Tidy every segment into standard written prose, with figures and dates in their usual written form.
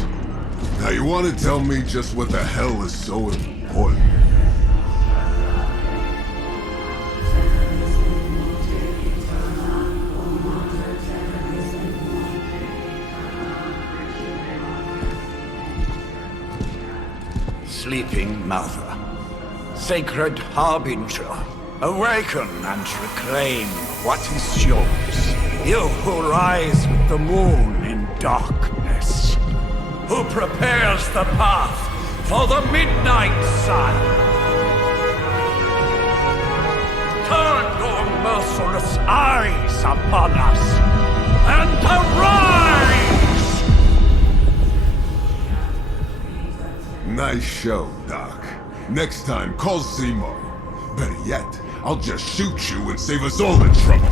Nice. Now you want to tell me just what the hell is so important? Sleeping Mother, sacred harbinger, awaken and reclaim what is yours. You who rise with the moon in darkness, who prepares the path for the midnight sun. Turn your merciless eyes upon us, and arise! Nice show, Doc. Next time, call Seymour. Better yet, I'll just shoot you and save us all the trouble.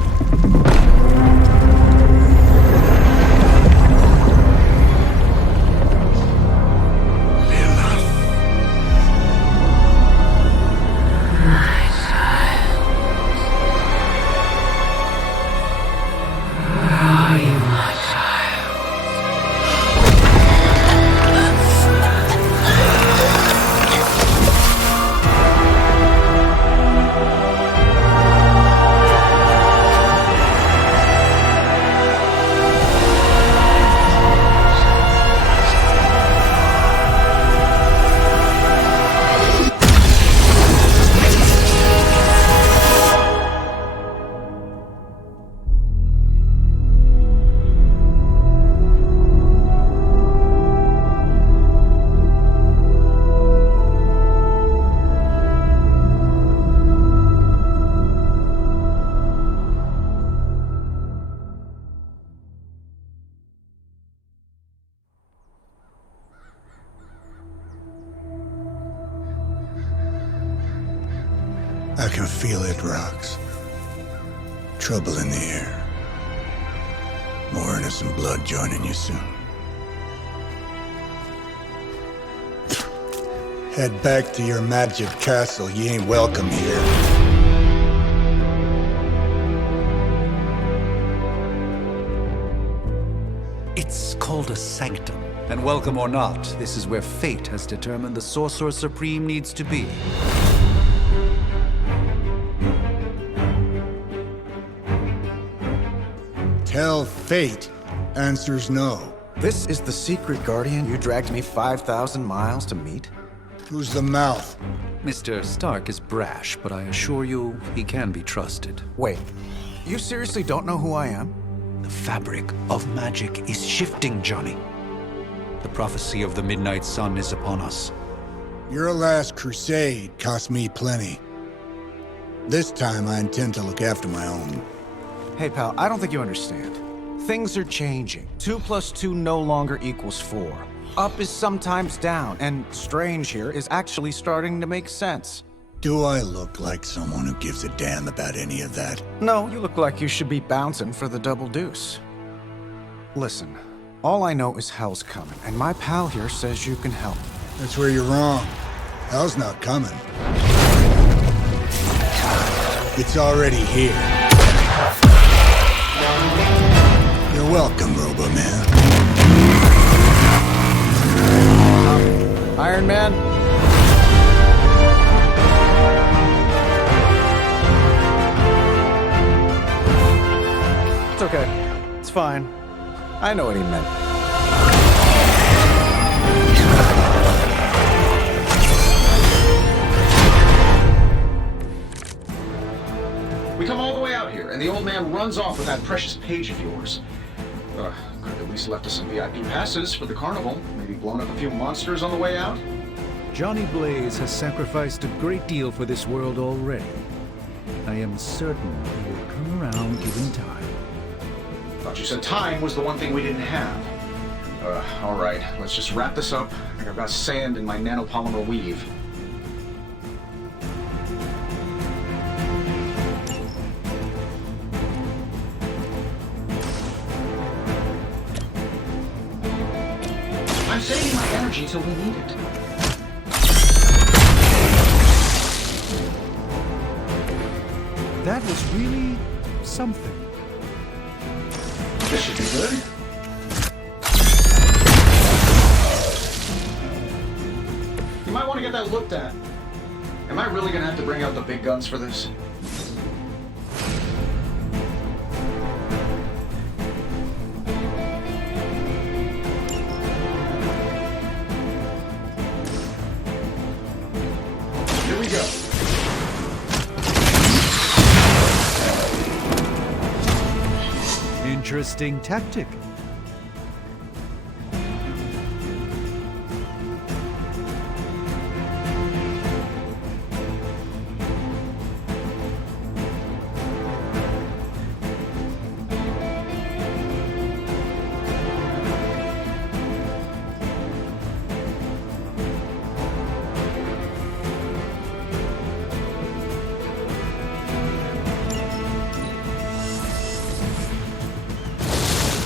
I can feel it, Rox. Trouble in the air. More innocent blood joining you soon. Head back to your magic castle. You ain't welcome here. It's called a sanctum. And welcome or not, this is where fate has determined the Sorcerer Supreme needs to be. Tell fate. Answers no. This is the secret guardian you dragged me 5,000 miles to meet? Who's the mouth? Mr. Stark is brash, but I assure you, he can be trusted. Wait, you seriously don't know who I am? The fabric of magic is shifting, Johnny. The prophecy of the Midnight Sun is upon us. Your last crusade cost me plenty. This time I intend to look after my own. Hey pal, I don't think you understand. Things are changing. 2 + 2 no longer equals 4. Up is sometimes down, and strange here is actually starting to make sense. Do I look like someone who gives a damn about any of that? No, you look like you should be bouncing for the double deuce. Listen, all I know is hell's coming, and my pal here says you can help. That's where you're wrong. Hell's not coming. It's already here. You're welcome, Robo-Man. Iron Man? It's okay. It's fine. I know what he meant. We come all the way out here, and the old man runs off with that precious page of yours. Could have at least left us some VIP passes for the carnival. Maybe blown up a few monsters on the way out. Johnny Blaze has sacrificed a great deal for this world already. I am certain he will come around given time. Thought you said time was the one thing we didn't have. All right, let's just wrap this up. I got sand in my nanopolymer weave. I'm saving my energy till we need it. That was really something. This should be good. that looked at. Am I really gonna have to bring out the big guns for this? Here we go. Interesting tactic.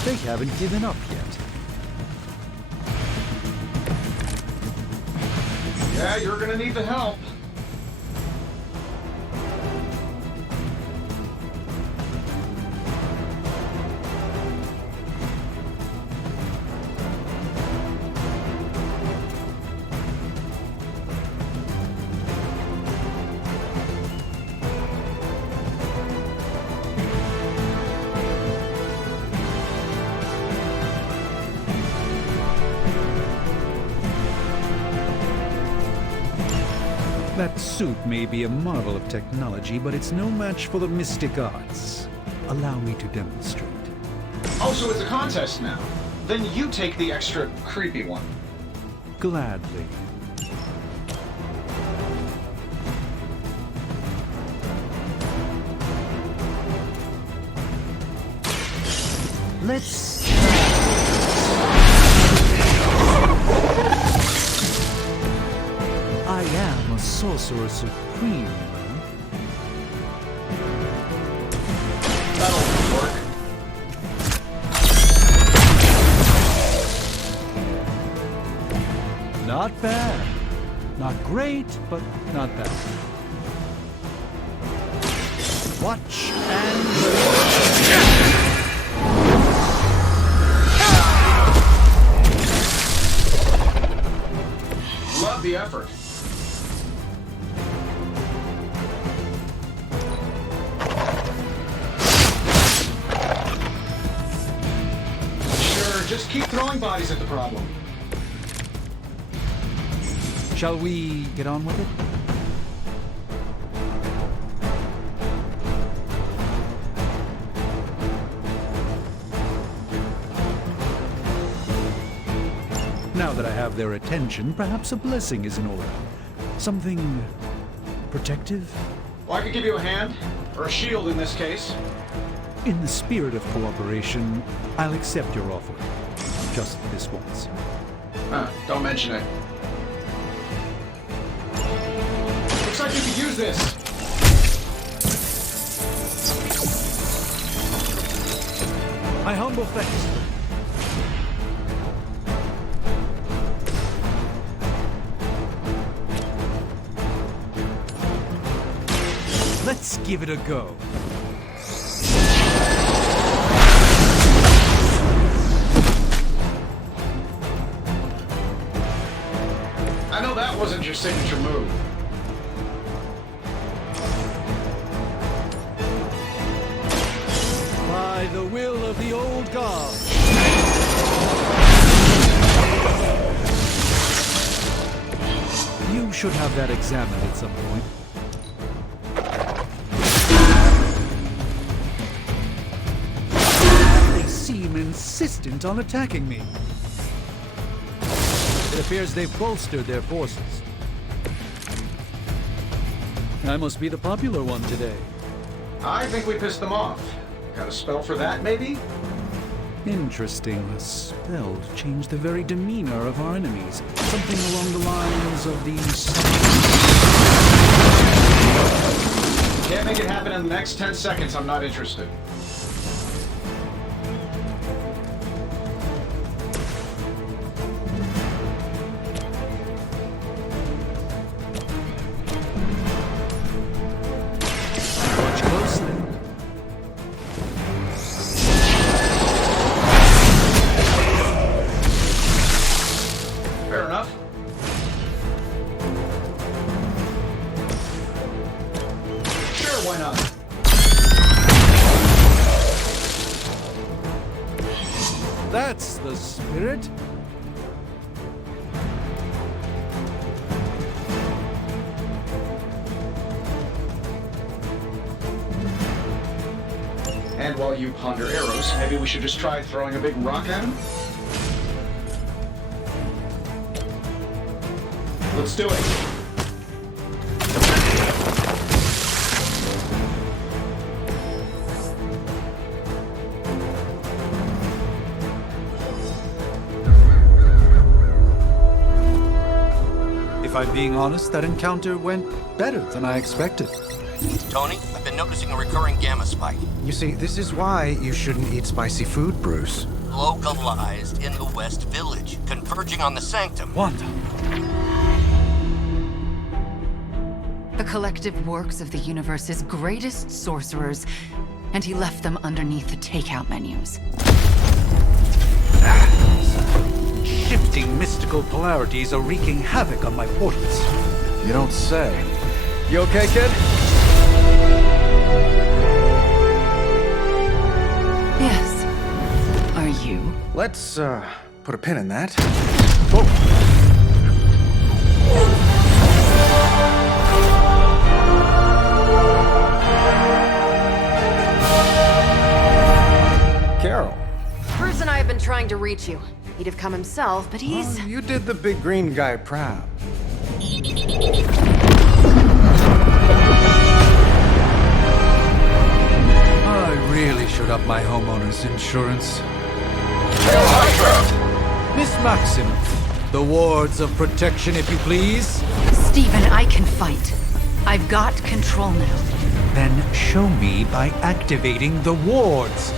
They haven't given up yet. Yeah, you're gonna need the help. That suit may be a marvel of technology, but it's no match for the mystic arts. Allow me to demonstrate. Oh, so it's a contest now. Then you take the extra creepy one. Gladly. Let's I am a sorcerer supreme, you know. That'll work. Not bad. Not great, but not bad. Watch and... Love the effort. Sure, just keep throwing bodies at the problem. Shall we get on with it? Now that I have their attention, perhaps a blessing is in order. Something protective? Well, I could give you a hand, or a shield in this case. In the spirit of cooperation, I'll accept your offer. Just this once. Don't mention it. Looks like you could use this. My humble thanks. Let's give it a go. I know that wasn't your signature move. By the will of the old god. You should have that examined at some point. They seem insistent on attacking me. It appears they've bolstered their forces. I must be the popular one today. I think we pissed them off. Got a spell for that, maybe? Interesting. A spell to change the very demeanor of our enemies. Something along the lines of these. Can't make it happen in the next 10 seconds. I'm not interested. Watch closely. Fair enough. the spirit? And while you ponder arrows, maybe we should just try throwing a big rock at him? Let's do it. If I'm being honest, that encounter went better than I expected. Tony, I've been noticing a recurring gamma spike. You see, this is why you shouldn't eat spicy food, Bruce. Localized in the West Village, converging on the Sanctum. Wanda, The collective works of the universe's greatest sorcerers, and he left them underneath the takeout menus. shifting mystical polarities are wreaking havoc on my portals. You don't say. You okay, kid? Yes. Are you? Let's, put a pin in that. Carol. Bruce and I have been trying to reach you. He'd have come himself, but he's... Oh, you did the big green guy proud. I really should up my homeowner's insurance. Miss Maximoff, the wards of protection, if you please. Stephen, I can fight. I've got control now. Then show me by activating the wards.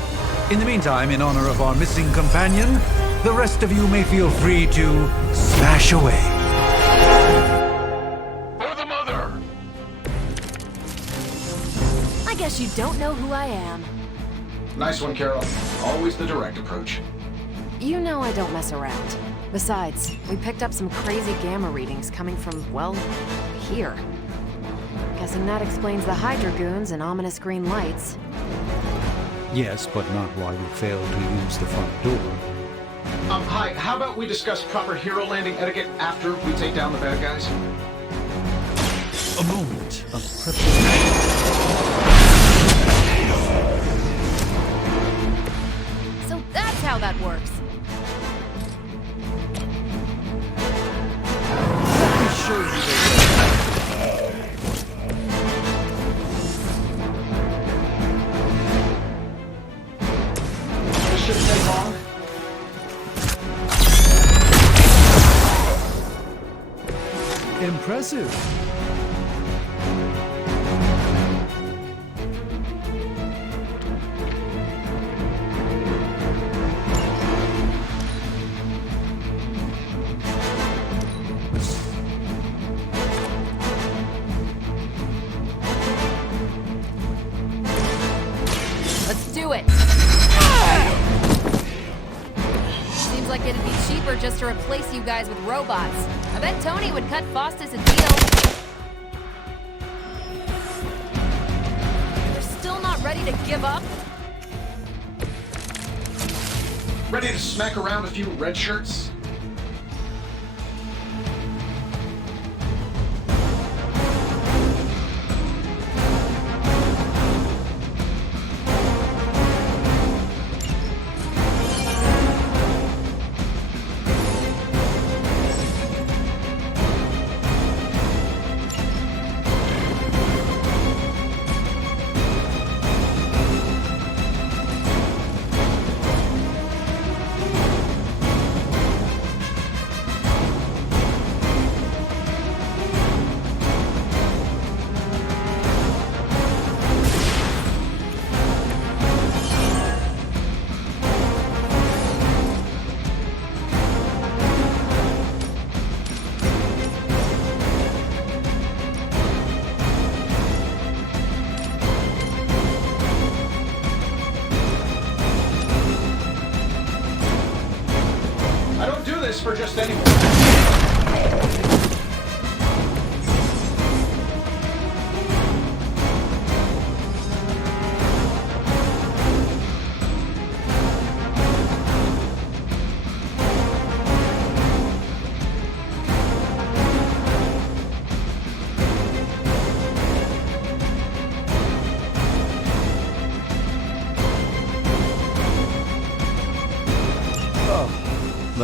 In the meantime, in honor of our missing companion, the rest of you may feel free to smash away. For the mother! I guess you don't know who I am. Nice one, Carol. Always the direct approach. You know I don't mess around. Besides, we picked up some crazy gamma readings coming from, well, here. Guessing that explains the Hydra goons and ominous green lights. Yes, but not why we failed to use the front door. Hi, how about we discuss proper hero landing etiquette after we take down the bad guys? A moment of preparation. So that's how that works. Let me show you the way. This shouldn't take long. Impressive. Let's do it! Seems like it'd be cheaper just to replace you guys with robots. I bet Tony would cut Faustus a deal. You're still not ready to give up? Ready to smack around a few red shirts?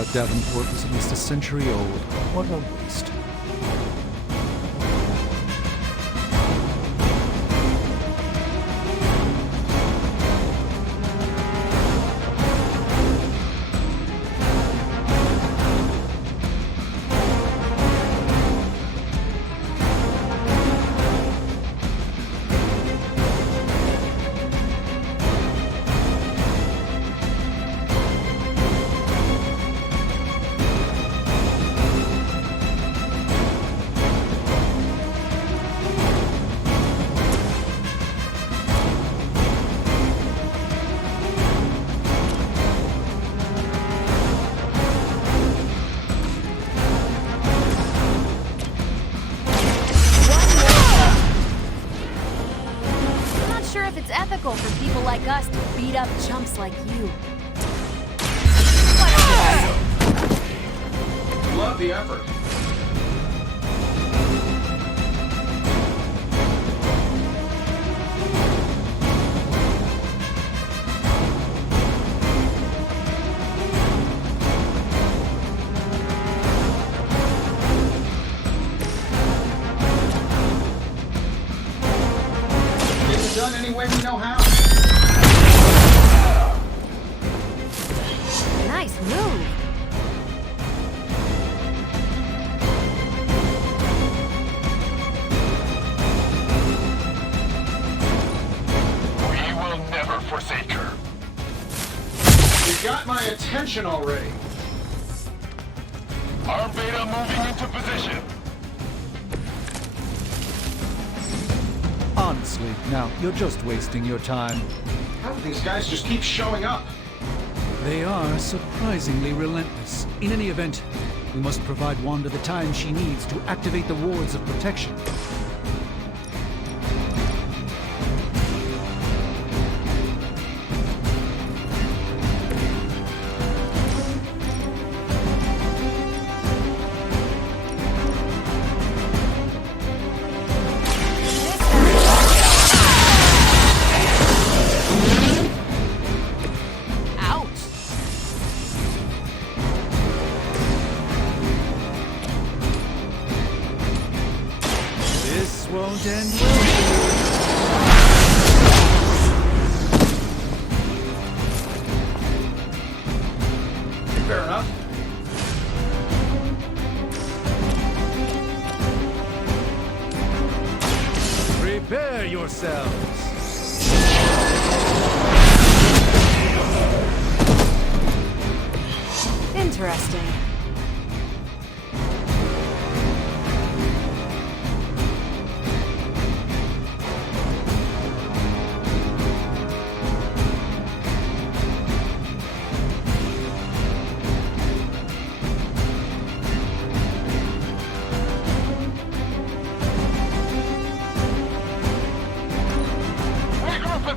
thought Davenport was at least a century old. What a waste. Ethical for people like us to beat up chumps like you. Love the effort. Done any way we know how. Nice move. We will never forsake her. You got my attention already. Our beta moving into position. Honestly, now, you're just wasting your time. How do these guys just keep showing up? They are surprisingly relentless. In any event, we must provide Wanda the time she needs to activate the wards of protection. Won't end Fair enough. Prepare yourselves. Interesting.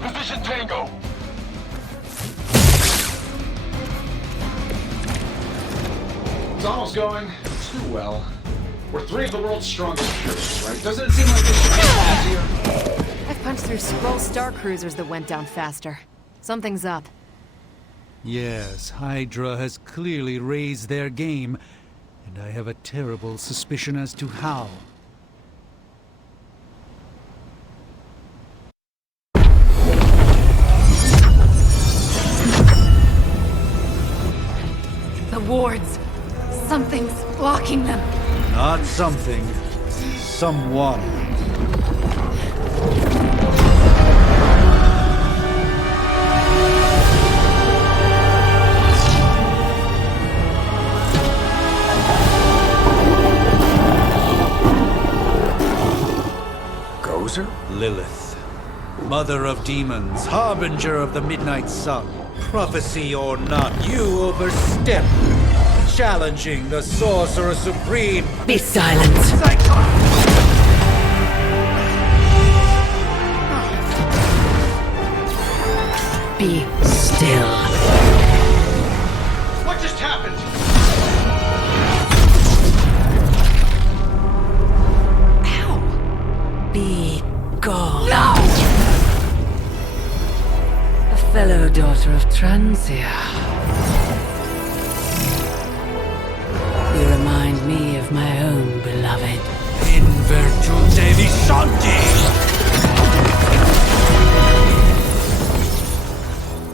Position Tango. It's almost going too well. We're three of the world's strongest heroes, right? Doesn't it seem like this should be easier? I've punched through Skrull Star Cruisers that went down faster. Something's up. Yes, Hydra has clearly raised their game, and I have a terrible suspicion as to how. The wards. Something's blocking them. Not something. Someone. Gozer? Lilith. Mother of demons, harbinger of the midnight sun. Prophecy or not, you overstep. Challenging the Sorcerer Supreme. Be silent. Be still. What just happened? Ow! Be gone. No! A fellow daughter of Transia. Shanti!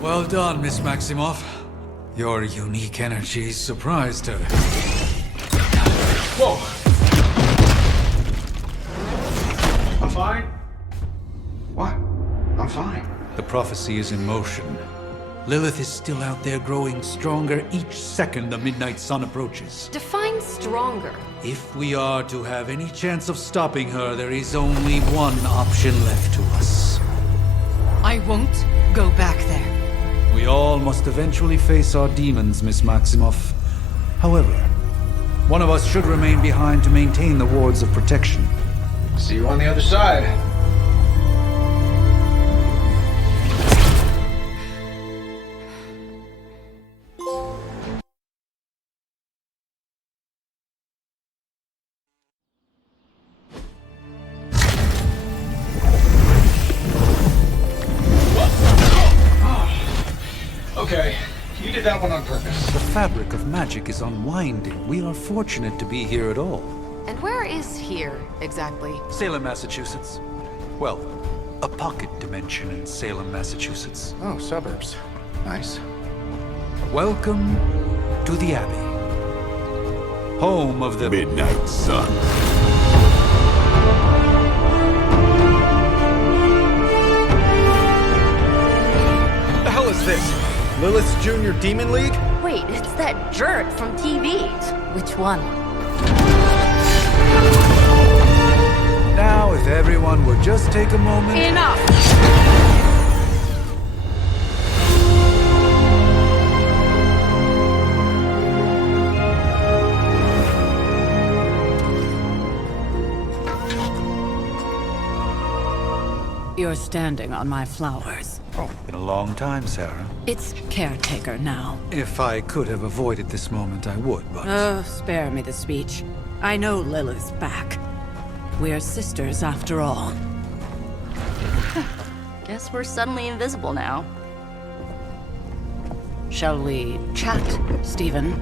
Well done, Miss Maximoff. Your unique energy surprised her. Whoa! I'm fine. What? I'm fine. The prophecy is in motion. Lilith is still out there growing stronger each second the midnight sun approaches. Define stronger. If we are to have any chance of stopping her, there is only one option left to us. I won't go back there. We all must eventually face our demons, Miss Maximoff. However, one of us should remain behind to maintain the wards of protection. See you on the other side. Okay, you did that one on purpose. The fabric of magic is unwinding. We are fortunate to be here at all. And where is here, exactly? Salem, Massachusetts. Well, a pocket dimension in Salem, Massachusetts. Oh, suburbs. Nice. Welcome to the Abbey. Home of the Midnight Sun. The hell is this? Lilith's Junior Demon League? Wait, it's that jerk from TV. Which one? Now, if everyone would just take a moment... Enough! You're standing on my flowers. Oh, been a long time, Sarah. It's caretaker now. If I could have avoided this moment, I would, but... Oh, spare me the speech. I know Lilith's back. We're sisters after all. Guess we're suddenly invisible now. Shall we chat, Stephen?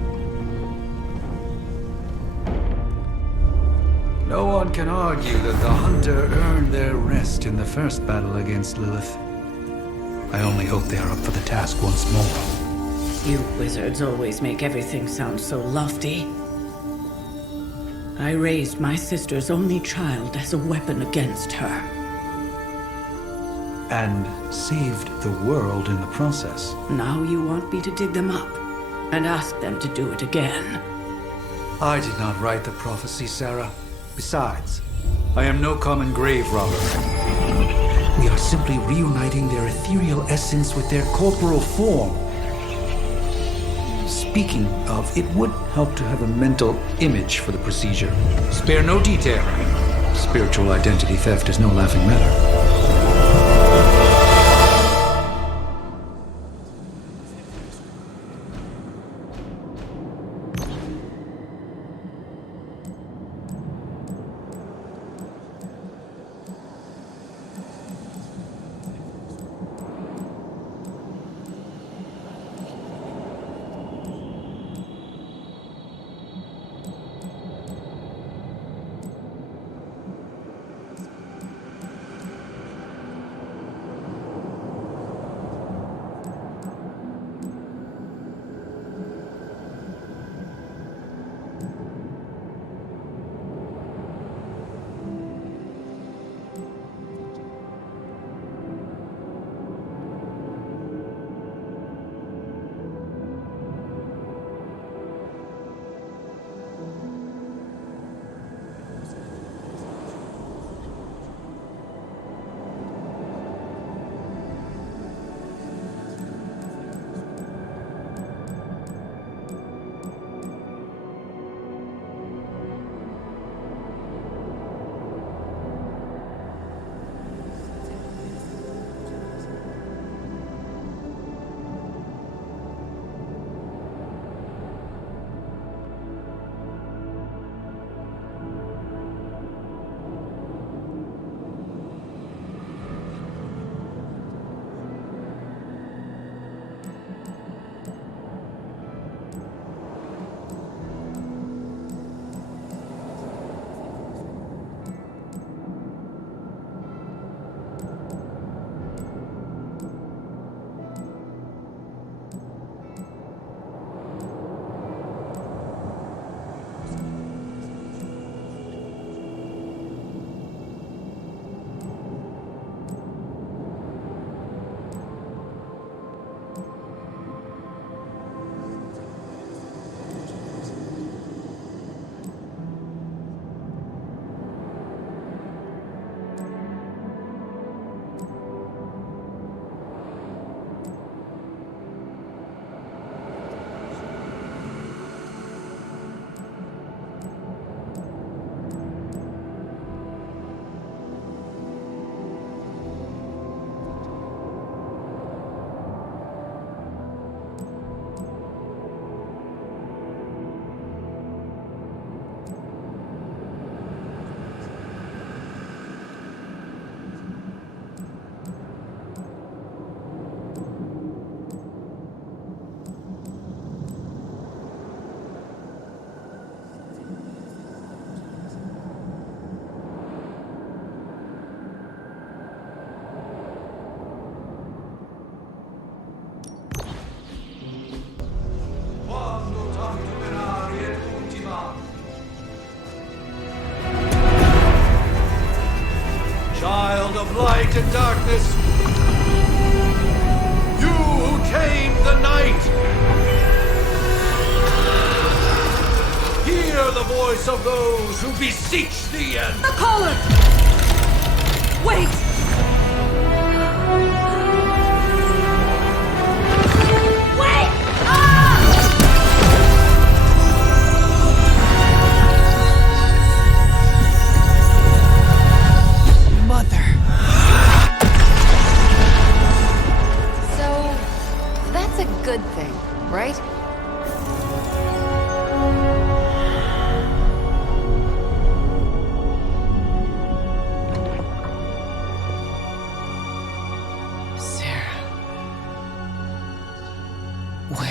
No one can argue that the Hunter earned their rest in the first battle against Lilith. I only hope they are up for the task once more. You wizards always make everything sound so lofty. I raised my sister's only child as a weapon against her. And saved the world in the process. Now you want me to dig them up and ask them to do it again. I did not write the prophecy, Sarah. Besides, I am no common grave robber. We are simply reuniting their ethereal essence with their corporal form. Speaking of, it would help to have a mental image for the procedure. Spare no detail. Spiritual identity theft is no laughing matter. darkness! You who tame the night! Hear the voice of those who beseech the end! The caller! Wait! Wait! Mother. So, that's a good thing, right? Sarah. Where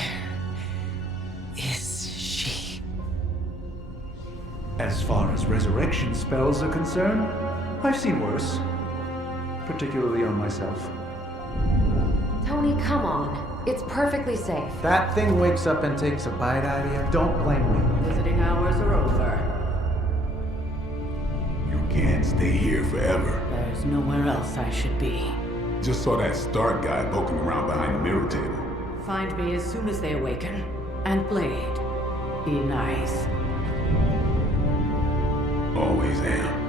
is she? As far as resurrection spells are concerned, I've seen worse. Particularly on myself. Tony, come on. It's perfectly safe. That thing wakes up and takes a bite out of you. Don't blame me. Visiting hours are over. You can't stay here forever. There's nowhere else I should be. Just saw that Stark guy poking around behind the mirror table. Find me as soon as they awaken. And Blade, be nice. Always am.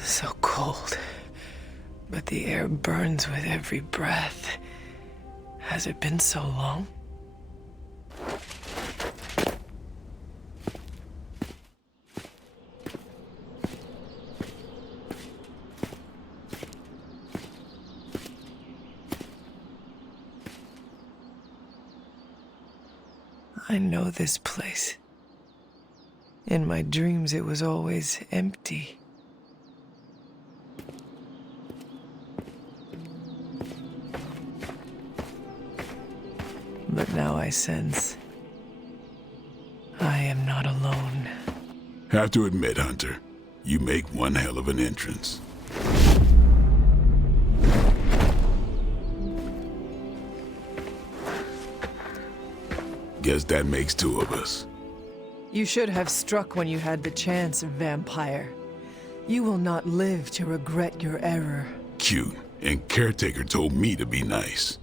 So cold, but the air burns with every breath. Has it been so long? I know this place. In my dreams, it was always empty. But now I sense I am not alone. Have to admit, Hunter, you make one hell of an entrance. Guess that makes two of us. You should have struck when you had the chance, vampire. You will not live to regret your error. Cute, and Caretaker told me to be nice.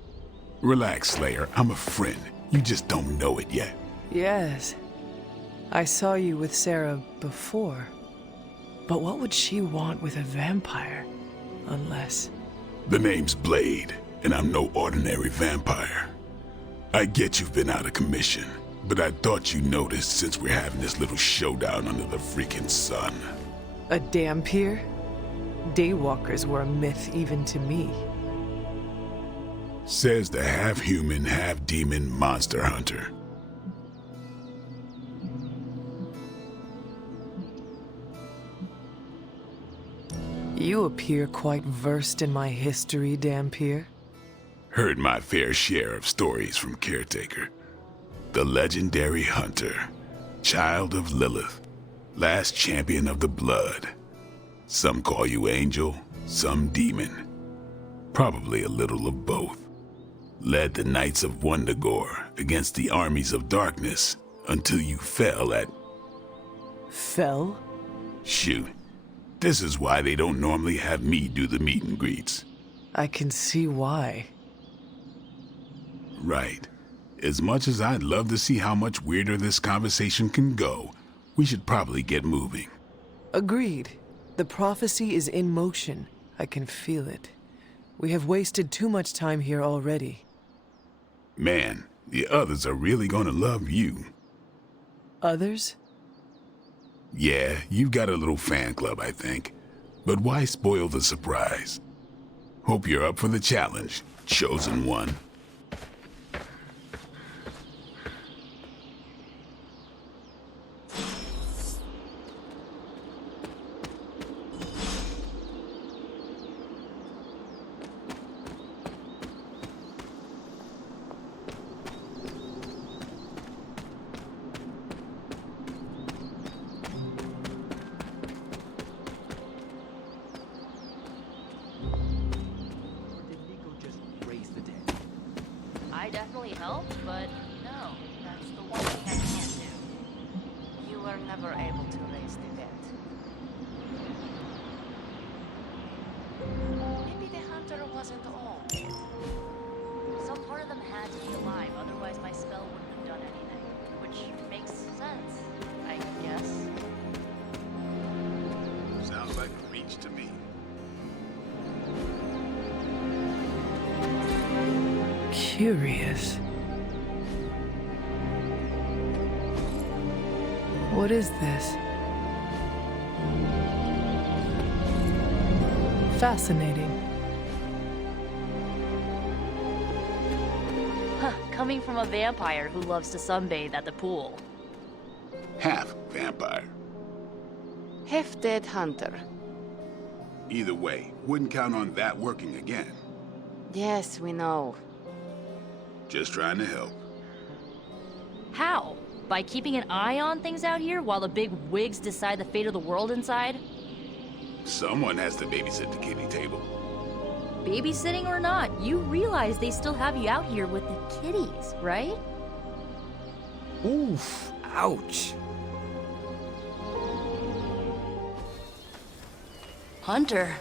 Relax, Slayer. I'm a friend. You just don't know it yet. Yes. I saw you with Sarah before. But what would she want with a vampire? Unless... The name's Blade, and I'm no ordinary vampire. I get you've been out of commission, but I thought you noticed since we're having this little showdown under the freaking sun. a Dhampir? Daywalkers were a myth even to me. Says the half-human, half-demon monster hunter. You appear quite versed in my history, Dhampir. Heard my fair share of stories from Caretaker. The legendary hunter, child of Lilith, last champion of the blood. Some call you angel, some demon. Probably a little of both. Led the Knights of Wundagore against the armies of darkness until you fell at... Fell? Shoot. This is why they don't normally have me do the meet and greets. I can see why. Right. As much as I'd love to see how much weirder this conversation can go, we should probably get moving. Agreed. The prophecy is in motion. I can feel it. We have wasted too much time here already. Man, the others are really gonna love you. Others? Yeah, you've got a little fan club, I think. But why spoil the surprise? Hope you're up for the challenge, chosen one. definitely help, but no, that's the one thing I can't do. You were never able to raise the dead. Maybe the hunter wasn't all dead. Some part of them had to be alive, otherwise my spell wouldn't have done anything. Which makes sense, I guess. Sounds like a reach to me. Curious. What is this? Fascinating. Huh, coming from a vampire who loves to sunbathe at the pool. Half vampire. Half-dead hunter. Either way, wouldn't count on that working again. Yes, we know. Just trying to help. How? By keeping an eye on things out here while the big wigs decide the fate of the world inside? Someone has to babysit the kitty table. Babysitting or not, you realize they still have you out here with the kitties, right? Oof. Ouch. Hunter.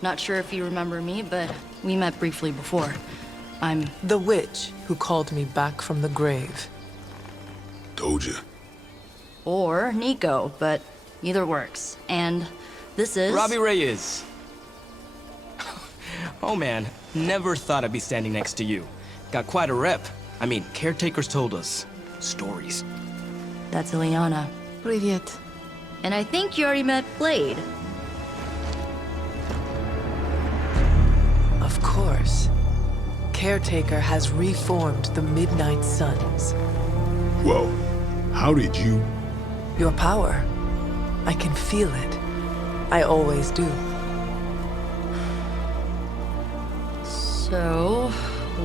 Not sure if you remember me, but we met briefly before. I'm the witch who called me back from the grave. Told you. Or Nico, but either works. And this is... Robbie Reyes. Oh man, never thought I'd be standing next to you. Got quite a rep. I mean, caretakers told us stories. That's Ileana. Привет. And I think you already met Blade. Of course. Caretaker has reformed the Midnight Suns. Whoa. How did you... Your power. I can feel it. I always do. So,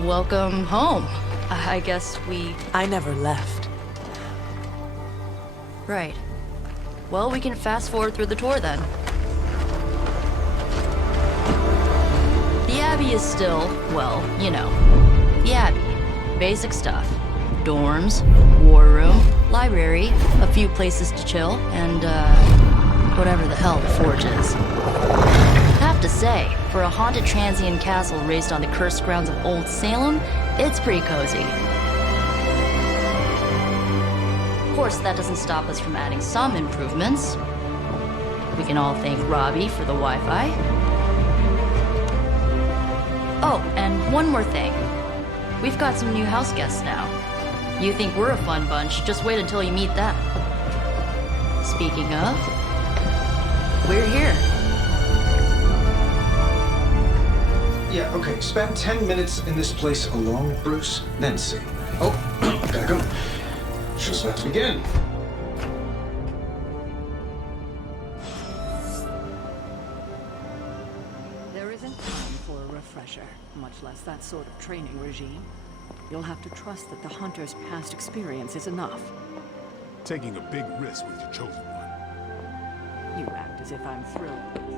welcome home. I guess we... I never left. Right. Well, we can fast forward through the tour then. The Abbey is still, well, you know, the Abbey. Basic stuff. Dorms, war room, library, a few places to chill, and, whatever the hell the Forge is. Have to say, for a haunted transient castle raised on the cursed grounds of Old Salem, it's pretty cozy. Of course, that doesn't stop us from adding some improvements. We can all thank Robbie for the Wi-Fi. Oh, and one more thing. We've got some new house guests now. You think we're a fun bunch, just wait until you meet them. Speaking of, we're here. Yeah, okay. Spend 10 minutes in this place alone, Bruce, then see. Oh, gotta go. Show's about to begin. There isn't time for a refresher, much less that sort of training regime. You'll have to trust that the Hunter's past experience is enough. Taking a big risk with your chosen one. You act as if I'm thrilled with this.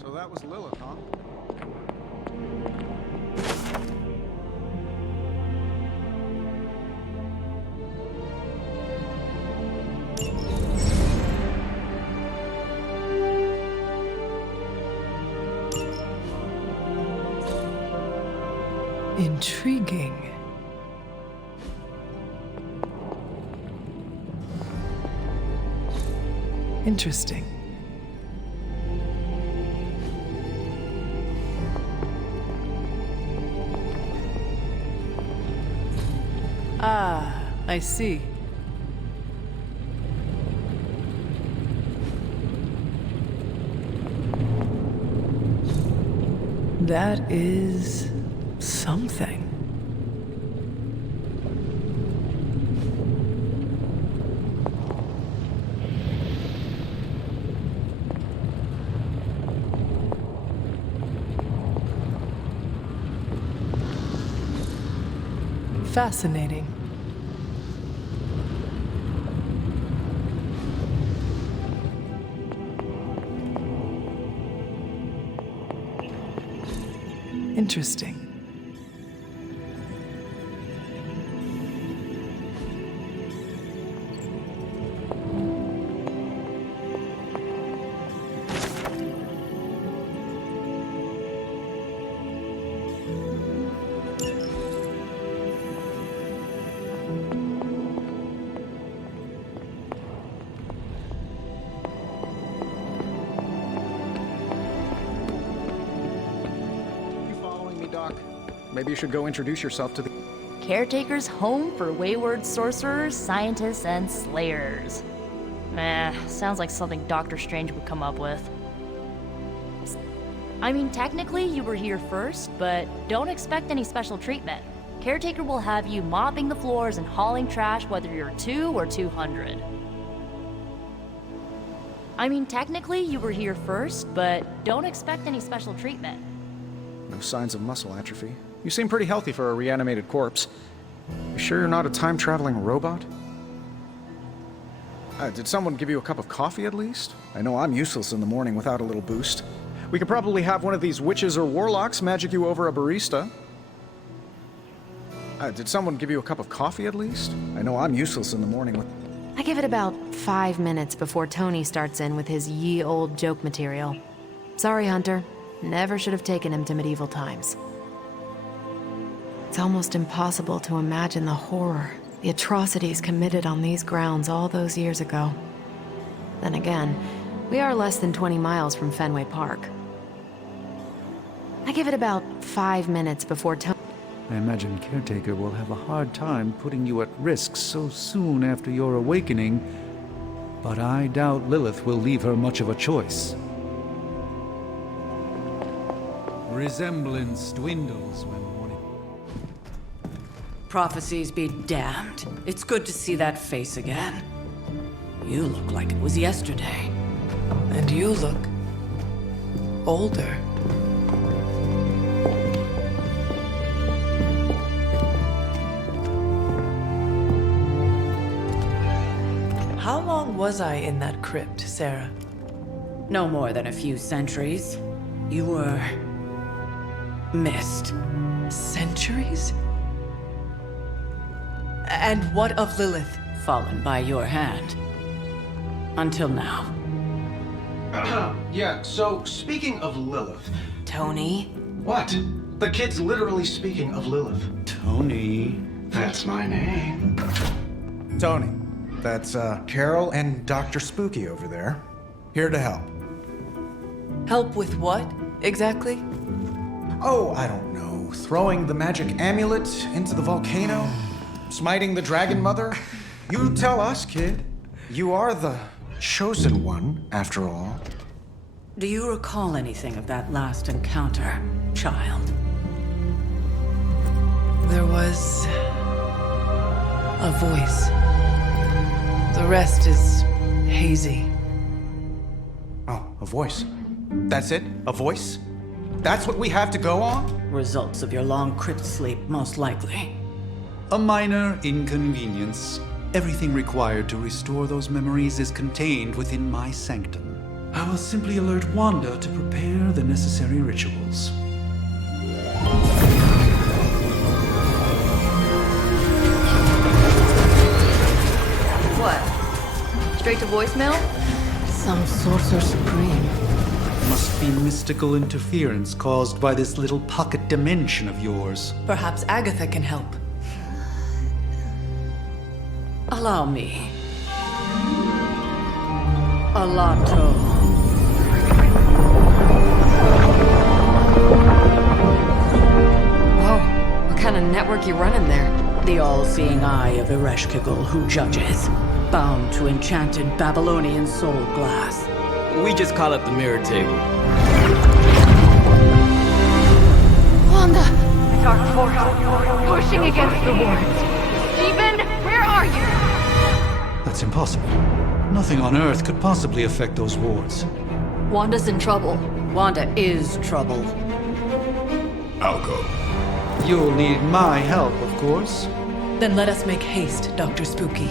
So that was Lilith, huh? Intriguing. Interesting. Ah, I see. That is something. Fascinating. Interesting. Maybe you should go introduce yourself to the... Caretaker's home for wayward sorcerers, scientists, and slayers. Sounds like something Doctor Strange would come up with. I mean, technically you were here first, but don't expect any special treatment. Caretaker will have you mopping the floors and hauling trash whether you're 2 or 200. I mean, technically you were here first, but don't expect any special treatment. No signs of muscle atrophy. You seem pretty healthy for a reanimated corpse. You sure you're not a time-traveling robot? Did someone give you a cup of coffee at least? I know I'm useless in the morning without a little boost. We could probably have one of these witches or warlocks magic you over a barista. Did someone give you a cup of coffee at least? I know I'm useless in the morning with... I give it about 5 minutes before Tony starts in with his ye old joke material. Sorry, Hunter. Never should have taken him to medieval times. It's almost impossible to imagine the horror, the atrocities committed on these grounds all those years ago. Then again, we are less than 20 miles from Fenway Park. I give it about 5 minutes before Tony... I imagine Caretaker will have a hard time putting you at risk so soon after your awakening, but I doubt Lilith will leave her much of a choice. Resemblance dwindles when morning... Prophecies be damned. It's good to see that face again. You look like it was yesterday. And you look... older. How long was I in that crypt, Sarah? No more than a few centuries. You were... missed. Centuries? And what of Lilith? Fallen by your hand. Until now. Yeah, so speaking of Lilith... Tony? What? The kid's literally speaking of Lilith. Tony. That's my name. Tony. That's, Carol and Dr. Spooky over there. Here to help. Help with what, exactly? Oh, I don't know. Throwing the magic amulet into the volcano? Smiting the Dragon Mother? You tell us, kid. You are the chosen one, after all. Do you recall anything of that last encounter, child? There was... a voice. The rest is hazy. Oh, a voice. That's it? A voice? That's what we have to go on? Results of your long crypt sleep, most likely. A minor inconvenience. Everything required to restore those memories is contained within my sanctum. I will simply alert Wanda to prepare the necessary rituals. What? Straight to voicemail? Some sorcerer supreme. Must be mystical interference caused by this little pocket dimension of yours. Perhaps Agatha can help. Allow me. Alato. Whoa, what kind of network you running there? The all-seeing eye of Ereshkigal who judges. Bound to enchanted Babylonian soul glass. We just call it the mirror table. Wanda! The dark force, pushing against the wards. Stephen, where are you? That's impossible. Nothing on Earth could possibly affect those wards. Wanda's in trouble. Wanda is trouble. I'll go. You'll need my help, of course. Then let us make haste, Dr. Spooky.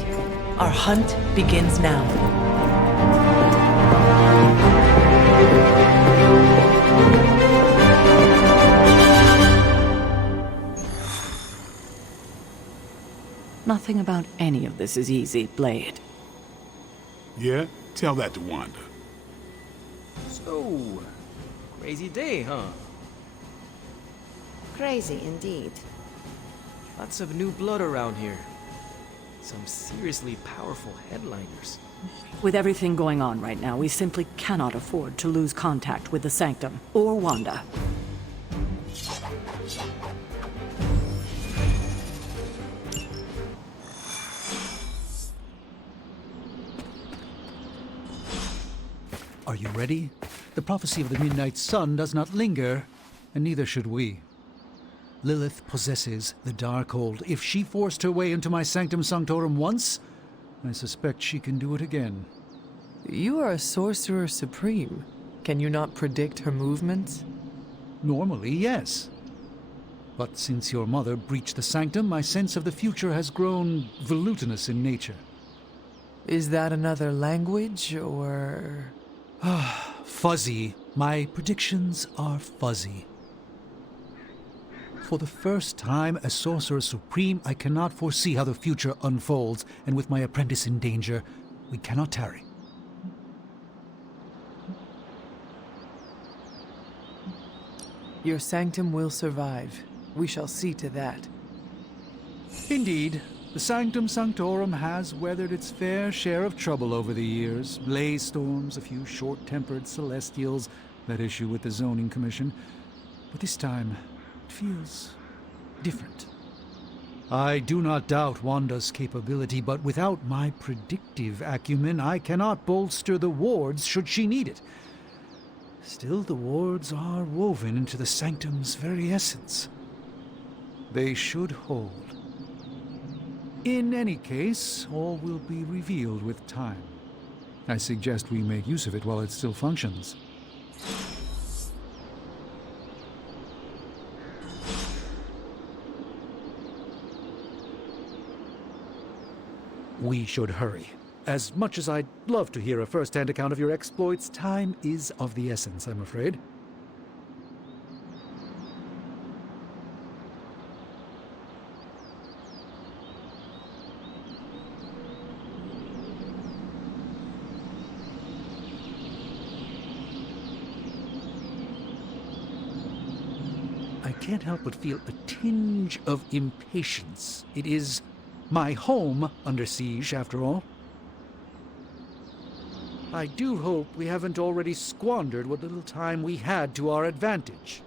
Our hunt begins now. Nothing about any of this is easy, Blade. Yeah? Tell that to Wanda. So, crazy day, huh? Crazy indeed. Lots of new blood around here. Some seriously powerful headliners. With everything going on right now, we simply cannot afford to lose contact with the Sanctum or Wanda. Are you ready? The prophecy of the Midnight Sun does not linger, and neither should we. Lilith possesses the Darkhold. If she forced her way into my Sanctum Sanctorum once, I suspect she can do it again. You are a sorcerer supreme. Can you not predict her movements? Normally, yes. But since your mother breached the Sanctum, my sense of the future has grown volutinous in nature. Is that another language, or...? Fuzzy. My predictions are fuzzy. For the first time as Sorcerer Supreme, I cannot foresee how the future unfolds, and with my apprentice in danger, we cannot tarry. Your sanctum will survive. We shall see to that. Indeed, the Sanctum Sanctorum has weathered its fair share of trouble over the years. Blaze storms, a few short-tempered celestials that issue with the Zoning Commission. But this time, it feels different. I do not doubt Wanda's capability, but without my predictive acumen, I cannot bolster the wards should she need it. Still, the wards are woven into the Sanctum's very essence. They should hold. In any case, all will be revealed with time. I suggest we make use of it while it still functions. We should hurry. As much as I'd love to hear a first-hand account of your exploits, time is of the essence, I'm afraid. I can't help but feel a tinge of impatience. It is my home under siege, after all. I do hope we haven't already squandered what little time we had to our advantage.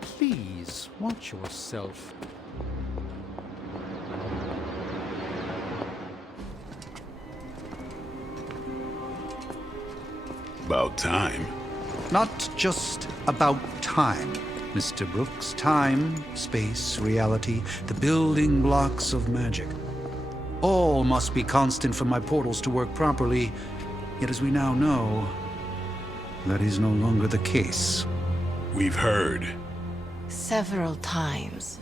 Please, watch yourself. About time. Not just about time, Mr. Brooks. Time, space, reality, the building blocks of magic. All must be constant for my portals to work properly, yet as we now know, that is no longer the case. We've heard. Several times.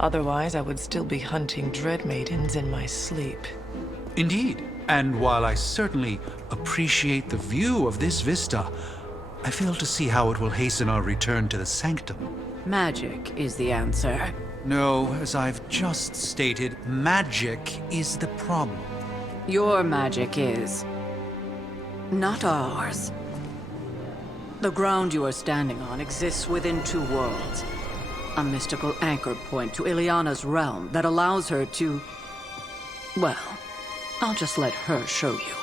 Otherwise, I would still be hunting Dread Maidens in my sleep. Indeed. And while I certainly appreciate the view of this vista, I fail to see how it will hasten our return to the Sanctum. Magic is the answer. No, as I've just stated, magic is the problem. Your magic is. Not ours. The ground you are standing on exists within two worlds. A mystical anchor point to Ileana's realm that allows her to... well, I'll just let her show you.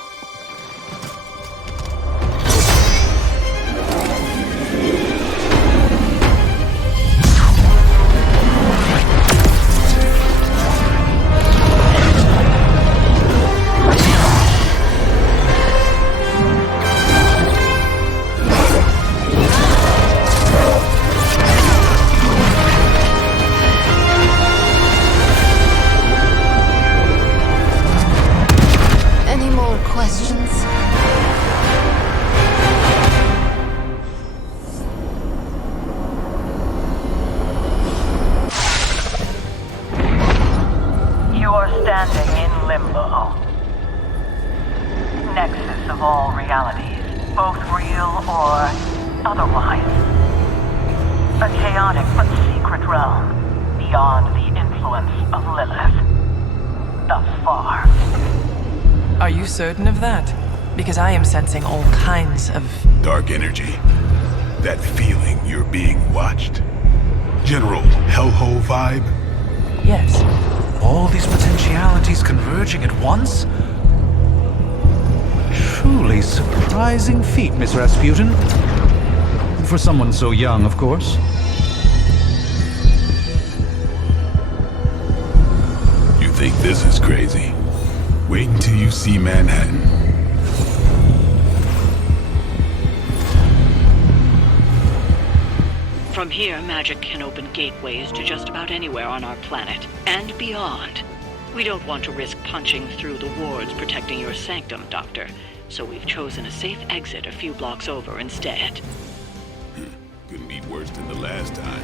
all realities, both real or otherwise. A chaotic but secret realm beyond the influence of Lilith. Thus far. Are you certain of that? Because I am sensing all kinds of... Dark energy. That feeling you're being watched. General hellhole vibe. Yes. All these potentialities converging at once? Truly surprising feat, Miss Rasputin. For someone so young, of course. You think this is crazy? Wait until you see Manhattan. From here, magic can open gateways to just about anywhere on our planet, and beyond. We don't want to risk punching through the wards protecting your sanctum, Doctor, so we've chosen a safe exit a few blocks over instead. Couldn't be worse than the last time.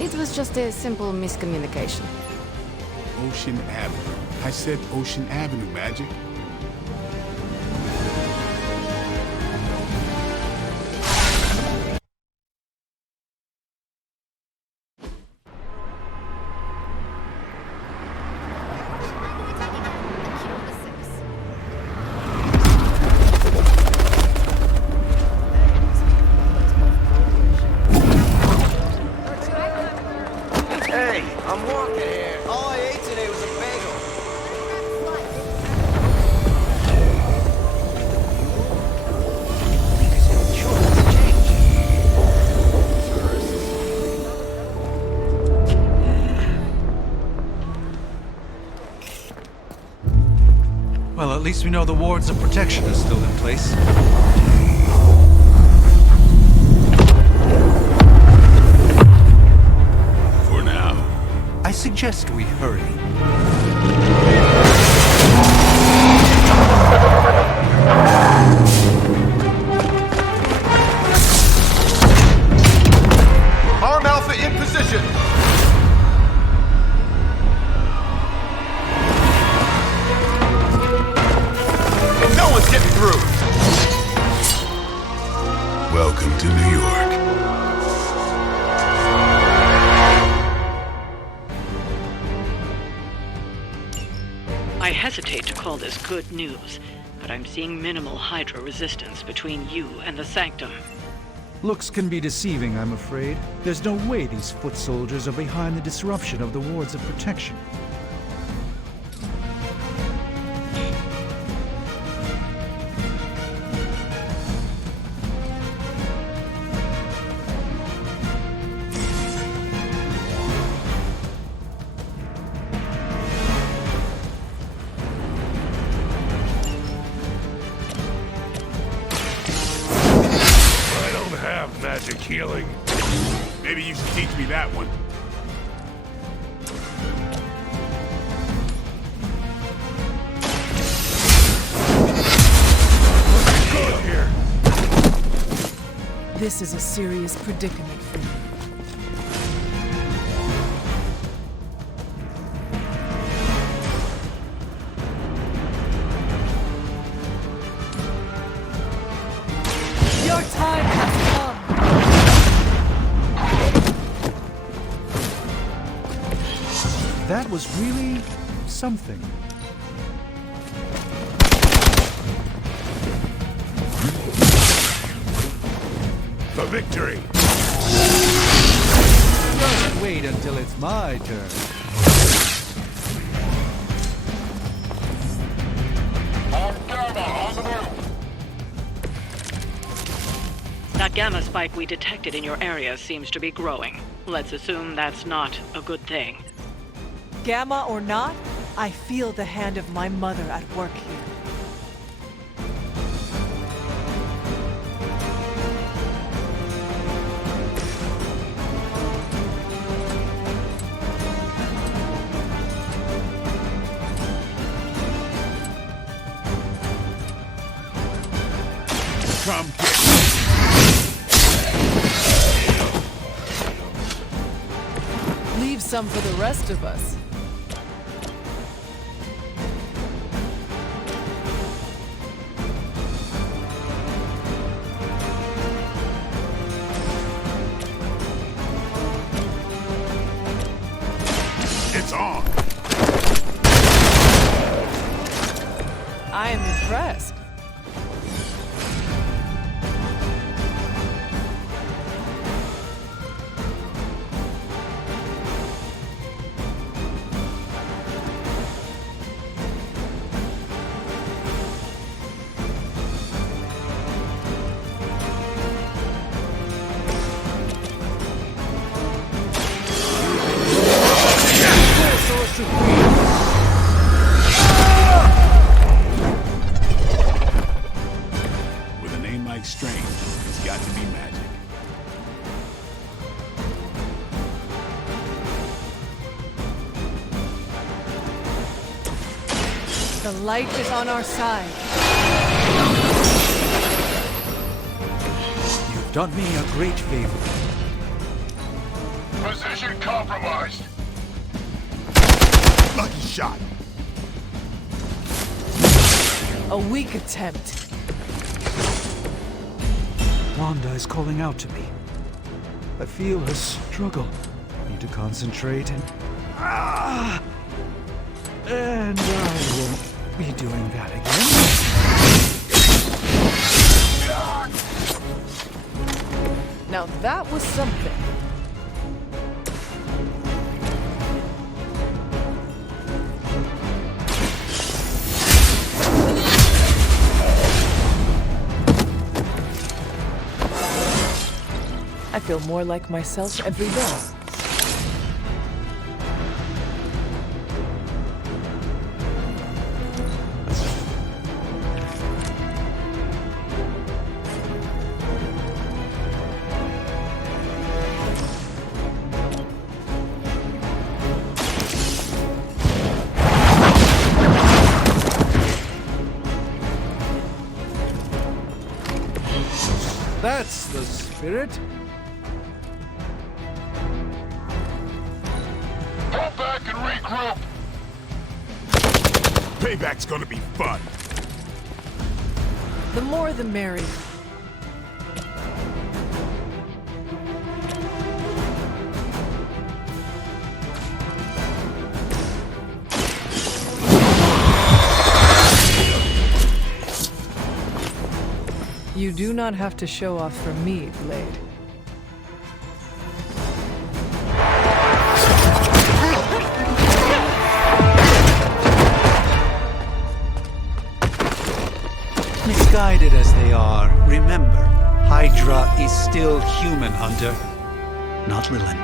It was just a simple miscommunication. Ocean Avenue. I said Ocean Avenue, Magic. Hey, I'm walking here. All I ate today was a bagel. Well, at least we know the wards of protection are still in place. For now. I suggest we hurry. Arm Alpha in position. No one's getting through. Welcome to New York. I hesitate to call this good news, but I'm seeing minimal Hydra resistance between you and the Sanctum. Looks can be deceiving, I'm afraid. There's no way these foot soldiers are behind the disruption of the wards of protection. Magic healing. Maybe you should teach me that one. Good here. This is a serious predicament for me. Your time has come. That was really something. For victory! Just wait until it's my turn. That gamma spike we detected in your area seems to be growing. Let's assume that's not a good thing. Gamma or not, I feel the hand of my mother at work here. Come Leave some for the rest of us. strange. It's got to be magic. The light is on our side. You've done me a great favor. Position compromised. Lucky shot. A weak attempt. Wanda is calling out to me. I feel her struggle. Need to concentrate and... And I won't be doing that again. Now that was something. I feel more like myself every day. That's the spirit. Go back and regroup. Payback's gonna be fun. The more the merrier. You do not have to show off for me, Blade. Misguided as they are, remember, Hydra is still human, Hunter. Not Lilin.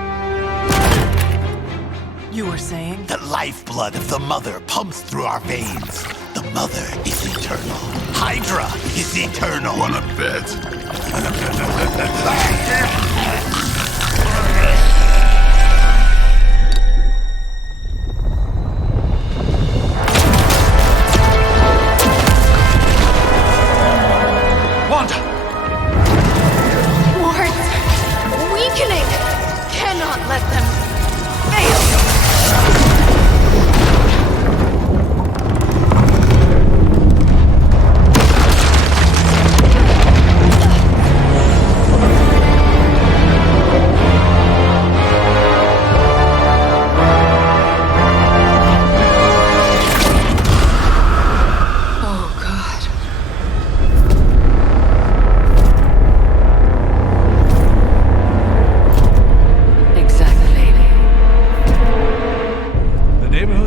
You were saying? The lifeblood of the Mother pumps through our veins. The Mother is eternal. Hydra is eternal. Wanna bet? Wanda! Wards! Weakening! Cannot let them fail!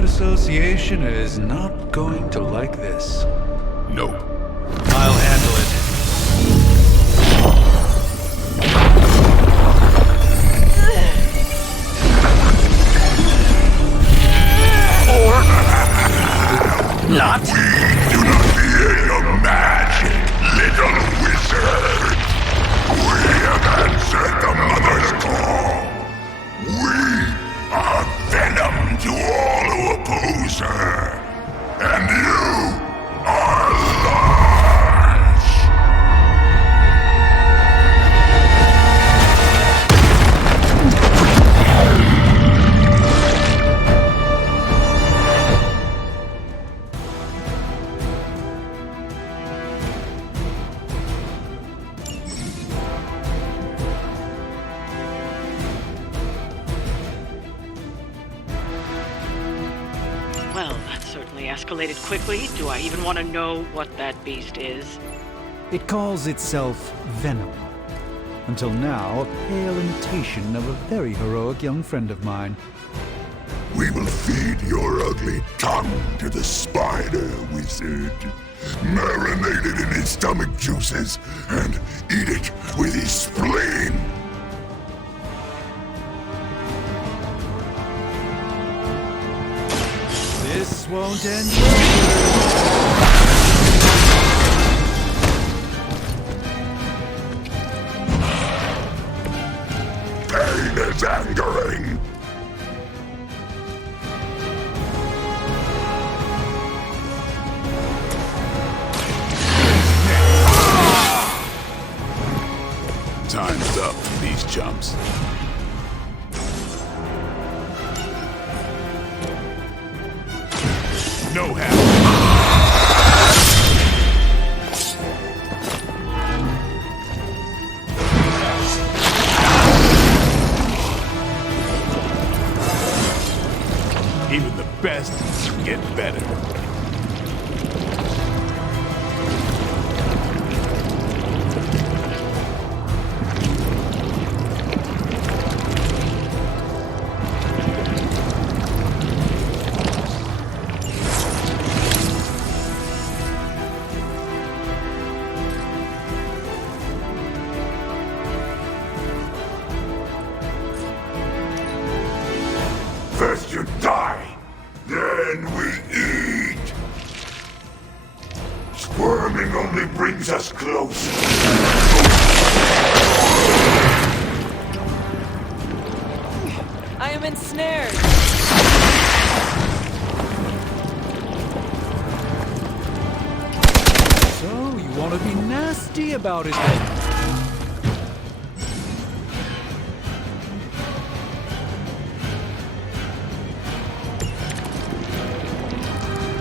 Association is not going to like this. Nope. I'll handle it. Not. We do not fear your magic, little wizard. We have answered the Mother's call. We are venom to all who oppose her. And you are large. Well, that certainly escalated quickly. Do I even want to know what that beast is? It calls itself Venom. Until now, a pale imitation of a very heroic young friend of mine. We will feed your ugly tongue to the spider wizard. Marinate it in his stomach juices and eat it with his spleen. This won't end well. chumps. No habit. Even the best get better. First you die, then we eat. Squirming only brings us closer. I am ensnared. So, you want to be nasty about it then?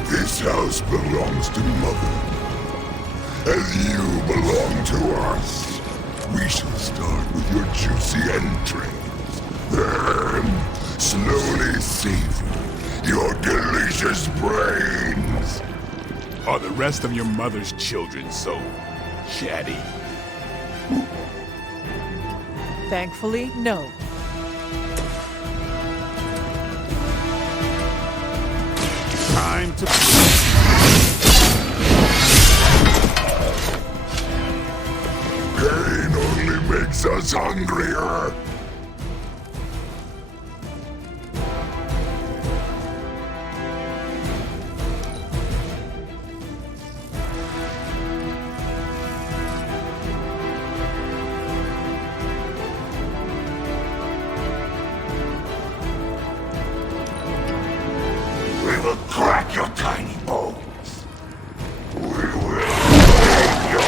This house belongs to Mother, as you belong to us. We shall start with your juicy entrails, then slowly savor your delicious brains. Are the rest of your mother's children so chatty? Thankfully, no. Time to... Pain only makes us hungrier. We will crack your tiny bones. We will break your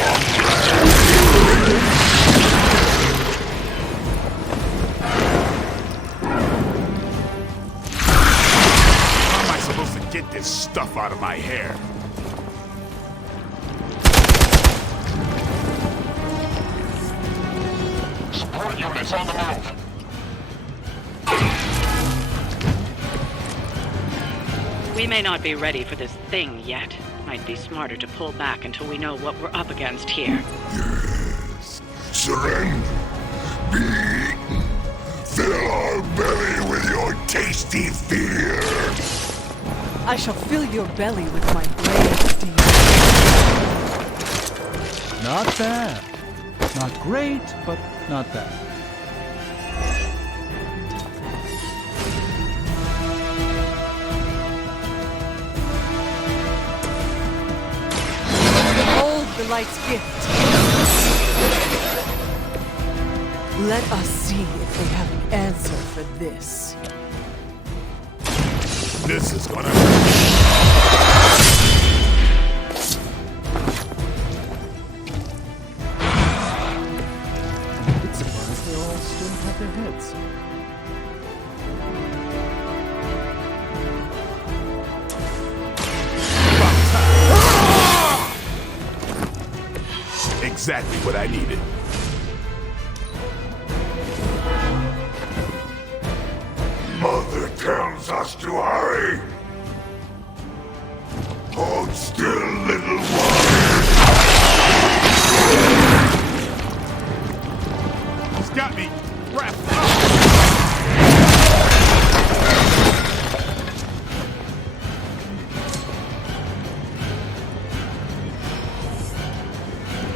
How am I supposed to get this stuff out of my hair? Support units on the move. We may not be ready for this thing yet. Might be smarter to pull back until we know what we're up against here. Yes. Surrender. Be eaten. Fill our belly with your tasty fear. I shall fill your belly with my blade, dear. Not bad. Not great, but not bad. Behold the light's gift. Let us see if they have an answer for this. This is gonna... I'm a bit surprised they all still have their heads. Exactly what I needed. Mother tells us to hurry. Hold still, little one. He's got me. Wrapped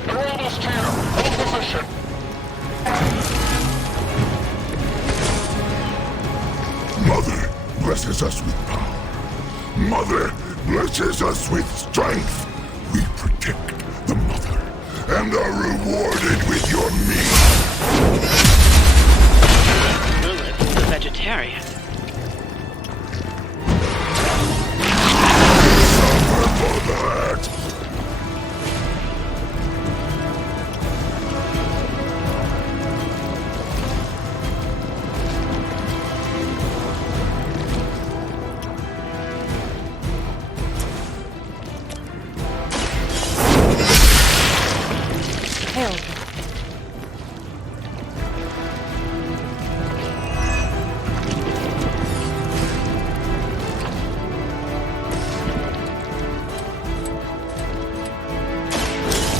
You're almost here. Hold position. Mother blesses us with power. Mother blesses us with strength. We protect the Mother and are rewarded with your meat. Lilith is a vegetarian. Suffer for that. Hell.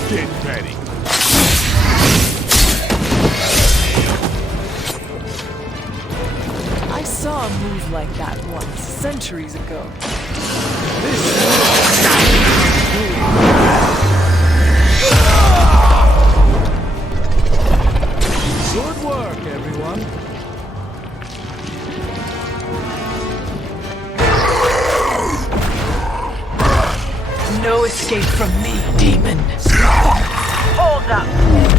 Get ready. I saw a move like that once, centuries ago. Good work, everyone. No escape from me, demon. Hold up.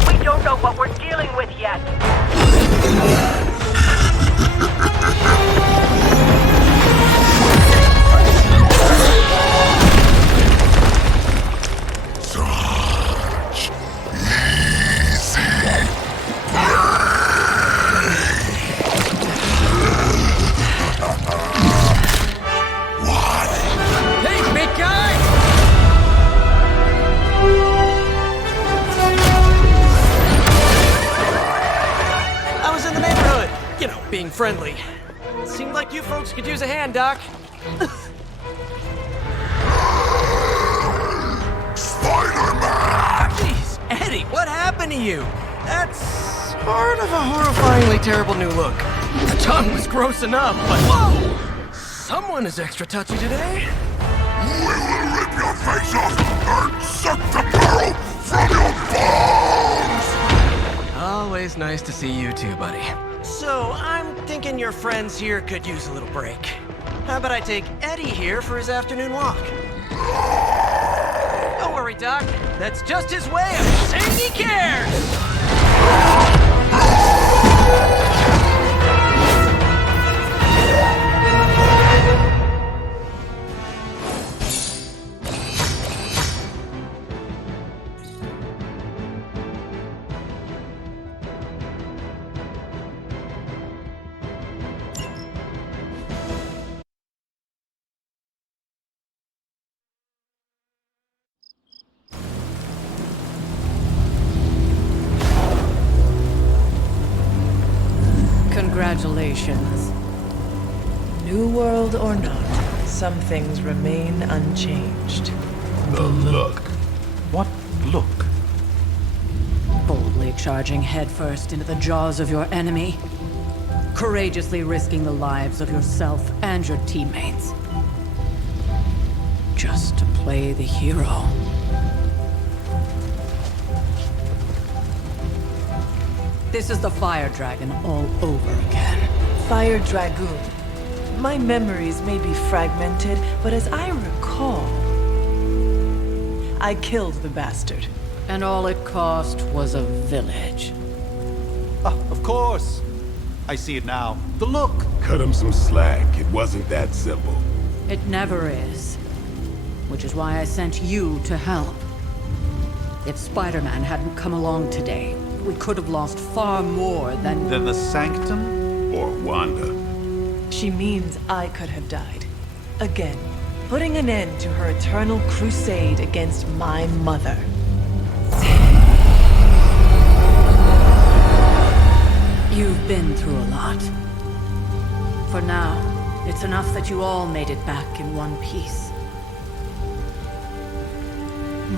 We don't know what we're dealing with yet. Hey, big guy! I was in the neighborhood. You know, being friendly. Seemed like you folks could use a hand, Doc. Spider-Man! Jeez, Eddie, what happened to you? That's sort of a horrifyingly terrible new look. The tongue was gross enough, but whoa! Someone is extra touchy today. We will rip your face off and suck the marrow from your bones! Always nice to see you too, buddy. So, I'm thinking your friends here could use a little break. How about I take Eddie here for his afternoon walk? Don't worry, Doc. That's just his way of saying he cares! Congratulations. New world or not, some things remain unchanged. The look. What look? Boldly charging headfirst into the jaws of your enemy. Courageously risking the lives of yourself and your teammates. Just to play the hero. This is the Fire Dragon all over again. Fire Dragoon. My memories may be fragmented, but as I recall, I killed the bastard. And all it cost was a village. Of course. I see it now. The look. Cut him some slack. It wasn't that simple. It never is. Which is why I sent you to help. If Spider-Man hadn't come along today, we could have lost far more than the Sanctum? Or Wanda. She means I could have died. Again, putting an end to her eternal crusade against my mother. You've been through a lot. For now, it's enough that you all made it back in one piece.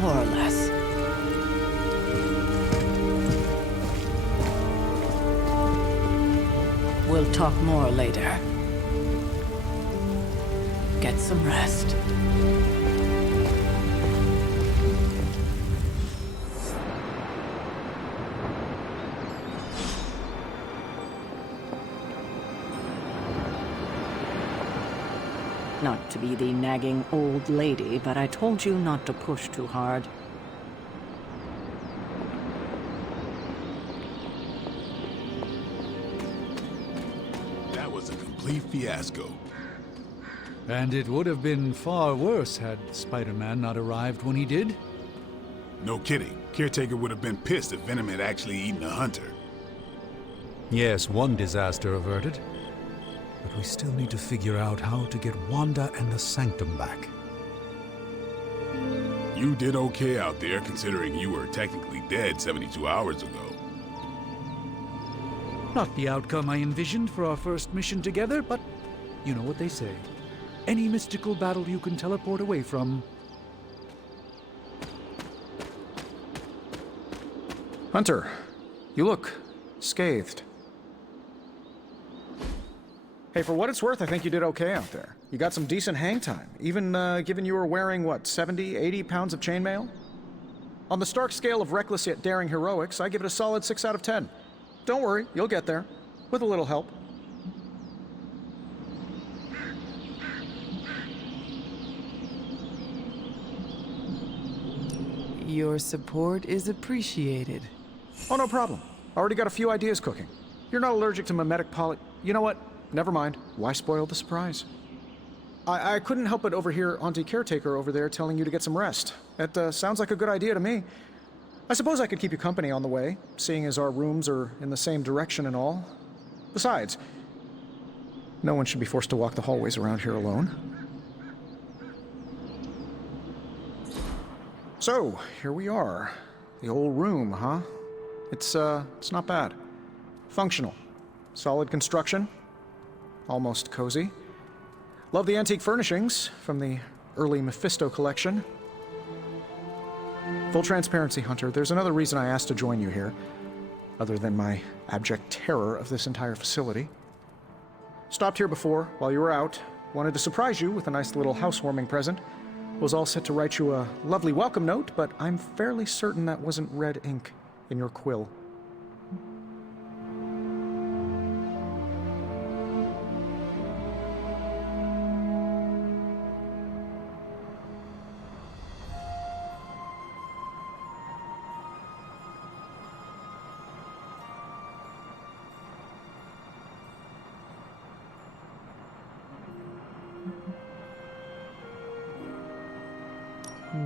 More or less. We'll talk more later. Get some rest. Not to be the nagging old lady, but I told you not to push too hard. That was a complete fiasco. And it would have been far worse had Spider-Man not arrived when he did. No kidding. Caretaker would have been pissed if Venom had actually eaten a hunter. Yes, one disaster averted. But we still need to figure out how to get Wanda and the Sanctum back. You did okay out there, considering you were technically dead 72 hours ago. Not the outcome I envisioned for our first mission together, but you know what they say. Any mystical battle you can teleport away from. Hunter, you look scathed. Hey, for what it's worth, I think you did okay out there. You got some decent hang time, even given you were wearing, what, 70, 80 pounds of chainmail? On the Stark scale of reckless yet daring heroics, I give it a solid 6 out of 10. Don't worry, you'll get there. With a little help. Your support is appreciated. Oh, no problem. Already got a few ideas cooking. You're not allergic to mimetic poly... You know what? Never mind. Why spoil the surprise? I couldn't help but overhear Auntie Caretaker over there telling you to get some rest. That sounds like a good idea to me. I suppose I could keep you company on the way, seeing as our rooms are in the same direction and all. Besides, no one should be forced to walk the hallways around here alone. So, here we are. The old room, huh? It's not bad. Functional. Solid construction. Almost cozy. Love the antique furnishings from the early Mephisto collection. Full transparency, Hunter, there's another reason I asked to join you here, other than my abject terror of this entire facility. Stopped here before, while you were out. Wanted to surprise you with a nice little housewarming present. Was all set to write you a lovely welcome note, but I'm fairly certain that wasn't red ink in your quill.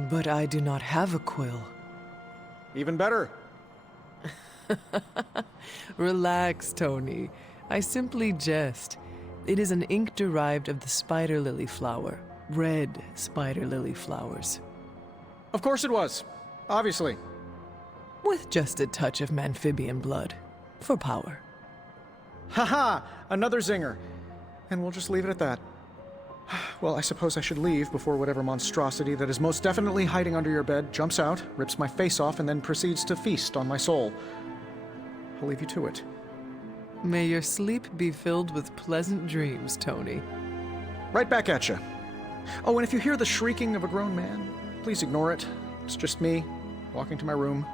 But I do not have a quill. Even better. Relax, Tony. I simply jest. It is an ink derived of the spider lily flower. Red spider lily flowers. Of course it was. Obviously. With just a touch of amphibian blood. For power. Haha! Another zinger. And we'll just leave it at that. Well, I suppose I should leave before whatever monstrosity that is most definitely hiding under your bed jumps out, rips my face off, and then proceeds to feast on my soul. I'll leave you to it. May your sleep be filled with pleasant dreams, Tony. Right back at you. Oh, and if you hear the shrieking of a grown man, please ignore it. It's just me, walking to my room.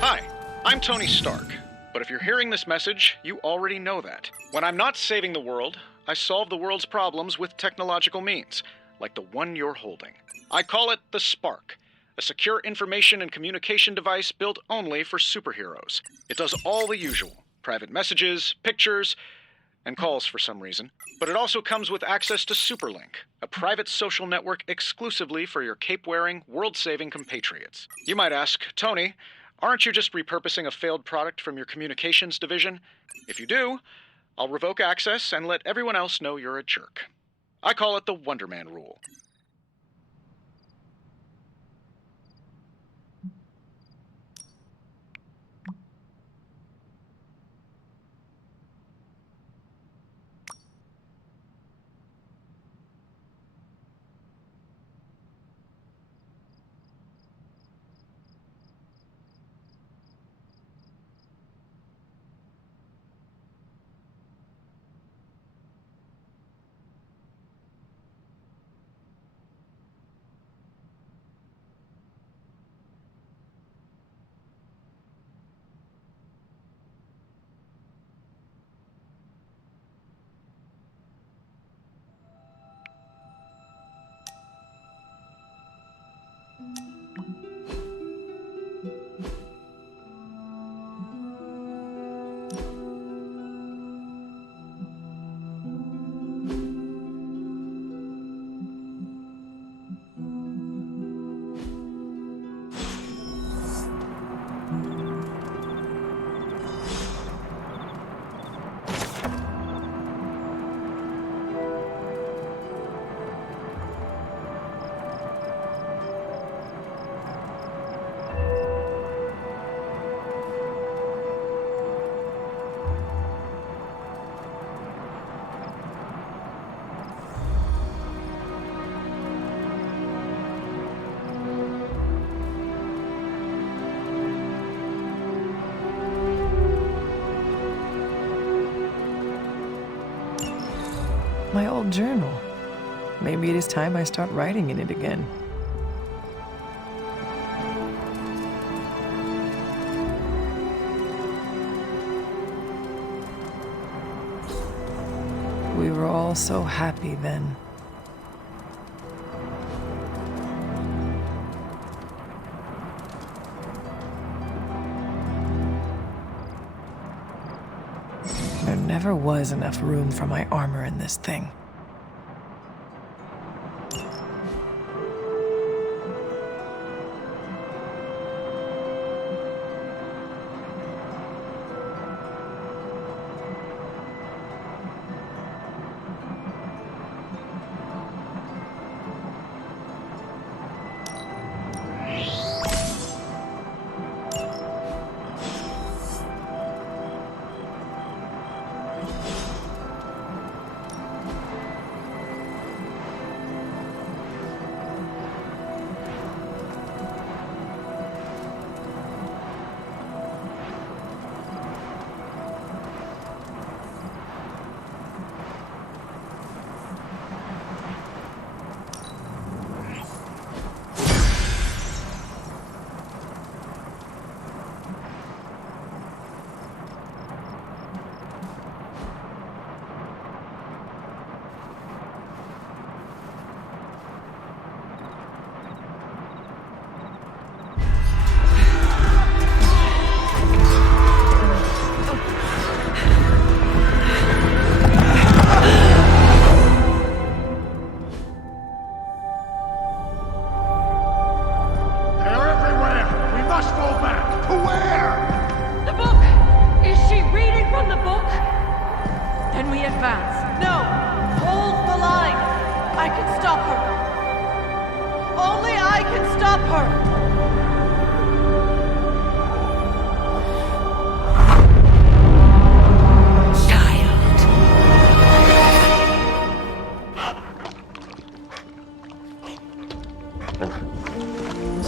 Hi, I'm Tony Stark. But if you're hearing this message, you already know that. When I'm not saving the world, I solve the world's problems with technological means, like the one you're holding. I call it the Spark, a secure information and communication device built only for superheroes. It does all the usual, private messages, pictures, and calls for some reason. But it also comes with access to Superlink, a private social network exclusively for your cape-wearing, world-saving compatriots. You might ask, Tony, aren't you just repurposing a failed product from your communications division? If you do, I'll revoke access and let everyone else know you're a jerk. I call it the Wonder Man rule. old journal. Maybe it is time I start writing in it again. We were all so happy then. There never was enough room for my armor in this thing.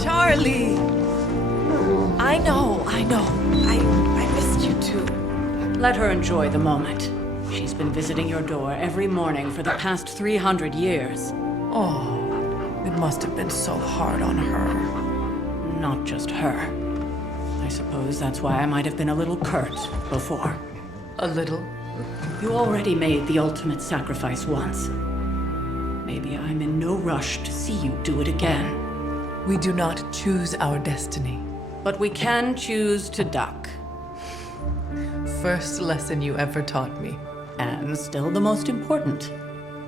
Charlie! I know. I missed you too. Let her enjoy the moment. She's been visiting your door every morning for the past 300 years. Oh, it must have been so hard on her. Not just her. I suppose that's why I might have been a little curt before. A little? You already made the ultimate sacrifice once. Maybe I'm in no rush to see you do it again. We do not choose our destiny. But we can choose to duck. First lesson you ever taught me. And still the most important.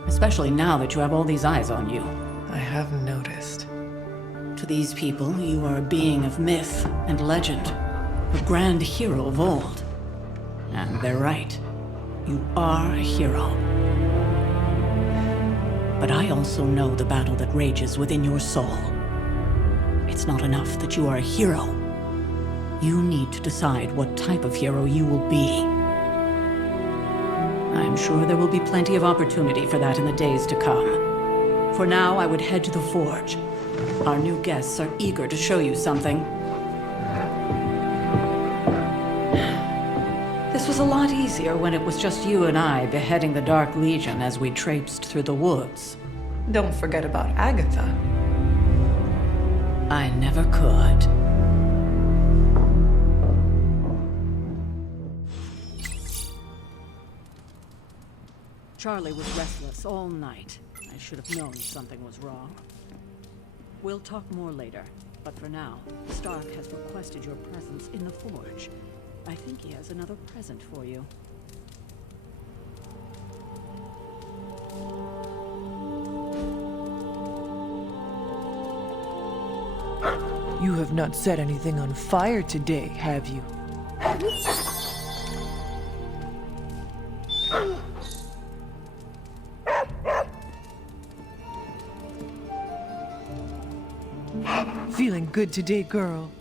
Especially now that you have all these eyes on you. I have noticed. To these people, you are a being of myth and legend. A grand hero of old. And they're right. You are a hero. But I also know the battle that rages within your soul. It's not enough that you are a hero. You need to decide what type of hero you will be. I'm sure there will be plenty of opportunity for that in the days to come. For now, I would head to the Forge. Our new guests are eager to show you something. This was a lot easier when it was just you and I beheading the Dark Legion as we traipsed through the woods. Don't forget about Agatha. I never could. Charlie was restless all night. I should have known something was wrong. We'll talk more later, but for now, Stark has requested your presence in the Forge. I think he has another present for you. You have not set anything on fire today, have you? Feeling good today, girl.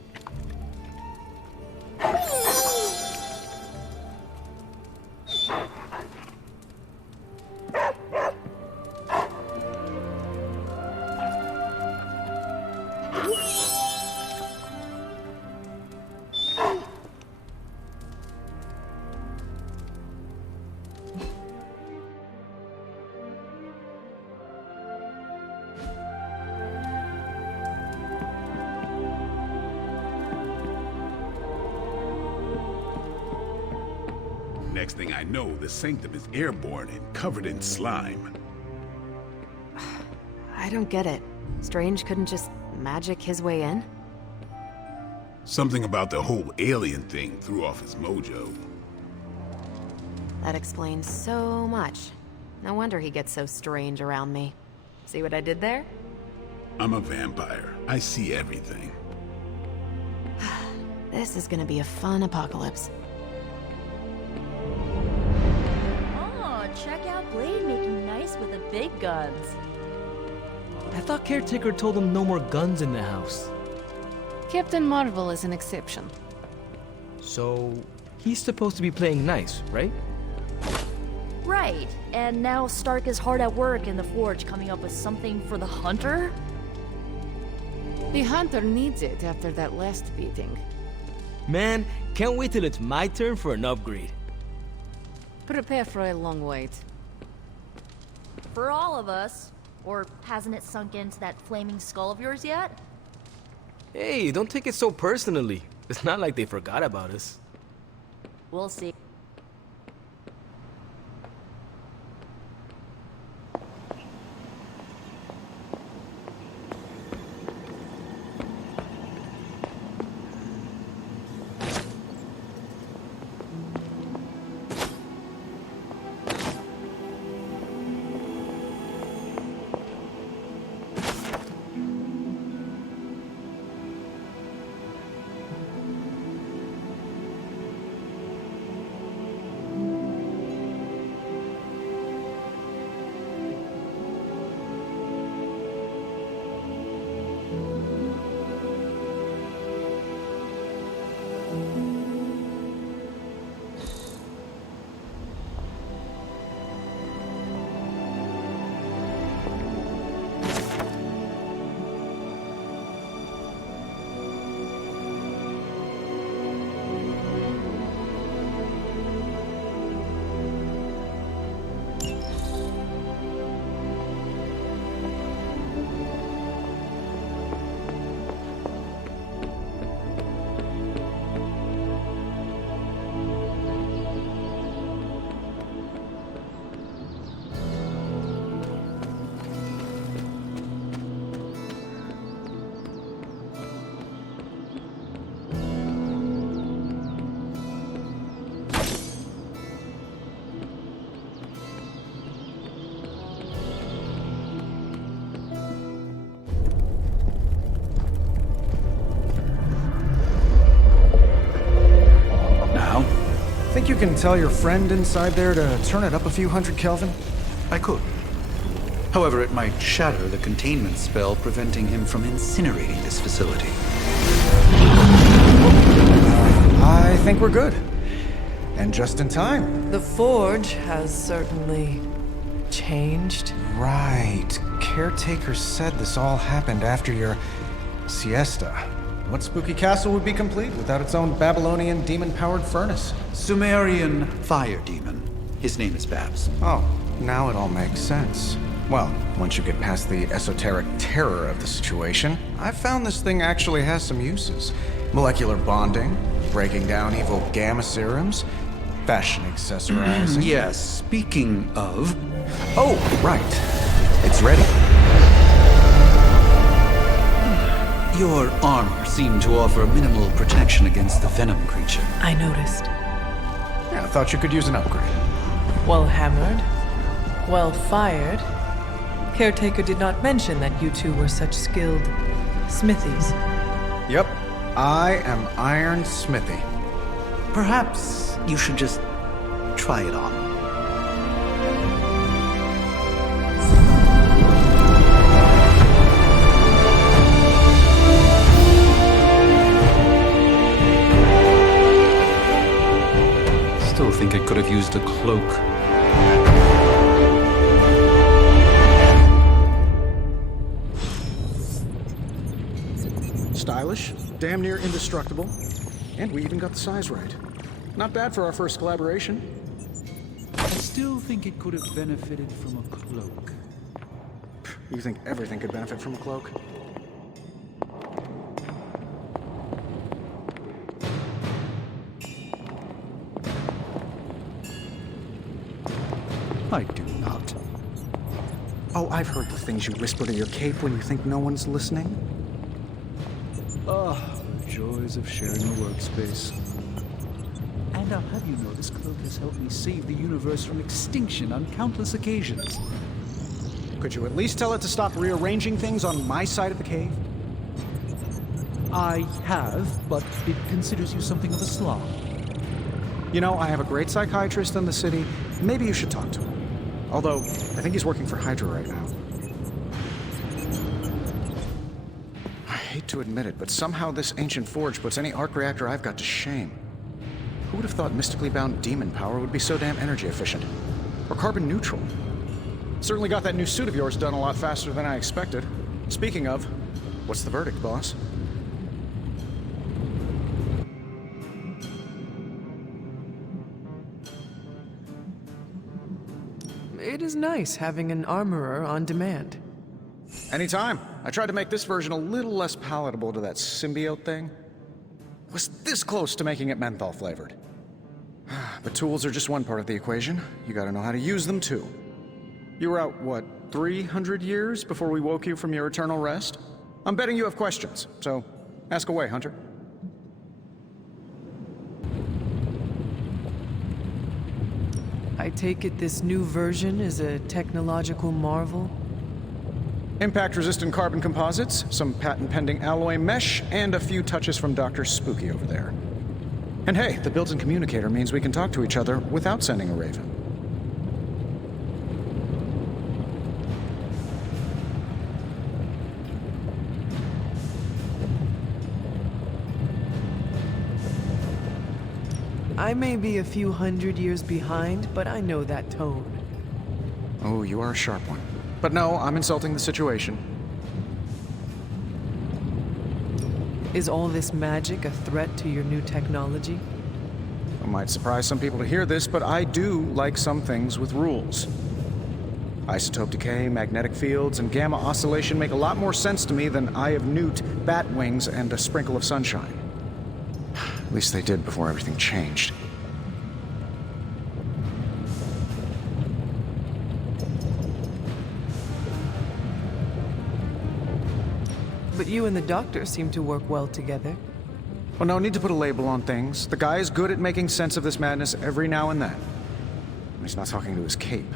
Next thing I know, the Sanctum is airborne and covered in slime. I don't get it. Strange couldn't just magic his way in? Something about the whole alien thing threw off his mojo. That explains so much. No wonder he gets so strange around me. See what I did there? I'm a vampire. I see everything. This is gonna be a fun apocalypse. Oh, check out Blade making nice with the big guns. I thought Caretaker told him no more guns in the house. Captain Marvel is an exception. So, he's supposed to be playing nice, right? Right, and now Stark is hard at work in the Forge coming up with something for the Hunter? The Hunter needs it after that last beating. Man, can't wait till it's my turn for an upgrade. Prepare for a long wait. For all of us. Or hasn't it sunk into that flaming skull of yours yet? Hey, don't take it so personally. It's not like they forgot about us. We'll see. Think you can tell your friend inside there to turn it up a few hundred Kelvin? I could. However, it might shatter the containment spell preventing him from incinerating this facility. I think we're good. And just in time. The Forge has certainly changed. Right. Caretaker said this all happened after your siesta. What spooky castle would be complete without its own Babylonian demon-powered furnace? Sumerian fire demon. His name is Babs. Oh, now it all makes sense. Well, once you get past the esoteric terror of the situation, I've found this thing actually has some uses. Molecular bonding, breaking down evil gamma serums, fashion accessorizing. Yes, speaking of... Oh, right. It's ready. Your armor seemed to offer minimal protection against the venom creature. I noticed. Yeah, I thought you could use an upgrade. Well hammered. Well fired. Caretaker did not mention that you two were such skilled smithies. Yep. I am Iron Smithy. Perhaps you should just try it on. Still think it could have used a cloak. Stylish, damn near indestructible, and we even got the size right. Not bad for our first collaboration. I still think it could have benefited from a cloak. You think everything could benefit from a cloak? I do not. Oh, I've heard the things you whisper to your cape when you think no one's listening. Ah, the joys of sharing a workspace. And I'll have you know this cloak has helped me save the universe from extinction on countless occasions. Could you at least tell it to stop rearranging things on my side of the cave? I have, but it considers you something of a slob. You know, I have a great psychiatrist in the city. Maybe you should talk to him. Although, I think he's working for Hydra right now. I hate to admit it, but somehow this ancient forge puts any arc reactor I've got to shame. Who would have thought mystically bound demon power would be so damn energy efficient? Or carbon neutral? Certainly got that new suit of yours done a lot faster than I expected. Speaking of, what's the verdict, boss? It is nice having an armorer on demand. Anytime. I tried to make this version a little less palatable to that symbiote thing. Was this close to making it menthol flavored. But tools are just one part of the equation. You gotta know how to use them too. You were out, what, 300 years before we woke you from your eternal rest? I'm betting you have questions, so ask away, Hunter. I take it this new version is a technological marvel? Impact-resistant carbon composites, some patent-pending alloy mesh, and a few touches from Dr. Spooky over there. And hey, the built-in communicator means we can talk to each other without sending a raven. I may be a few hundred years behind, but I know that tone. Oh, you are a sharp one. But no, I'm insulting the situation. Is all this magic a threat to your new technology? It might surprise some people to hear this, but I do like some things with rules. Isotope decay, magnetic fields, and gamma oscillation make a lot more sense to me than Eye of Newt, bat wings, and a sprinkle of sunshine. At least they did before everything changed. But you and the doctor seem to work well together. Well, no need to put a label on things. The guy is good at making sense of this madness every now and then. He's not talking to his cape.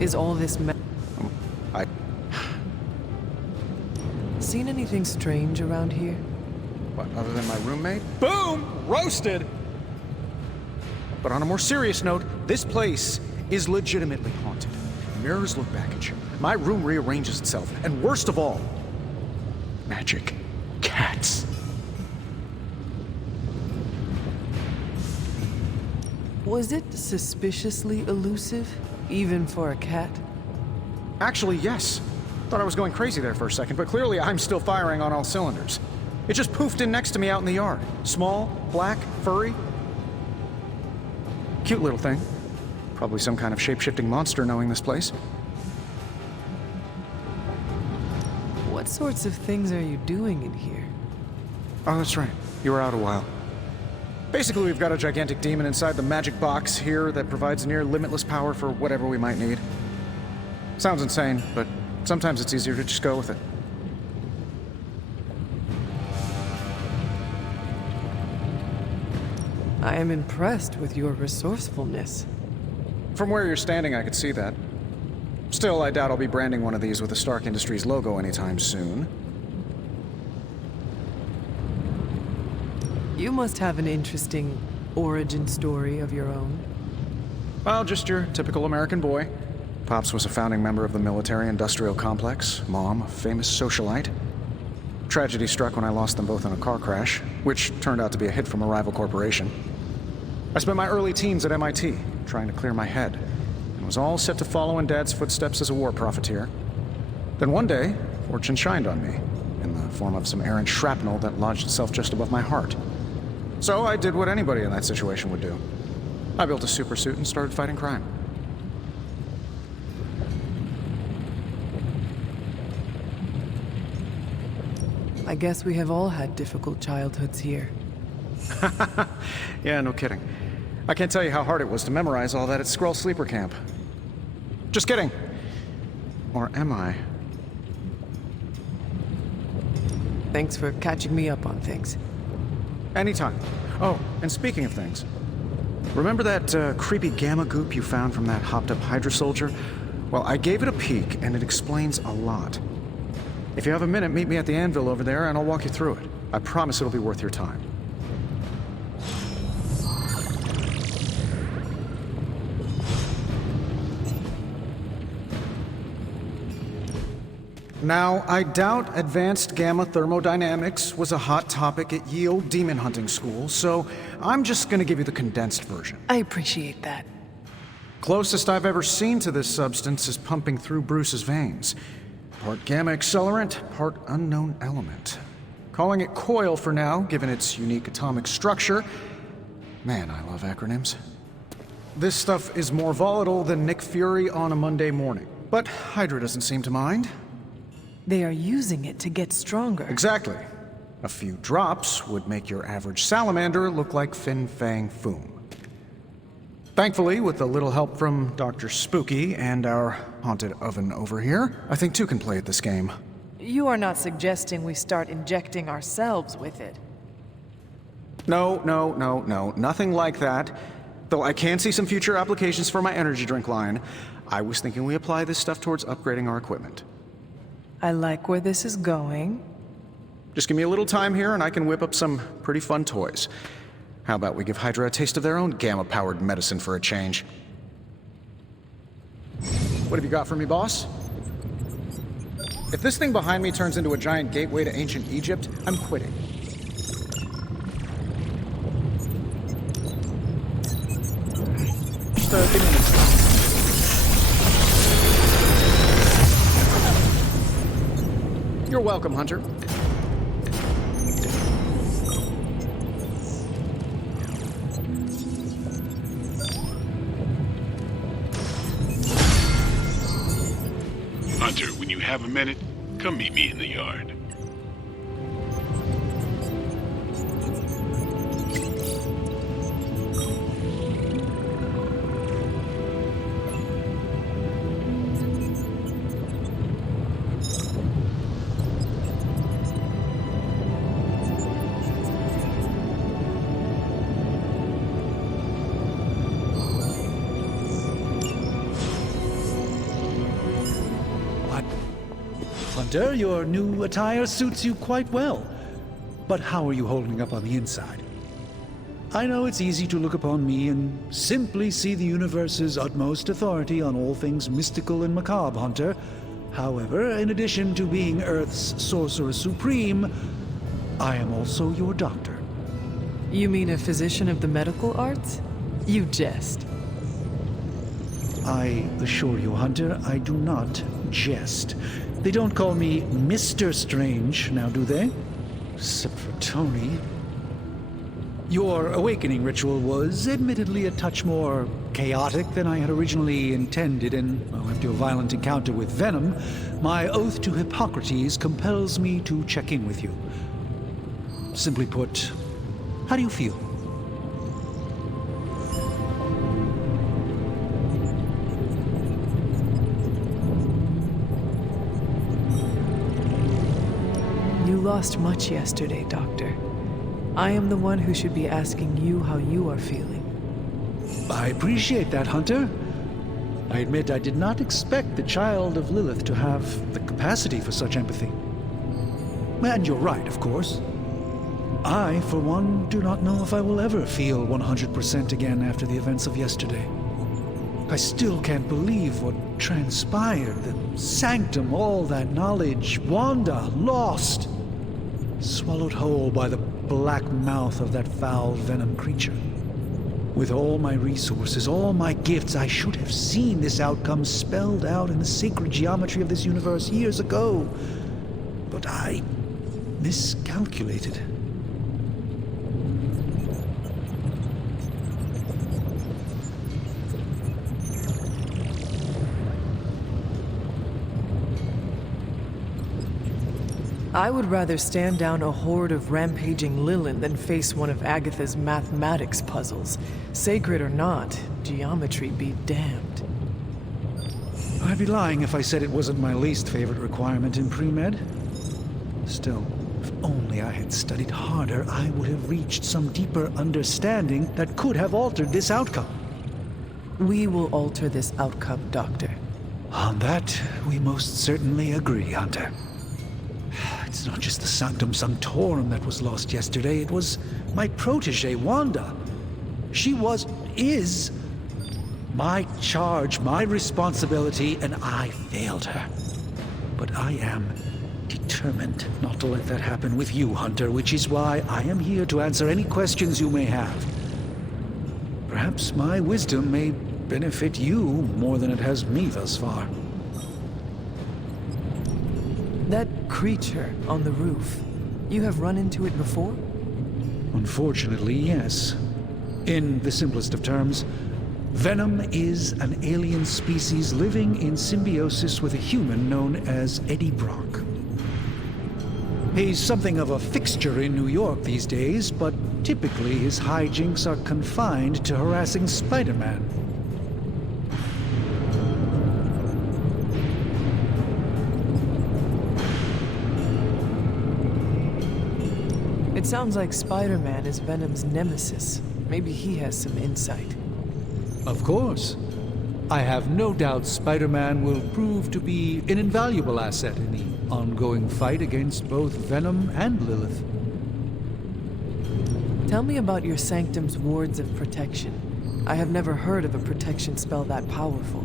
Is all this I... Seen anything strange around here? What, other than my roommate? Boom! Roasted! But on a more serious note, this place is legitimately haunted. Mirrors look back at you. My room rearranges itself. And worst of all, magic cats. Was it suspiciously elusive, even for a cat? Actually, yes. Thought I was going crazy there for a second, but clearly I'm still firing on all cylinders. It just poofed in next to me out in the yard. Small, black, furry. Cute little thing. Probably some kind of shape-shifting monster knowing this place. What sorts of things are you doing in here? Oh, that's right. You were out a while. Basically, we've got a gigantic demon inside the magic box here that provides near limitless power for whatever we might need. Sounds insane, but sometimes it's easier to just go with it. I am impressed with your resourcefulness. From where you're standing, I could see that. Still, I doubt I'll be branding one of these with the Stark Industries logo anytime soon. You must have an interesting origin story of your own. Well, just your typical American boy. Pops was a founding member of the military-industrial complex. Mom, a famous socialite. Tragedy struck when I lost them both in a car crash, which turned out to be a hit from a rival corporation. I spent my early teens at MIT, trying to clear my head, and was all set to follow in Dad's footsteps as a war profiteer. Then one day, fortune shined on me, in the form of some errant shrapnel that lodged itself just above my heart. So I did what anybody in that situation would do. I built a supersuit and started fighting crime. I guess we have all had difficult childhoods here. Yeah, no kidding. I can't tell you how hard it was to memorize all that at Skrull Sleeper Camp. Just kidding. Or am I? Thanks for catching me up on things. Anytime. Oh, and speaking of things, remember that creepy gamma goop you found from that hopped-up Hydra soldier? Well, I gave it a peek, and it explains a lot. If you have a minute, meet me at the anvil over there, and I'll walk you through it. I promise it'll be worth your time. Now, I doubt advanced gamma thermodynamics was a hot topic at Yield Demon Hunting School, so I'm just gonna give you the condensed version. I appreciate that. Closest I've ever seen to this substance is pumping through Bruce's veins. Part gamma accelerant, part unknown element. Calling it Coil for now, given its unique atomic structure. Man, I love acronyms. This stuff is more volatile than Nick Fury on a Monday morning, but Hydra doesn't seem to mind. They are using it to get stronger. Exactly. A few drops would make your average salamander look like Fin Fang Foom. Thankfully, with a little help from Dr. Spooky and our haunted oven over here, I think two can play at this game. You are not suggesting we start injecting ourselves with it. No, nothing like that. Though I can see some future applications for my energy drink line. I was thinking we apply this stuff towards upgrading our equipment. I like where this is going. Just give me a little time here and I can whip up some pretty fun toys. How about we give Hydra a taste of their own gamma-powered medicine for a change? What have you got for me, boss? If this thing behind me turns into a giant gateway to ancient Egypt, I'm quitting. Just give me a minute. You're welcome, Hunter. Hunter, when you have a minute, come meet me in the yard. Hunter, your new attire suits you quite well. But how are you holding up on the inside? I know it's easy to look upon me and simply see the universe's utmost authority on all things mystical and macabre, Hunter. However, in addition to being Earth's Sorcerer Supreme, I am also your doctor. You mean a physician of the medical arts? You jest. I assure you, Hunter, I do not jest. They don't call me Mr. Strange, now do they? Except for Tony. Your awakening ritual was admittedly a touch more chaotic than I had originally intended, and well, after a violent encounter with Venom, my oath to Hippocrates compels me to check in with you. Simply put, how do you feel? You lost much yesterday, Doctor. I am the one who should be asking you how you are feeling. I appreciate that, Hunter. I admit I did not expect the child of Lilith to have the capacity for such empathy. And you're right, of course. I, for one, do not know if I will ever feel 100% again after the events of yesterday. I still can't believe what transpired. The sanctum, all that knowledge, Wanda, lost. Swallowed whole by the black mouth of that foul venom creature. With all my resources, all my gifts, I should have seen this outcome spelled out in the sacred geometry of this universe years ago. But I miscalculated. I would rather stand down a horde of rampaging Lilin than face one of Agatha's mathematics puzzles. Sacred or not, geometry be damned. I'd be lying if I said it wasn't my least favorite requirement in pre-med. Still, if only I had studied harder, I would have reached some deeper understanding that could have altered this outcome. We will alter this outcome, Doctor. On that, we most certainly agree, Hunter. It's not just the Sanctum Sanctorum that was lost yesterday, it was my protege, Wanda. She is my charge, my responsibility, and I failed her. But I am determined not to let that happen with you, Hunter, which is why I am here to answer any questions you may have. Perhaps my wisdom may benefit you more than it has me thus far. That creature on the roof, you have run into it before? Unfortunately, yes. In the simplest of terms, Venom is an alien species living in symbiosis with a human known as Eddie Brock. He's something of a fixture in New York these days, but typically his hijinks are confined to harassing Spider-Man. It sounds like Spider-Man is Venom's nemesis. Maybe he has some insight. Of course. I have no doubt Spider-Man will prove to be an invaluable asset in the ongoing fight against both Venom and Lilith. Tell me about your Sanctum's wards of protection. I have never heard of a protection spell that powerful.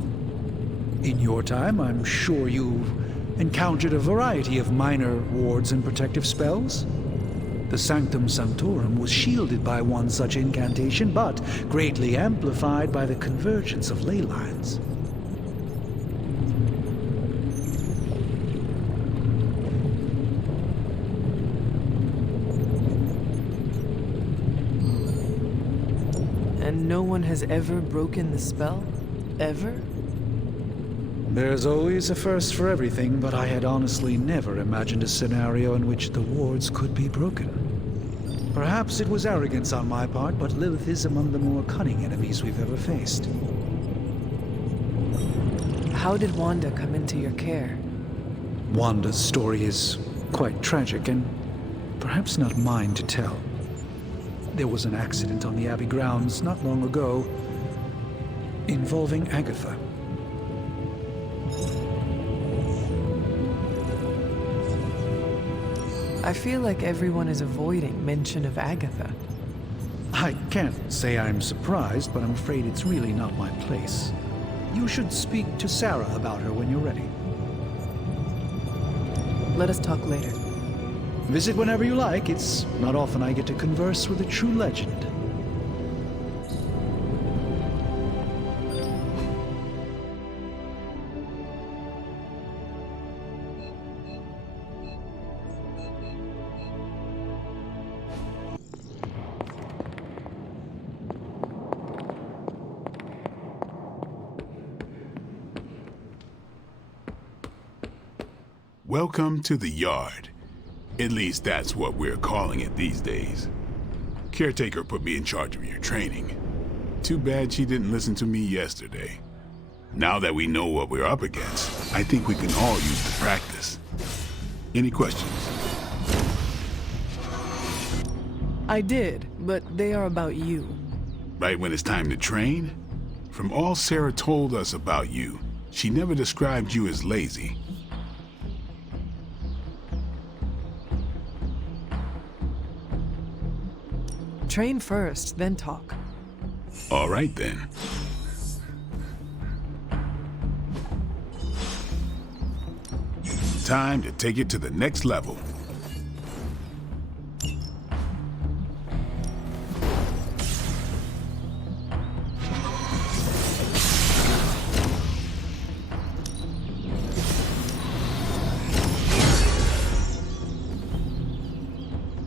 In your time, I'm sure you've encountered a variety of minor wards and protective spells. The Sanctum Sanctorum was shielded by one such incantation, but greatly amplified by the convergence of ley lines. And no one has ever broken the spell? Ever? There's always a first for everything, but I had honestly never imagined a scenario in which the wards could be broken. Perhaps it was arrogance on my part, but Lilith is among the more cunning enemies we've ever faced. How did Wanda come into your care? Wanda's story is quite tragic, and perhaps not mine to tell. There was an accident on the Abbey grounds not long ago involving Agatha. I feel like everyone is avoiding mention of Agatha. I can't say I'm surprised, but I'm afraid it's really not my place. You should speak to Sarah about her when you're ready. Let us talk later. Visit whenever you like. It's not often I get to converse with a true legend. Welcome to the Yard. At least that's what we're calling it these days. Caretaker put me in charge of your training. Too bad she didn't listen to me yesterday. Now that we know what we're up against, I think we can all use the practice. Any questions? I did, but they are about you. Right when it's time to train? From all Sarah told us about you, she never described you as lazy. Train first, then talk. All right, then. Time to take it to the next level.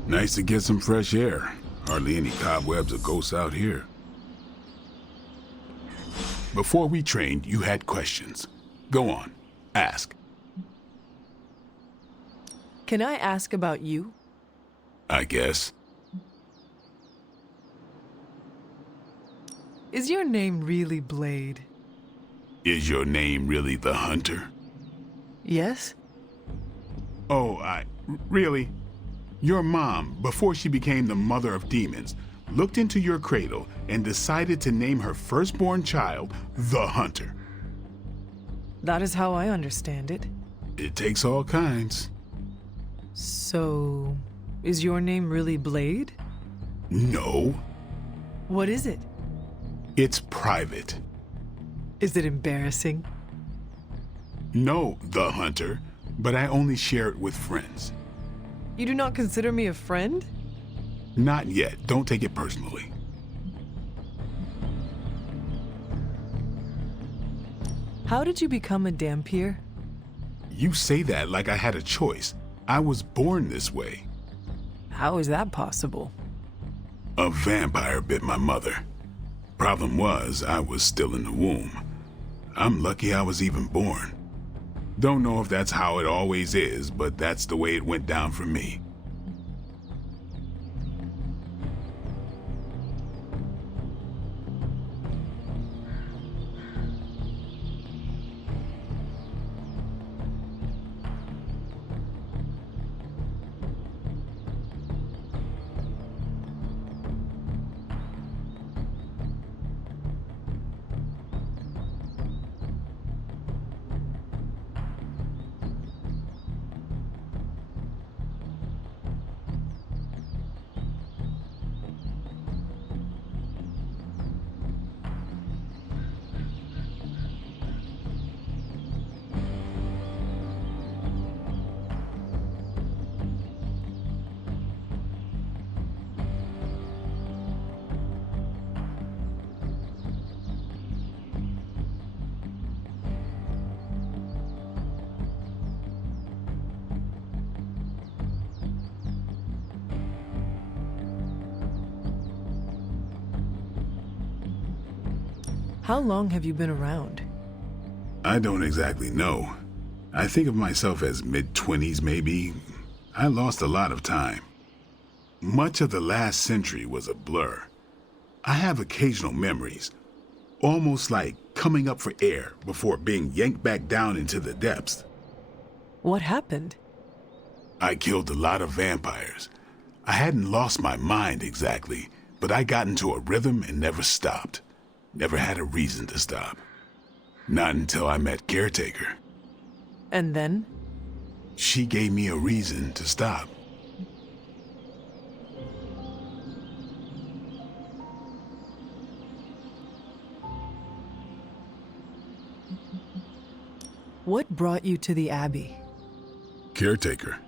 Nice to get some fresh air. Hardly any cobwebs or ghosts out here. Before we trained, you had questions. Go on, ask. Can I ask about you? I guess. Is your name really Blade? Is your name really the Hunter? Yes? Oh, really? Your mom, before she became the mother of demons, looked into your cradle and decided to name her firstborn child the Hunter. That is how I understand it. It takes all kinds. So, is your name really Blade? No. What is it? It's private. Is it embarrassing? No, the Hunter, but I only share it with friends. You do not consider me a friend? Not yet. Don't take it personally. How did you become a Dhampir? You say that like I had a choice. I was born this way. How is that possible? A vampire bit my mother. Problem was, I was still in the womb. I'm lucky I was even born. Don't know if that's how it always is, but that's the way it went down for me. How long have you been around? I don't exactly know. I think of myself as mid-20s, maybe. I lost a lot of time. Much of the last century was a blur. I have occasional memories, almost like coming up for air before being yanked back down into the depths. What happened? I killed a lot of vampires. I hadn't lost my mind exactly, but I got into a rhythm and never stopped. Never had a reason to stop. Not until I met Caretaker. And then? She gave me a reason to stop. What brought you to the Abbey? Caretaker.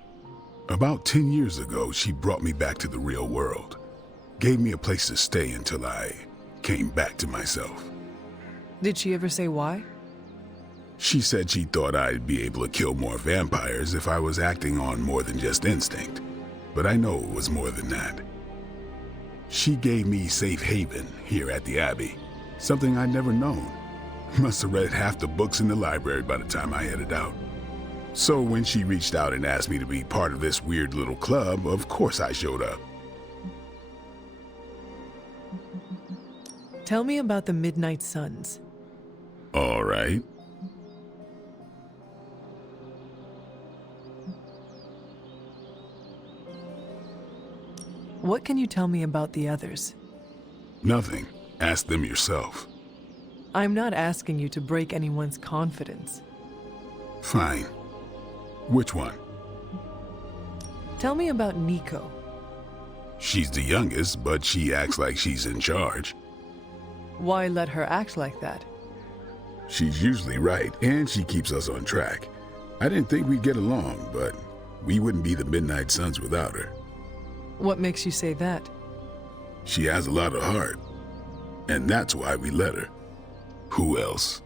About 10 years ago, she brought me back to the real world. Gave me a place to stay until I came back to myself. Did she ever say why? She said she thought I'd be able to kill more vampires if I was acting on more than just instinct. But I know it was more than that. She gave me safe haven here at the Abbey, something I'd never known. Must have read half the books in the library by the time I headed out. So when she reached out and asked me to be part of this weird little club, of course I showed up. Tell me about the Midnight Suns. All right. What can you tell me about the others? Nothing. Ask them yourself. I'm not asking you to break anyone's confidence. Fine. Which one? Tell me about Nico. She's the youngest, but she acts like she's in charge. Why let her act like that? She's usually right, and she keeps us on track. I didn't think we'd get along, but we wouldn't be the Midnight Suns without her. What makes you say that? She has a lot of heart, and that's why we let her. Who else?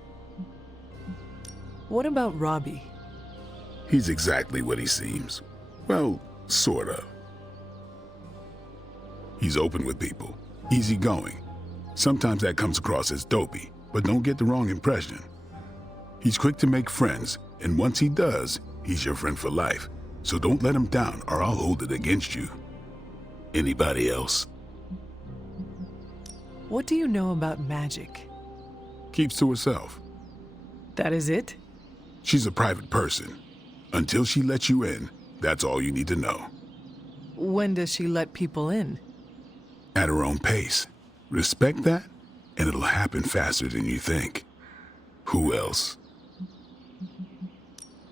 What about Robbie? He's exactly what he seems. Well, sort of. He's open with people, easygoing. Sometimes that comes across as dopey, but don't get the wrong impression. He's quick to make friends, and once he does, he's your friend for life. So don't let him down or I'll hold it against you. Anybody else? What do you know about magic? Keeps to herself. That is it? She's a private person. Until she lets you in, that's all you need to know. When does she let people in? At her own pace. Respect that, and it'll happen faster than you think. Who else?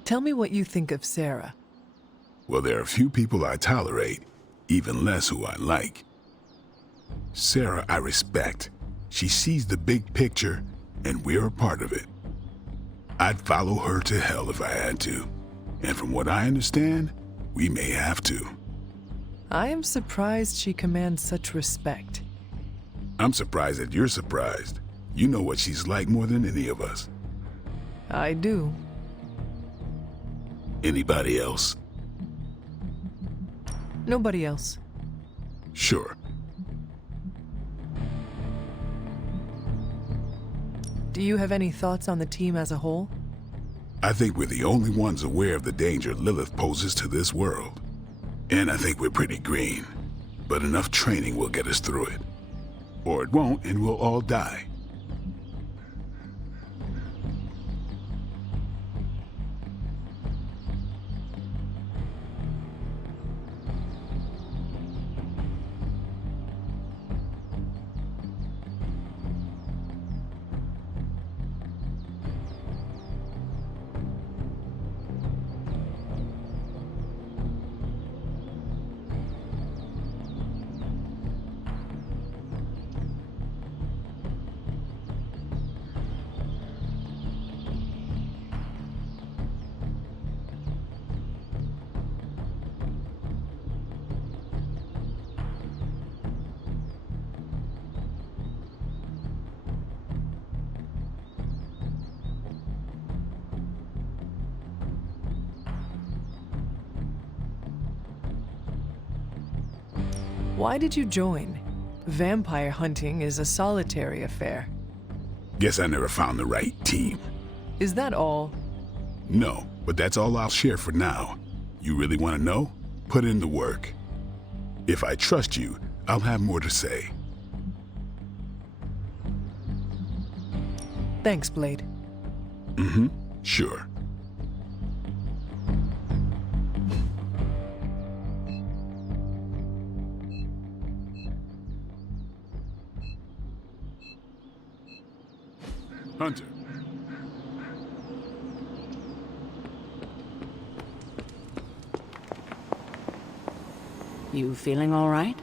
Tell me what you think of Sarah. Well, there are few people I tolerate, even less who I like. Sarah, I respect. She sees the big picture, and we're a part of it. I'd follow her to hell if I had to. And from what I understand, we may have to. I am surprised she commands such respect. I'm surprised that you're surprised. You know what she's like more than any of us. I do. Anybody else? Nobody else. Sure. Do you have any thoughts on the team as a whole? I think we're the only ones aware of the danger Lilith poses to this world. And I think we're pretty green. But enough training will get us through it. Or it won't, and we'll all die. Why did you join? Vampire hunting is a solitary affair. Guess I never found the right team. Is that all? No, but that's all I'll share for now. You really want to know? Put in the work. If I trust you, I'll have more to say. Thanks, Blade. Mm-hmm. Sure. Hunter. You feeling all right?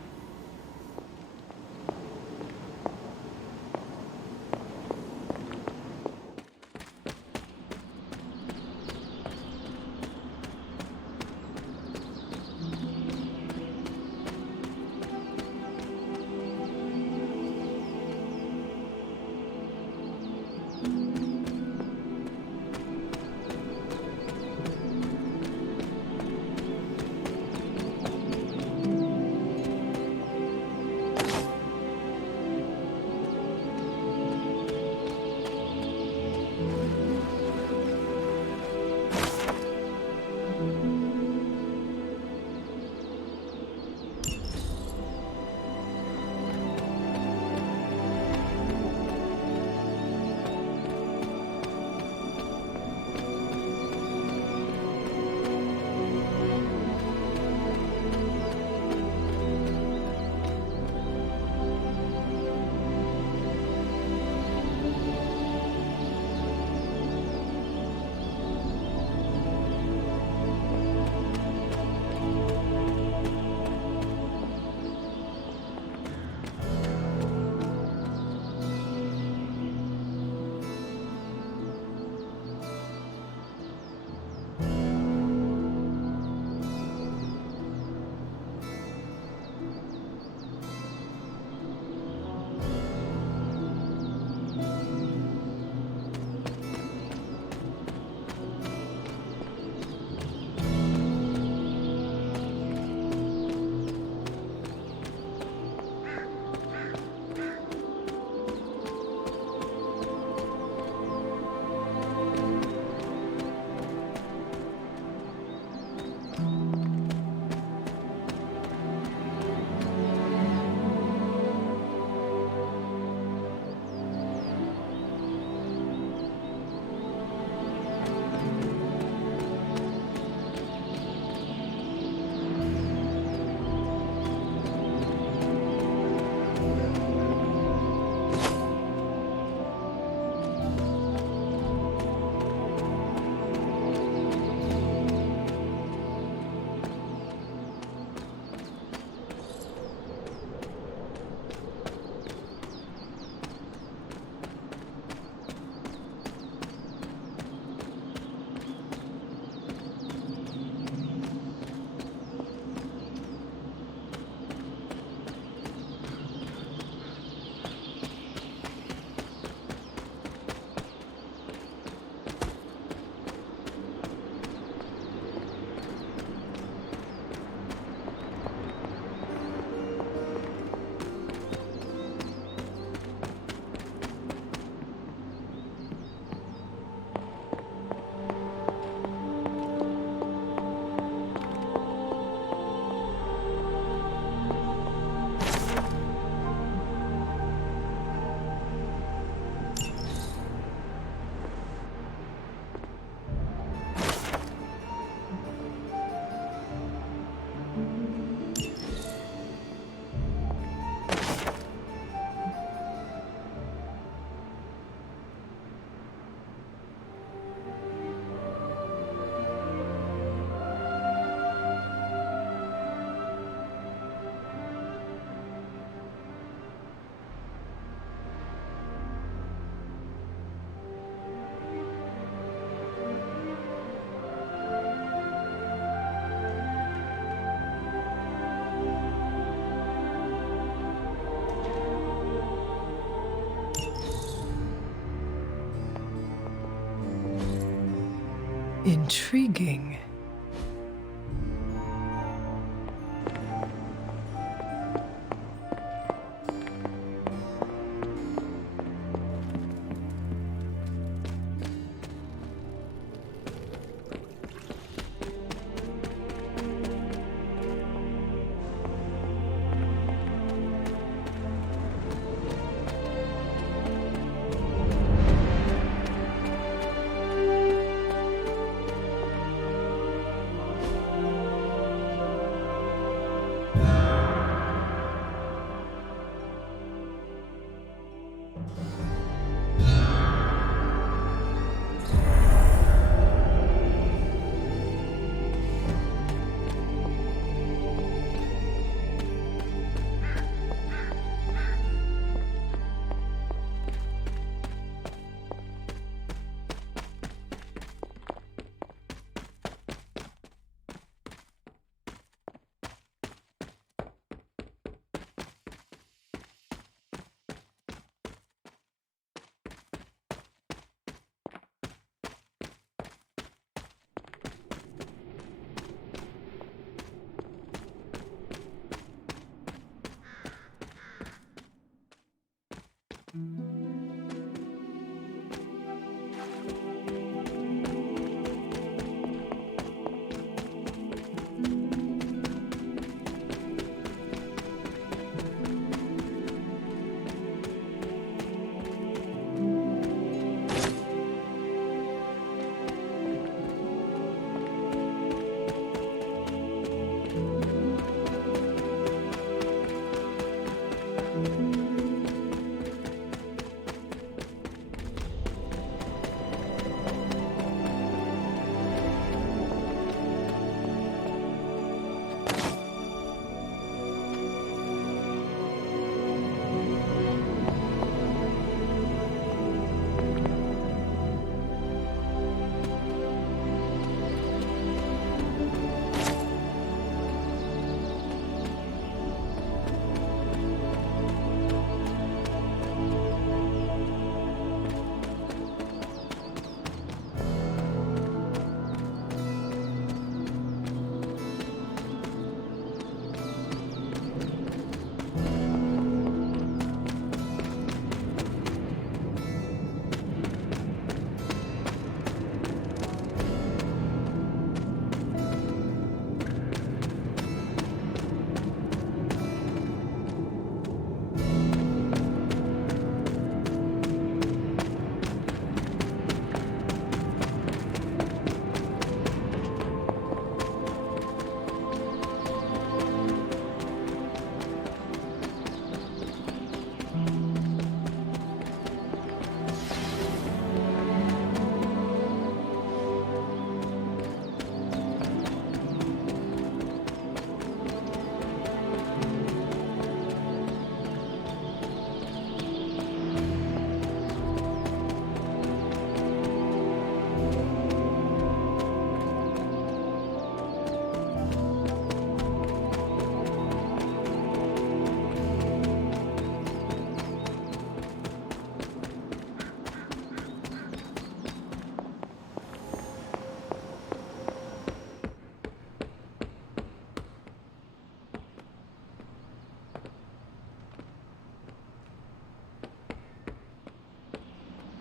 Intriguing.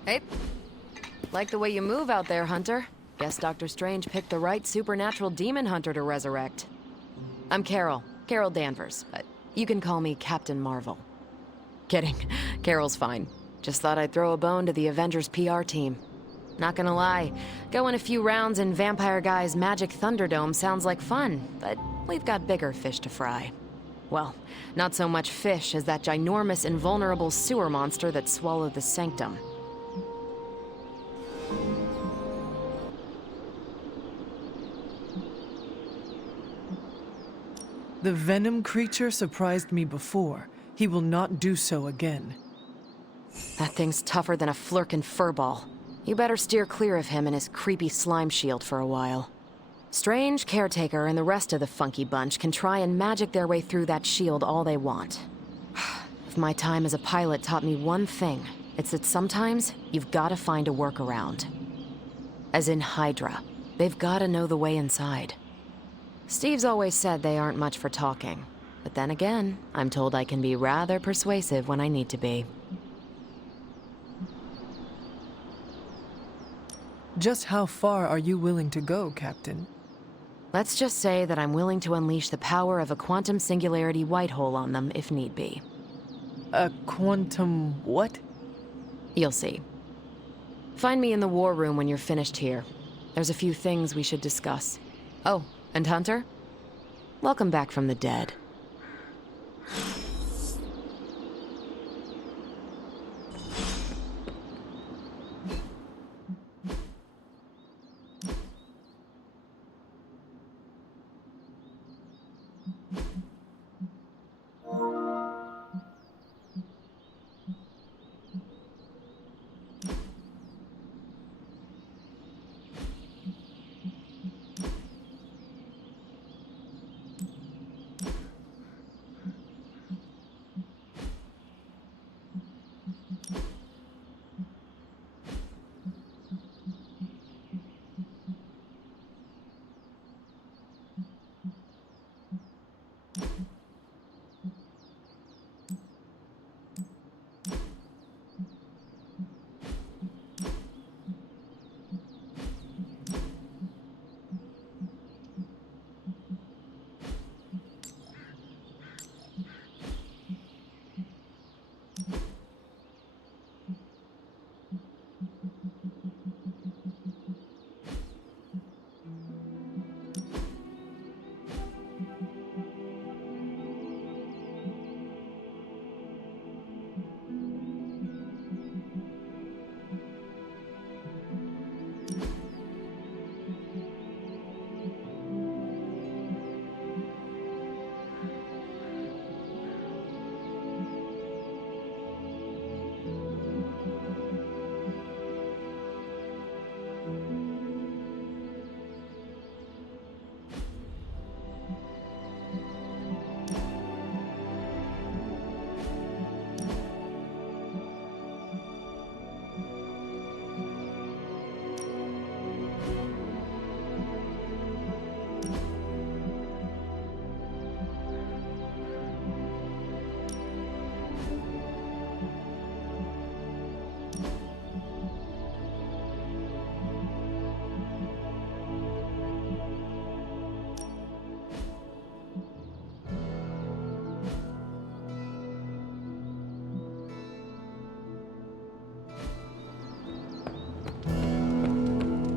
Hey. Like the way you move out there, Hunter. Guess Dr. Strange picked the right supernatural demon hunter to resurrect. I'm Carol Danvers, but you can call me Captain Marvel. Kidding. Carol's fine. Just thought I'd throw a bone to the Avengers PR team. Not gonna lie, going a few rounds in Vampire Guy's Magic Thunderdome sounds like fun, but we've got bigger fish to fry. Well, not so much fish as that ginormous invulnerable sewer monster that swallowed the Sanctum. The Venom creature surprised me before. He will not do so again. That thing's tougher than a Flurkin furball. You better steer clear of him and his creepy slime shield for a while. Strange, Caretaker, and the rest of the funky bunch can try and magic their way through that shield all they want. If my time as a pilot taught me one thing, it's that sometimes you've got to find a workaround. As in Hydra. They've gotta know the way inside. Steve's always said they aren't much for talking. But then again, I'm told I can be rather persuasive when I need to be. Just how far are you willing to go, Captain? Let's just say that I'm willing to unleash the power of a quantum singularity white hole on them if need be. A quantum what? You'll see. Find me in the war room when you're finished here. There's a few things we should discuss. Oh, and Hunter? Welcome back from the dead.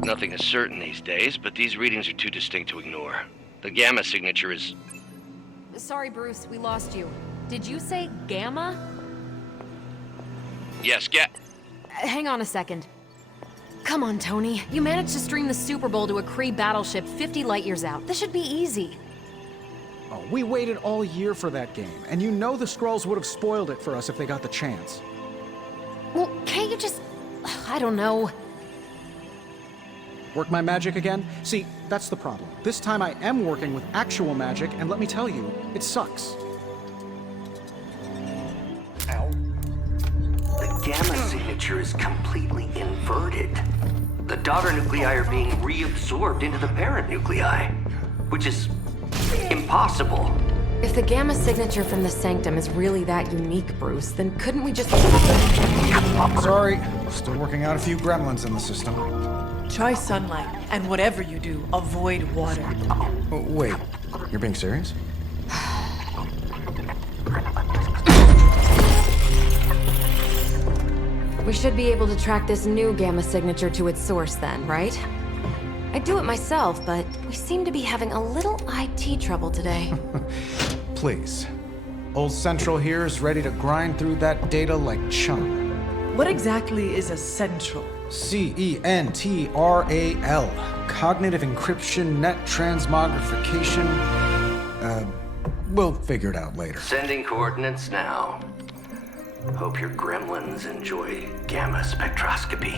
Nothing is certain these days, but these readings are too distinct to ignore. The gamma signature is... Sorry, Bruce, we lost you. Did you say Gamma? Yes, Hang on a second. Come on, Tony. You managed to stream the Super Bowl to a Kree battleship 50 light-years out. This should be easy. Oh, we waited all year for that game, and you know the Skrulls would have spoiled it for us if they got the chance. Well, can't you just... I don't know. Work my magic again? See, that's the problem. This time I am working with actual magic, and let me tell you, it sucks. The gamma signature is completely inverted. The daughter nuclei are being reabsorbed into the parent nuclei, which is impossible. If the gamma signature from the Sanctum is really that unique, Bruce, then couldn't we just... Sorry, still working out a few gremlins in the system. Try sunlight, and whatever you do, avoid water. Oh, wait, you're being serious? We should be able to track this new gamma signature to its source then, right? I'd do it myself, but we seem to be having a little IT trouble today. Please. Old Central here is ready to grind through that data like chum. What exactly is a central? CENTRAL. Cognitive encryption, net transmogrification. We'll figure it out later. Sending coordinates now. Hope your gremlins enjoy gamma spectroscopy.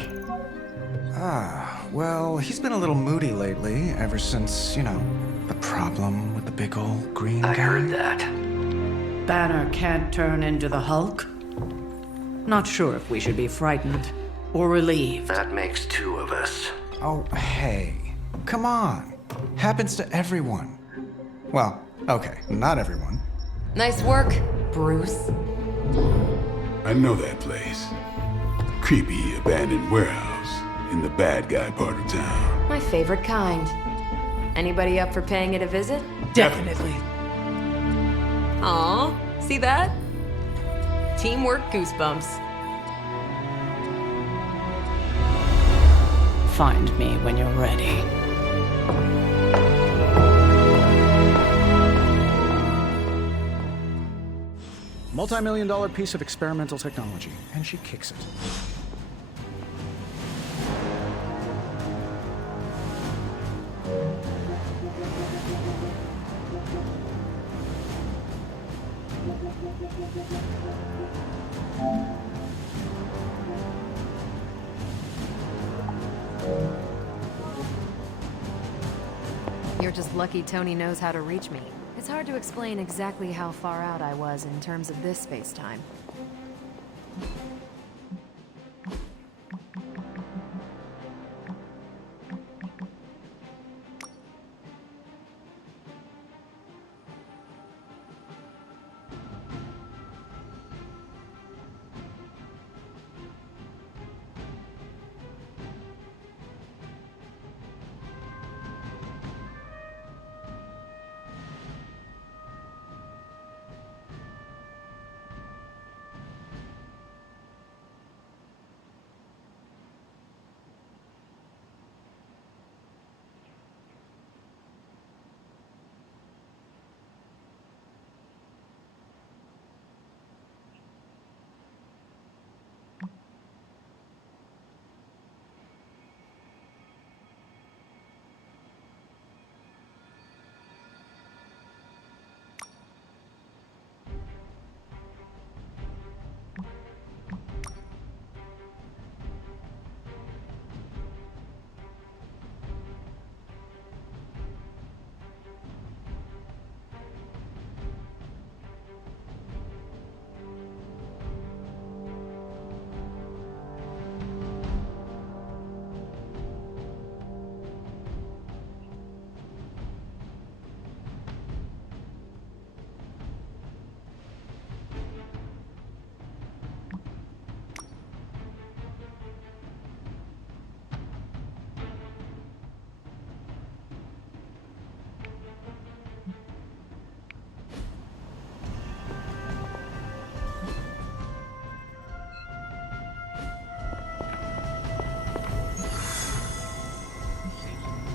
Ah, well, he's been a little moody lately, ever since, you know, the problem with the big old green guy. I heard that. Banner can't turn into the Hulk? Not sure if we should be frightened or relieved. That makes two of us. Oh, hey. Come on. Happens to everyone. Well, okay, not everyone. Nice work, Bruce. I know that place. Creepy abandoned warehouse in the bad guy part of town. My favorite kind. Anybody up for paying it a visit? Definitely. Aw, see that? Teamwork goosebumps. Find me when you're ready. Multi-million-dollar piece of experimental technology, and she kicks it. You're just lucky Tony knows how to reach me. It's hard to explain exactly how far out I was in terms of this space-time.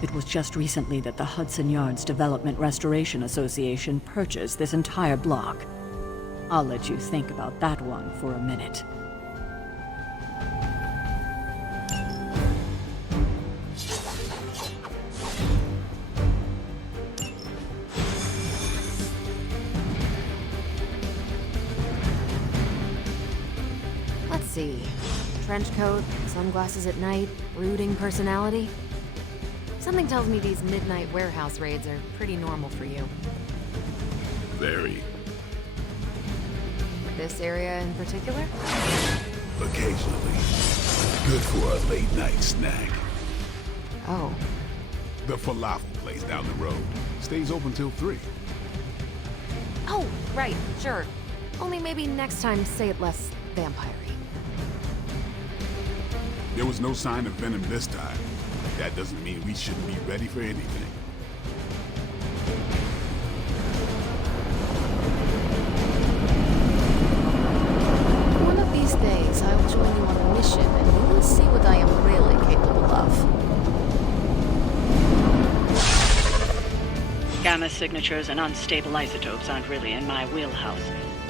It was just recently that the Hudson Yards Development Restoration Association purchased this entire block. I'll let you think about that one for a minute. Let's see. Trench coat, sunglasses at night, brooding personality. Something tells me these midnight warehouse raids are pretty normal for you. Very. This area in particular? Occasionally. Good for a late night snack. Oh. The falafel place down the road. Stays open till 3. Oh, right, sure. Only maybe next time say it less vampire-y. There was no sign of venom this time. That doesn't mean we shouldn't be ready for anything. One of these days, I will join you on a mission, and you will see what I am really capable of. Gamma signatures and unstable isotopes aren't really in my wheelhouse,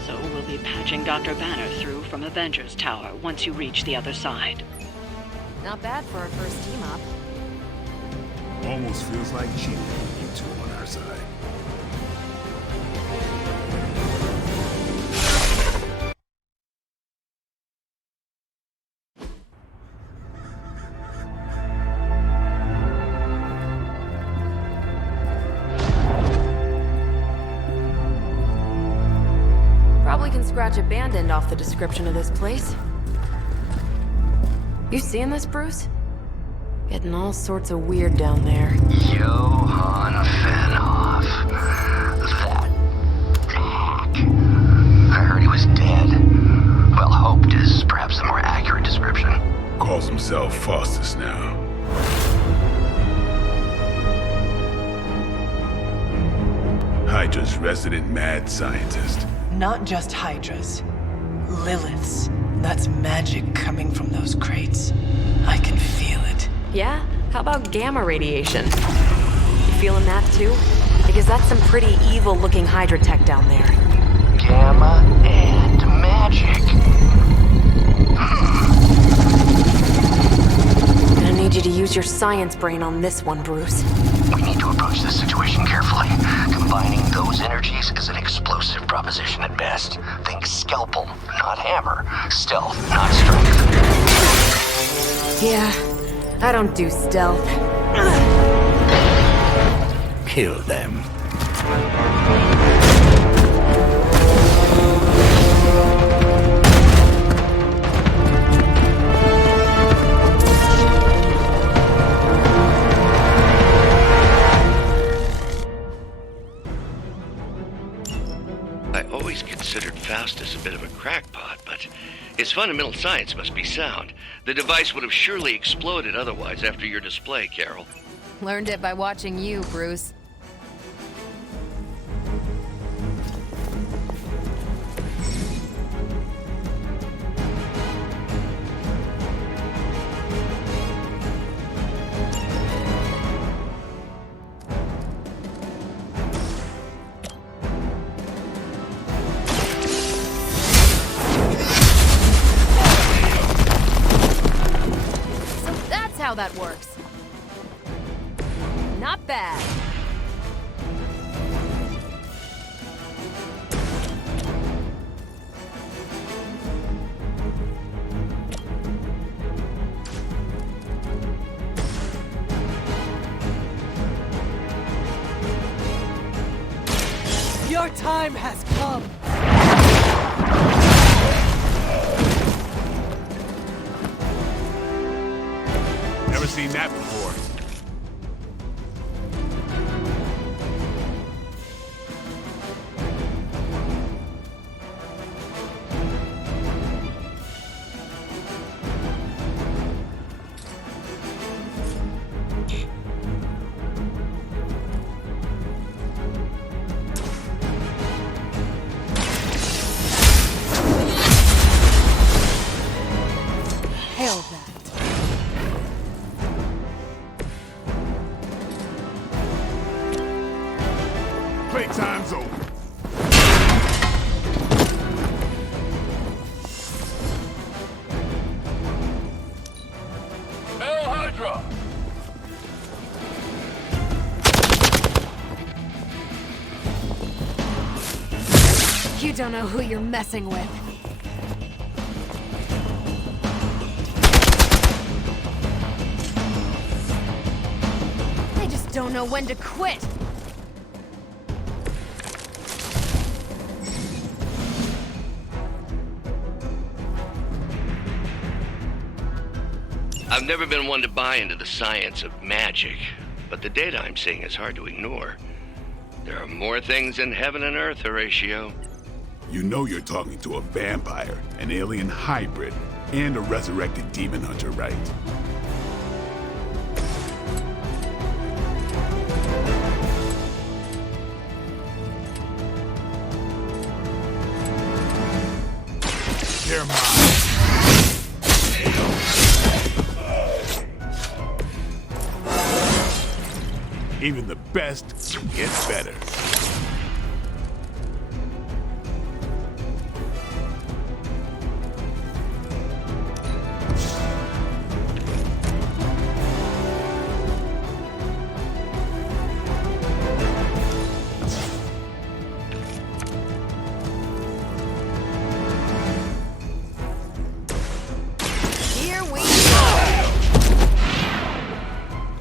so we'll be patching Dr. Banner through from Avengers Tower once you reach the other side. Not bad for our first team-up. Almost feels like cheating with you two on our side. Probably can scratch abandoned off the description of this place. You seeing this, Bruce? Getting all sorts of weird down there. Johann Fenhoff. That hack. I heard he was dead. Well, hoped is perhaps the more accurate description. Calls himself Faustus now. Hydra's resident mad scientist. Not just Hydras. Liliths. That's magic coming from those crates. I can feel it. Yeah? How about gamma radiation? You feeling that too? Because that's some pretty evil-looking Hydra tech down there. Gamma and magic. Gonna need you to use your science brain on this one, Bruce. We need to approach this situation carefully. Combining those energies is an explosive proposition at best. Think scalpel, not hammer. Stealth, not strength. Yeah, I don't do stealth. Kill them. I always considered Faustus a bit of a crackpot, but his fundamental science must be sound. The device would have surely exploded otherwise after your display, Carol. Learned it by watching you, Bruce. How that works. Not bad. Your time has come. Never seen that before. Hail that. Playtime's over. Hail Hydra! You don't know who you're messing with. I just don't know when to quit. I've never been one to buy into the science of magic, but the data I'm seeing is hard to ignore. There are more things in heaven and earth, Horatio. You know you're talking to a vampire, an alien hybrid, and a resurrected demon hunter, right? They're mine. Even the best gets better.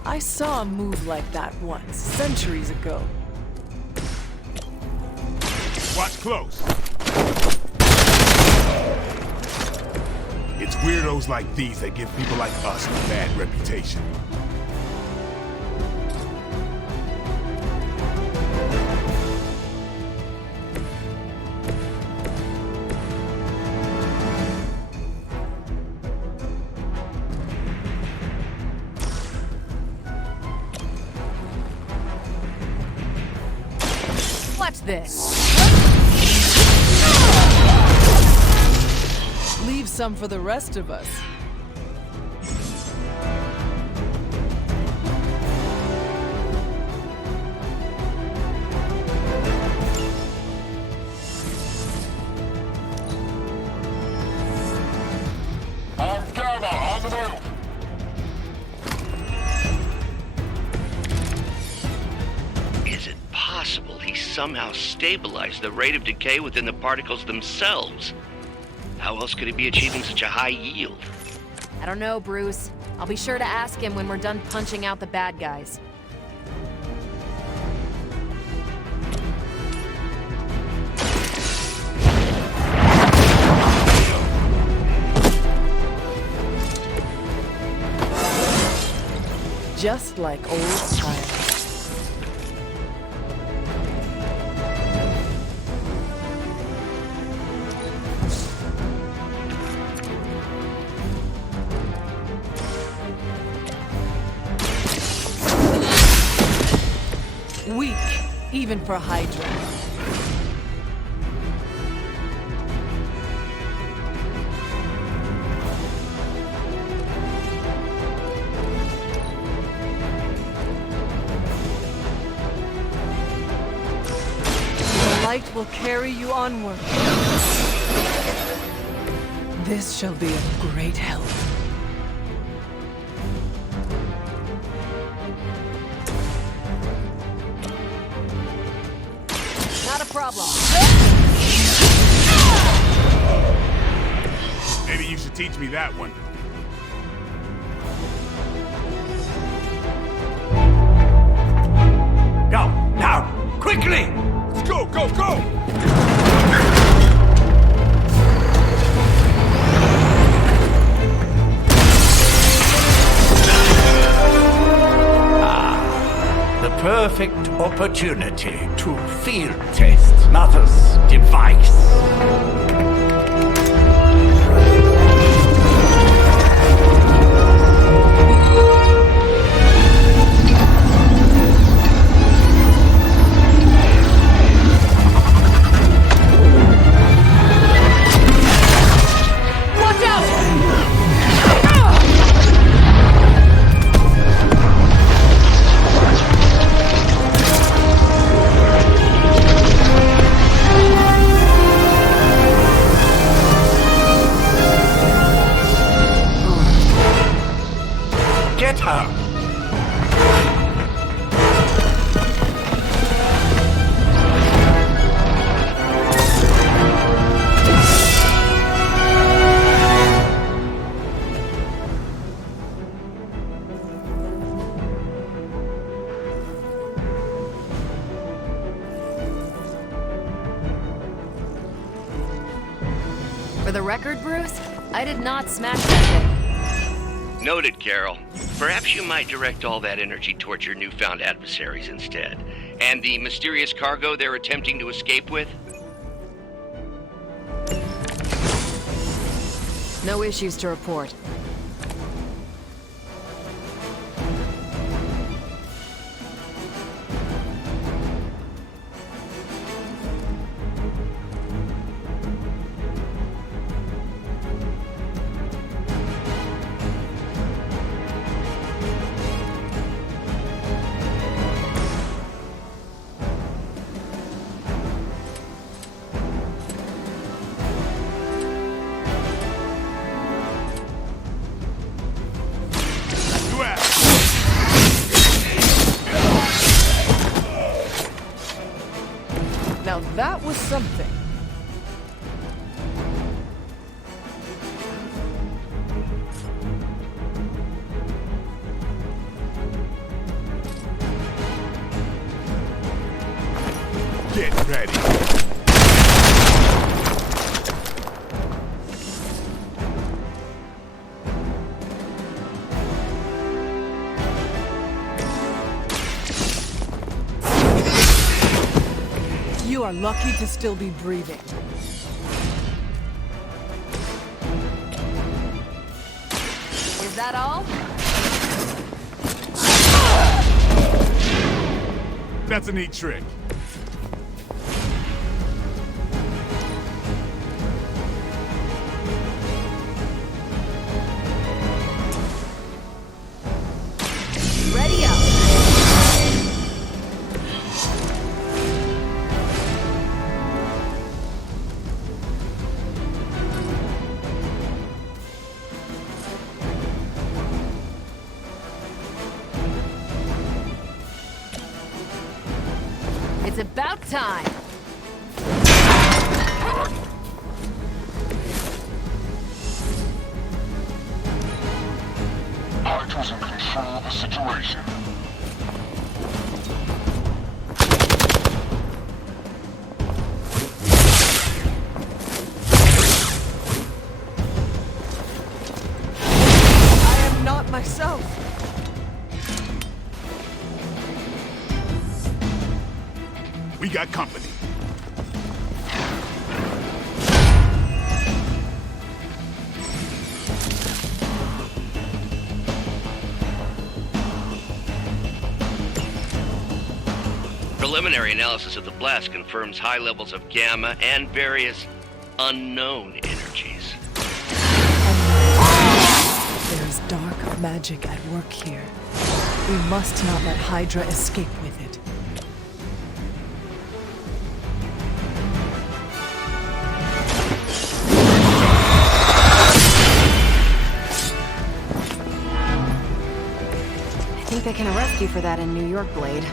I saw a move like that once, centuries ago. Watch close. It's weirdos like these that give people like us a bad reputation. Watch this. Leave some for the rest of us. Is it possible he somehow stabilized the rate of decay within the particles themselves? How else could he be achieving such a high yield? I don't know, Bruce. I'll be sure to ask him when we're done punching out the bad guys. Just like old times. Weak, even for Hydra. The light will carry you onward. This shall be of great help. Not a problem. Maybe you should teach me that one. Go, now, quickly! Let's go, go, go! The perfect opportunity to field test Mother's device. Watch out! Get her! For the record, Bruce, I did not smash that thing. Noted, Carol. Perhaps you might direct all that energy towards your newfound adversaries instead. And the mysterious cargo they're attempting to escape with? No issues to report. Now that was something. Get ready. are lucky to still be breathing. Is that all? That's a neat trick. Ready up. It's about time. Hydra's in control of the situation. I am not myself. We got company. Preliminary analysis of the blast confirms high levels of gamma and various unknown energies. There is dark magic at work here. We must not let Hydra escape with it. I think they can arrest you for that in New York, Blade.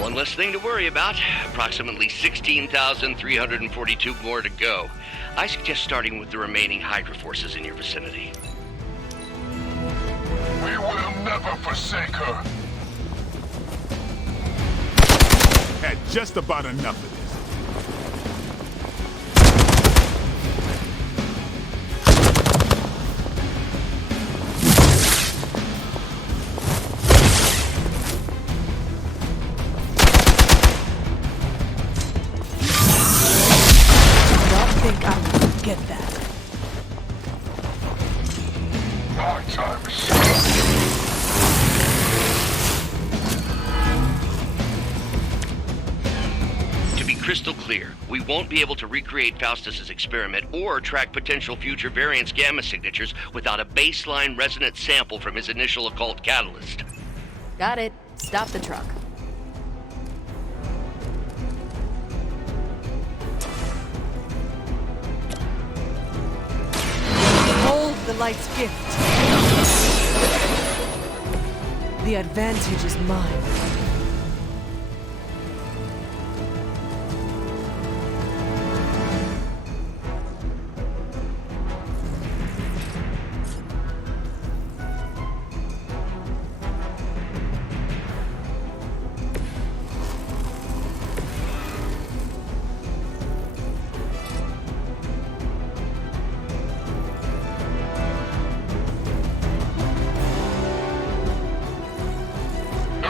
One less thing to worry about. Approximately 16,342 more to go. I suggest starting with the remaining Hydra forces in your vicinity. We will never forsake her. Had just about enough of this. Crystal clear. We won't be able to recreate Faustus's experiment or track potential future variance gamma signatures without a baseline resonant sample from his initial occult catalyst. Got it. Stop the truck. Hold the light's gift. The advantage is mine.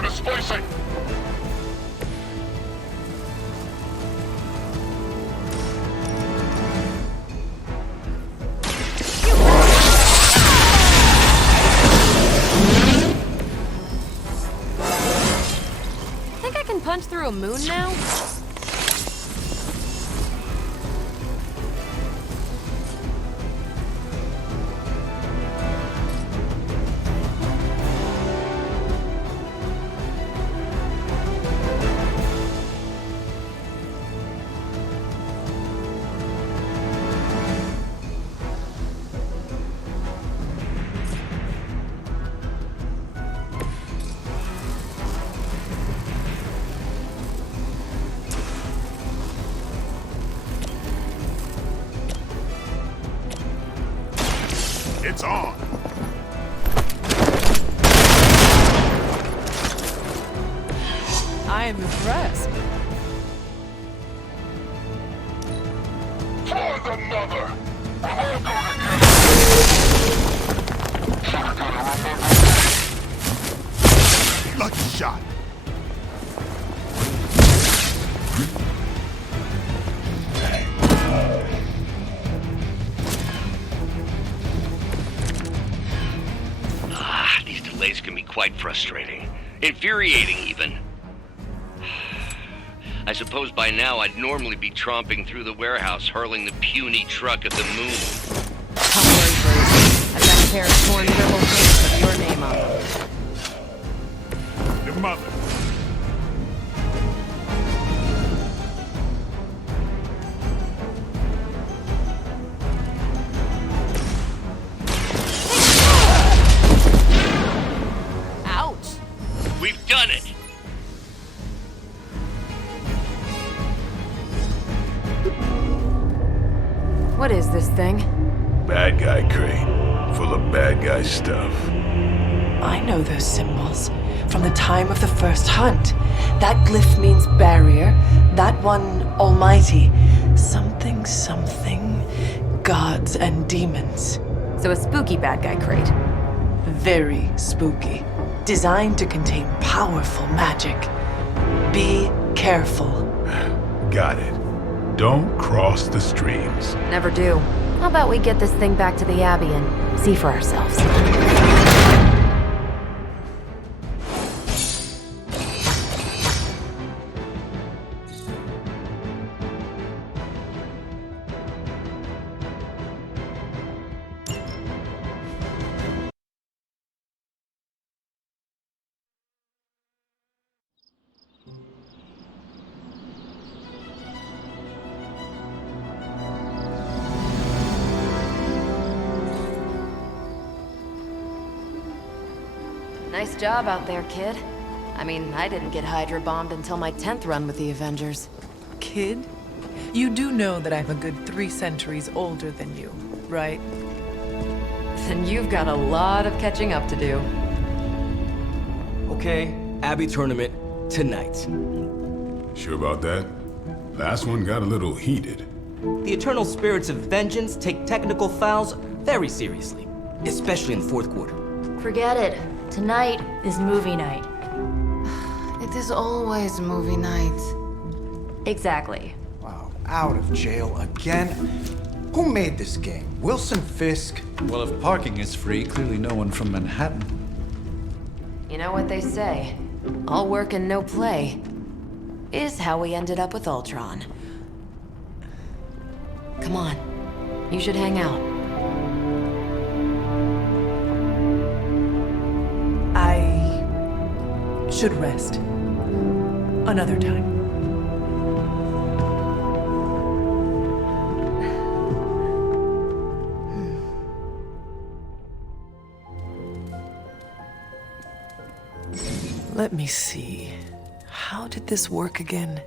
Displacing! Think I can punch through a moon now? It's on. I am impressed. For the mother! Lucky shot. These delays can be quite frustrating. Infuriating, even. I suppose by now I'd normally be tromping through the warehouse, hurling the puny truck at the moon. Don't worry, Bruce. I've got a pair of torn purple tapes with your name on them. Your mother. Ouch! We've done it! What is this thing? Bad guy crate. Full of bad guy stuff. I know those symbols from the time of the first hunt. That glyph means barrier, that one almighty. Something, something, gods and demons. So a spooky bad guy crate. Very spooky. Designed to contain powerful magic. Be careful. Got it. Don't cross the streams. Never do. How about we get this thing back to the Abbey and see for ourselves? Nice job out there, kid. I mean, I didn't get Hydra bombed until my 10th run with the Avengers. Kid? You do know that I'm a good 3 centuries older than you, right? Then you've got a lot of catching up to do. Okay, Abbey tournament tonight. Sure about that? Last one got a little heated. The Eternal Spirits of Vengeance take technical fouls very seriously, especially in the fourth quarter. Forget it. Tonight is movie night. It is always movie night. Exactly. Wow, out of jail again? Who made this game? Wilson Fisk? Well, if parking is free, clearly no one from Manhattan. You know what they say? All work and no play is how we ended up with Ultron. Come on. You should hang out. I should rest. Another time. Let me see. How did this work again?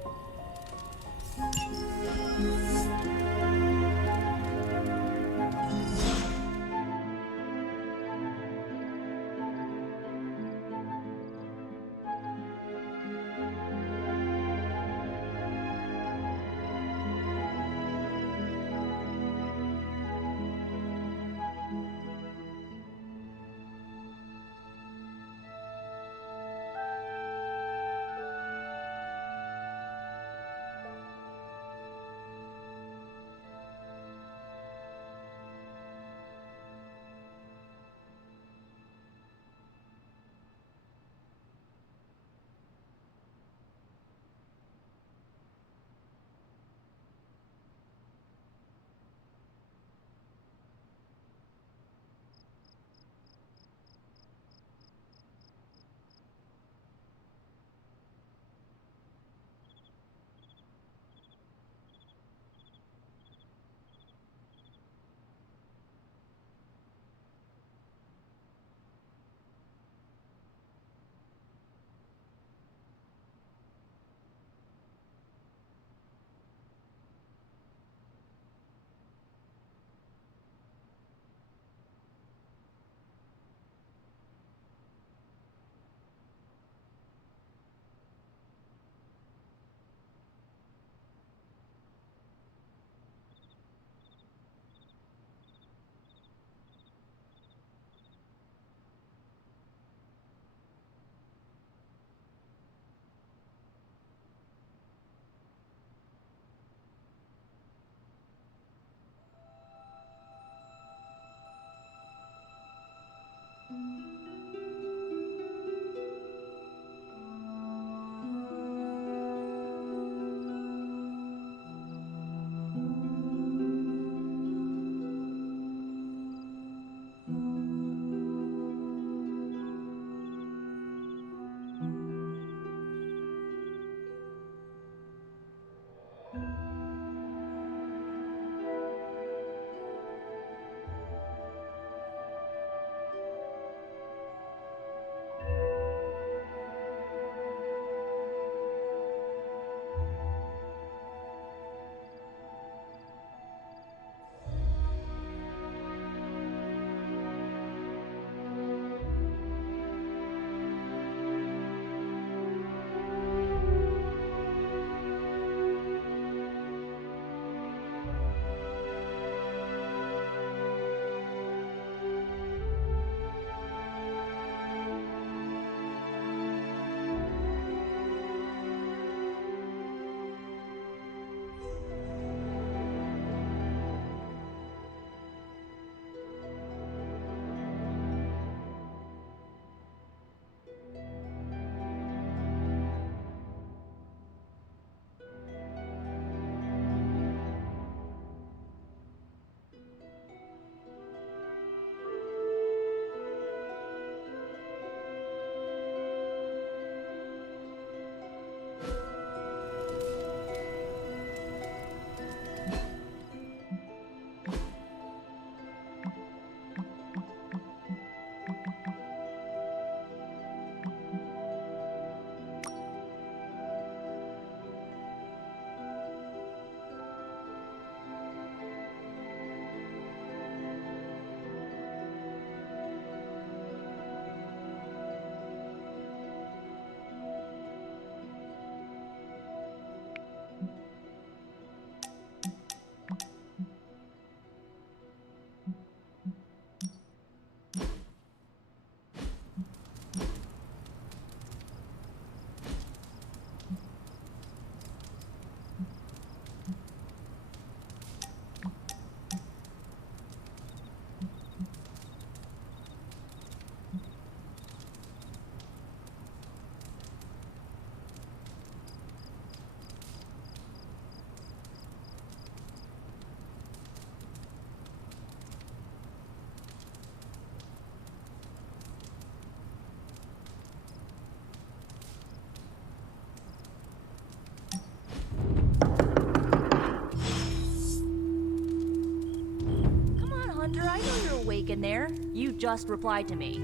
In there. You just replied to me.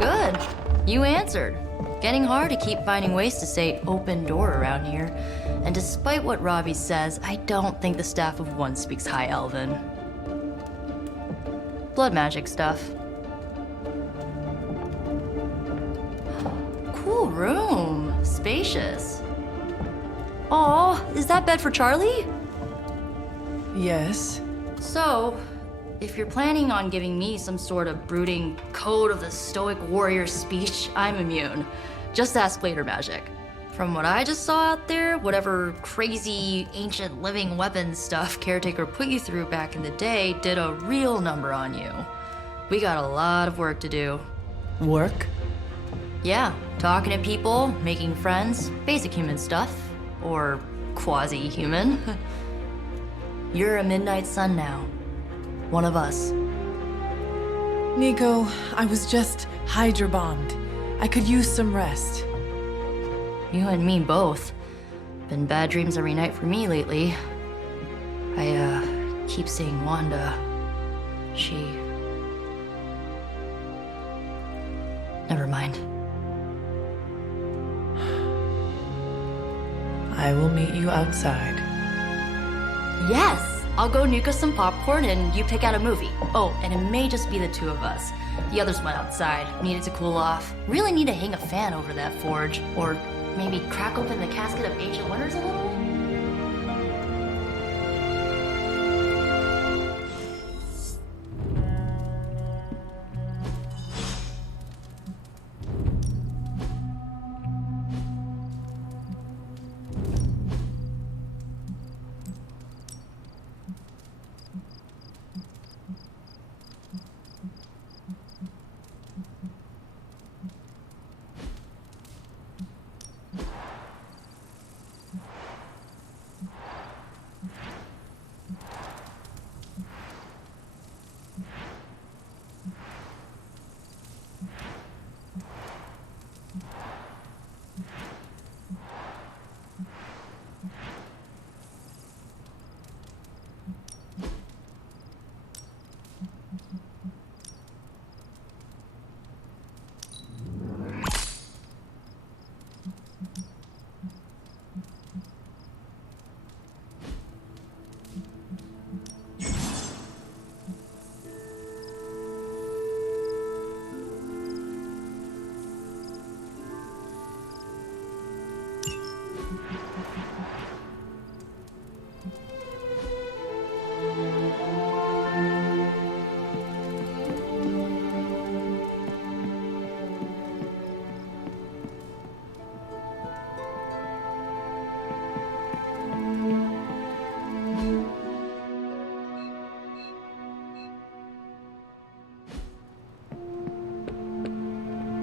Good. You answered. Getting hard to keep finding ways to say open door around here. And despite what Robbie says, I don't think the staff of One speaks High Elven. Blood magic stuff. Cool room. Spacious. Aw, is that bed for Charlie? Yes. So, if you're planning on giving me some sort of brooding code of the stoic warrior speech, I'm immune. Just ask later magic. From what I just saw out there, whatever crazy ancient living weapons stuff Caretaker put you through back in the day did a real number on you. We got a lot of work to do. Work? Yeah, talking to people, making friends, basic human stuff. Or quasi-human. You're a Midnight Sun now. One of us. Nico, I was just Hydra bombed. I could use some rest. You and me both. Been bad dreams every night for me lately. I, keep seeing Wanda. She... Never mind. I will meet you outside. Yes! I'll go nuke us some popcorn and you pick out a movie. Oh, and it may just be the two of us. The others went outside, needed to cool off. Really need to hang a fan over that forge. Or maybe crack open the casket of Ancient Wonders a little?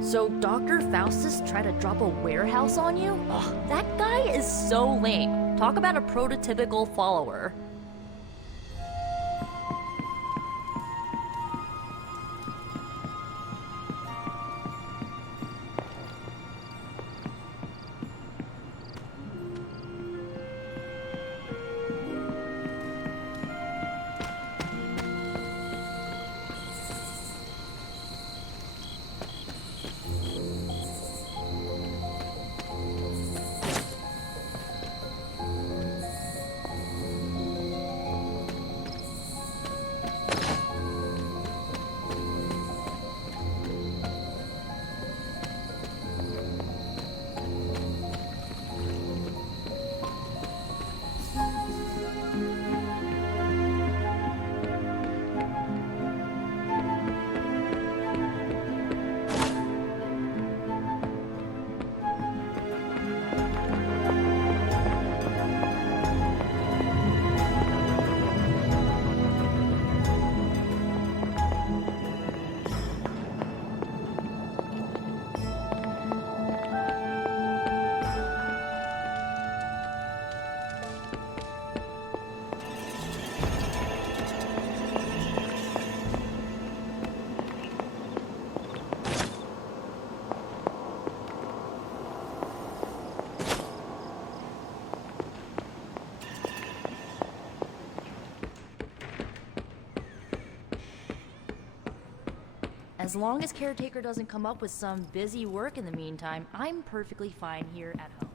So Dr. Faustus tried to drop a warehouse on you? Ugh, that guy is so lame. Talk about a prototypical follower. As long as Caretaker doesn't come up with some busy work in the meantime, I'm perfectly fine here at home.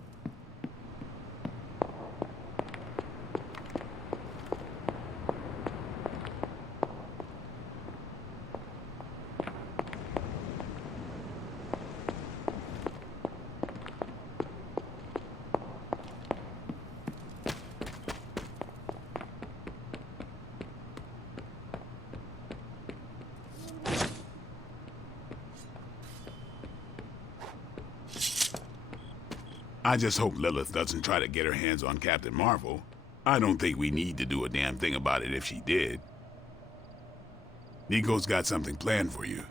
I just hope Lilith doesn't try to get her hands on Captain Marvel. I don't think we need to do a damn thing about it if she did. Nico's got something planned for you.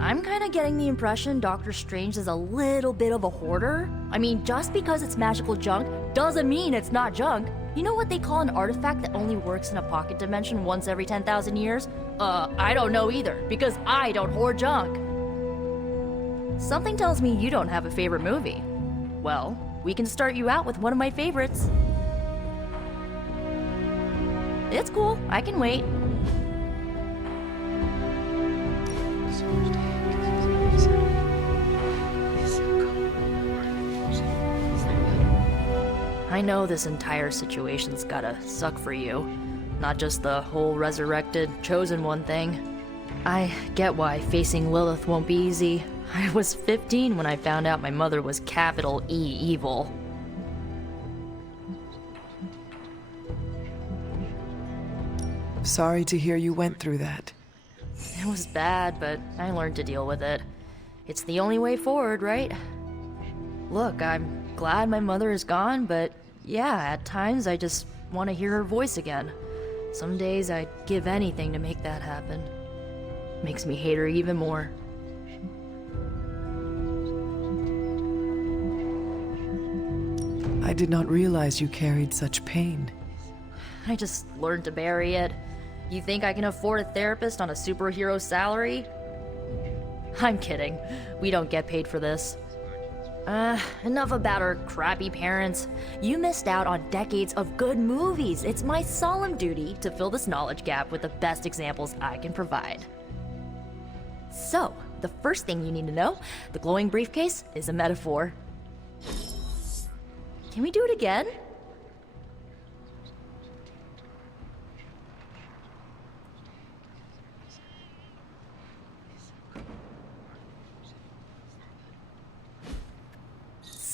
I'm kinda getting the impression Doctor Strange is a little bit of a hoarder. I mean, just because it's magical junk doesn't mean it's not junk. You know what they call an artifact that only works in a pocket dimension once every 10,000 years? I don't know either, because I don't hoard junk. Something tells me you don't have a favorite movie. Well, we can start you out with one of my favorites. It's cool, I can wait. I know this entire situation's gotta suck for you. Not just the whole resurrected, chosen one thing. I get why facing Lilith won't be easy. I was 15 when I found out my mother was capital E evil. Sorry to hear you went through that. It was bad, but I learned to deal with it. It's the only way forward, right? Look, I'm glad my mother is gone, but yeah, at times I just want to hear her voice again. Some days I'd give anything to make that happen. Makes me hate her even more. I did not realize you carried such pain. I just learned to bury it. You think I can afford a therapist on a superhero salary? I'm kidding. We don't get paid for this. Enough about our crappy parents. You missed out on decades of good movies. It's my solemn duty to fill this knowledge gap with the best examples I can provide. So, the first thing you need to know, the glowing briefcase is a metaphor. Can we do it again?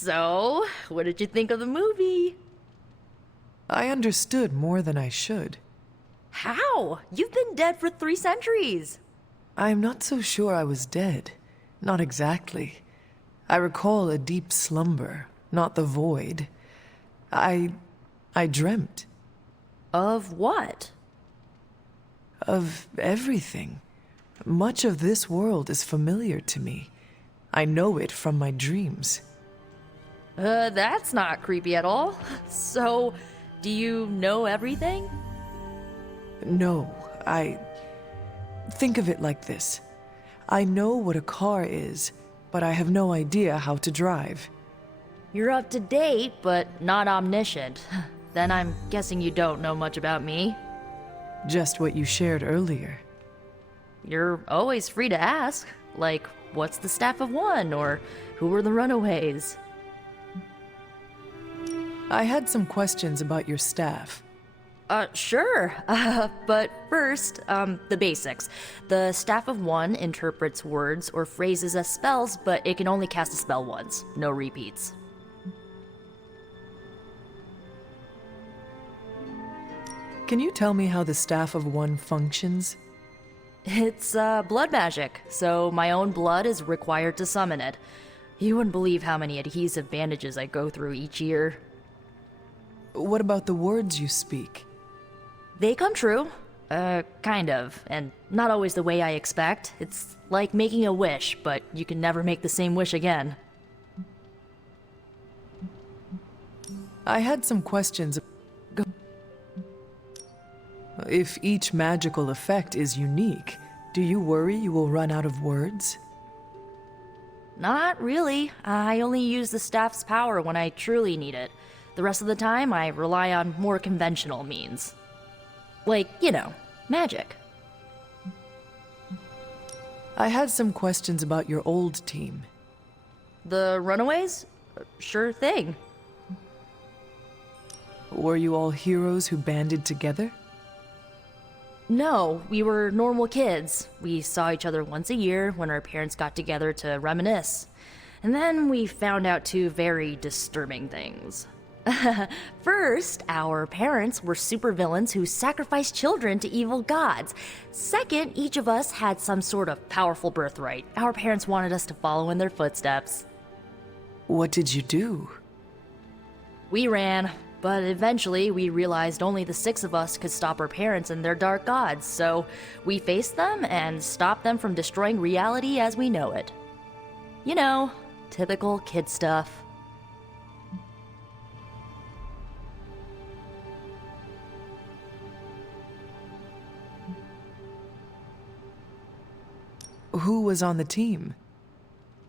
So, what did you think of the movie? I understood more than I should. How? You've been dead for 3 centuries. I'm not so sure I was dead. Not exactly. I recall a deep slumber, not the void. I dreamt. Of what? Of everything. Much of this world is familiar to me. I know it from my dreams. That's not creepy at all. So, do you know everything? No, Think of it like this. I know what a car is, but I have no idea how to drive. You're up to date, but not omniscient. Then I'm guessing you don't know much about me. Just what you shared earlier. You're always free to ask. Like, what's the Staff of One? Or who were the Runaways? I had some questions about your staff. Sure. But first, the basics. The Staff of One interprets words or phrases as spells, but it can only cast a spell once. No repeats. Can you tell me how the Staff of One functions? It's, blood magic, so my own blood is required to summon it. You wouldn't believe how many adhesive bandages I go through each year. What about the words you speak? They come true. Kind of. And not always the way I expect. It's like making a wish, but you can never make the same wish again. I had some questions. If each magical effect is unique, do you worry you will run out of words? Not really. I only use the staff's power when I truly need it. The rest of the time, I rely on more conventional means. Like, you know, magic. I had some questions about your old team. The Runaways? Sure thing. Were you all heroes who banded together? No, we were normal kids. We saw each other once a year when our parents got together to reminisce. And then we found out 2 very disturbing things. First, our parents were supervillains who sacrificed children to evil gods. Second, each of us had some sort of powerful birthright. Our parents wanted us to follow in their footsteps. What did you do? We ran, but eventually we realized only the 6 of us could stop our parents and their dark gods, so we faced them and stopped them from destroying reality as we know it. You know, typical kid stuff. Who was on the team?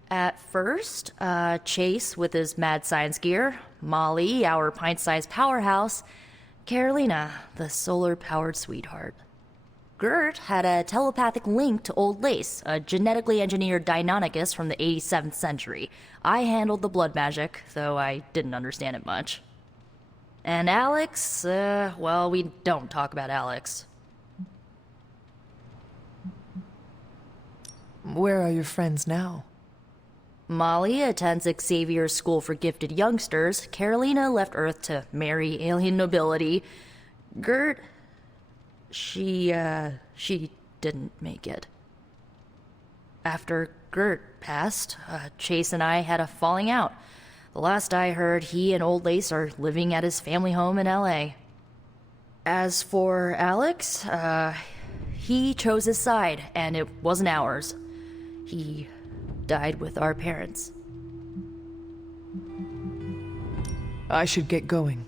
At first, Chase with his mad science gear, Molly, our pint-sized powerhouse, Carolina, the solar-powered sweetheart. Gert had a telepathic link to Old Lace, a genetically engineered Deinonychus from the 87th century. I handled the blood magic, though I didn't understand it much. And Alex, well, we don't talk about Alex. Where are your friends now? Molly attends Xavier's School for Gifted Youngsters. Carolina left Earth to marry alien nobility. Gert... She didn't make it. After Gert passed, Chase and I had a falling out. The last I heard, he and Old Lace are living at his family home in L.A. As for Alex, he chose his side, and it wasn't ours. He died with our parents. I should get going.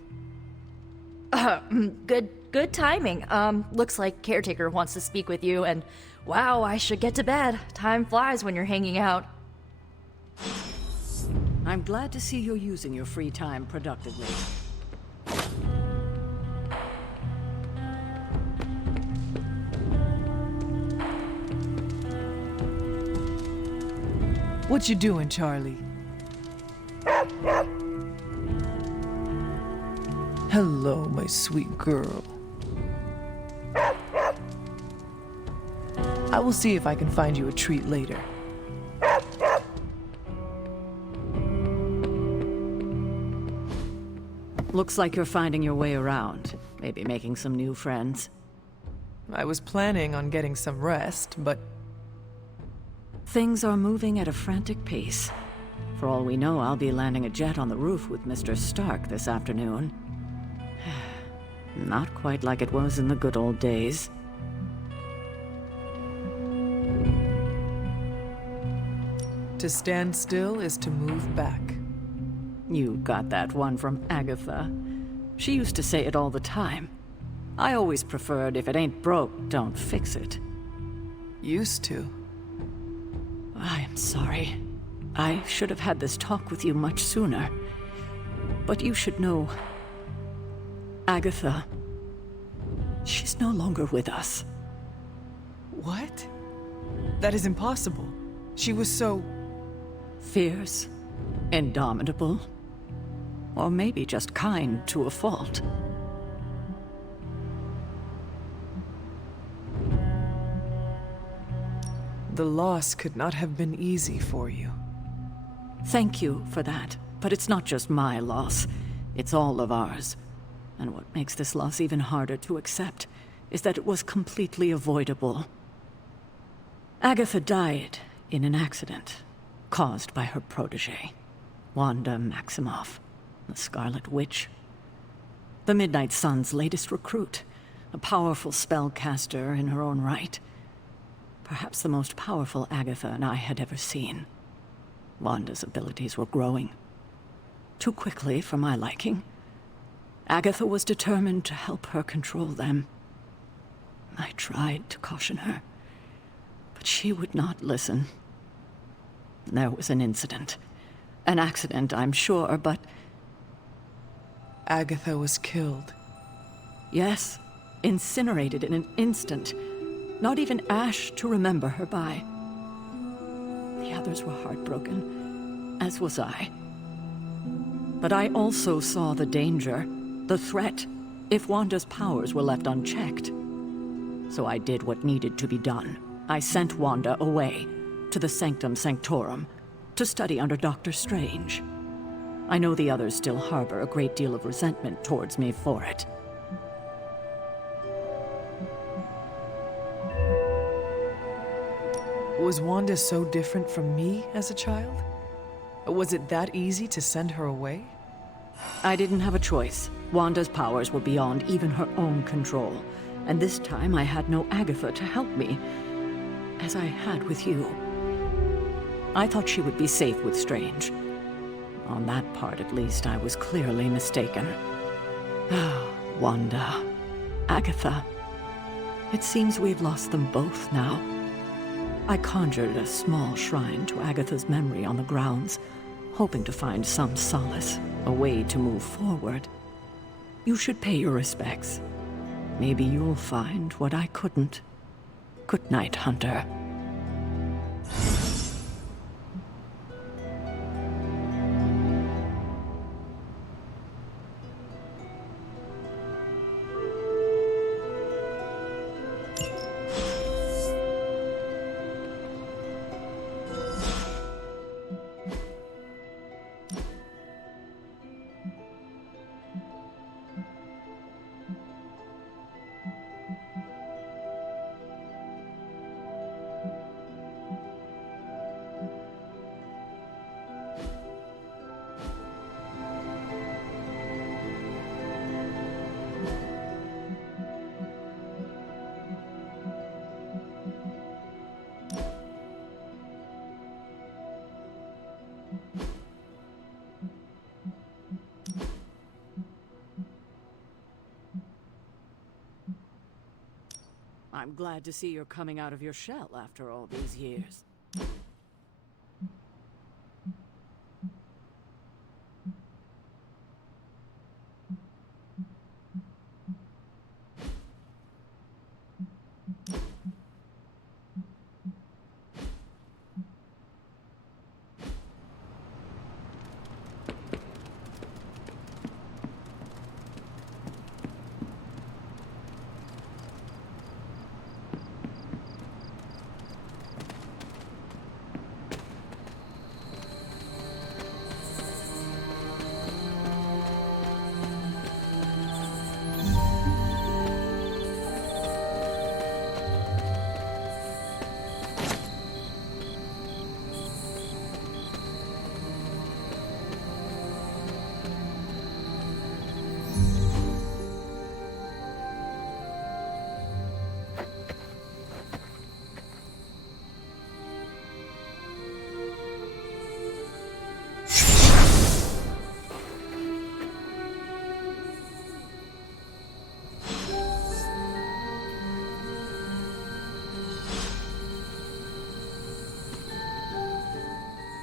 Good timing. Looks like Caretaker wants to speak with you, and wow, I should get to bed. Time flies when you're hanging out. I'm glad to see you're using your free time productively. What you doing, Charlie? Hello, my sweet girl. I will see if I can find you a treat later. Looks like you're finding your way around. Maybe making some new friends. I was planning on getting some rest, but... Things are moving at a frantic pace. For all we know, I'll be landing a jet on the roof with Mr. Stark this afternoon. Not quite like it was in the good old days. To stand still is to move back. You got that one from Agatha. She used to say it all the time. I always preferred, if it ain't broke, don't fix it. Used to. I am sorry. I should have had this talk with you much sooner. But you should know... Agatha... she's no longer with us. What? That is impossible. She was so... fierce, indomitable, or maybe just kind to a fault. The loss could not have been easy for you. Thank you for that, but it's not just my loss. It's all of ours. And what makes this loss even harder to accept is that it was completely avoidable. Agatha died in an accident caused by her protege, Wanda Maximoff, the Scarlet Witch. The Midnight Sun's latest recruit, a powerful spellcaster in her own right. Perhaps the most powerful Agatha and I had ever seen. Wanda's abilities were growing. Too quickly for my liking. Agatha was determined to help her control them. I tried to caution her, but she would not listen. There was an incident. An accident, I'm sure, but... Agatha was killed. Yes, incinerated in an instant. Not even ash to remember her by. The others were heartbroken, as was I. But I also saw the danger, the threat, if Wanda's powers were left unchecked. So I did what needed to be done. I sent Wanda away, to the Sanctum Sanctorum, to study under Doctor Strange. I know the others still harbor a great deal of resentment towards me for it. Was Wanda so different from me as a child? Was it that easy to send her away? I didn't have a choice. Wanda's powers were beyond even her own control. And this time I had no Agatha to help me, as I had with you. I thought she would be safe with Strange. On that part, at least, I was clearly mistaken. Wanda. Agatha. It seems we've lost them both now. I conjured a small shrine to Agatha's memory on the grounds, hoping to find some solace, a way to move forward. You should pay your respects. Maybe you'll find what I couldn't. Good night, Hunter. I'm glad to see you're coming out of your shell after all these years.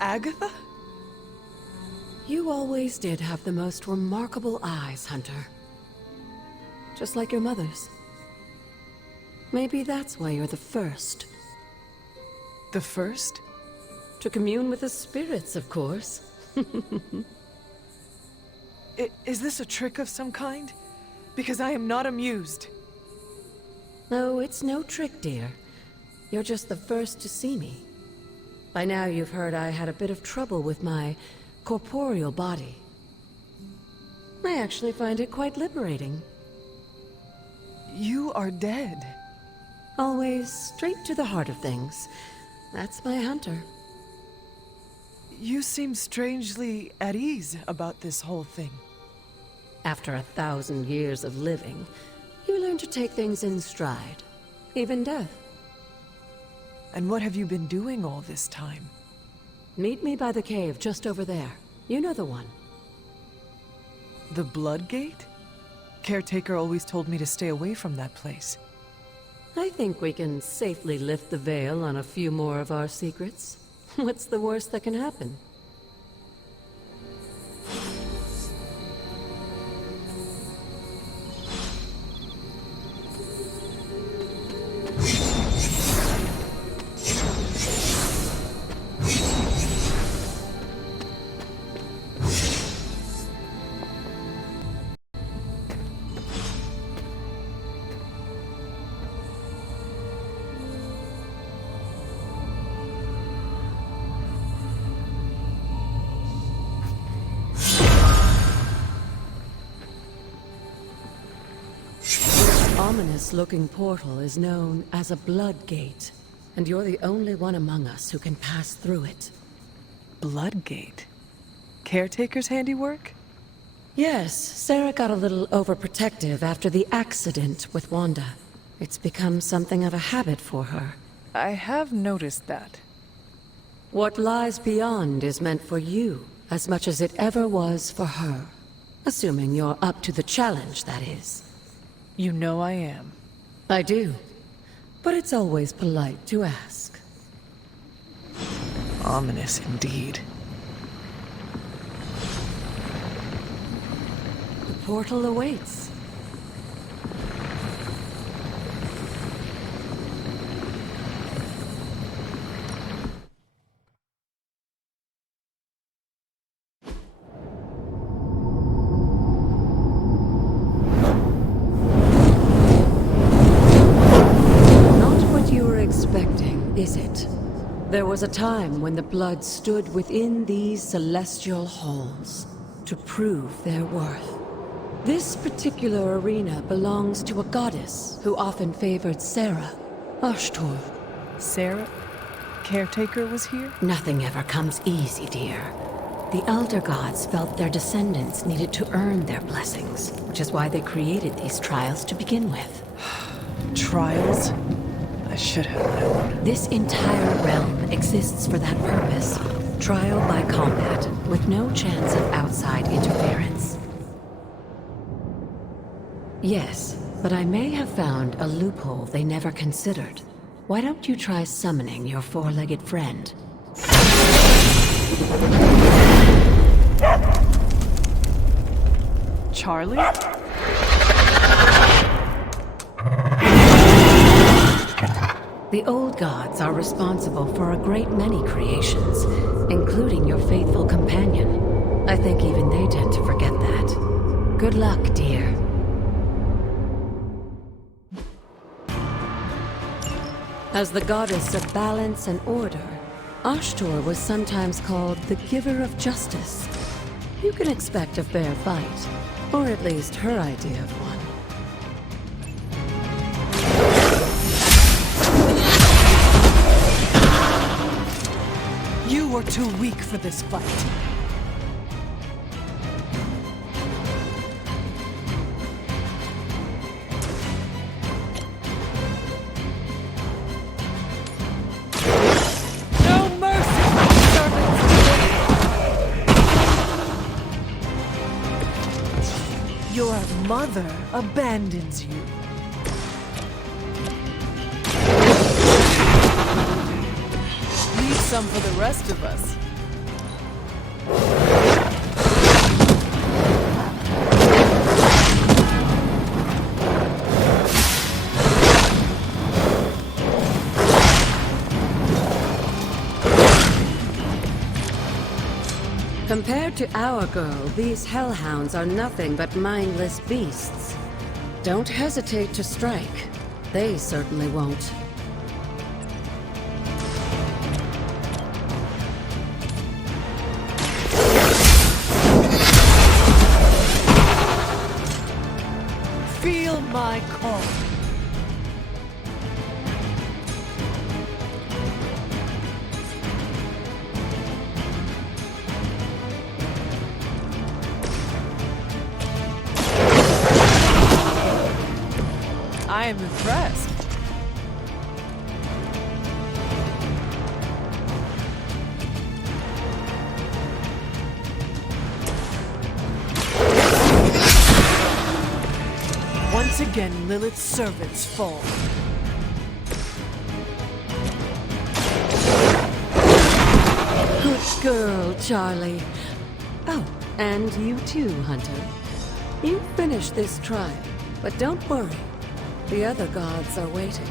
Agatha? You always did have the most remarkable eyes, Hunter. Just like your mother's. Maybe that's why you're the first. The first? To commune with the spirits, of course. Is this a trick of some kind? Because I am not amused. No, it's no trick, dear. You're just the first to see me. By now you've heard I had a bit of trouble with my corporeal body. I actually find it quite liberating. You are dead. Always straight to the heart of things. That's my Hunter. You seem strangely at ease about this whole thing. After 1,000 years of living, you learn to take things in stride. Even death. And what have you been doing all this time? Meet me by the cave just over there. You know the one. The Blood Gate? Caretaker always told me to stay away from that place. I think we can safely lift the veil on a few more of our secrets. What's the worst that can happen? Ominous-looking portal is known as a Blood Gate, and you're the only one among us who can pass through it. Blood Gate? Caretaker's handiwork? Yes, Sarah got a little overprotective after the accident with Wanda. It's become something of a habit for her. I have noticed that. What lies beyond is meant for you as much as it ever was for her. Assuming you're up to the challenge, that is. You know I am. I do. But it's always polite to ask. Ominous indeed. The portal awaits. Is it? There was a time when the blood stood within these celestial halls to prove their worth. This particular arena belongs to a goddess who often favored Sarah, Ashtor. Sarah? Caretaker was here? Nothing ever comes easy, dear. The Elder Gods felt their descendants needed to earn their blessings, which is why they created these trials to begin with. Trials? I should have known. This entire realm exists for that purpose. Trial by combat, with no chance of outside interference. Yes, but I may have found a loophole they never considered. Why don't you try summoning your four-legged friend? Charlie? The old gods are responsible for a great many creations, including your faithful companion. I think even they tend to forget that. Good luck, dear. As the goddess of balance and order, Ashtor was sometimes called the Giver of Justice. You can expect a fair fight, or at least her idea of one. You are too weak for this fight. No mercy, servants! Your mother abandons you. Leave some for the rest of us. Compared to our girl, these hellhounds are nothing but mindless beasts. Don't hesitate to strike. They certainly won't. Feel my call. I am impressed. Once again, Lilith's servants fall. Good girl, Charlie. Oh, and you too, Hunter. You finished this trial, but don't worry. The other gods are waiting.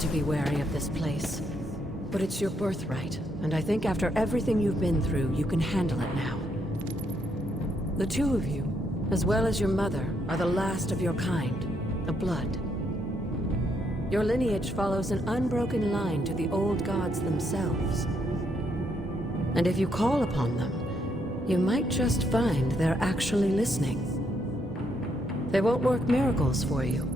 To be wary of this place. But it's your birthright, and I think after everything you've been through, you can handle it now. The two of you, as well as your mother, are the last of your kind, the Blood. Your lineage follows an unbroken line to the old gods themselves. And if you call upon them, you might just find they're actually listening. They won't work miracles for you,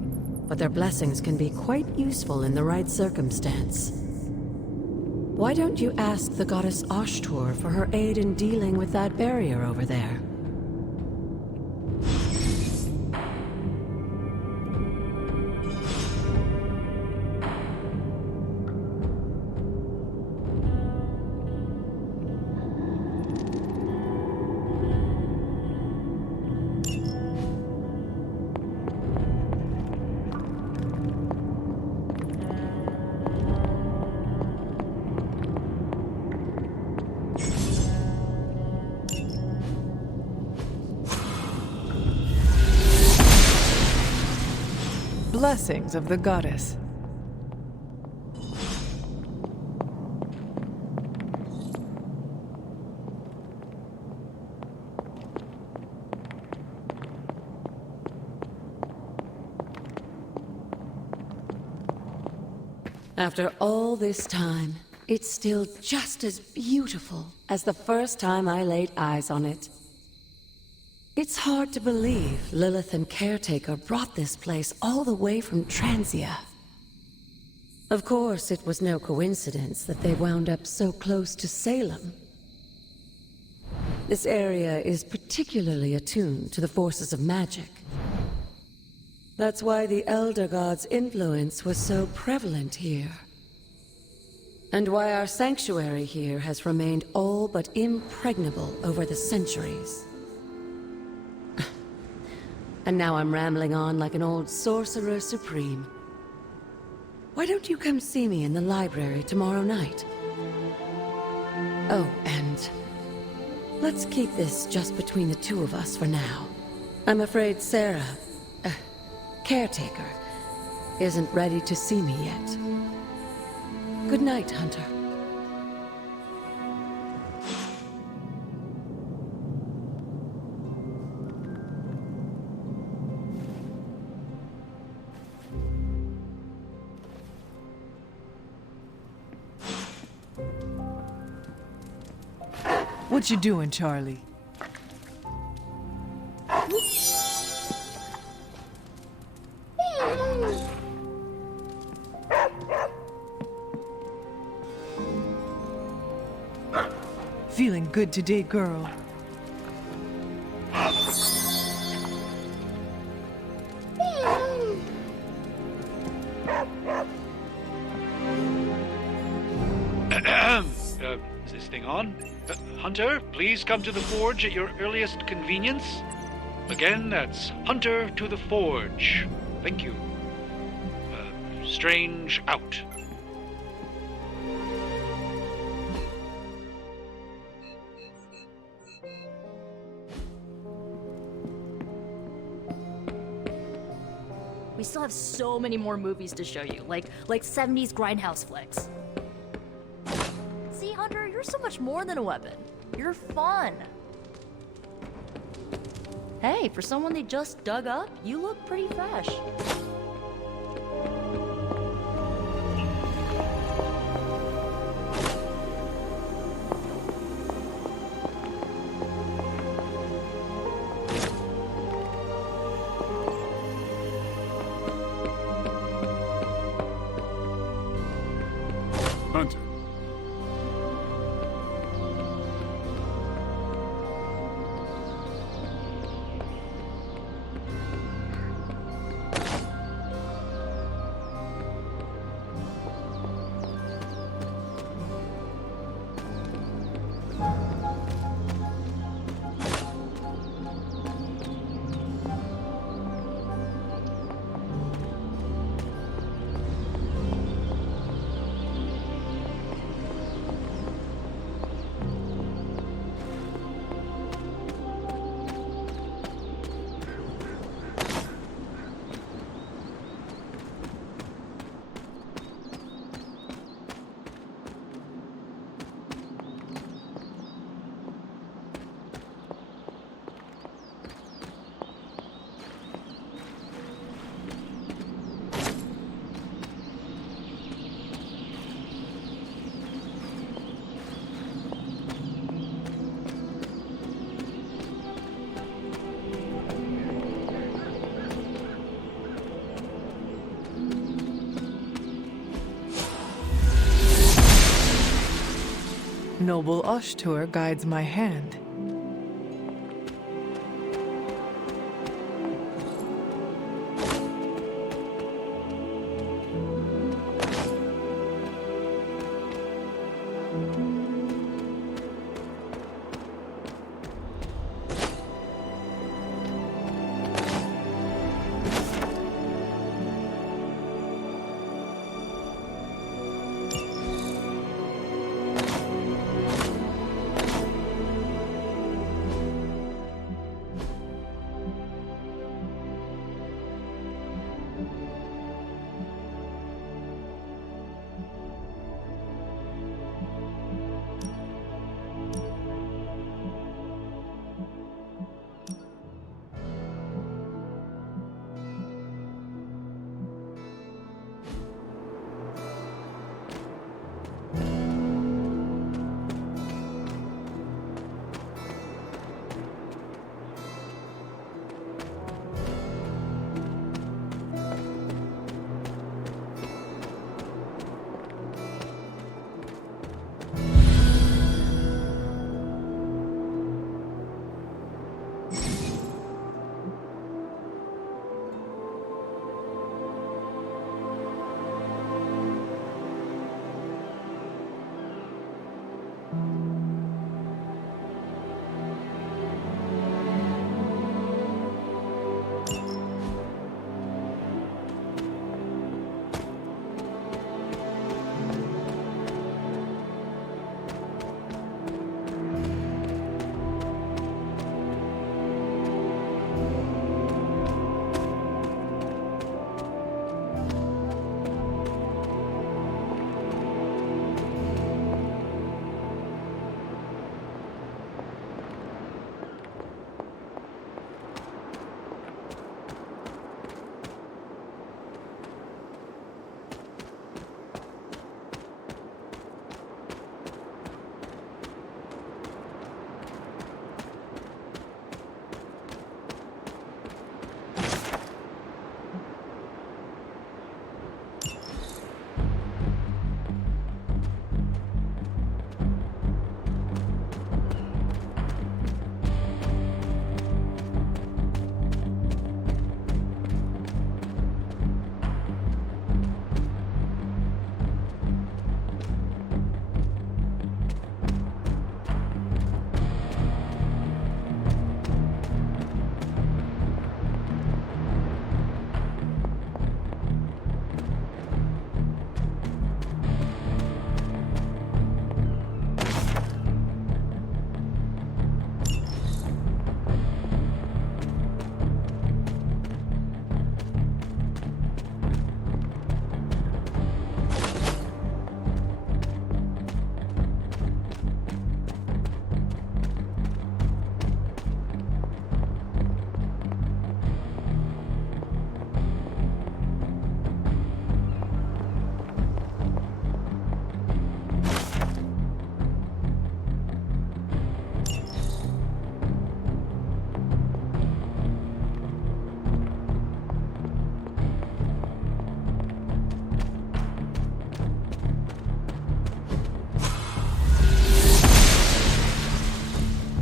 but their blessings can be quite useful in the right circumstance. Why don't you ask the goddess Ashtur for her aid in dealing with that barrier over there? Blessings of the goddess. After all this time, it's still just as beautiful as the first time I laid eyes on it. It's hard to believe Lilith and Caretaker brought this place all the way from Transia. Of course, it was no coincidence that they wound up so close to Salem. This area is particularly attuned to the forces of magic. That's why the Elder God's influence was so prevalent here. And why our sanctuary here has remained all but impregnable over the centuries. And now I'm rambling on like an old sorcerer supreme. Why don't you come see me in the library tomorrow night? Oh, and let's keep this just between the two of us for now. I'm afraid Sarah, caretaker, isn't ready to see me yet. Good night, Hunter. What you doing, Charlie? Feeling good today, girl? Is this thing on? Hunter, please come to the forge at your earliest convenience. Again, that's Hunter to the forge. Thank you. Strange out. We still have so many more movies to show you, like 70s grindhouse flicks. See, Hunter, you're so much more than a weapon. You're fun. Hey, for someone they just dug up, you look pretty fresh. Hunter. Noble Ashtur guides my hand.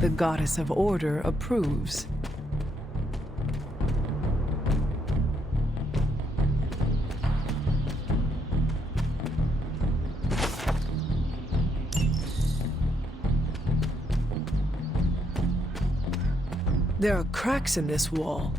The goddess of order approves. There are cracks in this wall.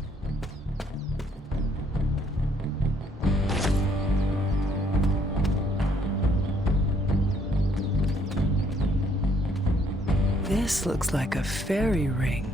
This looks like a fairy ring.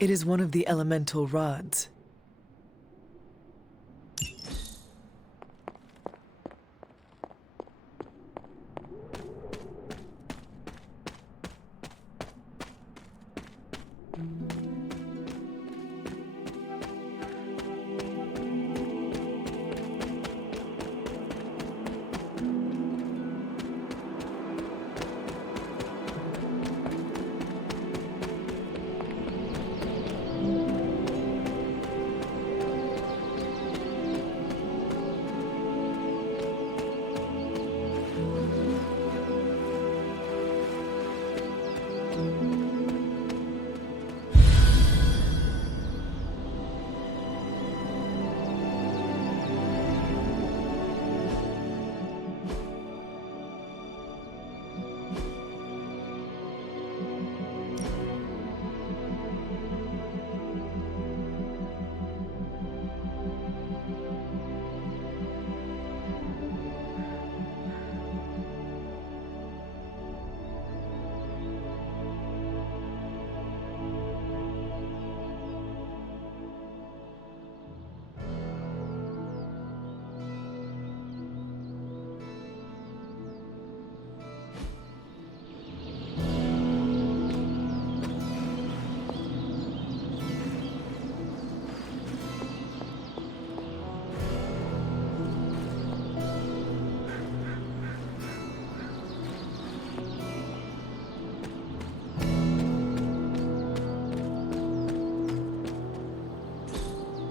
It is one of the elemental rods.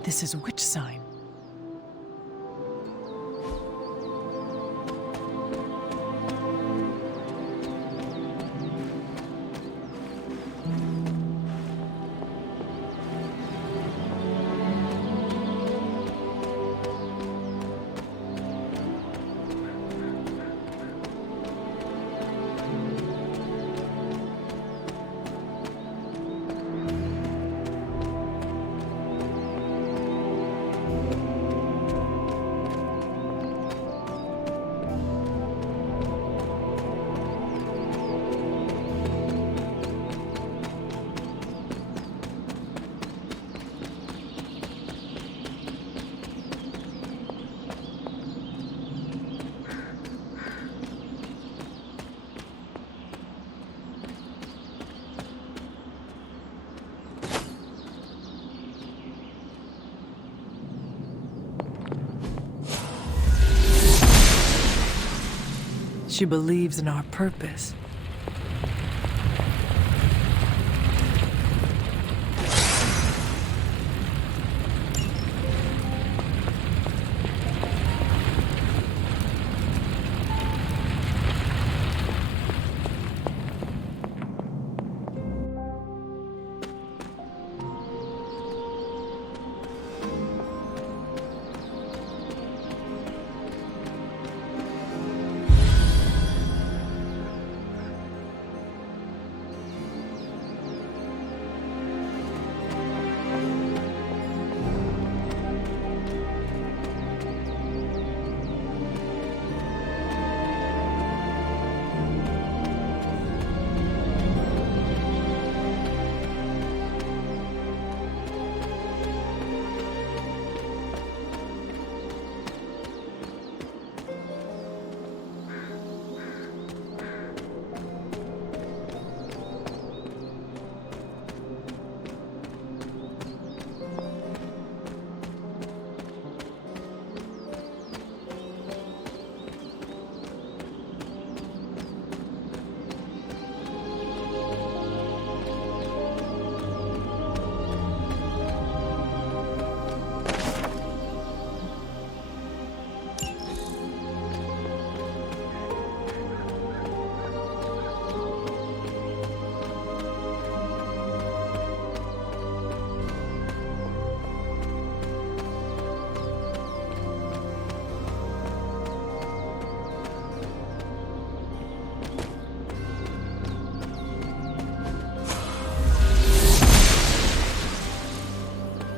This is witch sign. She believes in our purpose.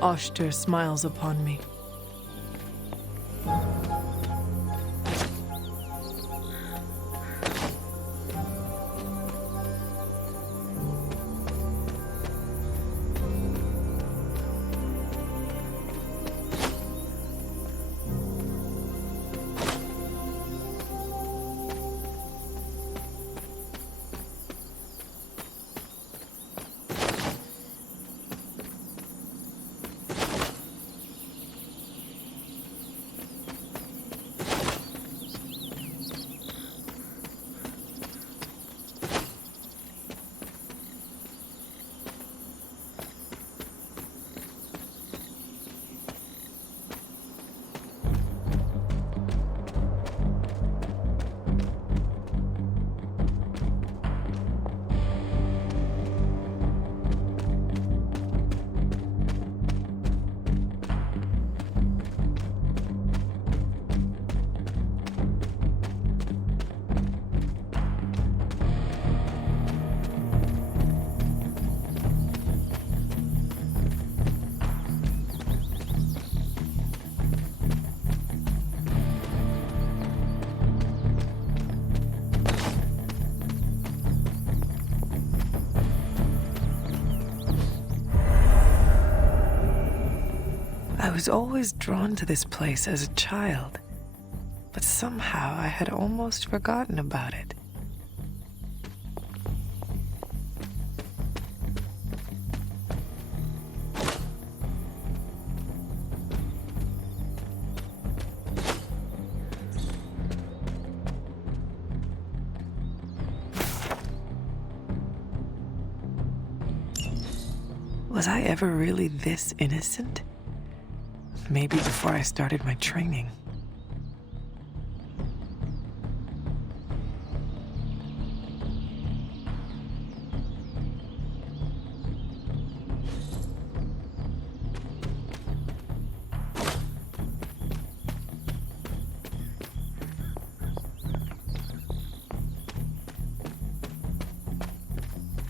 Oshter smiles upon me. I was always drawn to this place as a child, but somehow I had almost forgotten about it. Was I ever really this innocent? Maybe before I started my training.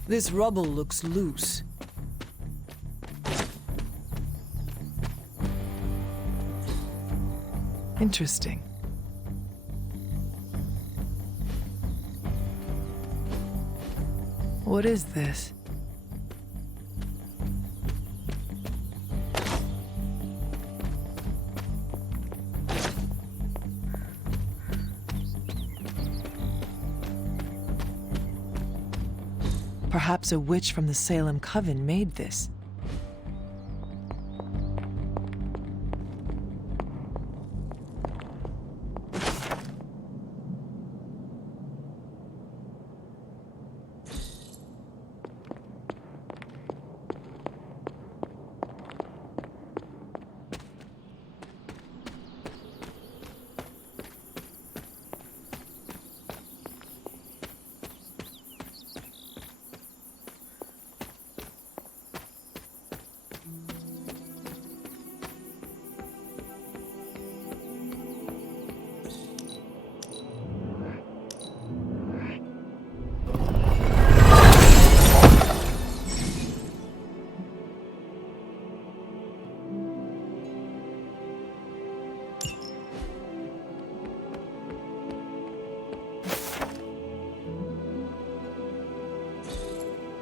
This rubble looks loose. Interesting. What is this? Perhaps a witch from the Salem Coven made this.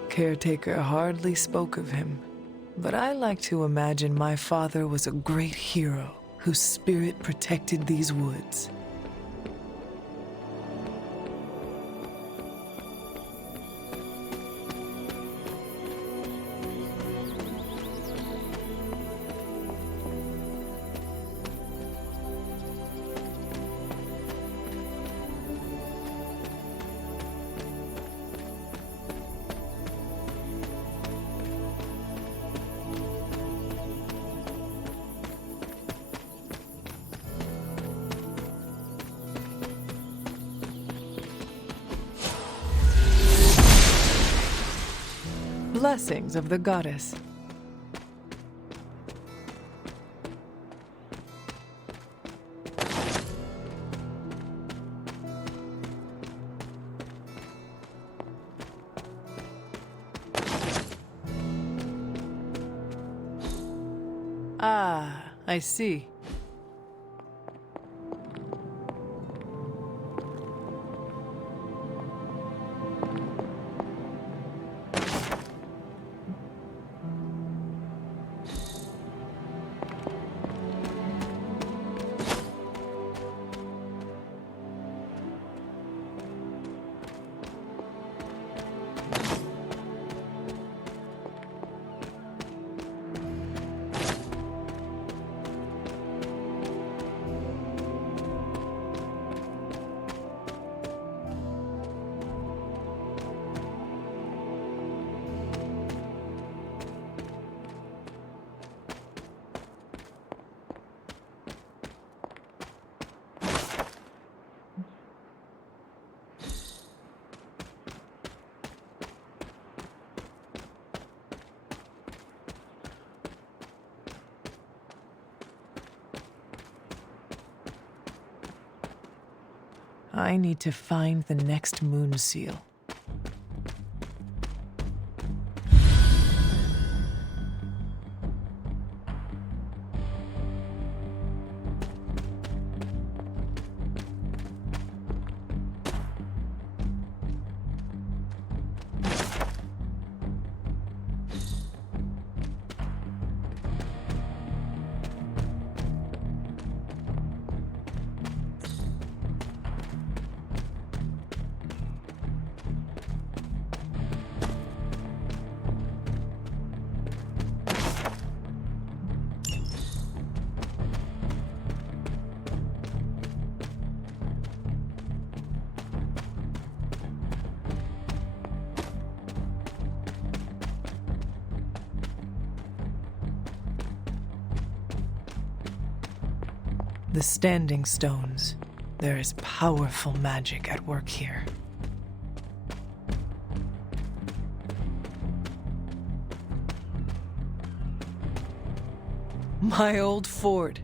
Caretaker hardly spoke of him, but I like to imagine my father was a great hero whose spirit protected these woods. Blessings of the goddess. Ah, I see. I need to find the next moon seal. The Standing Stones. There is powerful magic at work here. My old fort.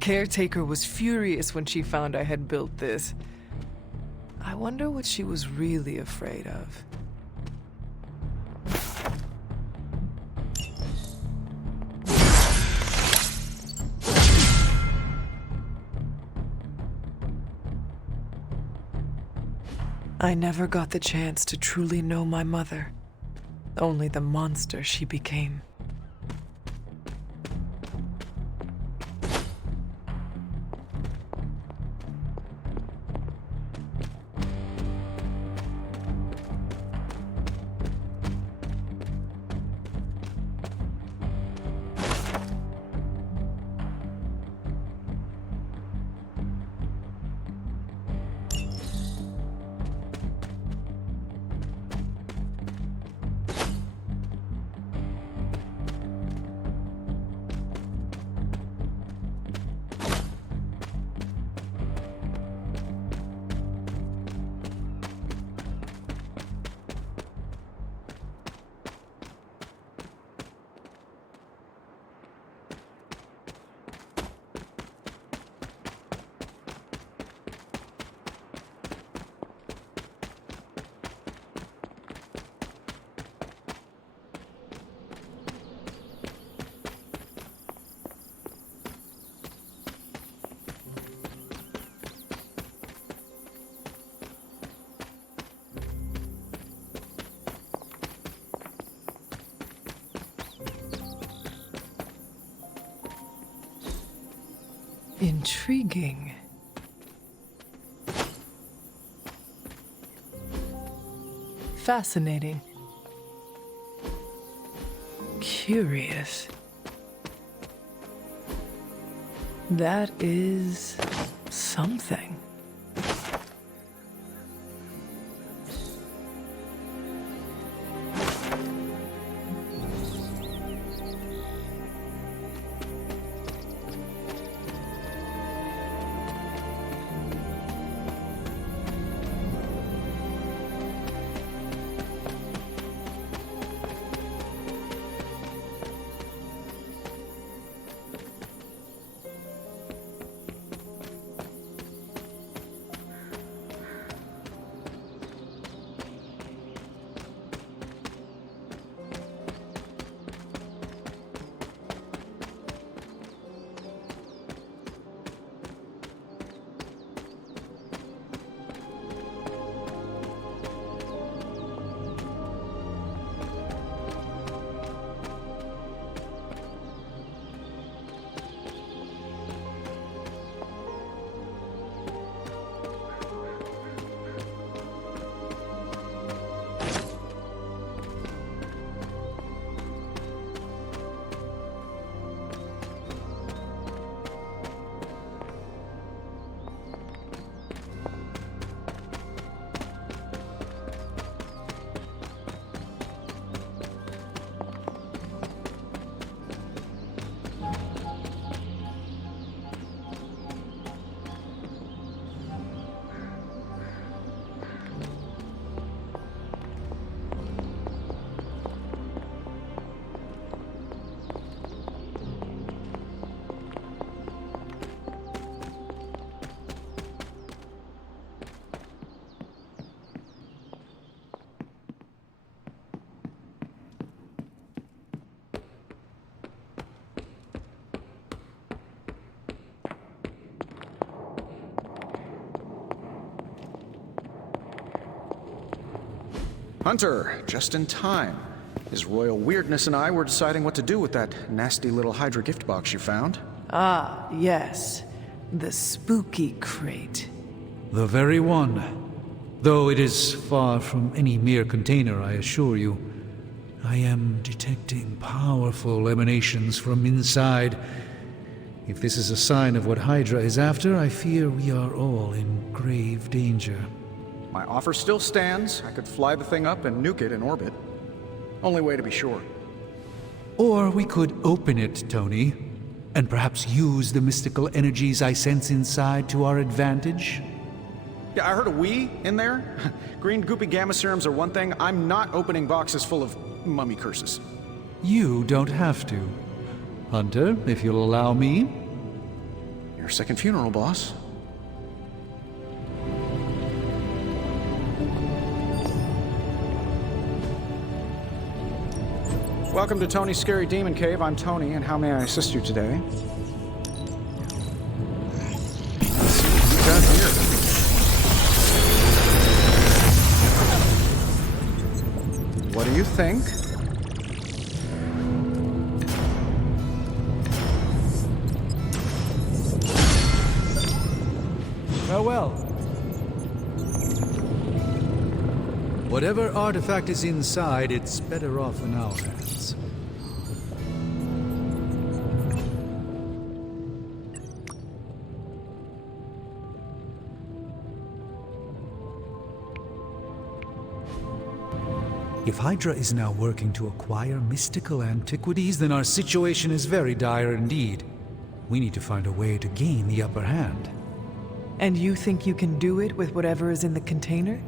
Caretaker was furious when she found I had built this. I wonder what she was really afraid of. I never got the chance to truly know my mother, only the monster she became. Intriguing. Fascinating. Curious. That is something. Hunter, just in time. His royal weirdness and I were deciding what to do with that nasty little Hydra gift box you found. Ah, yes. The spooky crate. The very one. Though it is far from any mere container, I assure you. I am detecting powerful emanations from inside. If this is a sign of what Hydra is after, I fear we are all in grave danger. My offer still stands. I could fly the thing up and nuke it in orbit. Only way to be sure. Or we could open it, Tony, and perhaps use the mystical energies I sense inside to our advantage. Yeah, I heard a "we" in there. Green goopy gamma serums are one thing. I'm not opening boxes full of mummy curses. You don't have to. Hunter, if you'll allow me. Your second funeral, boss. Welcome to Tony's Scary Demon Cave. I'm Tony, and how may I assist you today? Let's see what you got here. What do you think? Farewell. Whatever artifact is inside, it's better off in our hands. If Hydra is now working to acquire mystical antiquities, then our situation is very dire indeed. We need to find a way to gain the upper hand. And you think you can do it with whatever is in the container?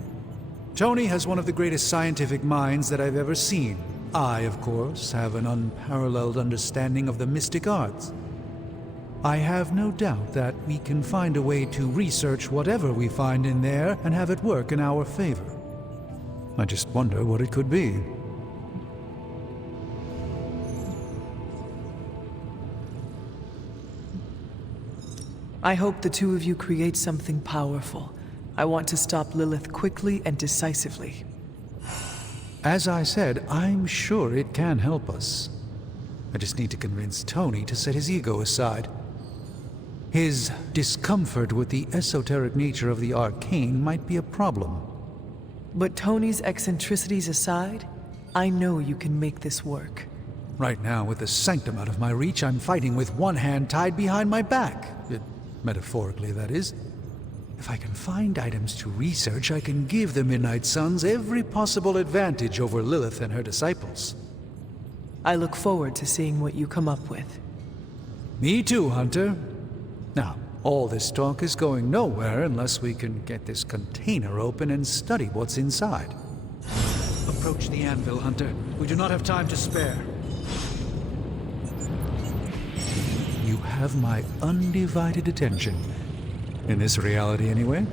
Tony has one of the greatest scientific minds that I've ever seen. I, of course, have an unparalleled understanding of the mystic arts. I have no doubt that we can find a way to research whatever we find in there and have it work in our favor. I just wonder what it could be. I hope the two of you create something powerful. I want to stop Lilith quickly and decisively. As I said, I'm sure it can help us. I just need to convince Tony to set his ego aside. His discomfort with the esoteric nature of the arcane might be a problem. But Tony's eccentricities aside, I know you can make this work. Right now, with the sanctum out of my reach, I'm fighting with one hand tied behind my back. Metaphorically, that is. If I can find items to research, I can give the Midnight Suns every possible advantage over Lilith and her disciples. I look forward to seeing what you come up with. Me too, Hunter. Now, all this talk is going nowhere unless we can get this container open and study what's inside. Approach the anvil, Hunter. We do not have time to spare. You have my undivided attention. In this reality, anyway.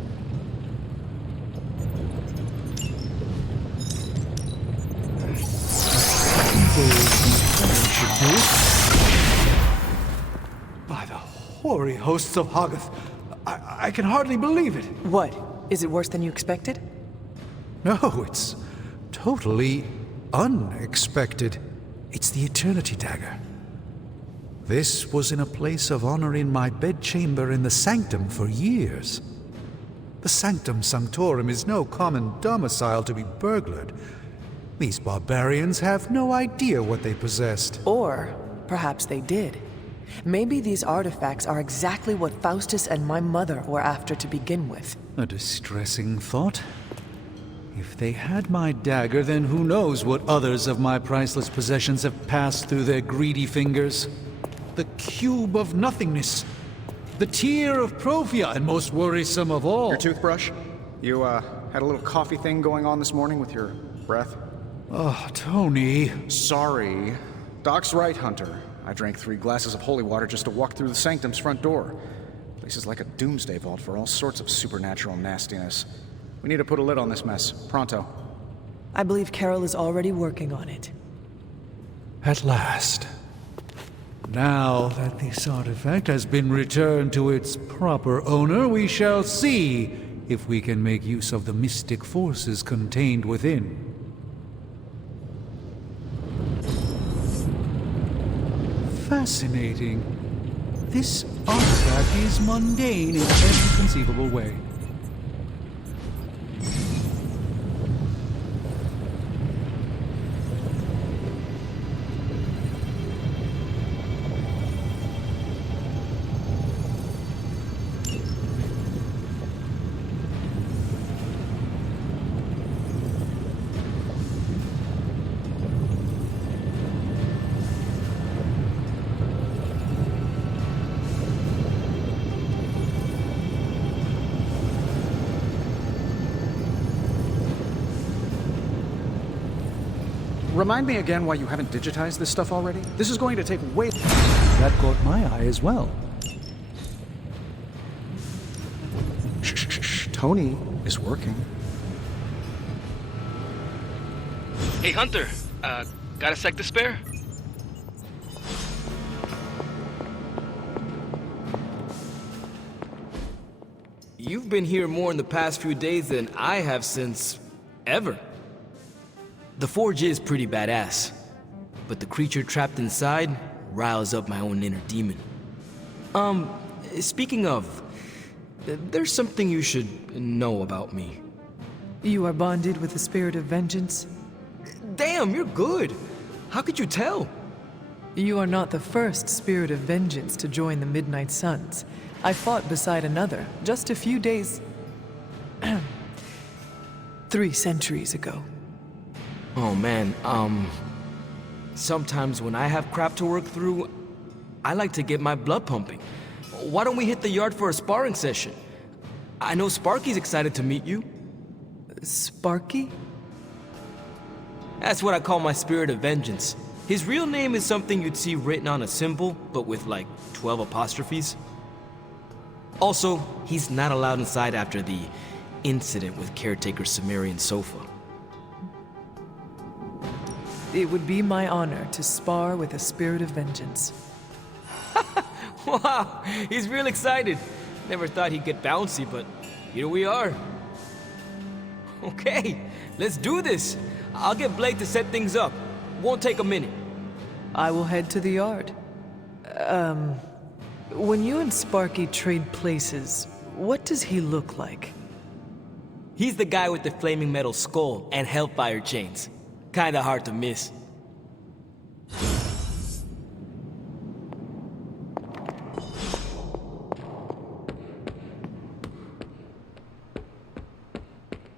By the hoary hosts of Hoggoth, I can hardly believe it. What? Is it worse than you expected? No, it's totally unexpected. It's the Eternity Dagger. This was in a place of honor in my bedchamber in the Sanctum for years. The Sanctum Sanctorum is no common domicile to be burglared. These barbarians have no idea what they possessed. Or perhaps they did. Maybe these artifacts are exactly what Faustus and my mother were after to begin with. A distressing thought. If they had my dagger, then who knows what others of my priceless possessions have passed through their greedy fingers. The cube of nothingness. The tear of Profia, and most worrisome of all. Your toothbrush? You, had a little coffee thing going on this morning with your breath? Oh, Tony. Sorry. Doc's right, Hunter. I drank 3 glasses of holy water just to walk through the Sanctum's front door. Place is like a doomsday vault for all sorts of supernatural nastiness. We need to put a lid on this mess. Pronto. I believe Carol is already working on it. At last. Now that this artifact has been returned to its proper owner, we shall see if we can make use of the mystic forces contained within. Fascinating. This artifact is mundane in every conceivable way. Remind me again why you haven't digitized this stuff already? This is going to take way... That caught my eye as well. Shh. Tony is working. Hey, Hunter. Got a sec to spare? You've been here more in the past few days than I have since... ever. The forge is pretty badass, but the creature trapped inside riles up my own inner demon. Speaking of, there's something you should know about me. You are bonded with the spirit of vengeance? Damn, you're good! How could you tell? You are not the first spirit of vengeance to join the Midnight Suns. I fought beside another just a few days... 3 centuries ago. Oh man, sometimes when I have crap to work through, I like to get my blood pumping. Why don't we hit the yard for a sparring session? I know Sparky's excited to meet you. Sparky? That's what I call my spirit of vengeance. His real name is something you'd see written on a symbol, but with like 12 apostrophes. Also, he's not allowed inside after the incident with Caretaker Sumerian Sofa. It would be my honor to spar with a spirit of vengeance. Wow, he's real excited. Never thought he'd get bouncy, but here we are. Okay, let's do this. I'll get Blake to set things up. Won't take a minute. I will head to the yard. When you and Sparky trade places, what does he look like? He's the guy with the flaming metal skull and hellfire chains. Kinda hard to miss.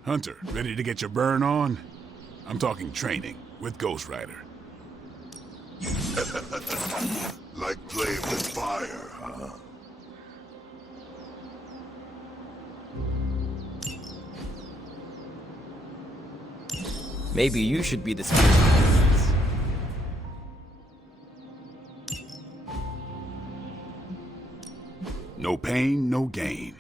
Hunter, ready to get your burn on? I'm talking training with Ghost Rider. Like playing with fire, huh? Maybe you should be the spirit. No pain, no gain.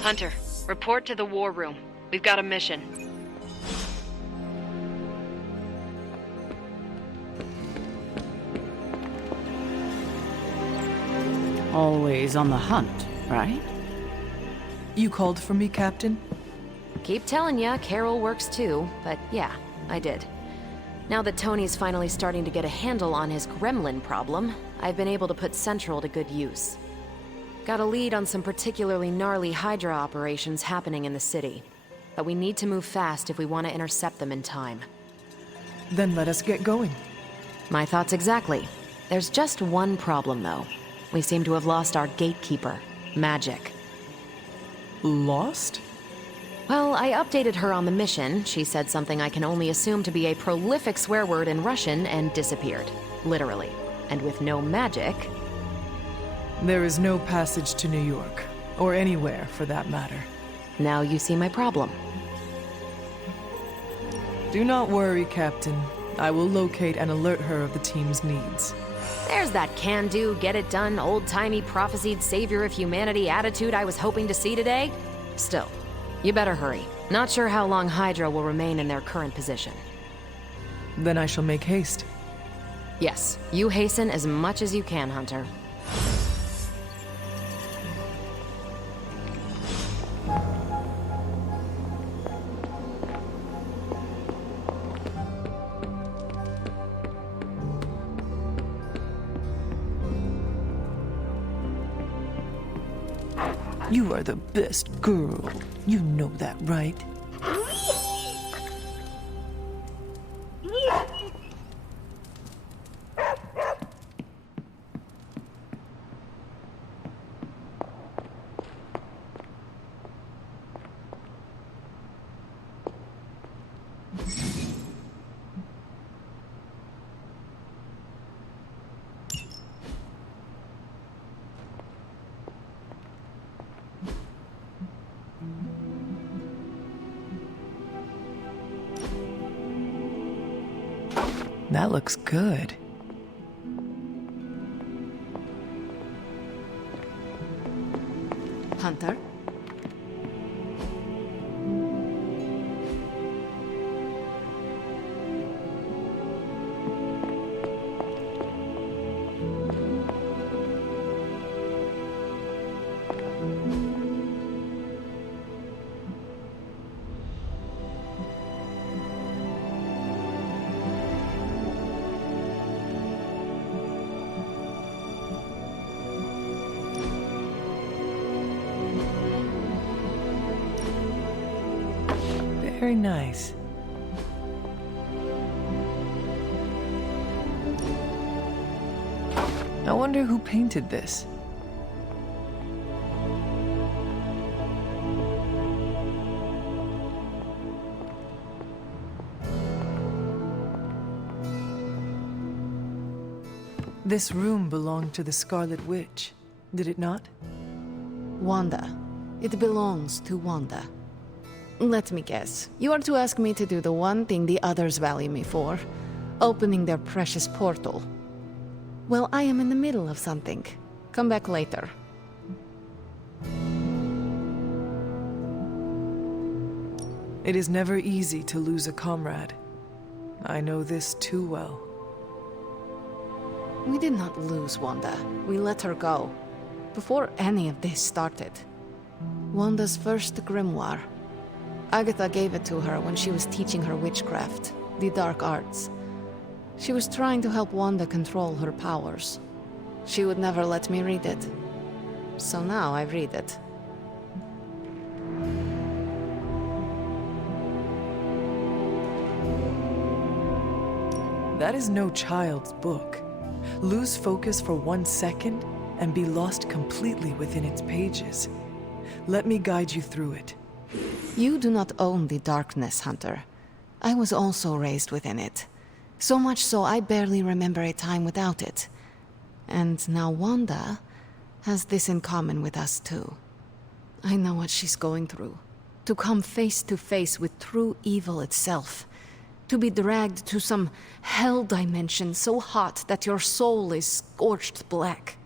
Hunter, report to the war room. We've got a mission. Always on the hunt, right? You called for me, Captain? Keep telling ya, Carol works too, but yeah, I did. Now that Tony's finally starting to get a handle on his gremlin problem, I've been able to put Central to good use. Got a lead on some particularly gnarly Hydra operations happening in the city. But we need to move fast if we want to intercept them in time. Then let us get going. My thoughts exactly. There's just one problem, though. We seem to have lost our gatekeeper, Magic. Lost? Well, I updated her on the mission. She said something I can only assume to be a prolific swear word in Russian and disappeared. Literally. And with no magic... There is no passage to New York, or anywhere for that matter. Now you see my problem. Do not worry, Captain. I will locate and alert her of the team's needs. There's that can-do, get-it-done, old-timey prophesied savior of humanity attitude I was hoping to see today. Still, you better hurry. Not sure how long Hydra will remain in their current position. Then I shall make haste. Yes, you hasten as much as you can, Hunter. You are the best girl. You know that, right? That looks good. Hunter? Very nice. I wonder who painted this. This room belonged to the Scarlet Witch, did it not? Wanda. It belongs to Wanda. Let me guess. You are to ask me to do the one thing the others value me for. Opening their precious portal. Well, I am in the middle of something. Come back later. It is never easy to lose a comrade. I know this too well. We did not lose Wanda. We let her go. Before any of this started. Wanda's first grimoire. Agatha gave it to her when she was teaching her witchcraft, the dark arts. She was trying to help Wanda control her powers. She would never let me read it. So now I read it. That is no child's book. Lose focus for 1 second and be lost completely within its pages. Let me guide you through it. You do not own the darkness, Hunter. I was also raised within it. So much so I barely remember a time without it. And now Wanda has this in common with us too. I know what she's going through. To come face to face with true evil itself. To be dragged to some hell dimension so hot that your soul is scorched black.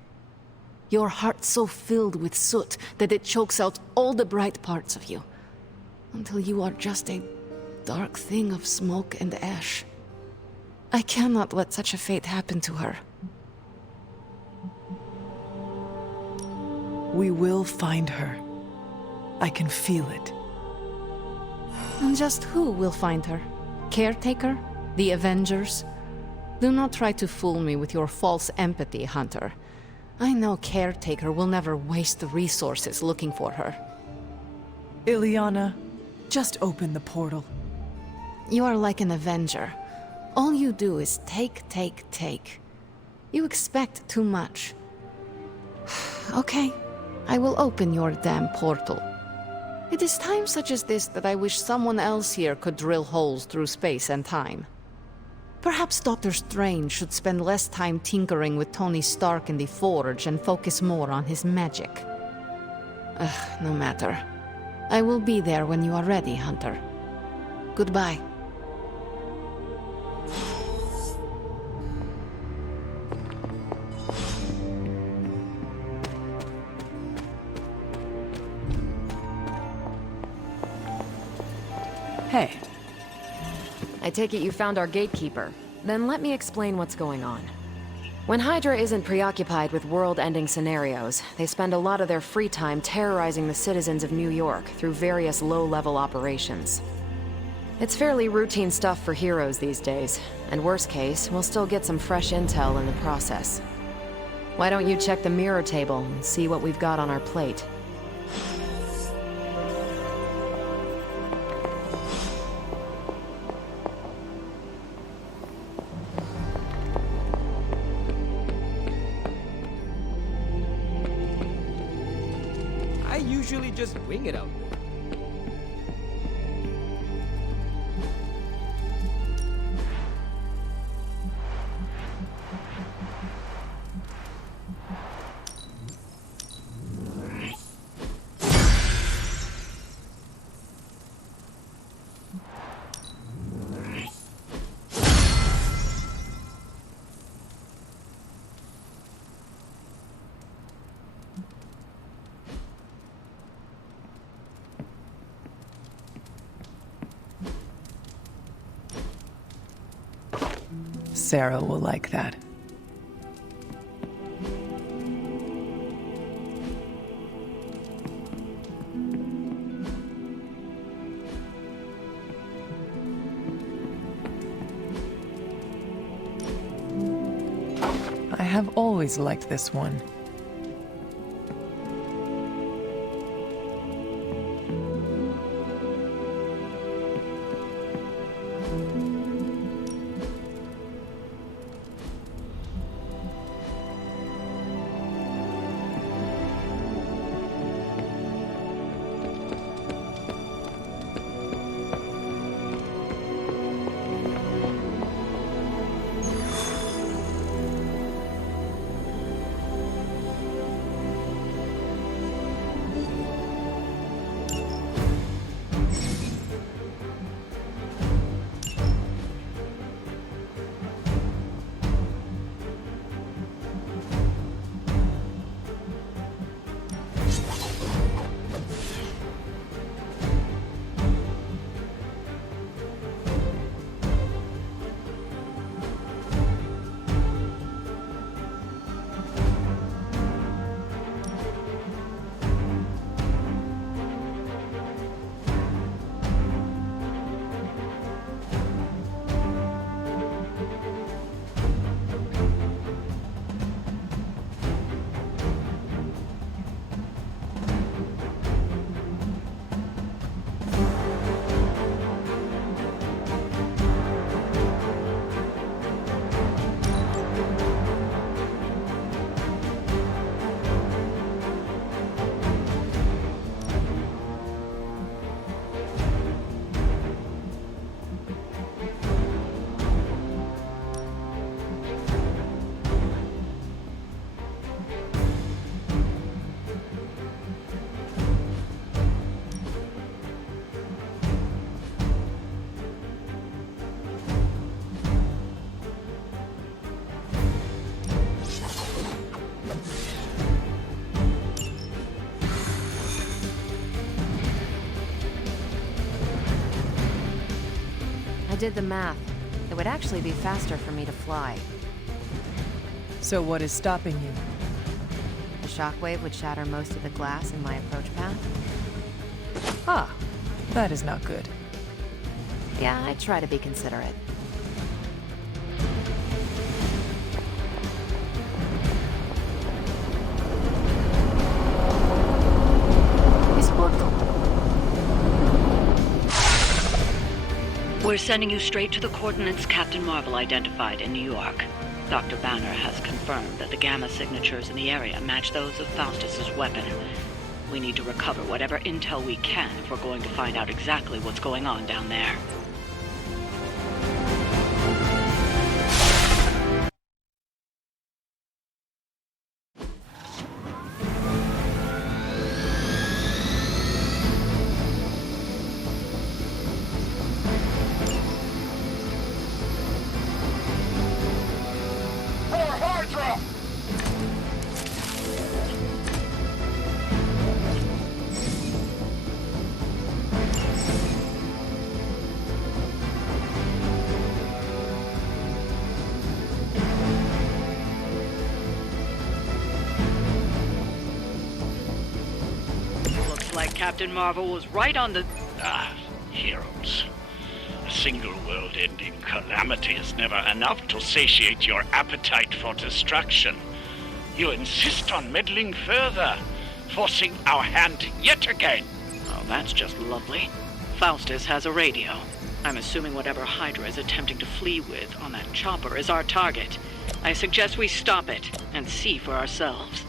Your heart so filled with soot that it chokes out all the bright parts of you. Until you are just a dark thing of smoke and ash. I cannot let such a fate happen to her. We will find her. I can feel it. And just who will find her? Caretaker? The Avengers? Do not try to fool me with your false empathy, Hunter. I know Caretaker will never waste the resources looking for her. Illyana, just open the portal. You are like an Avenger. All you do is take, take, take. You expect too much. Okay, I will open your damn portal. It is times such as this that I wish someone else here could drill holes through space and time. Perhaps Doctor Strange should spend less time tinkering with Tony Stark in the Forge and focus more on his magic. No matter. I will be there when you are ready, Hunter. Goodbye. Hey. I take it you found our gatekeeper. Then let me explain what's going on. When Hydra isn't preoccupied with world-ending scenarios, they spend a lot of their free time terrorizing the citizens of New York through various low-level operations. It's fairly routine stuff for heroes these days, and worst case, we'll still get some fresh intel in the process. Why don't you check the mirror table and see what we've got on our plate? usually just wing it out there. Sarah will like that. I have always liked this one. I did the math. It would actually be faster for me to fly. So what is stopping you? The shockwave would shatter most of the glass in my approach path. Ah, that is not good. Yeah, I try to be considerate. We're sending you straight to the coordinates Captain Marvel identified in New York. Dr. Banner has confirmed that the gamma signatures in the area match those of Faustus's weapon. We need to recover whatever intel we can if we're going to find out exactly what's going on down there. Captain Marvel was right on the... Heroes. A single world-ending calamity is never enough to satiate your appetite for destruction. You insist on meddling further, forcing our hand yet again. Oh, that's just lovely. Faustus has a radio. I'm assuming whatever Hydra is attempting to flee with on that chopper is our target. I suggest we stop it and see for ourselves.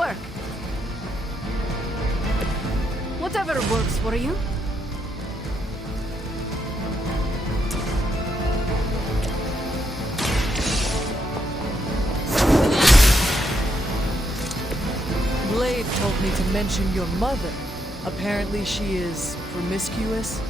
work. Whatever works for you. Blade told me to mention your mother. Apparently she is promiscuous.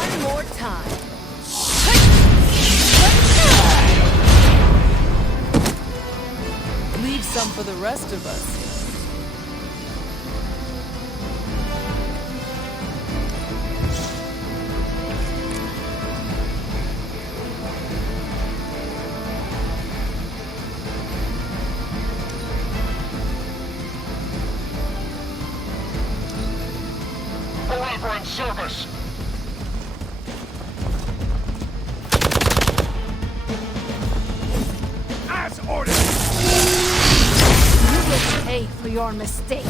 One more time. Leave some for the rest of us. Forever in service! As ordered! You will pay for your mistake.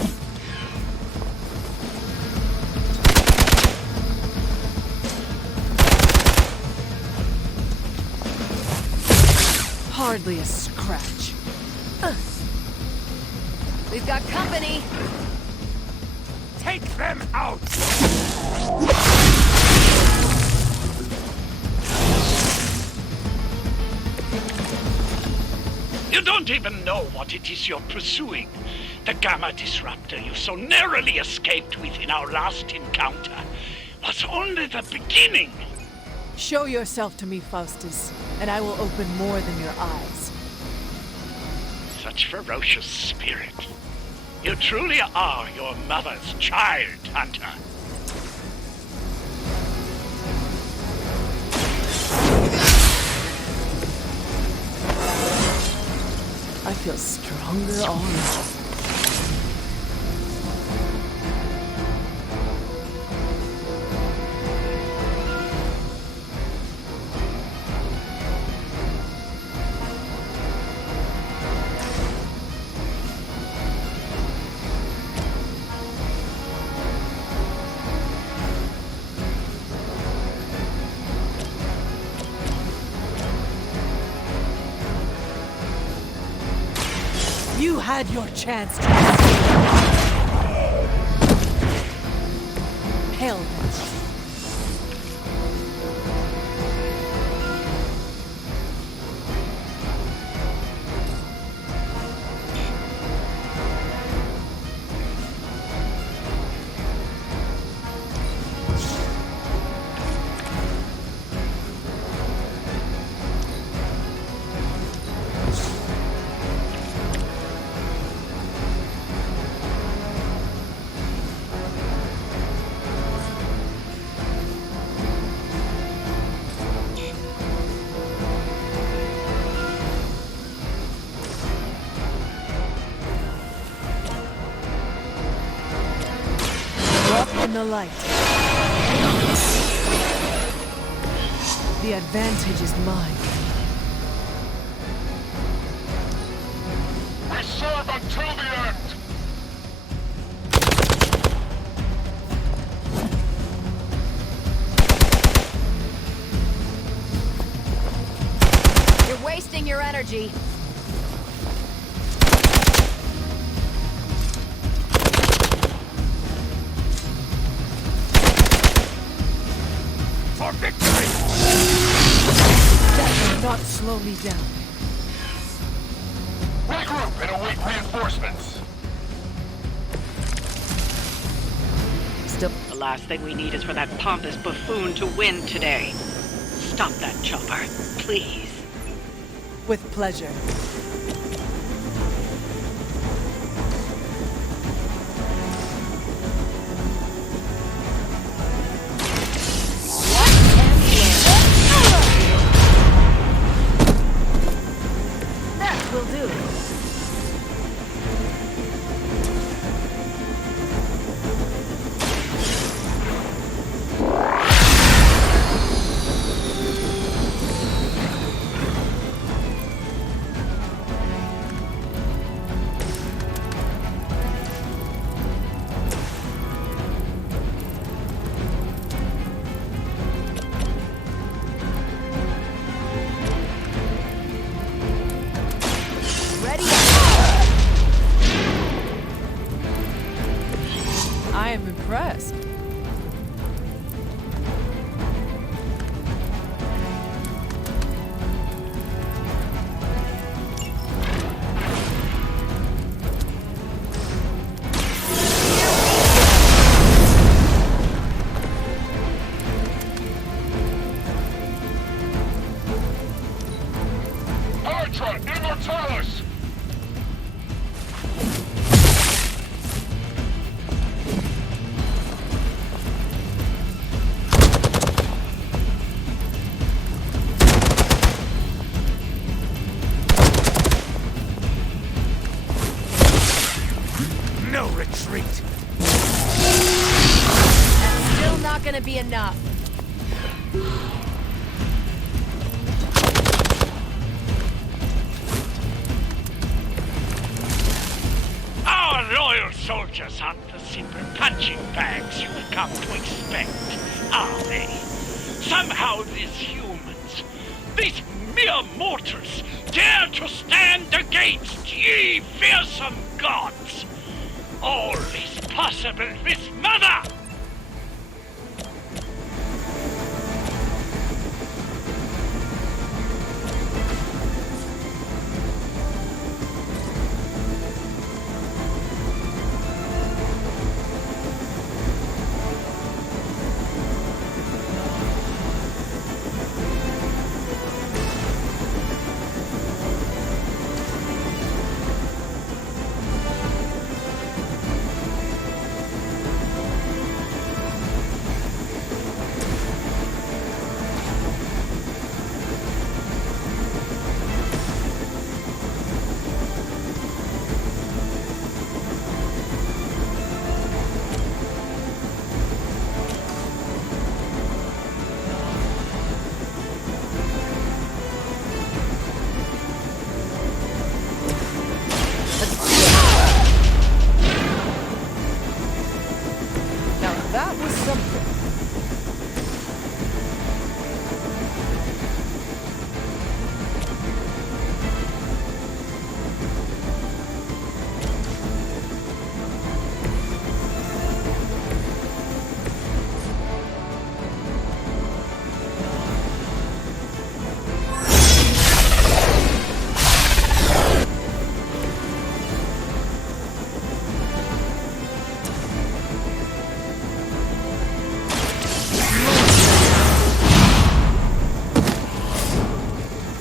Hardly a scratch. We've got company. Take them out! You don't even know what it is you're pursuing. The Gamma Disruptor you so narrowly escaped with in our last encounter was only the beginning. Show yourself to me, Faustus, and I will open more than your eyes. Such ferocious spirit. You truly are your mother's child, Hunter. I feel stronger already. You had your chance to escape. Hell no. In the light. The advantage is mine. We serve until the end! You're wasting your energy. For victory! That will not slow me down. Regroup and await reinforcements! The last thing we need is for that pompous buffoon to win today. Stop that chopper, please. With pleasure. That will do. Hydra Immortalis! No retreat! That's still not gonna be enough. Our loyal soldiers aren't the simple punching bags you've come to expect, are they? Somehow these humans, these mere mortals, dare to stand against ye fearsome gods! All is possible with Mother! That was something.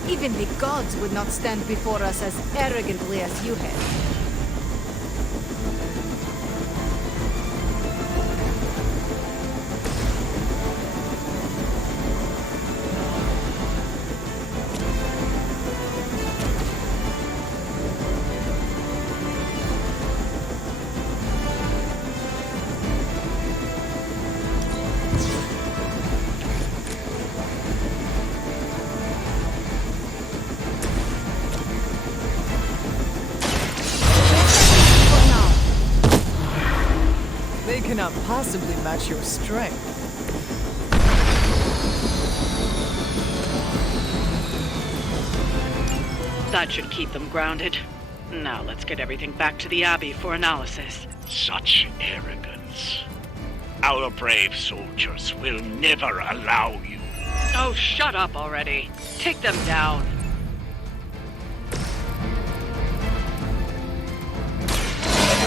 Even the gods would not stand before us as arrogantly as you have. They cannot possibly match your strength. That should keep them grounded. Now let's get everything back to the Abbey for analysis. Such arrogance. Our brave soldiers will never allow you. Oh, shut up already. Take them down.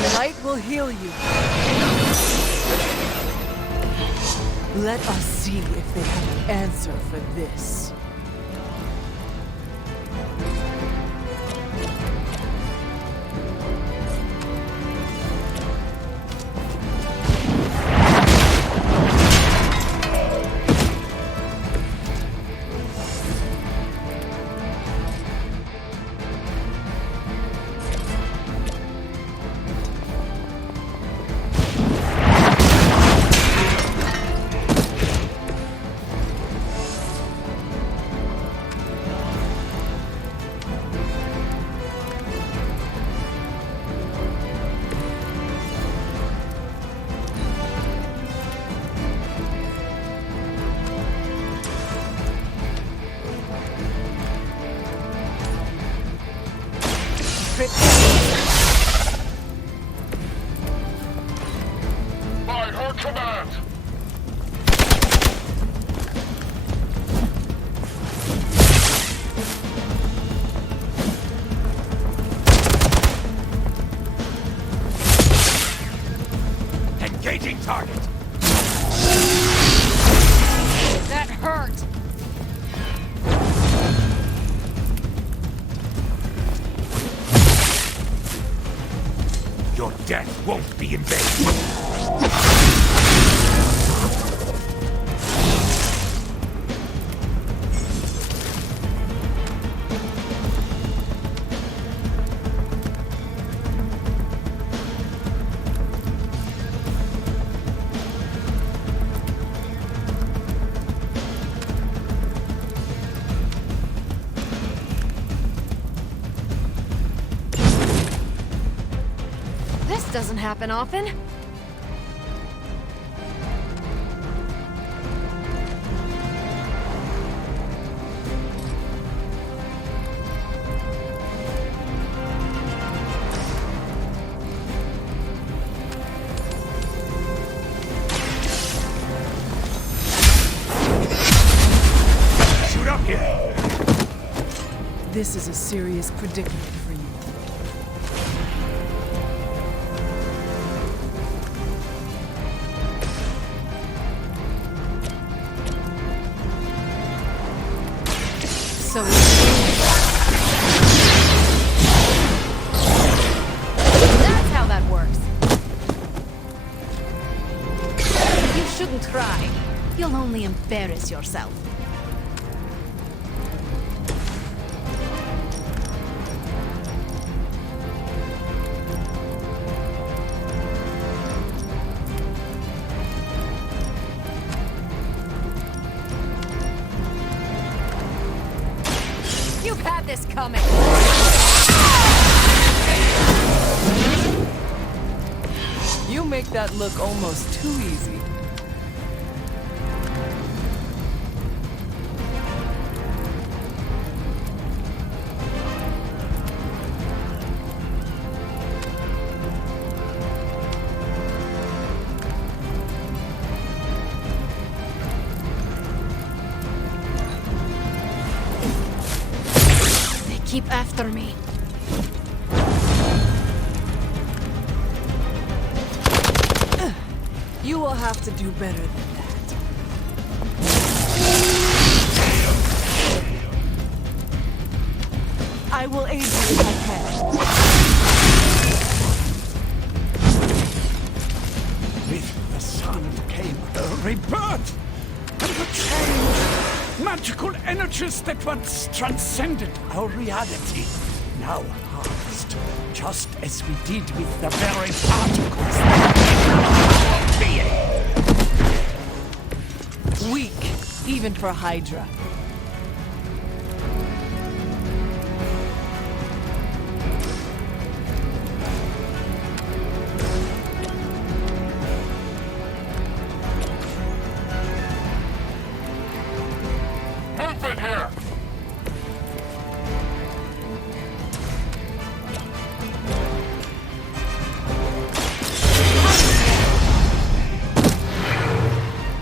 The light will heal you. Let us see if they have an answer for this. By her command! Engaging target. That hurt! death won't be in vain. This doesn't happen often. Shoot up here! This is a serious predicament for you. So that's how that works. You shouldn't cry. You'll only embarrass yourself. You've had this coming. You make that look almost too easy. They keep after me. You will have to do better than that. I will aid you if I can. With the sun came a rebirth and a change. Magical energies that once transcended our reality now harvest, just as we did with the very particles that made our being. Weak, even for Hydra. Move in here!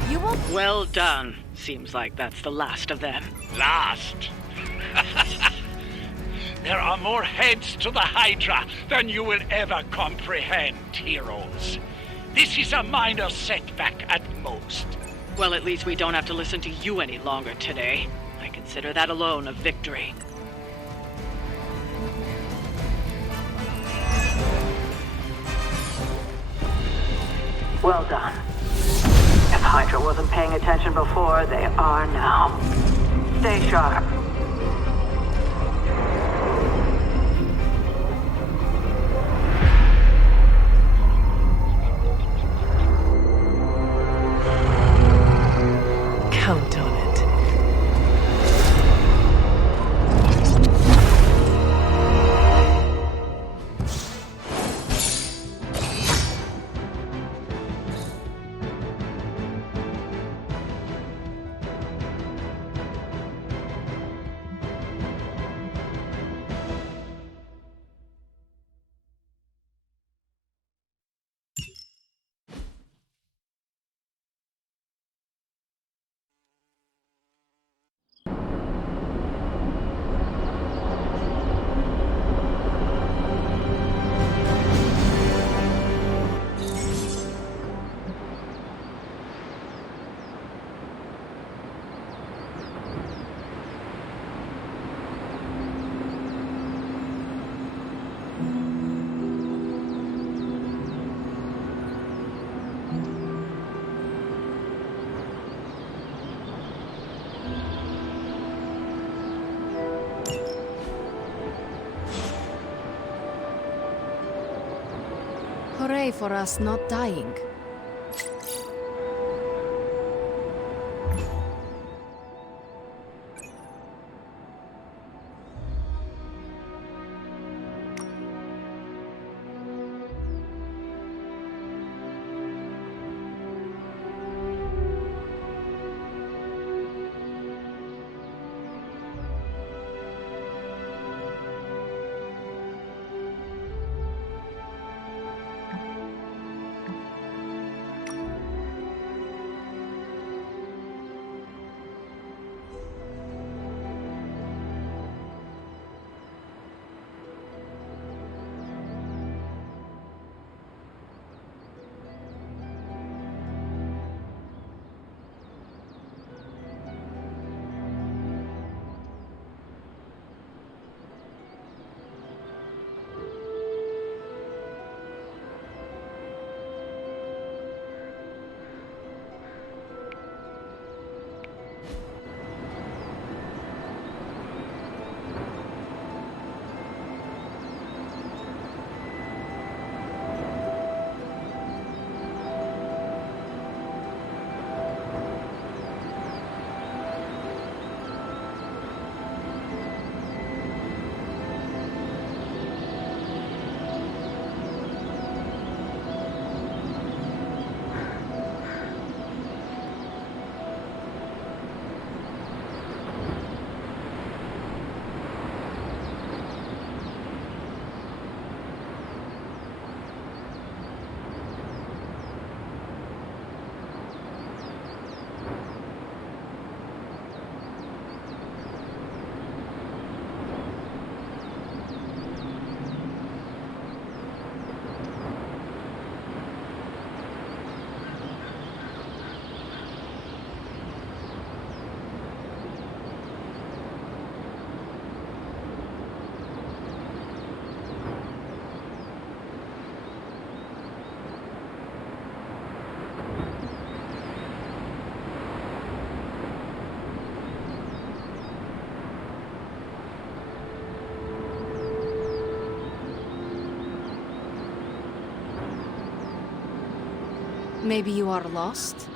You won't. Well done. Seems like that's the last of them. Last! There are more heads to the Hydra than you will ever comprehend, heroes. This is a minor setback at most. Well, at least we don't have to listen to you any longer today. I consider that alone a victory. Well done. If Hydra wasn't paying attention before, they are now. Stay sharp. Count on it. Hooray for us not dying. Maybe you are lost?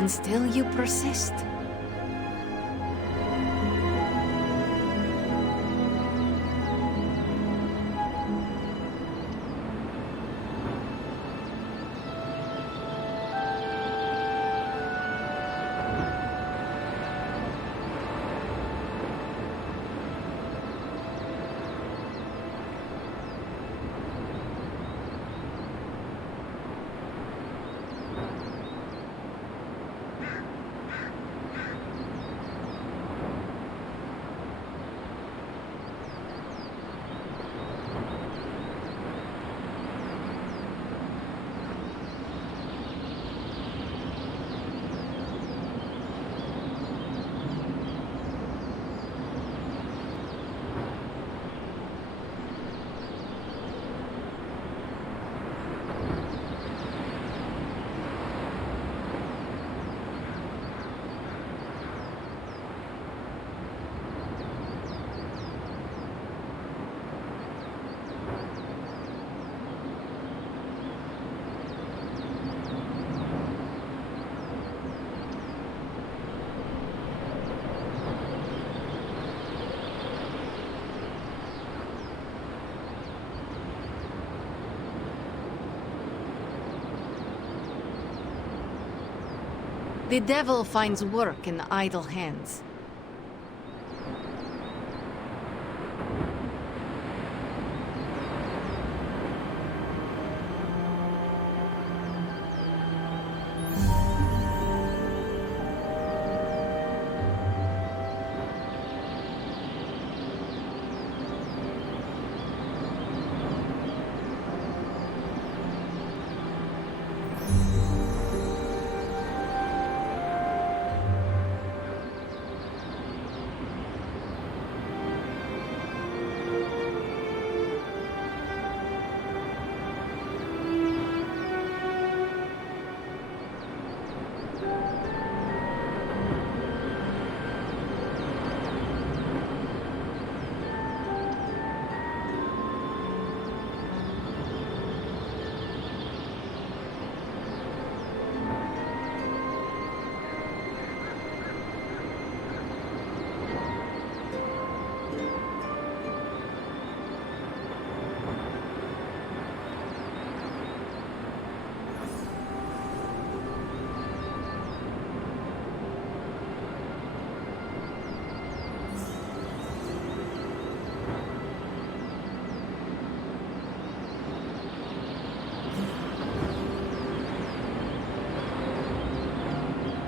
And still you persist. The devil finds work in idle hands.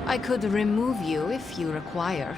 I could remove you if you require.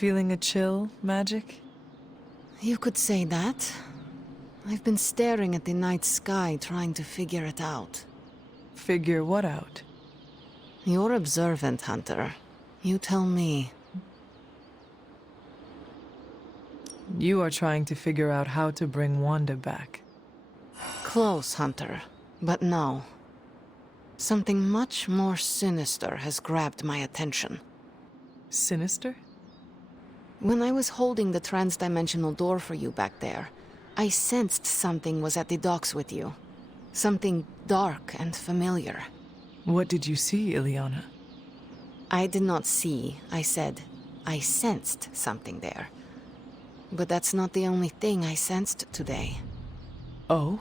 Feeling a chill, Magic? You could say that. I've been staring at the night sky trying to figure it out. Figure what out? You're observant, Hunter. You tell me. You are trying to figure out how to bring Wanda back. Close, Hunter. But no. Something much more sinister has grabbed my attention. Sinister? When I was holding the trans-dimensional door for you back there, I sensed something was at the docks with you. Something dark and familiar. What did you see, Illyana? I did not see, I said. I sensed something there. But that's not the only thing I sensed today. Oh?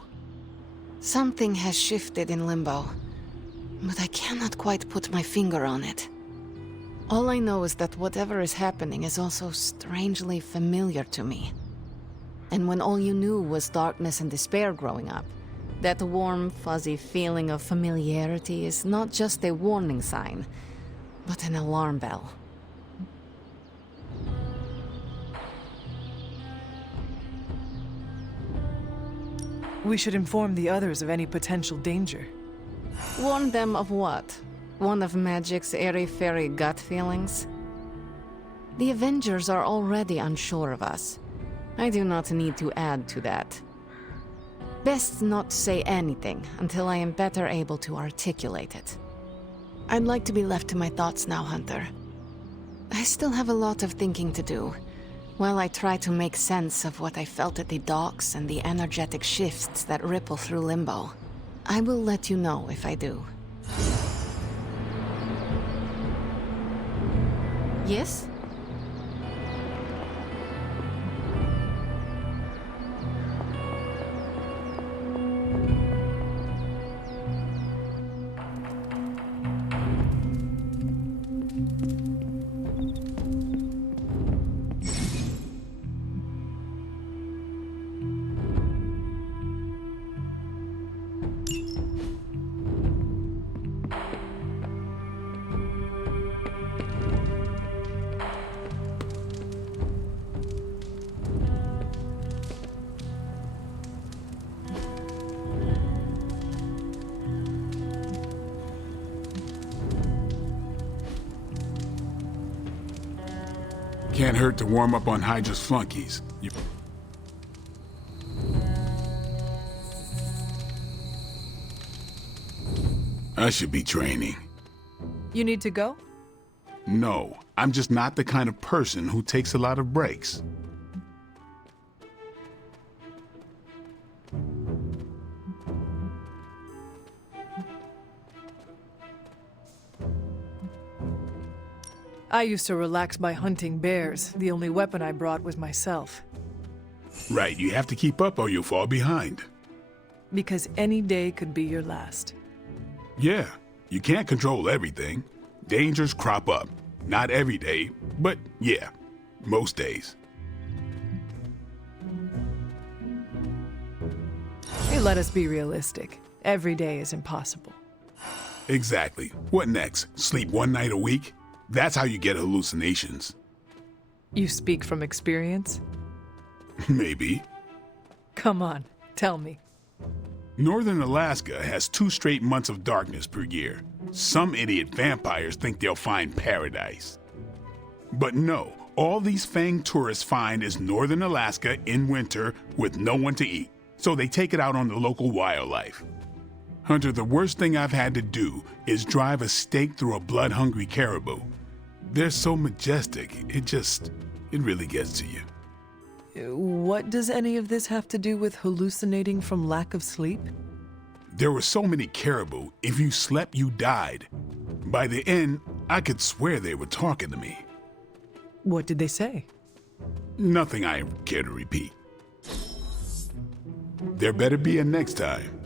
Something has shifted in Limbo, but I cannot quite put my finger on it. All I know is that whatever is happening is also strangely familiar to me. And when all you knew was darkness and despair growing up, that warm, fuzzy feeling of familiarity is not just a warning sign, but an alarm bell. We should inform the others of any potential danger. Warn them of what? One of Magic's airy-fairy gut feelings? The Avengers are already unsure of us. I do not need to add to that. Best not say anything until I am better able to articulate it. I'd like to be left to my thoughts now, Hunter. I still have a lot of thinking to do, while I try to make sense of what I felt at the docks and the energetic shifts that ripple through Limbo. I will let you know if I do. Yes? Can't hurt to warm up on Hydra's flunkies. I should be training. You need to go? No, I'm just not the kind of person who takes a lot of breaks. I used to relax by hunting bears. The only weapon I brought was myself. Right, you have to keep up or you'll fall behind. Because any day could be your last. Yeah, you can't control everything. Dangers crop up. Not every day, but yeah, most days. Hey, let us be realistic. Every day is impossible. Exactly. What next? Sleep one night a week? That's how you get hallucinations. You speak from experience? Maybe. Come on, tell me. Northern Alaska has 2 straight months of darkness per year. Some idiot vampires think they'll find paradise. But no, all these fanged tourists find is Northern Alaska in winter with no one to eat, so they take it out on the local wildlife. Hunter, the worst thing I've had to do is drive a stake through a blood-hungry caribou. They're so majestic, it really gets to you. What does any of this have to do with hallucinating from lack of sleep? There were so many caribou, if you slept, you died. By the end, I could swear they were talking to me. What did they say? Nothing I care to repeat. There better be a next time.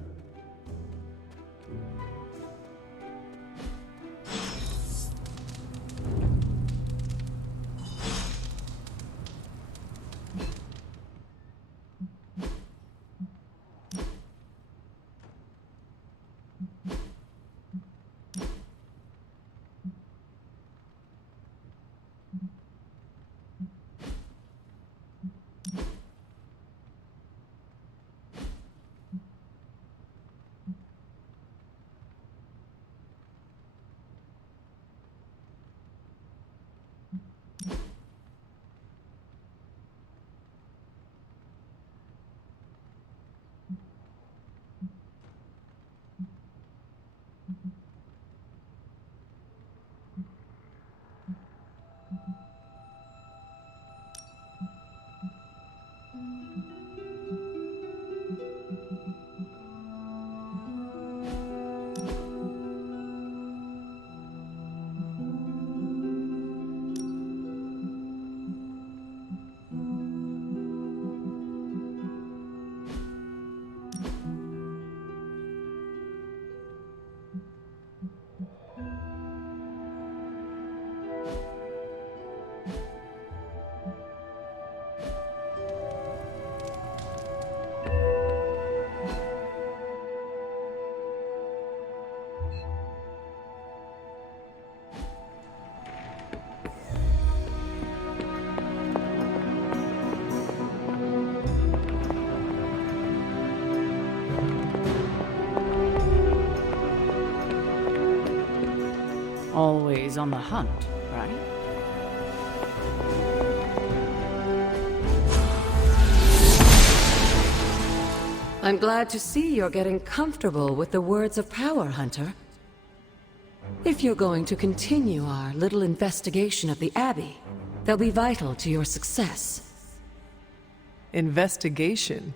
Always on the hunt, right? I'm glad to see you're getting comfortable with the words of power, Hunter. If you're going to continue our little investigation of the Abbey, they'll be vital to your success. Investigation?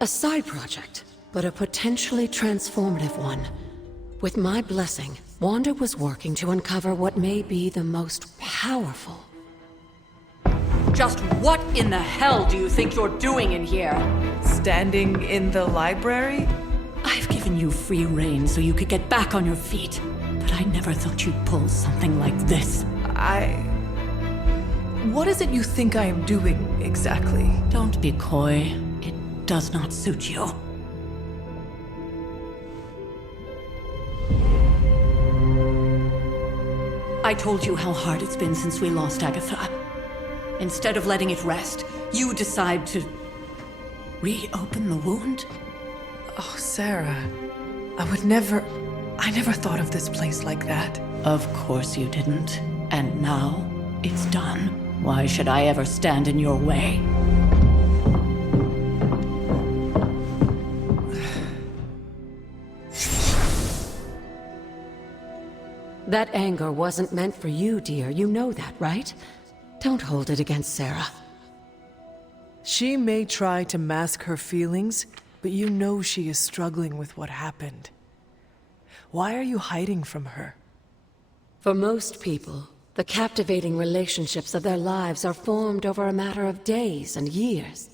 A side project, but a potentially transformative one. With my blessing, Wanda was working to uncover what may be the most powerful. Just what in the hell do you think you're doing in here? Standing in the library? I've given you free rein so you could get back on your feet, but I never thought you'd pull something like this. What is it you think I am doing, exactly? Don't be coy. It does not suit you. I told you how hard it's been since we lost Agatha. Instead of letting it rest, you decide to reopen the wound? Oh, Sarah. I never thought of this place like that. Of course you didn't. And now, it's done. Why should I ever stand in your way? That anger wasn't meant for you, dear. You know that, right? Don't hold it against Sarah. She may try to mask her feelings, but you know she is struggling with what happened. Why are you hiding from her? For most people, the captivating relationships of their lives are formed over a matter of days and years.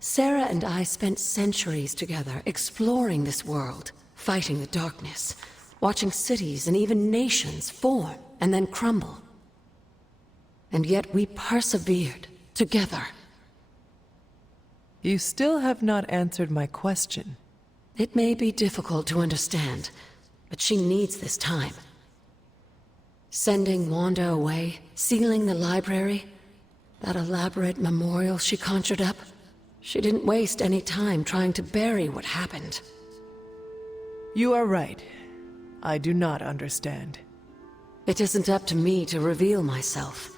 Sarah and I spent centuries together exploring this world, fighting the darkness, watching cities and even nations form and then crumble. And yet we persevered together. You still have not answered my question. It may be difficult to understand, but she needs this time. Sending Wanda away, sealing the library, that elaborate memorial she conjured up, she didn't waste any time trying to bury what happened. You are right. I do not understand. It isn't up to me to reveal myself.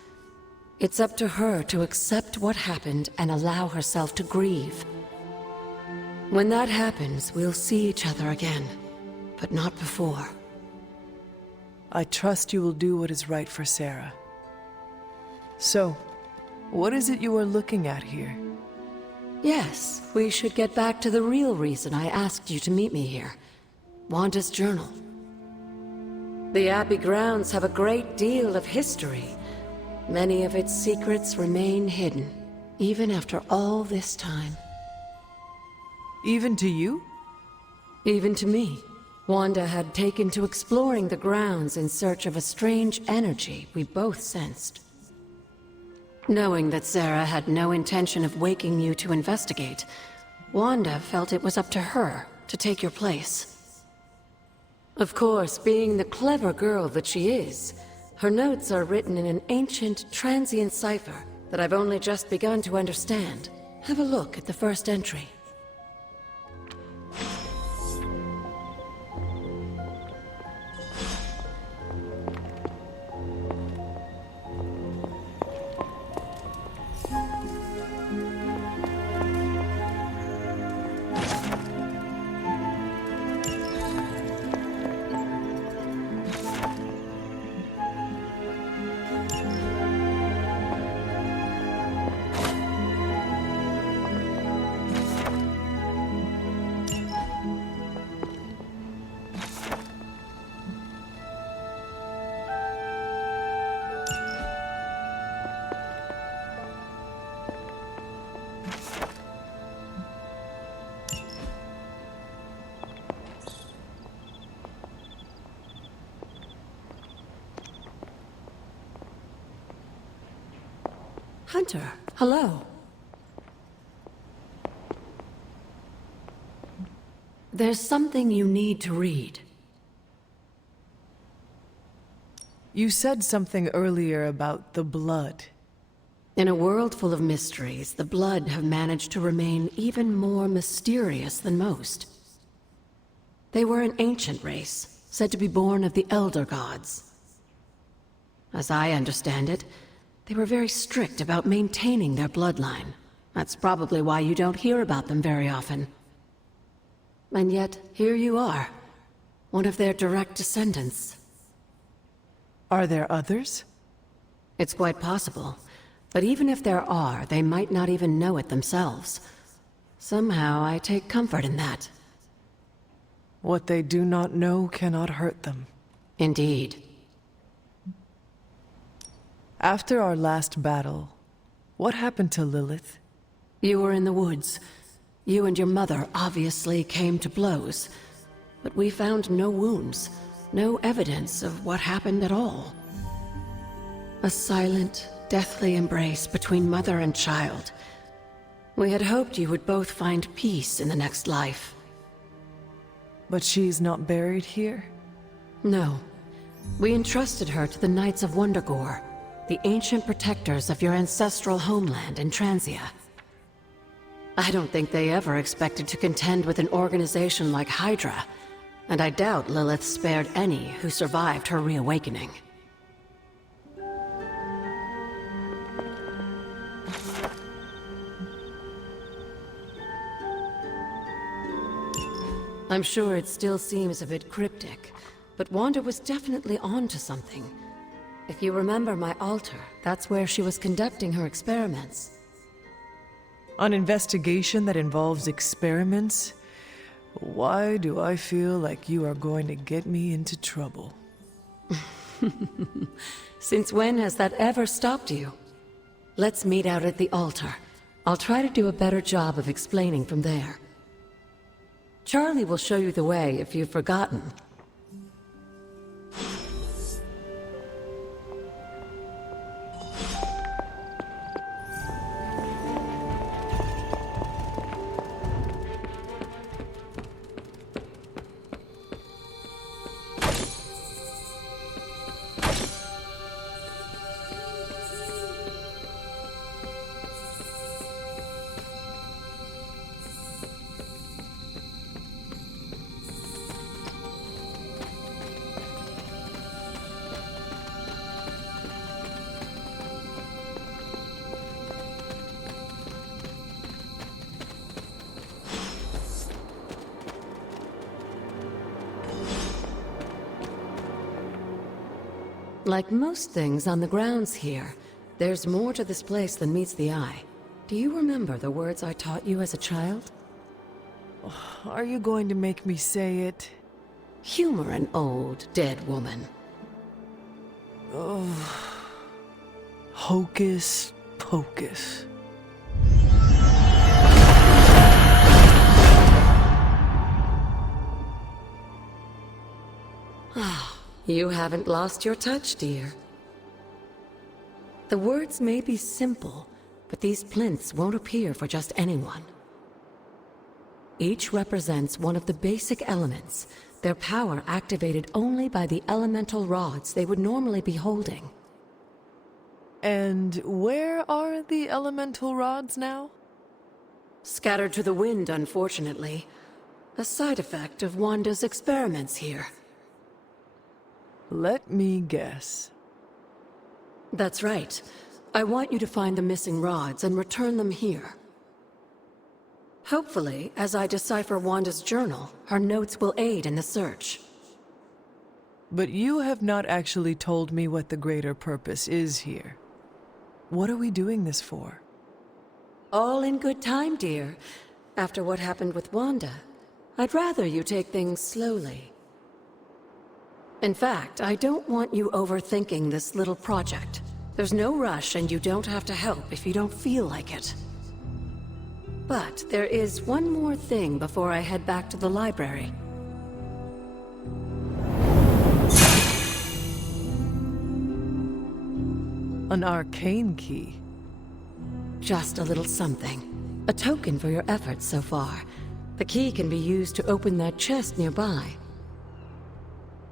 It's up to her to accept what happened and allow herself to grieve. When that happens, we'll see each other again, but not before. I trust you will do what is right for Sarah. So, what is it you are looking at here? Yes, we should get back to the real reason I asked you to meet me here. Wanda's journal. The Abbey grounds have a great deal of history. Many of its secrets remain hidden, even after all this time. Even to you? Even to me. Wanda had taken to exploring the grounds in search of a strange energy we both sensed. Knowing that Sarah had no intention of waking you to investigate, Wanda felt it was up to her to take your place. Of course, being the clever girl that she is, her notes are written in an ancient, transient cipher that I've only just begun to understand. Have a look at the first entry. Hunter, hello. There's something you need to read. You said something earlier about the blood. In a world full of mysteries, the blood have managed to remain even more mysterious than most. They were an ancient race, said to be born of the Elder Gods. As I understand it, they were very strict about maintaining their bloodline. That's probably why you don't hear about them very often. And yet, here you are, one of their direct descendants. Are there others? It's quite possible. But even if there are, they might not even know it themselves. Somehow, I take comfort in that. What they do not know cannot hurt them. Indeed. After our last battle, what happened to Lilith? You were in the woods. You and your mother obviously came to blows. But we found no wounds, no evidence of what happened at all. A silent, deathly embrace between mother and child. We had hoped you would both find peace in the next life. But she's not buried here? No. We entrusted her to the Knights of Wundagore, the ancient protectors of your ancestral homeland in Transia. I don't think they ever expected to contend with an organization like Hydra, and I doubt Lilith spared any who survived her reawakening. I'm sure it still seems a bit cryptic, but Wanda was definitely onto something. If you remember my altar, that's where she was conducting her experiments. An investigation that involves experiments? Why do I feel like you are going to get me into trouble? Since when has that ever stopped you? Let's meet out at the altar. I'll try to do a better job of explaining from there. Charlie will show you the way if you've forgotten. Like most things on the grounds here, there's more to this place than meets the eye. Do you remember the words I taught you as a child? Are you going to make me say it? Humor an old, dead woman. Oh. Hocus pocus. You haven't lost your touch, dear. The words may be simple, but these plinths won't appear for just anyone. Each represents one of the basic elements, their power activated only by the elemental rods they would normally be holding. And where are the elemental rods now? Scattered to the wind, unfortunately. A side effect of Wanda's experiments here. Let me guess. That's right. I want you to find the missing rods and return them here. Hopefully, as I decipher Wanda's journal, her notes will aid in the search. But you have not actually told me what the greater purpose is here. What are we doing this for? All in good time, dear. After what happened with Wanda, I'd rather you take things slowly. In fact, I don't want you overthinking this little project. There's no rush, and you don't have to help if you don't feel like it. But there is one more thing before I head back to the library. An arcane key. Just a little something. A token for your efforts so far. The key can be used to open that chest nearby.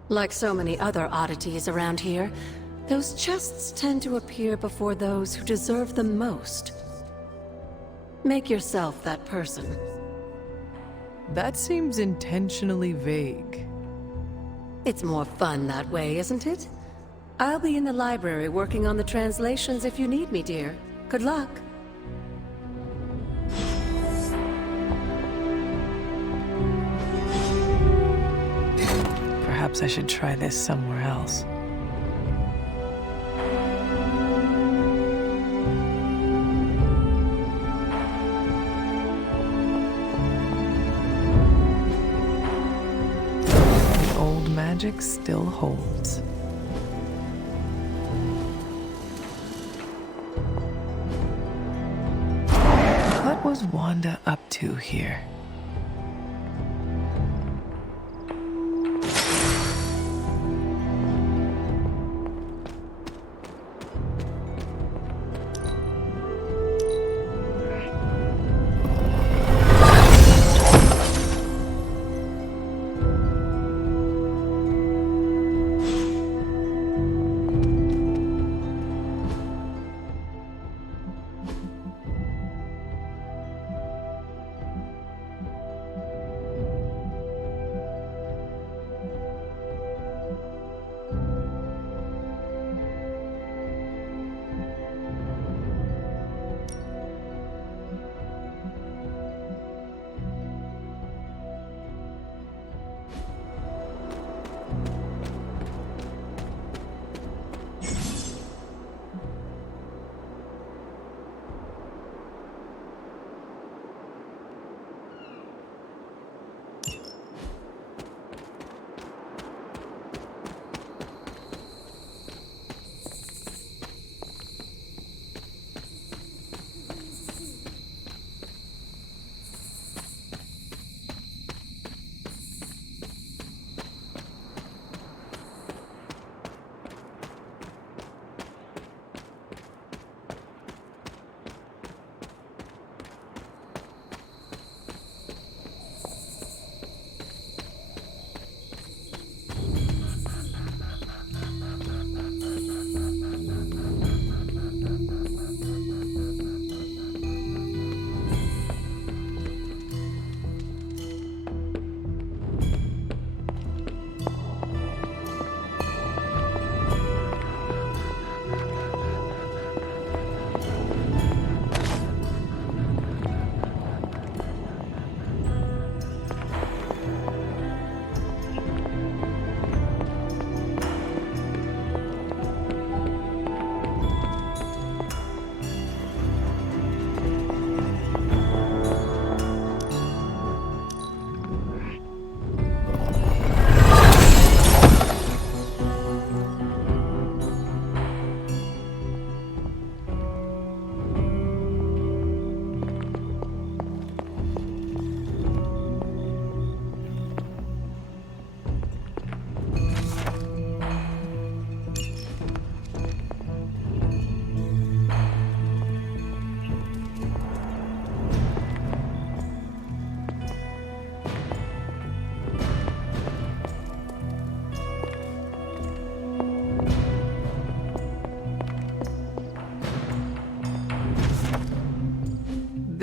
Like so many other oddities around here, those chests tend to appear before those who deserve them most. Make yourself that person. That seems intentionally vague. It's more fun that way, isn't it? I'll be in the library working on the translations if you need me, dear. Good luck. Perhaps I should try this somewhere else. The old magic still holds. What was Wanda up to here?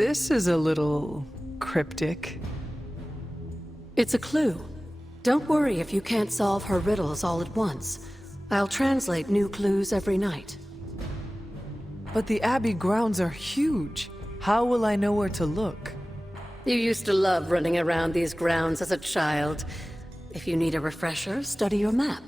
This is a little cryptic. It's a clue. Don't worry if you can't solve her riddles all at once. I'll translate new clues every night. But the Abbey grounds are huge. How will I know where to look? You used to love running around these grounds as a child. If you need a refresher, study your map.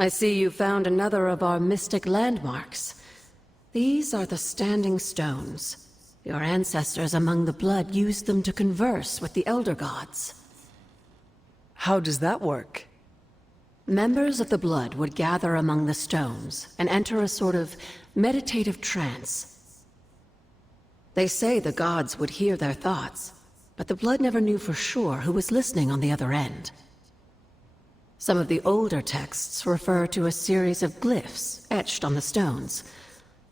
I see you found another of our mystic landmarks. These are the Standing Stones. Your ancestors among the Blood used them to converse with the Elder Gods. How does that work? Members of the Blood would gather among the stones and enter a sort of meditative trance. They say the gods would hear their thoughts, but the Blood never knew for sure who was listening on the other end. Some of the older texts refer to a series of glyphs etched on the stones,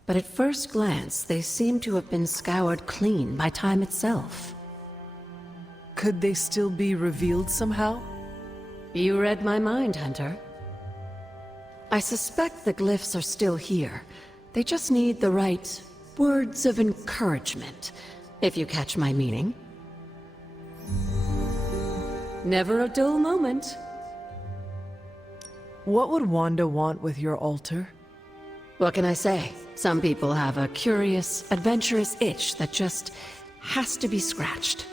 but at first glance they seem to have been scoured clean by time itself. Could they still be revealed somehow? You read my mind, Hunter. I suspect the glyphs are still here. They just need the right words of encouragement, if you catch my meaning. Never a dull moment. What would Wanda want with your altar? What can I say? Some people have a curious, adventurous itch that just has to be scratched.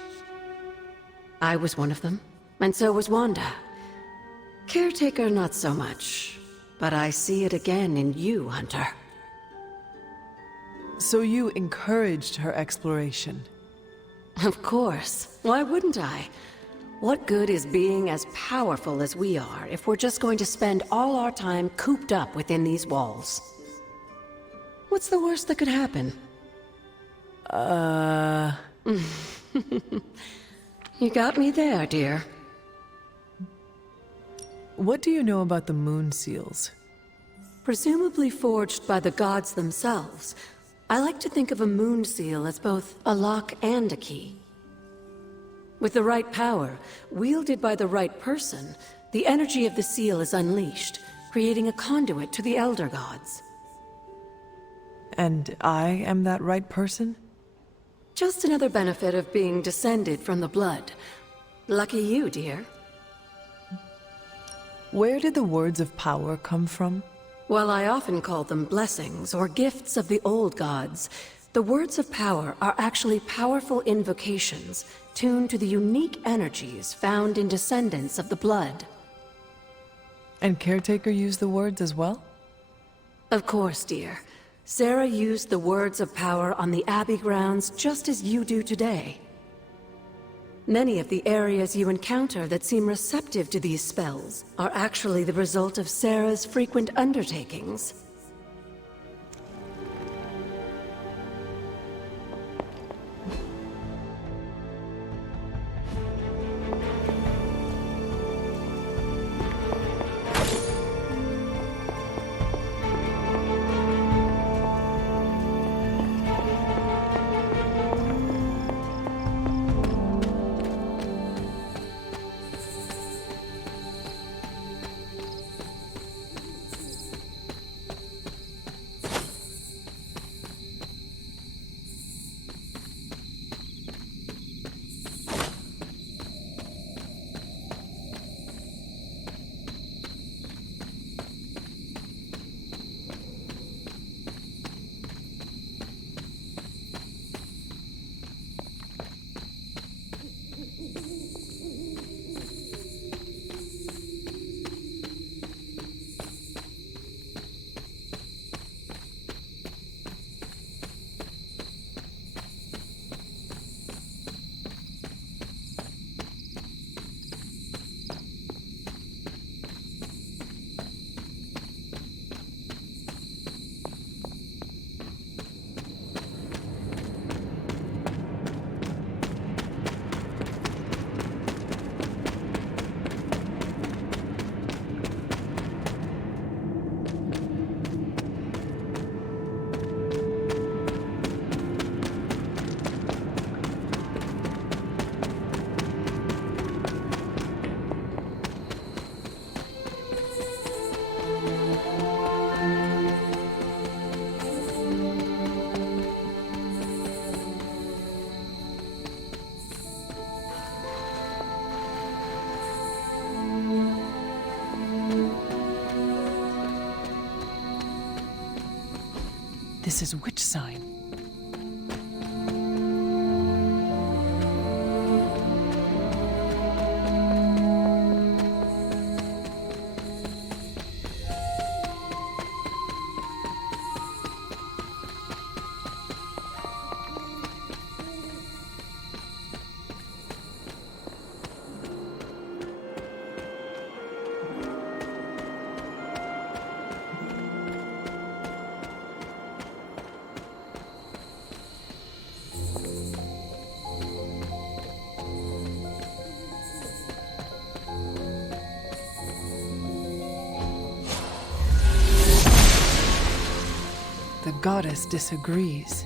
I was one of them, and so was Wanda. Caretaker, not so much. But I see it again in you, Hunter. So you encouraged her exploration? Of course. Why wouldn't I? What good is being as powerful as we are if we're just going to spend all our time cooped up within these walls? What's the worst that could happen? You got me there, dear. What do you know about the moon seals? Presumably forged by the gods themselves. I like to think of a moon seal as both a lock and a key. With the right power, wielded by the right person, the energy of the seal is unleashed, creating a conduit to the Elder Gods. And I am that right person? Just another benefit of being descended from the Blood. Lucky you, dear. Where did the words of power come from? While I often call them blessings or gifts of the old gods, the words of power are actually powerful invocations tuned to the unique energies found in descendants of the Blood. And Caretaker used the words as well? Of course, dear. Sarah used the words of power on the Abbey grounds just as you do today. Many of the areas you encounter that seem receptive to these spells are actually the result of Sarah's frequent undertakings. This is which sign? The goddess disagrees.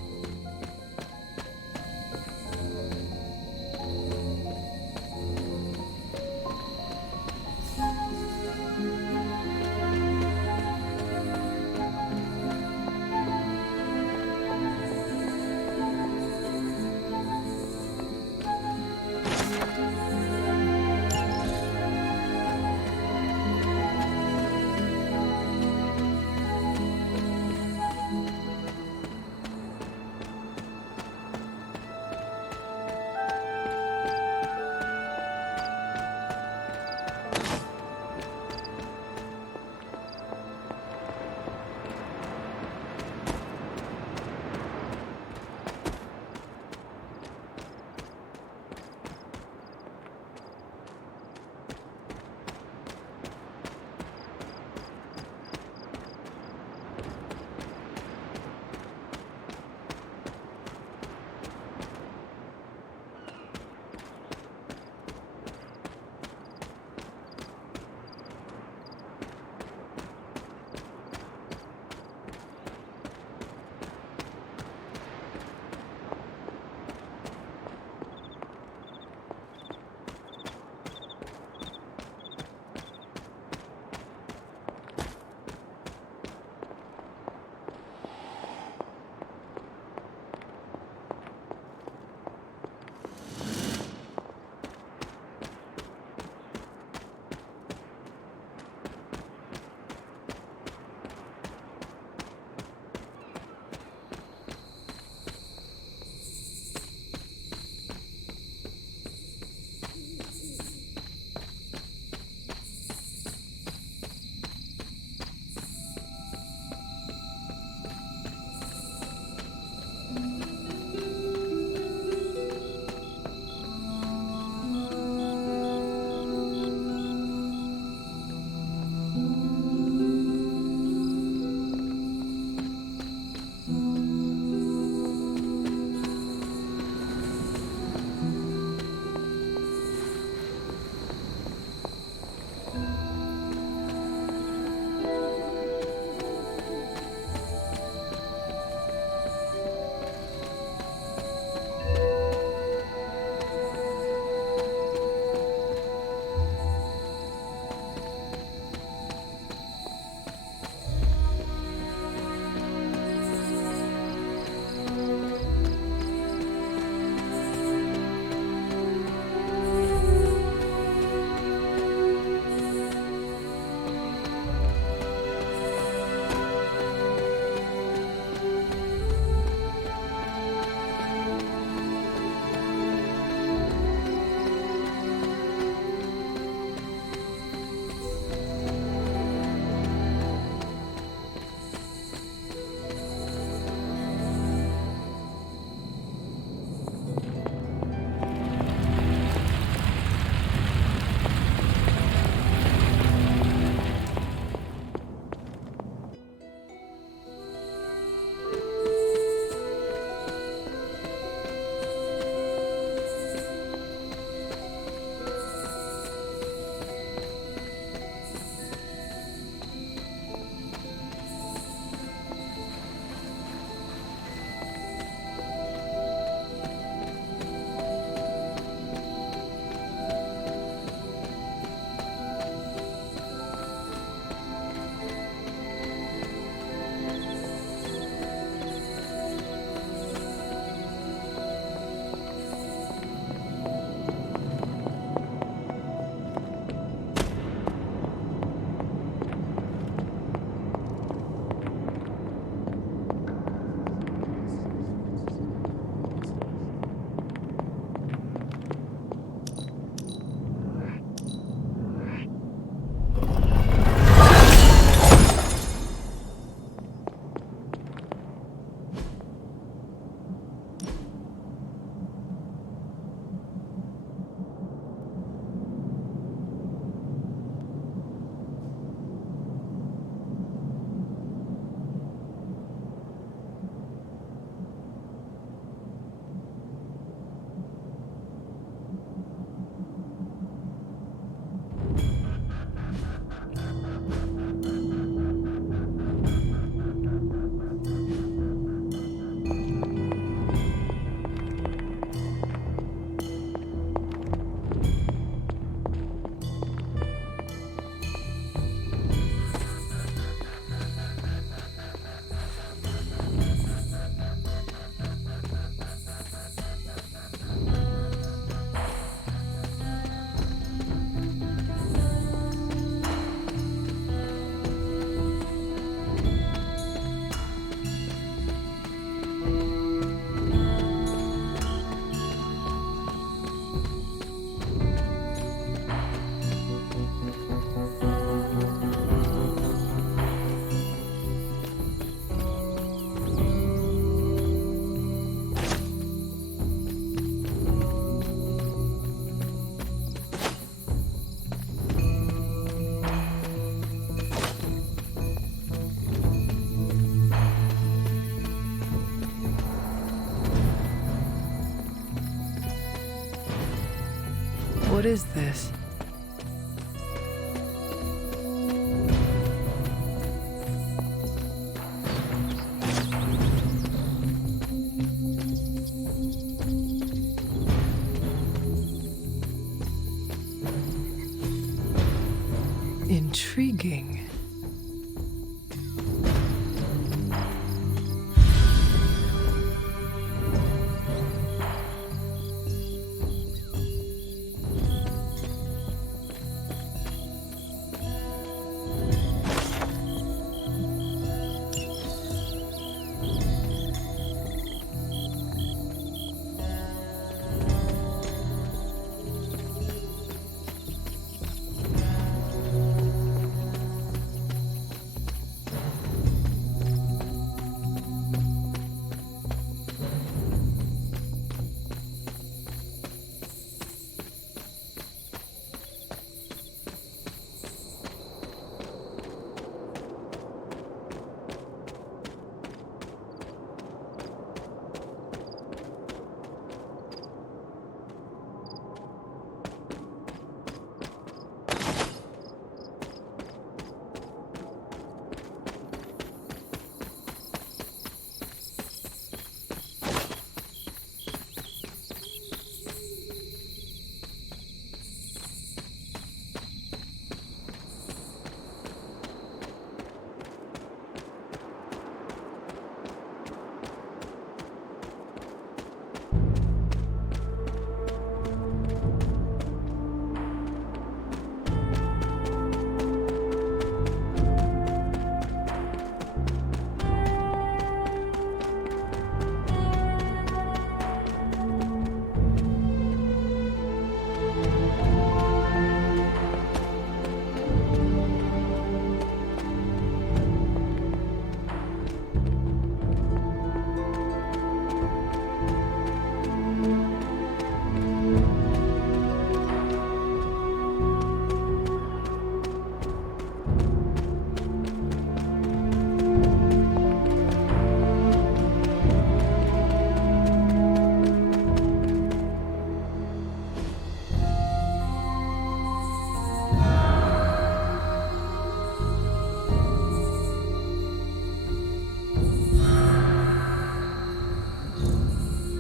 is this? Intriguing.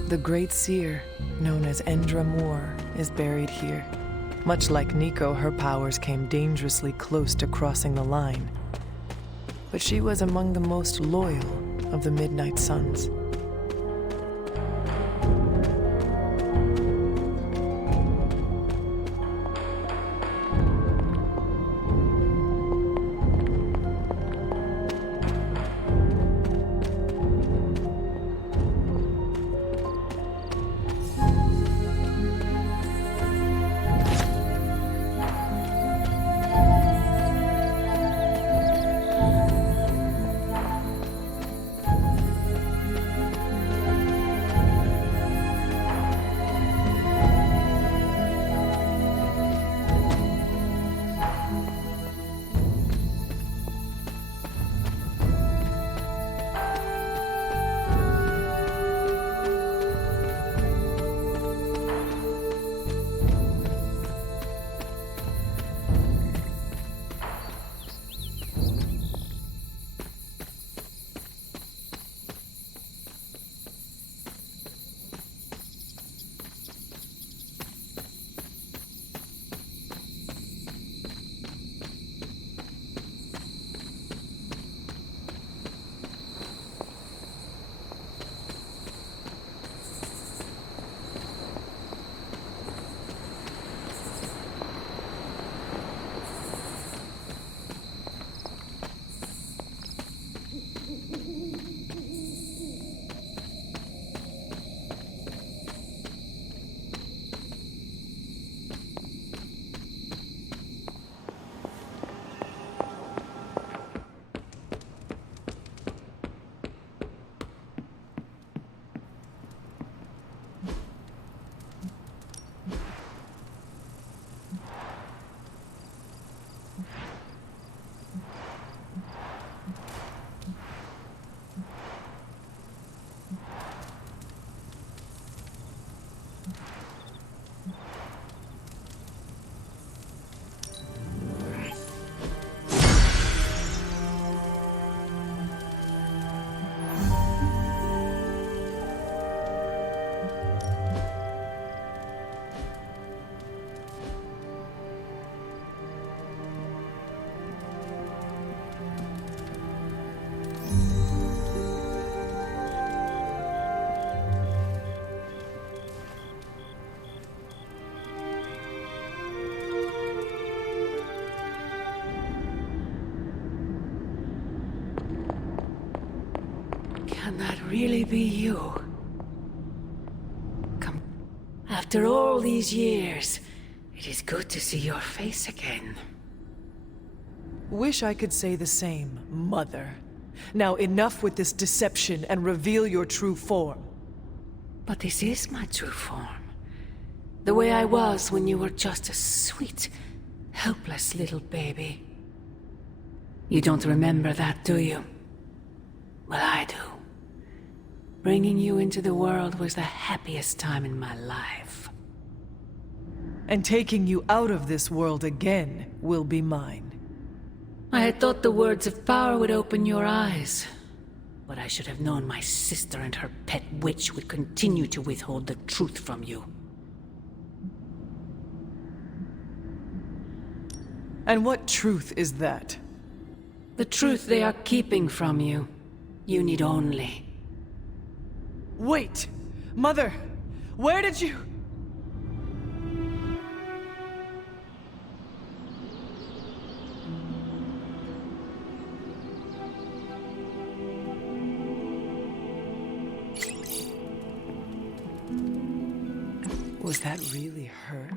The Great Seer, known as Endra Moore, is buried here. Much like Nico, her powers came dangerously close to crossing the line. But she was among the most loyal of the Midnight Suns. Can that really be you? Come. After all these years, it is good to see your face again. Wish I could say the same, Mother. Now enough with this deception and reveal your true form. But this is my true form. The way I was when you were just a sweet, helpless little baby. You don't remember that, do you? Well, I do. Bringing you into the world was the happiest time in my life. And taking you out of this world again will be mine. I had thought the words of power would open your eyes. But I should have known my sister and her pet witch would continue to withhold the truth from you. And what truth is that? The truth they are keeping from you. You need only. Wait! Mother! Where did you... Was that really her?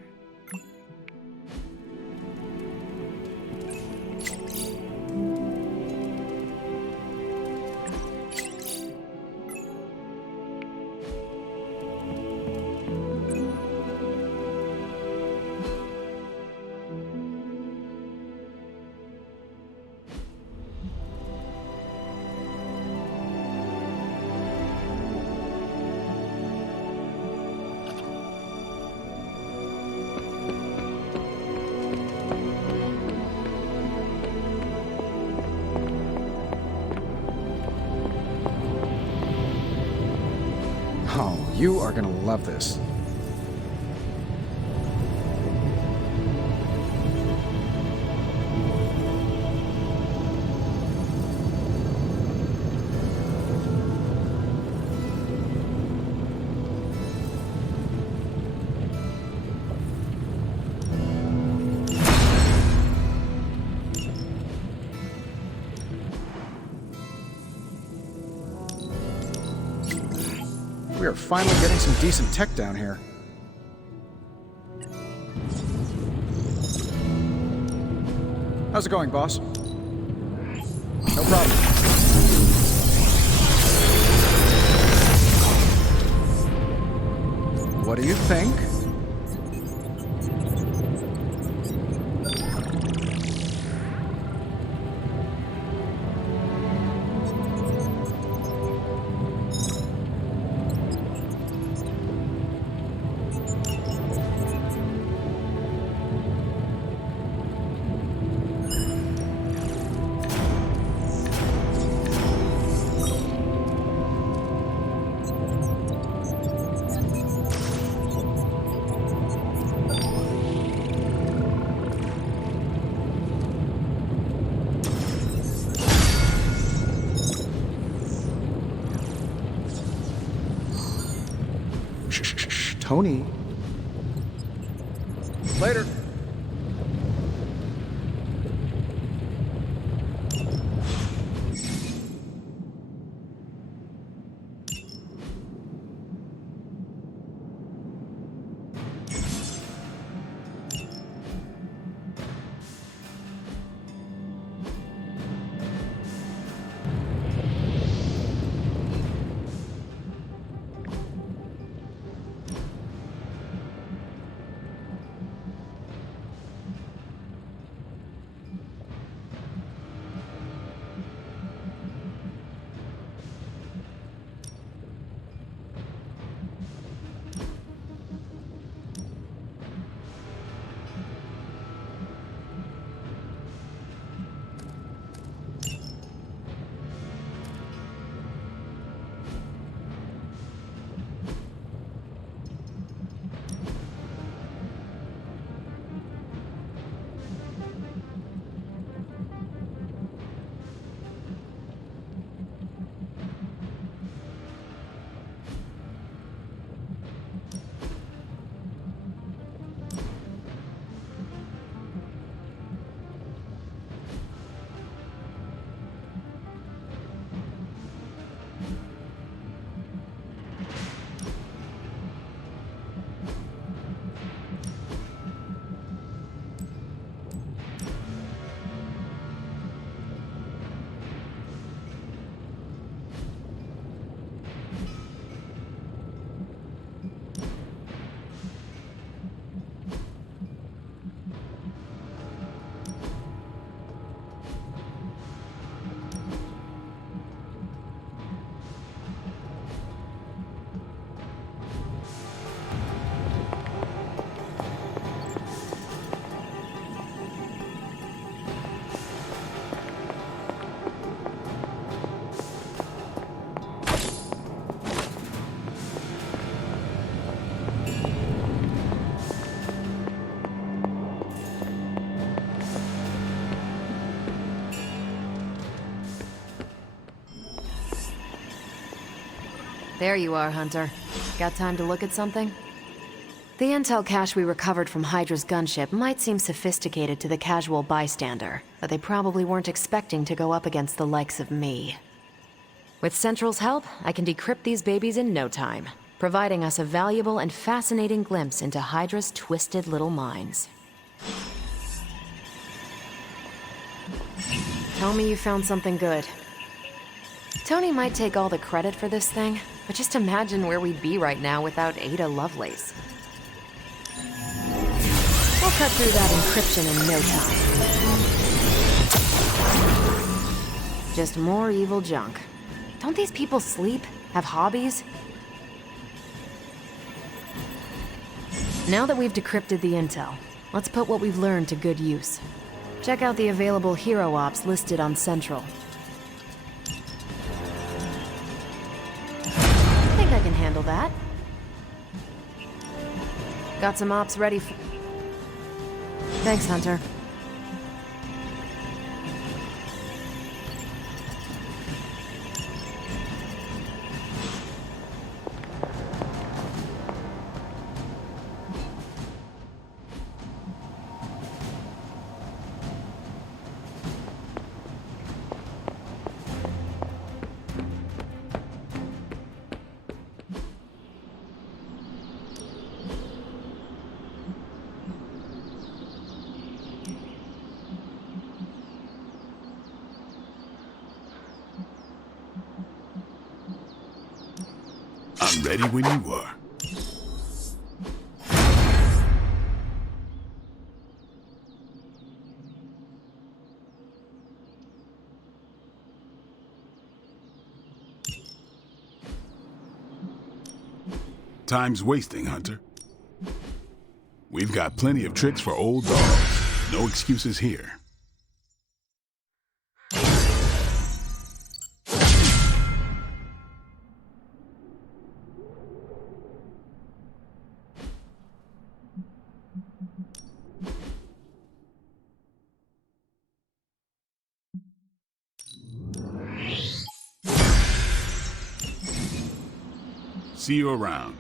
Oh, you are gonna love this. We are finally getting some decent tech down here. How's it going, boss? No problem. What do you think? Tony. Later. There you are, Hunter. Got time to look at something? The intel cache we recovered from Hydra's gunship might seem sophisticated to the casual bystander, but they probably weren't expecting to go up against the likes of me. With Central's help, I can decrypt these babies in no time, providing us a valuable and fascinating glimpse into Hydra's twisted little minds. Tell me you found something good. Tony might take all the credit for this thing, but just imagine where we'd be right now without Ada Lovelace. We'll cut through that encryption in no time. Just more evil junk. Don't these people sleep? Have hobbies? Now that we've decrypted the intel, let's put what we've learned to good use. Check out the available hero ops listed on Central. I think I can handle that. Got some ops ready for... Thanks, Hunter. I'm ready when you are. Time's wasting, Hunter. We've got plenty of tricks for old dogs. No excuses here. See you around.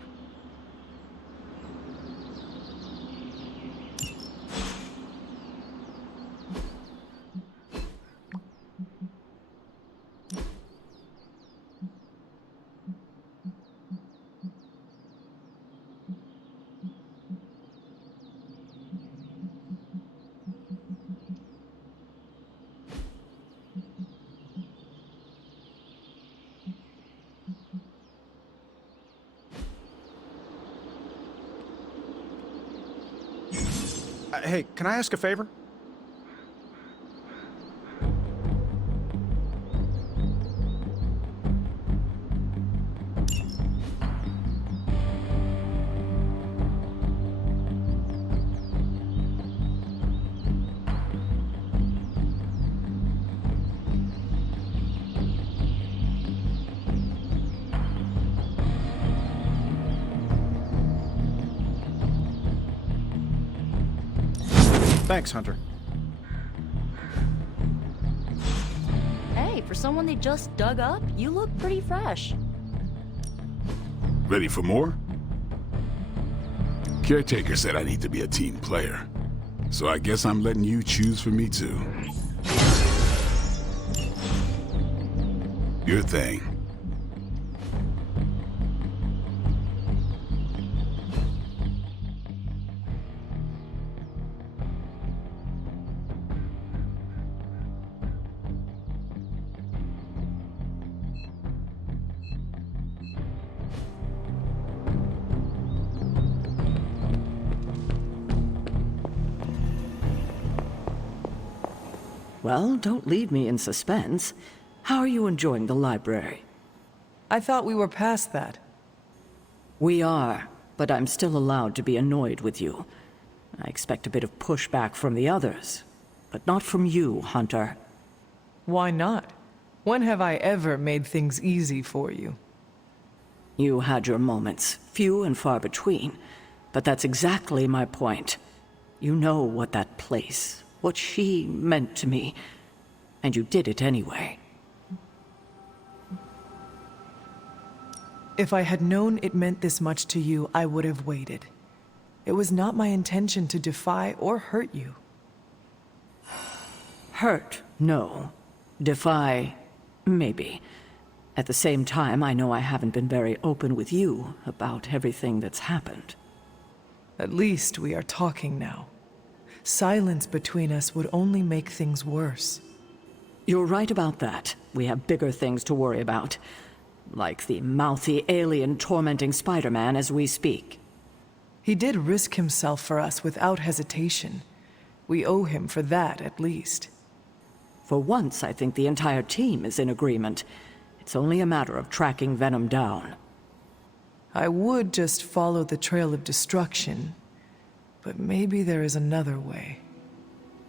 Hey, can I ask a favor? Thanks, Hunter. Hey, for someone they just dug up, you look pretty fresh. Ready for more? Caretaker said I need to be a team player, so I guess I'm letting you choose for me too. Your thing. Well, don't leave me in suspense. How are you enjoying the library? I thought we were past that. We are, but I'm still allowed to be annoyed with you. I expect a bit of pushback from the others, but not from you, Hunter. Why not? When have I ever made things easy for you? You had your moments, few and far between, but that's exactly my point. You know what that place, what she meant to me, and you did it anyway. If I had known it meant this much to you, I would have waited. It was not my intention to defy or hurt you. Hurt, no. Defy, maybe. At the same time, I know I haven't been very open with you about everything that's happened. At least we are talking now. Silence between us would only make things worse. You're right about that. We have bigger things to worry about. Like the mouthy alien tormenting Spider-Man as we speak. He did risk himself for us without hesitation. We owe him for that, at least. For once, I think the entire team is in agreement. It's only a matter of tracking Venom down. I would just follow the trail of destruction, but maybe there is another way.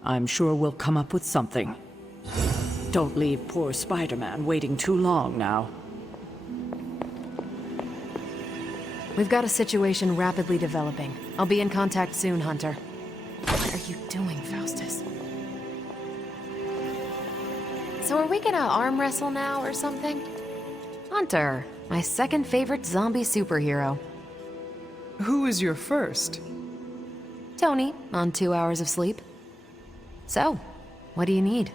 I'm sure we'll come up with something. Don't leave poor Spider-Man waiting too long now. We've got a situation rapidly developing. I'll be in contact soon, Hunter. What are you doing, Faustus? So are we gonna arm wrestle now or something? Hunter, my second favorite zombie superhero. Who is your first? Tony, on 2 hours of sleep. So, what do you need?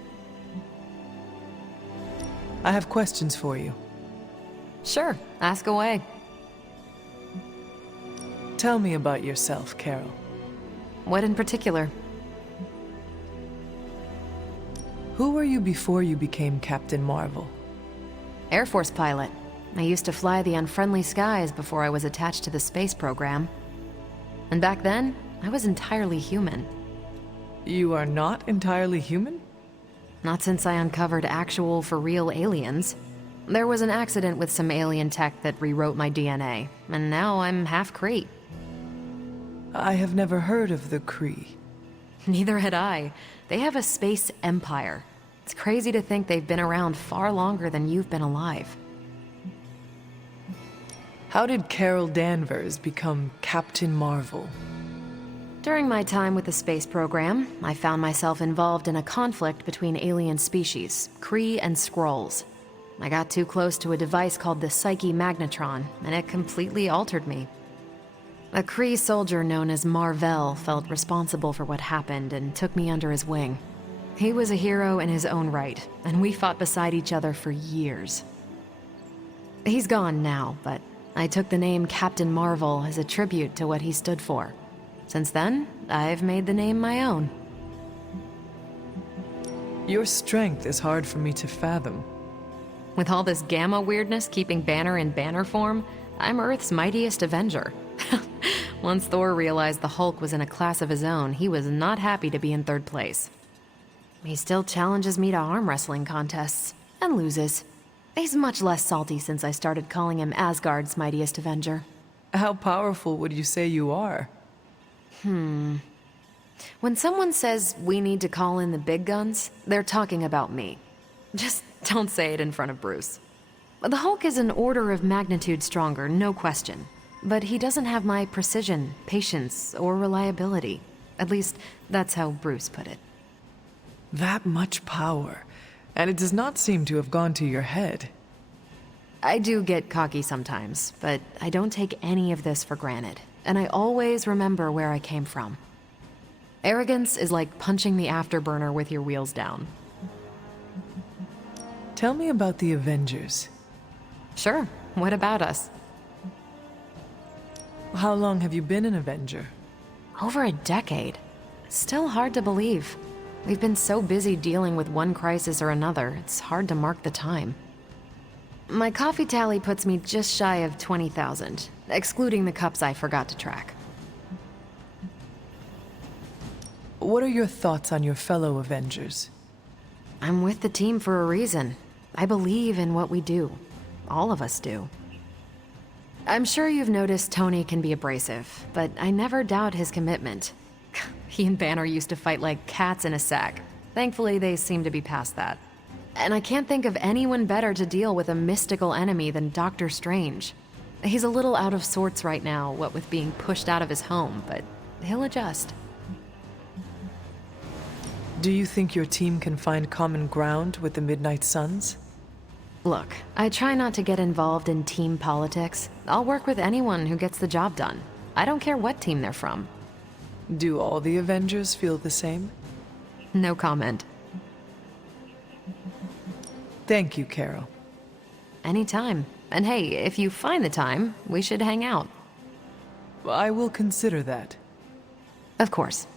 I have questions for you. Sure, ask away. Tell me about yourself, Carol. What in particular? Who were you before you became Captain Marvel? Air Force pilot. I used to fly the unfriendly skies before I was attached to the space program. And back then, I was entirely human. You are not entirely human? Not since I uncovered actual, for-real aliens. There was an accident with some alien tech that rewrote my DNA, and now I'm half Kree. I have never heard of the Kree. Neither had I. They have a space empire. It's crazy to think they've been around far longer than you've been alive. How did Carol Danvers become Captain Marvel? During my time with the space program, I found myself involved in a conflict between alien species, Kree and Skrulls. I got too close to a device called the Psyche Magnetron, and it completely altered me. A Kree soldier known as Mar-Vell felt responsible for what happened and took me under his wing. He was a hero in his own right, and we fought beside each other for years. He's gone now, but I took the name Captain Marvel as a tribute to what he stood for. Since then, I've made the name my own. Your strength is hard for me to fathom. With all this gamma weirdness keeping Banner in banner form, I'm Earth's mightiest Avenger. Once Thor realized the Hulk was in a class of his own, he was not happy to be in third place. He still challenges me to arm wrestling contests, and loses. He's much less salty since I started calling him Asgard's mightiest Avenger. How powerful would you say you are? When someone says we need to call in the big guns, they're talking about me. Just don't say it in front of Bruce. The Hulk is an order of magnitude stronger, no question. But he doesn't have my precision, patience, or reliability. At least, that's how Bruce put it. That much power, and it does not seem to have gone to your head. I do get cocky sometimes, but I don't take any of this for granted, and I always remember where I came from. Arrogance is like punching the afterburner with your wheels down. Tell me about the Avengers. Sure, what about us? How long have you been an Avenger? Over a decade. Still hard to believe. We've been so busy dealing with one crisis or another, it's hard to mark the time. My coffee tally puts me just shy of 20,000, excluding the cups I forgot to track. What are your thoughts on your fellow Avengers? I'm with the team for a reason. I believe in what we do. All of us do. I'm sure you've noticed Tony can be abrasive, but I never doubt his commitment. He and Banner used to fight like cats in a sack. Thankfully, they seem to be past that. And I can't think of anyone better to deal with a mystical enemy than Doctor Strange. He's a little out of sorts right now, what with being pushed out of his home, but he'll adjust. Do you think your team can find common ground with the Midnight Suns? Look, I try not to get involved in team politics. I'll work with anyone who gets the job done. I don't care what team they're from. Do all the Avengers feel the same? No comment. Thank you, Carol. Anytime. And hey, if you find the time, we should hang out. I will consider that. Of course.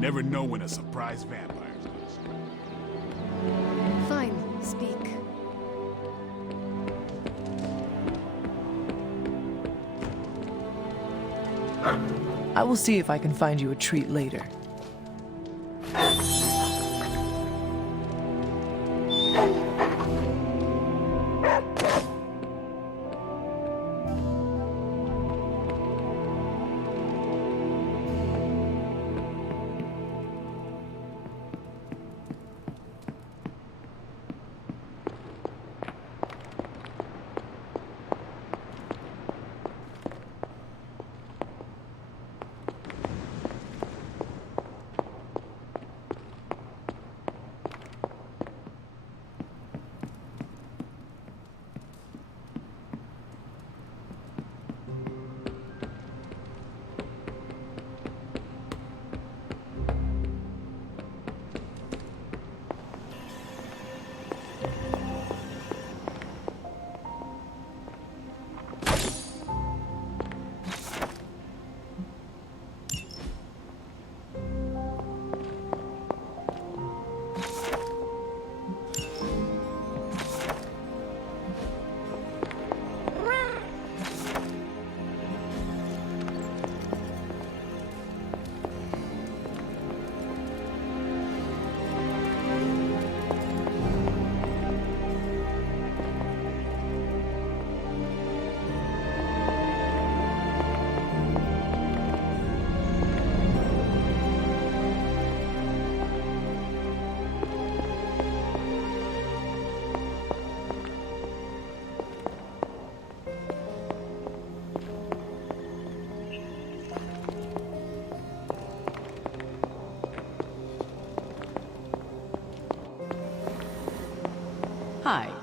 Never know when a surprise vampire's gonna show. Fine, speak. I will see if I can find you a treat later.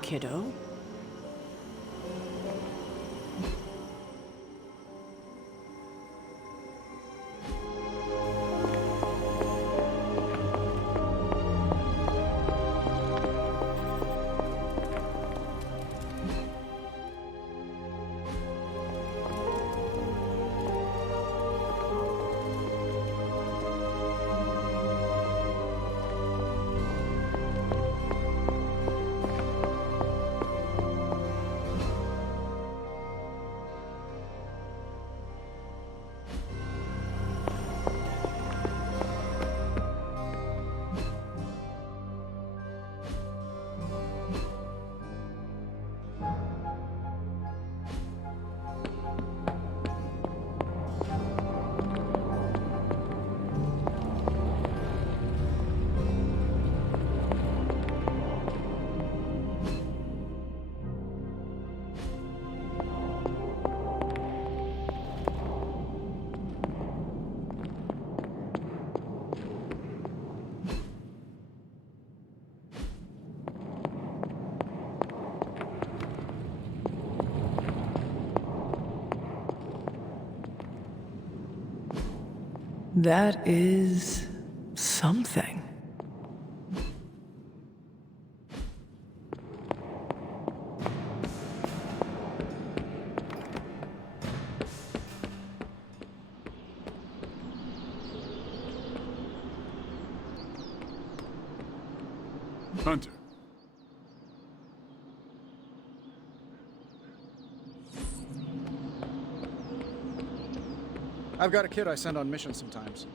kiddo. That is something. Hunter. I've got a kid I send on missions sometimes.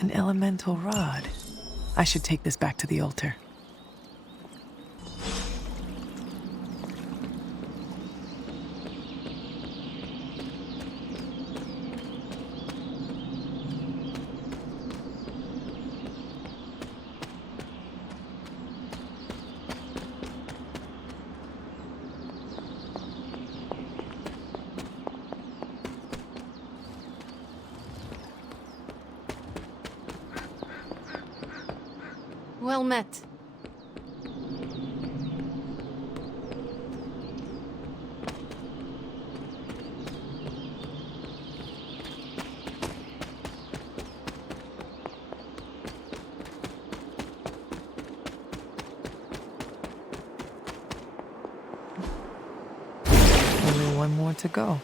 An elemental rod. I should take this back to the altar. Well met. Only one more to go.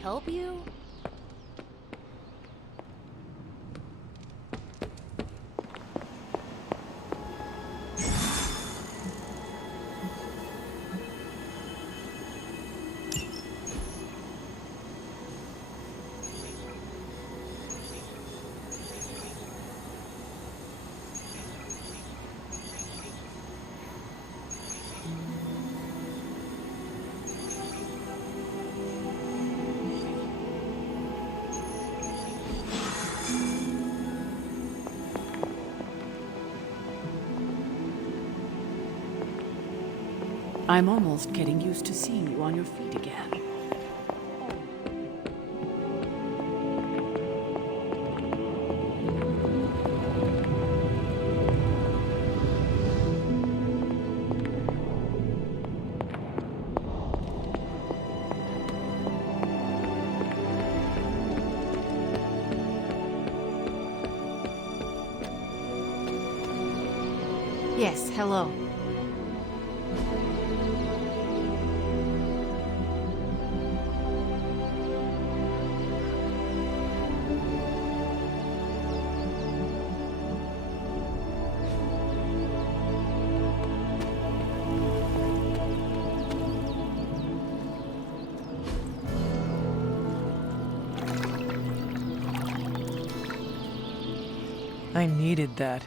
help you? I'm almost getting used to seeing you on your feet again. Yes, hello. I needed that.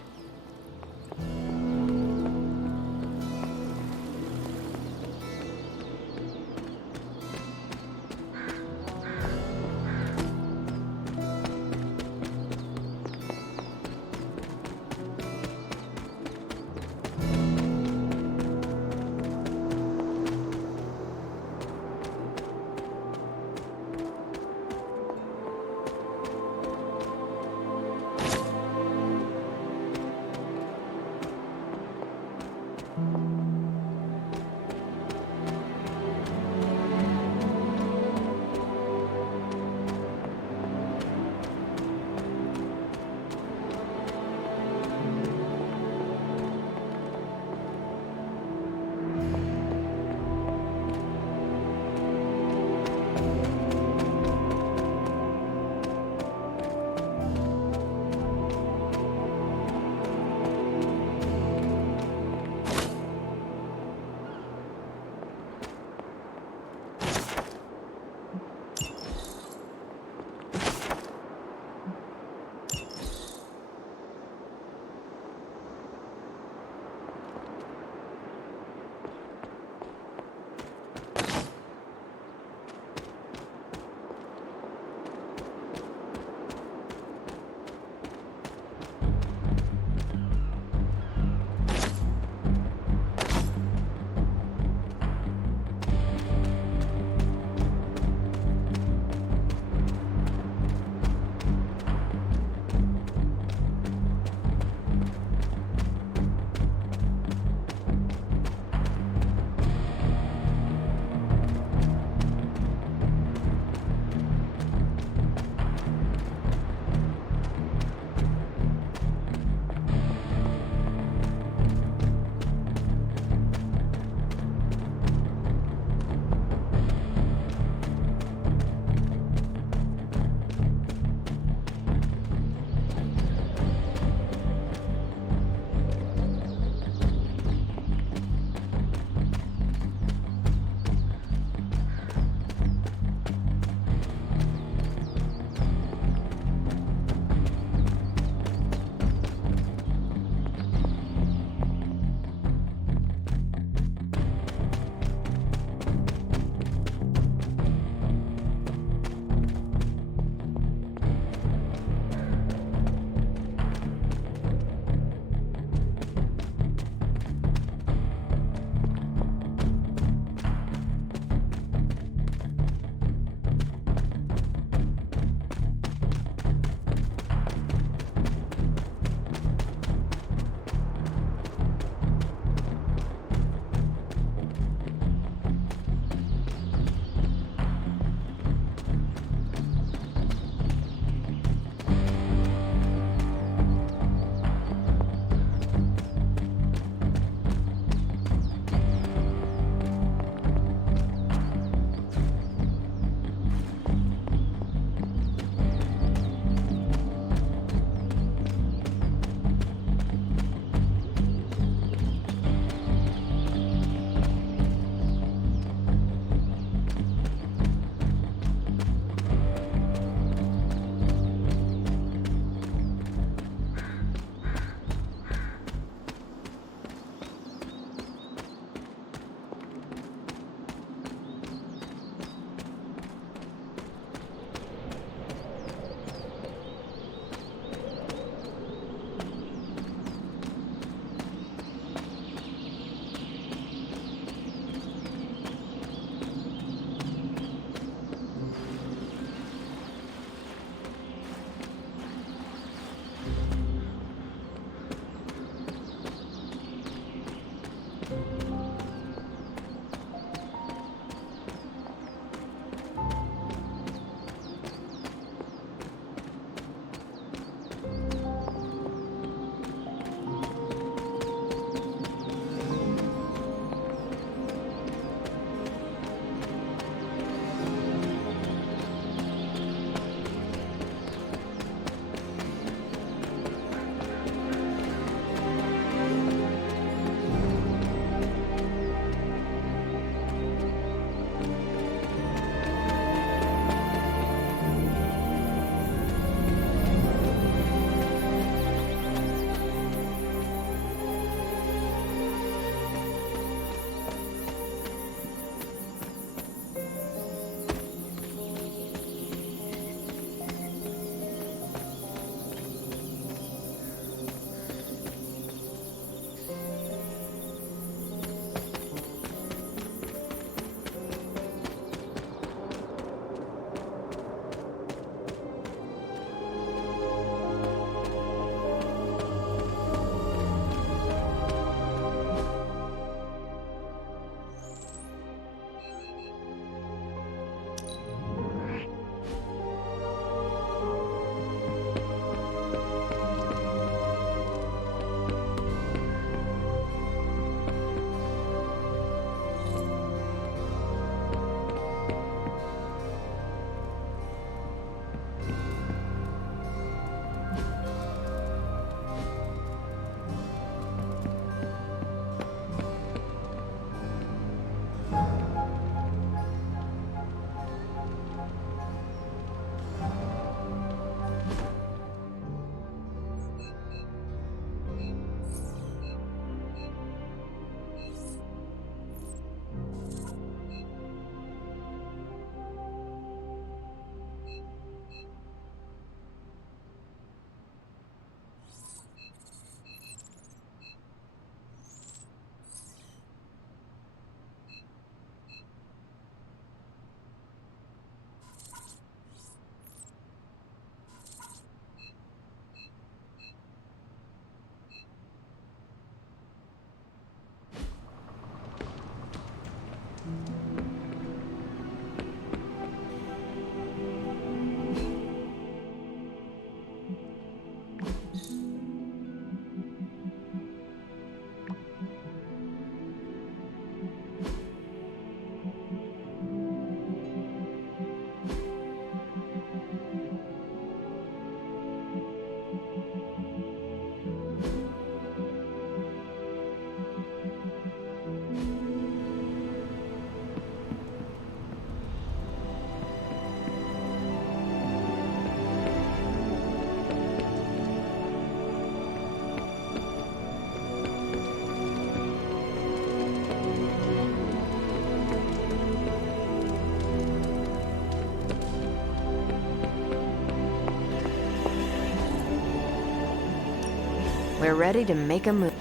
We're ready to make a move.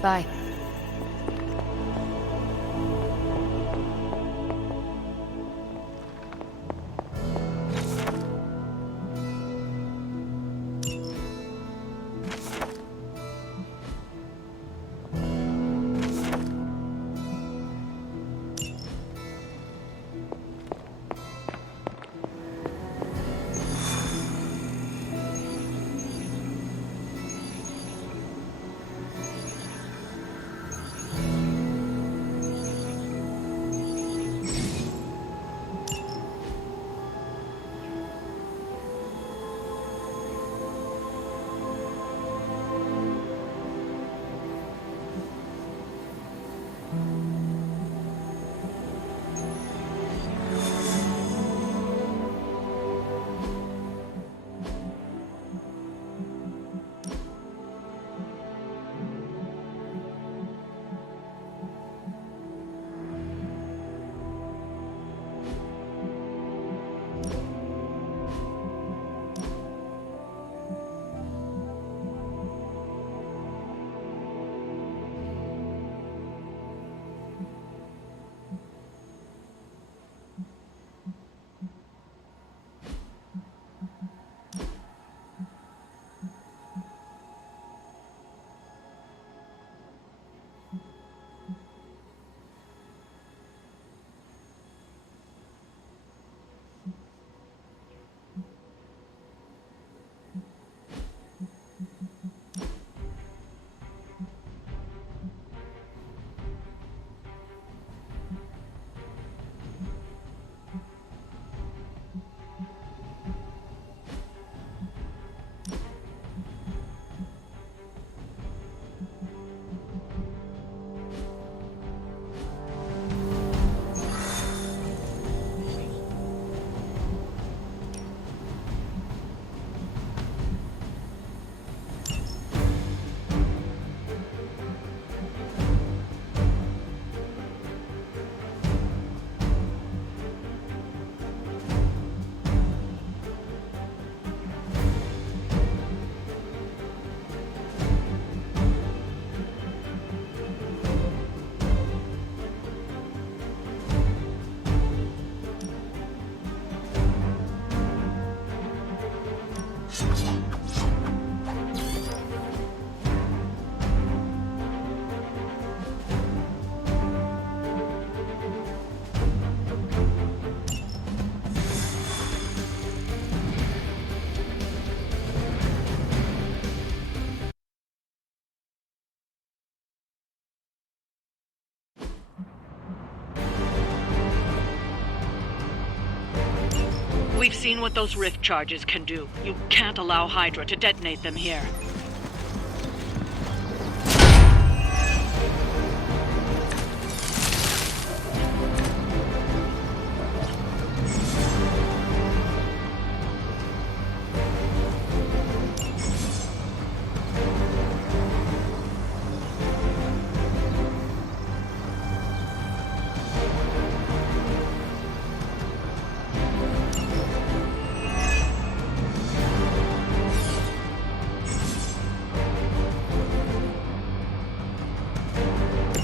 Bye. We've seen what those rift charges can do. You can't allow Hydra to detonate them here.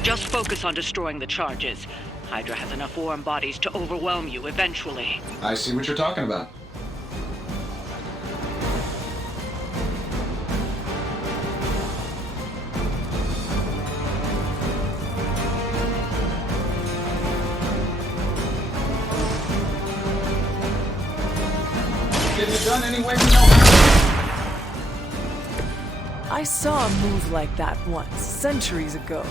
Just focus on destroying the charges. Hydra has enough warm bodies to overwhelm you eventually. I see what you're talking about. Get it done any way we know how. I saw a move like that once, centuries ago.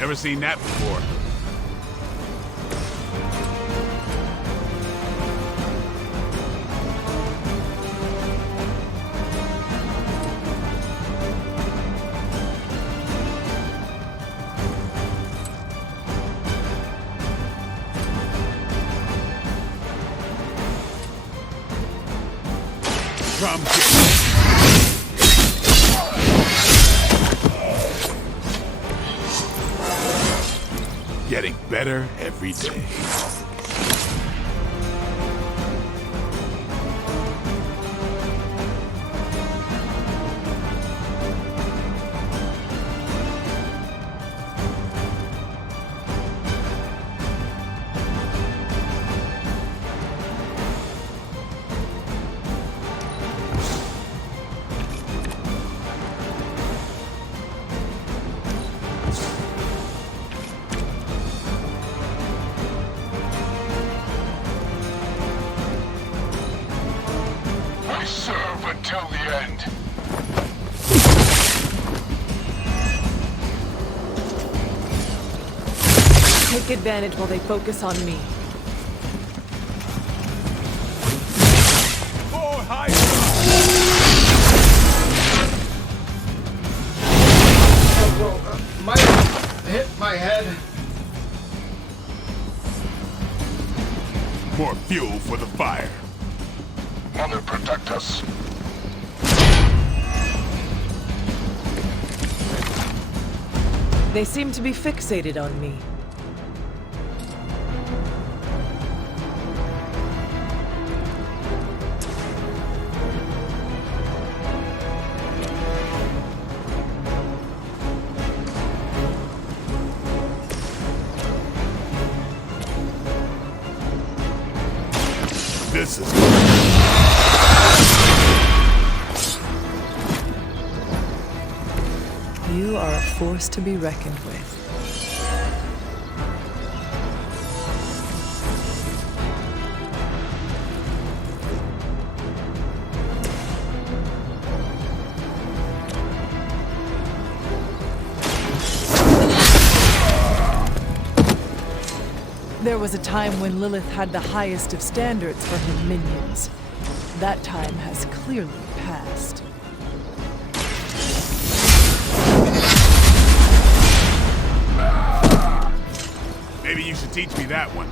Never seen that before. Drum kick. Getting better every day. I serve until the end. Take advantage while they focus on me. Might have hit my head. More fuel for the fire. Mother, protect us. They seem to be fixated on me. This is You are a force to be reckoned with. There was a time when Lilith had the highest of standards for her minions. That time has clearly passed. Maybe you should teach me that one.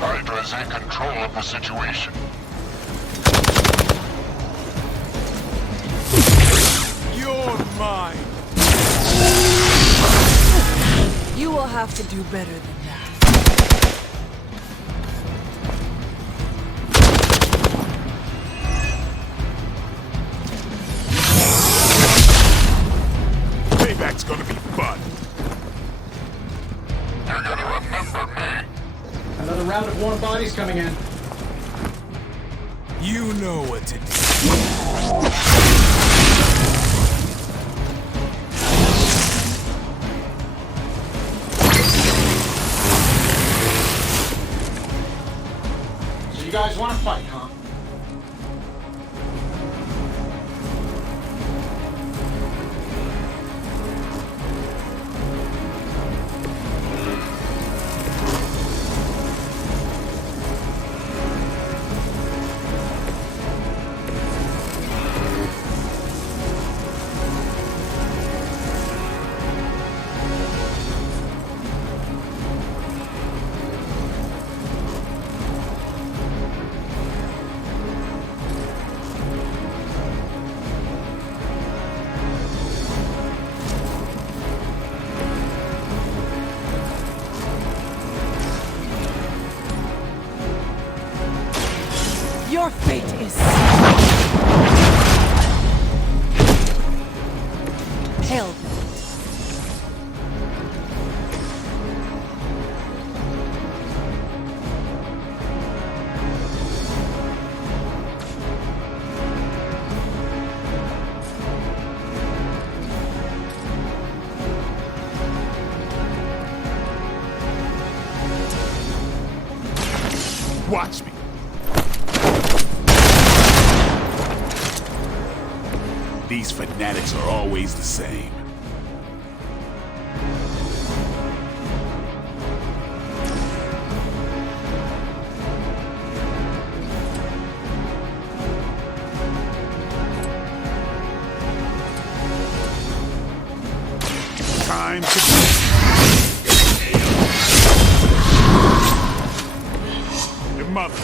Hydra's in control of the situation. You're mine. You will have to do better than that. Payback's gonna be fun. You're gonna remember me. Another round of warm bodies coming in. You know what to do. So you guys want to fight, huh? Your fate is hell. Watch me. These fanatics are always the same. Time to your mother.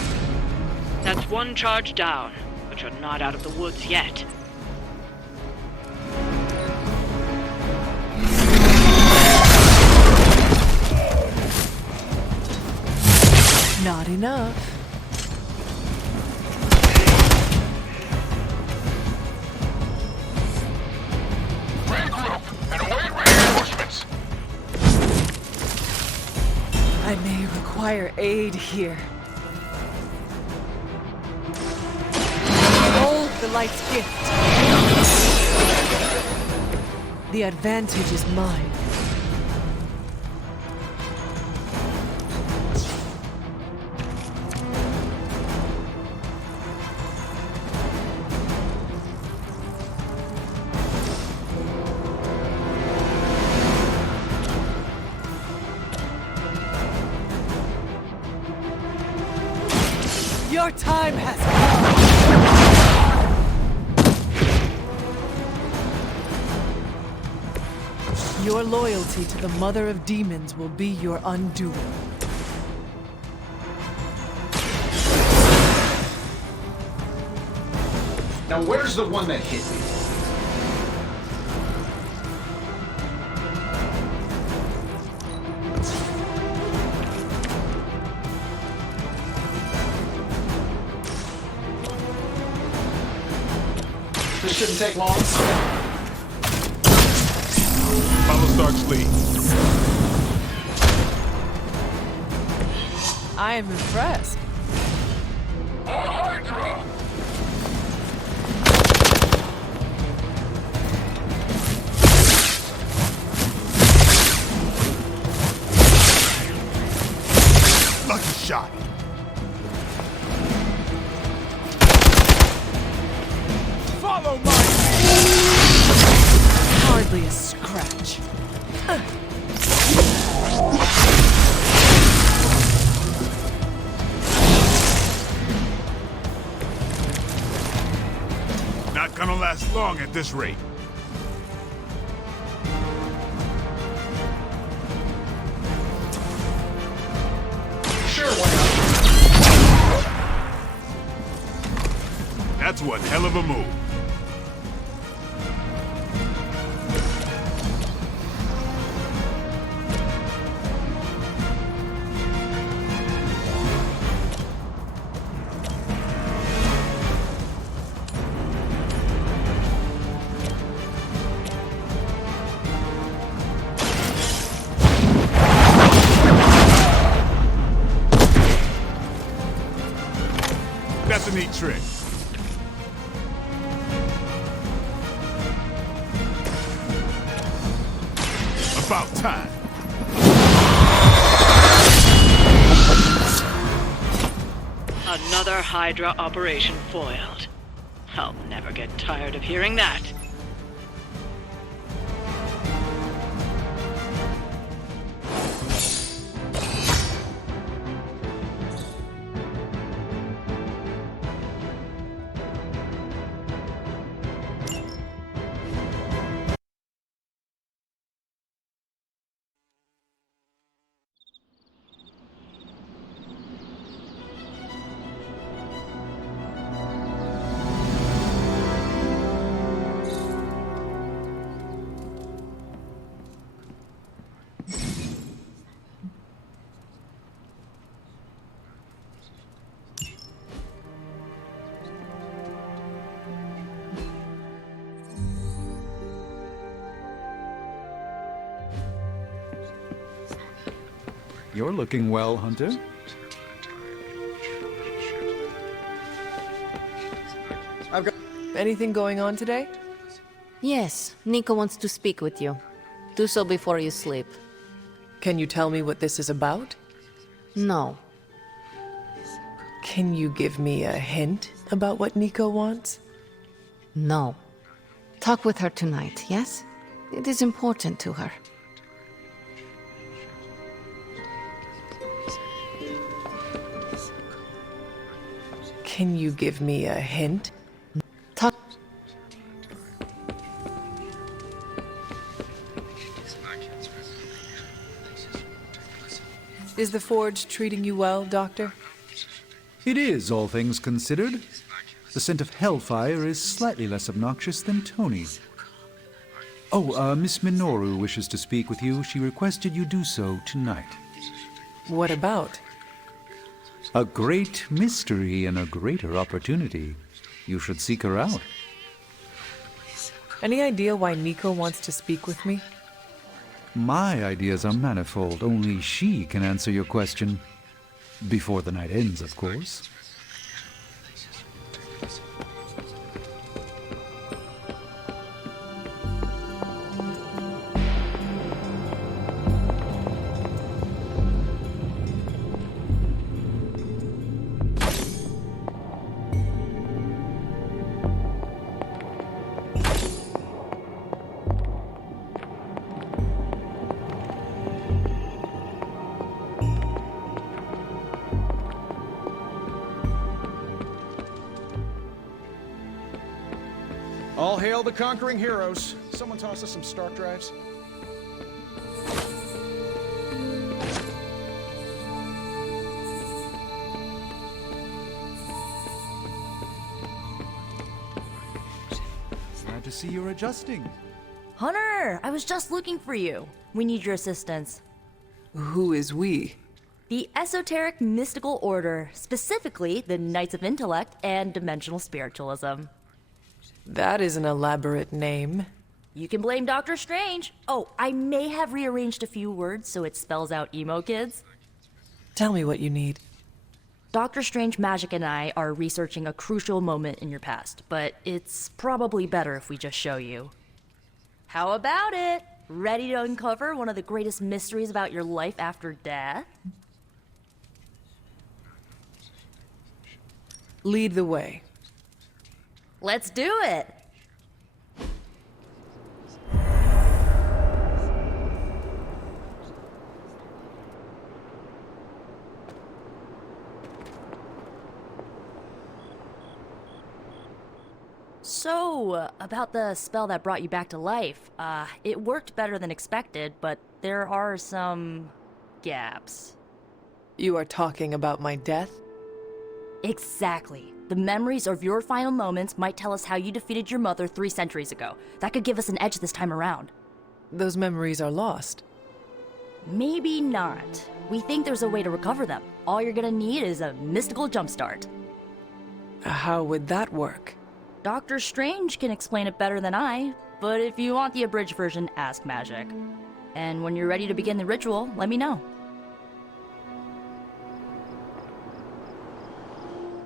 That's one charge down, but you're not out of the woods yet. Not enough. Regroup and await reinforcements. I may require aid here. Hold the light's gift. The advantage is mine. Your time has come. Your loyalty to the Mother of Demons will be your undoing. Now where's the one that hit me? This shouldn't take long. Follow Stark's lead. I am impressed. Hydra! Lucky shot. Follow my Hardly a scratch. Not gonna last long at this rate. Sure, why not? That's one hell of a move. neat trick. About time. Another Hydra operation foiled. I'll never get tired of hearing that. You're looking well, Hunter. I've got... Anything going on today? Yes, Nico wants to speak with you. Do so before you sleep. Can you tell me what this is about? No. Can you give me a hint about what Nico wants? No. Talk with her tonight, yes? It is important to her. Can you give me a hint? Talk. Is the Forge treating you well, Doctor? It is, all things considered. The scent of hellfire is slightly less obnoxious than Tony. Oh, Miss Minoru wishes to speak with you. She requested you do so tonight. What about? A great mystery and a greater opportunity. You should seek her out. Any idea why Nico wants to speak with me? My ideas are manifold. Only she can answer your question. Before the night ends, of course. All hail the conquering heroes. Someone toss us some Stark drives. Glad to see you're adjusting. Hunter, I was just looking for you. We need your assistance. Who is we? The Esoteric Mystical Order, specifically the Knights of Intellect and Dimensional Spiritualism. That is an elaborate name. You can blame Doctor Strange. Oh, I may have rearranged a few words so it spells out emo kids. Tell me what you need. Dr. Strange Magic and I are researching a crucial moment in your past, but it's probably better if we just show you. How about it? Ready to uncover one of the greatest mysteries about your life after death? Lead the way. Let's do it! So, about the spell that brought you back to life. It worked better than expected, but there are some gaps. You are talking about my death? Exactly. The memories of your final moments might tell us how you defeated your mother 3 centuries ago. That could give us an edge this time around. Those memories are lost. Maybe not. We think there's a way to recover them. All you're gonna need is a mystical jumpstart. How would that work? Doctor Strange can explain it better than I, but if you want the abridged version, ask Magic. And when you're ready to begin the ritual, let me know.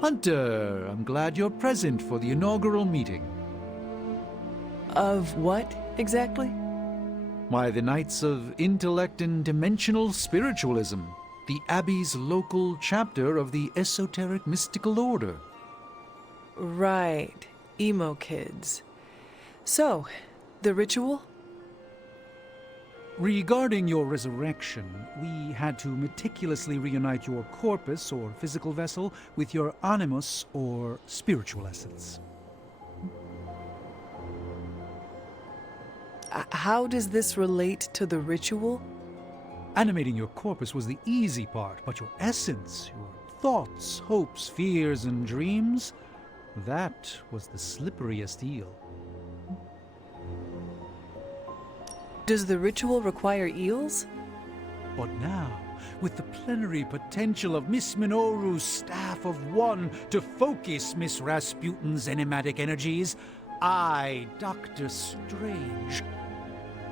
Hunter, I'm glad you're present for the inaugural meeting. Of what, exactly? Why, the Knights of Intellect and Dimensional Spiritualism, the Abbey's local chapter of the Esoteric Mystical Order. Right. Emo kids. So, the ritual? Regarding your resurrection, we had to meticulously reunite your corpus, or physical vessel, with your animus, or spiritual essence. How does this relate to the ritual? Animating your corpus was the easy part, but your essence, your thoughts, hopes, fears, and dreams, that was the slipperiest eel. Does the ritual require eels? But now, with the plenary potential of Miss Minoru's Staff of One to focus Miss Rasputin's enigmatic energies, I, Dr. Strange...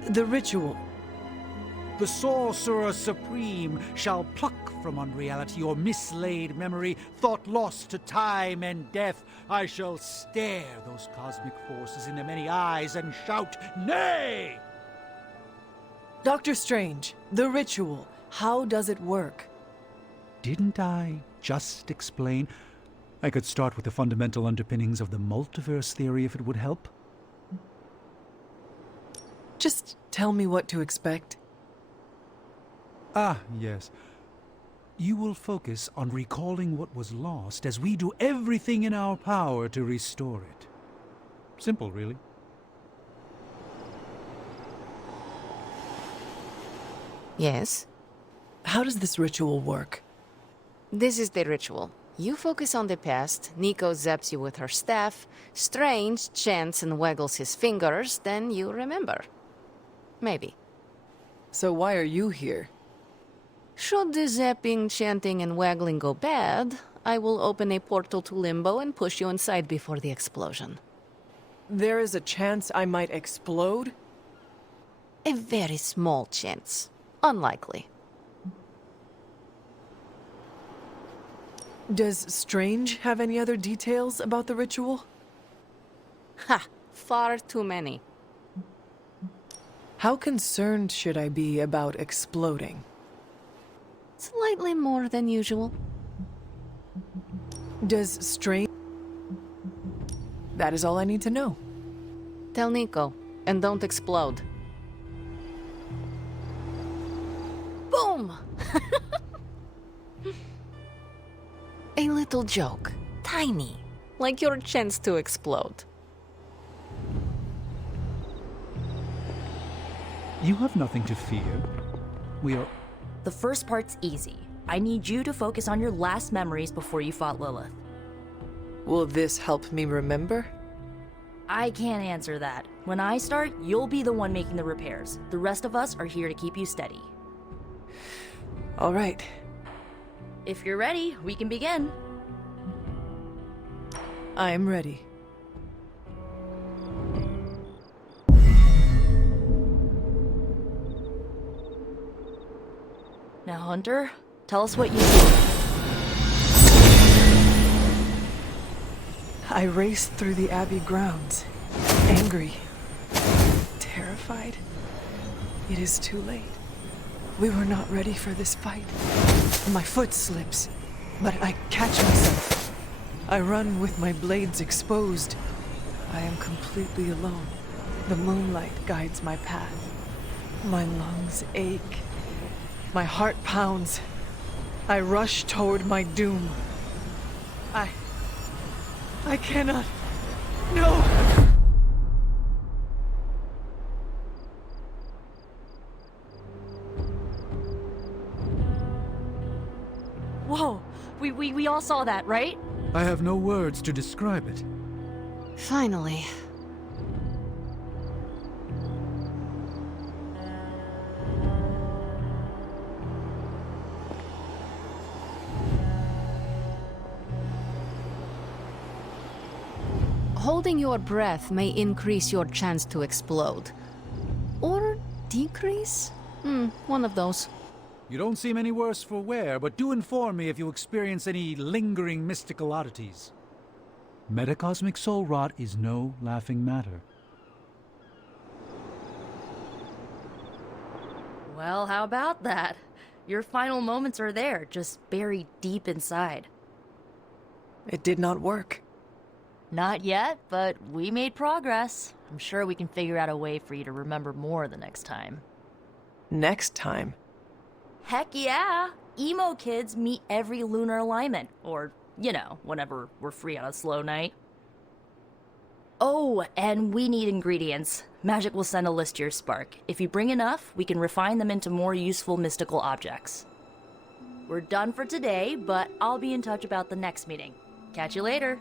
The ritual. The Sorcerer Supreme shall pluck from unreality or mislaid memory, thought lost to time and death. I shall stare those cosmic forces in the many eyes and shout, "Nay!" Dr. Strange, the ritual, how does it work? Didn't I just explain? I could start with the fundamental underpinnings of the multiverse theory if it would help. Just tell me what to expect. Ah, yes. You will focus on recalling what was lost as we do everything in our power to restore it. Simple, really. Yes? How does this ritual work? This is the ritual. You focus on the past, Nico zaps you with her staff, Strange chants and waggles his fingers, then you remember. Maybe. So why are you here? Should the zapping, chanting, and waggling go bad, I will open a portal to Limbo and push you inside before the explosion. There is a chance I might explode? A very small chance. Unlikely. Does Strange have any other details about the ritual? Ha! Far too many. How concerned should I be about exploding? Slightly more than usual. Does Strange... That is all I need to know. Tell Nico, and don't explode. Boom! A little joke. Tiny. Like your chance to explode. You have nothing to fear. We are... The first part's easy. I need you to focus on your last memories before you fought Lilith. Will this help me remember? I can't answer that. When I start, you'll be the one making the repairs. The rest of us are here to keep you steady. All right. If you're ready, we can begin. I am ready. Now, Hunter, tell us what you do. I raced through the Abbey grounds, angry, terrified. It is too late. We were not ready for this fight. My foot slips, but I catch myself. I run with my blades exposed. I am completely alone. The moonlight guides my path. My lungs ache. My heart pounds. I rush toward my doom. I cannot. No! Whoa! We all saw that, right? I have no words to describe it. Finally. Holding your breath may increase your chance to explode. Or decrease? One of those. You don't seem any worse for wear, but do inform me if you experience any lingering mystical oddities. Metacosmic soul rot is no laughing matter. Well, how about that? Your final moments are there, just buried deep inside. It did not work. Not yet, but we made progress. I'm sure we can figure out a way for you to remember more the next time. Next time? Heck yeah! Emo kids meet every lunar alignment, or, you know, whenever we're free on a slow night. Oh, and we need ingredients. Magic will send a list to your spark. If you bring enough, we can refine them into more useful mystical objects. We're done for today, but I'll be in touch about the next meeting. Catch you later.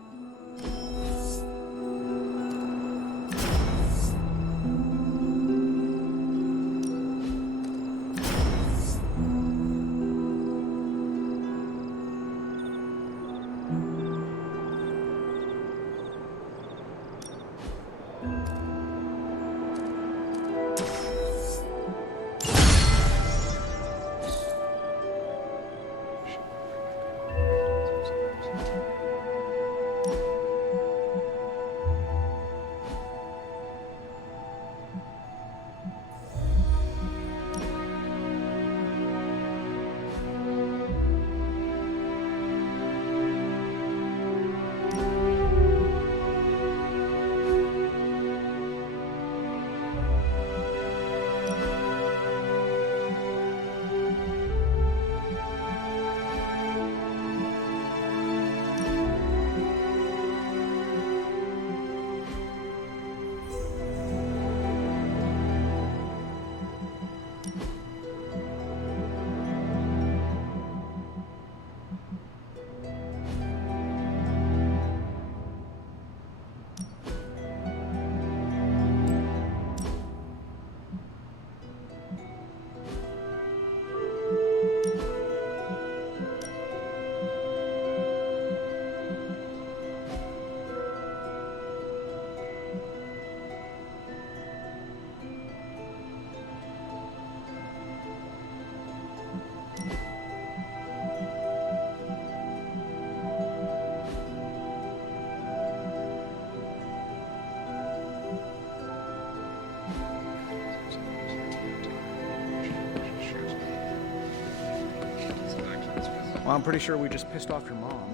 Well, I'm pretty sure we just pissed off your mom.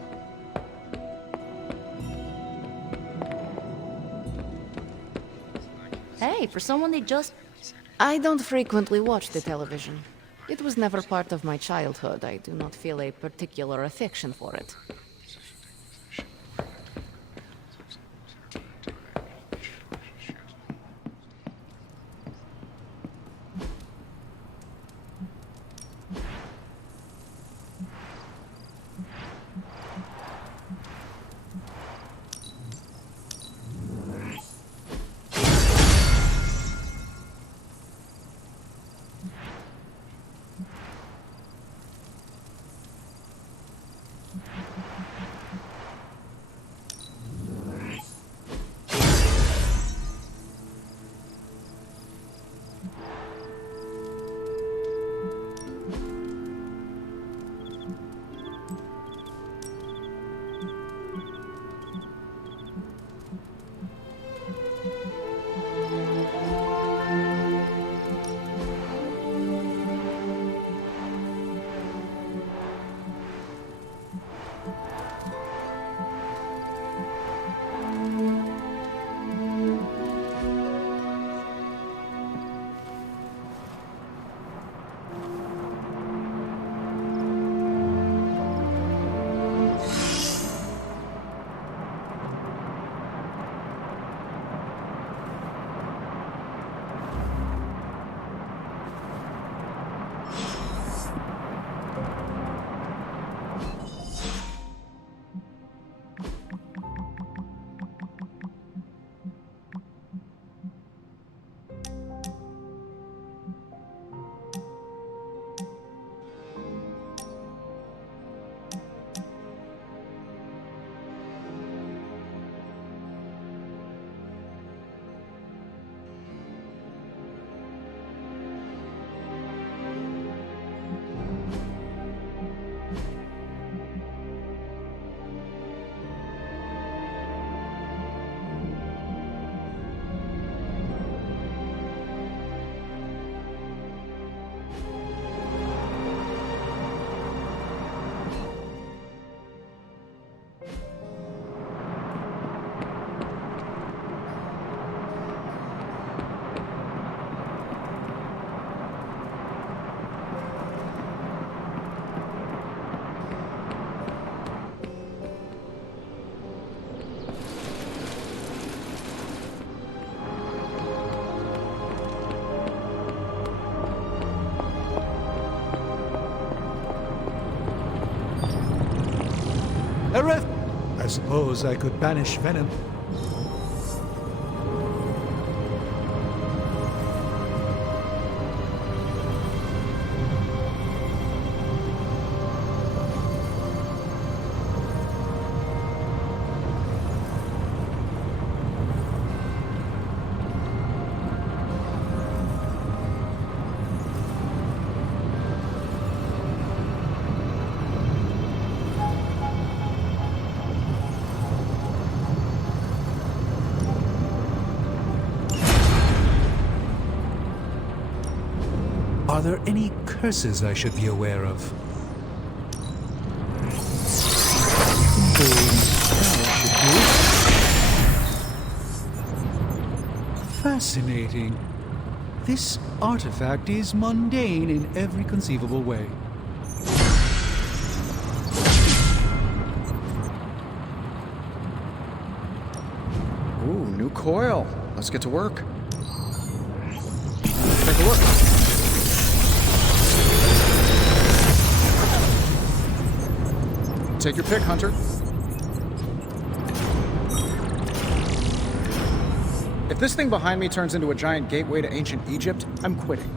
Hey, for someone they just... I don't frequently watch the television. It was never part of my childhood. I do not feel a particular affection for it. I suppose I could banish venom. Are there any curses I should be aware of? Fascinating. This artifact is mundane in every conceivable way. Ooh, new coil. Let's get to work. Take a look. Take your pick, Hunter. If this thing behind me turns into a giant gateway to ancient Egypt, I'm quitting.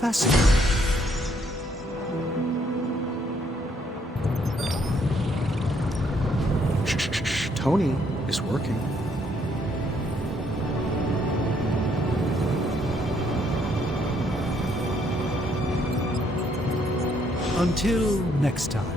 Fascinating. Shh. Tony is working. Until next time.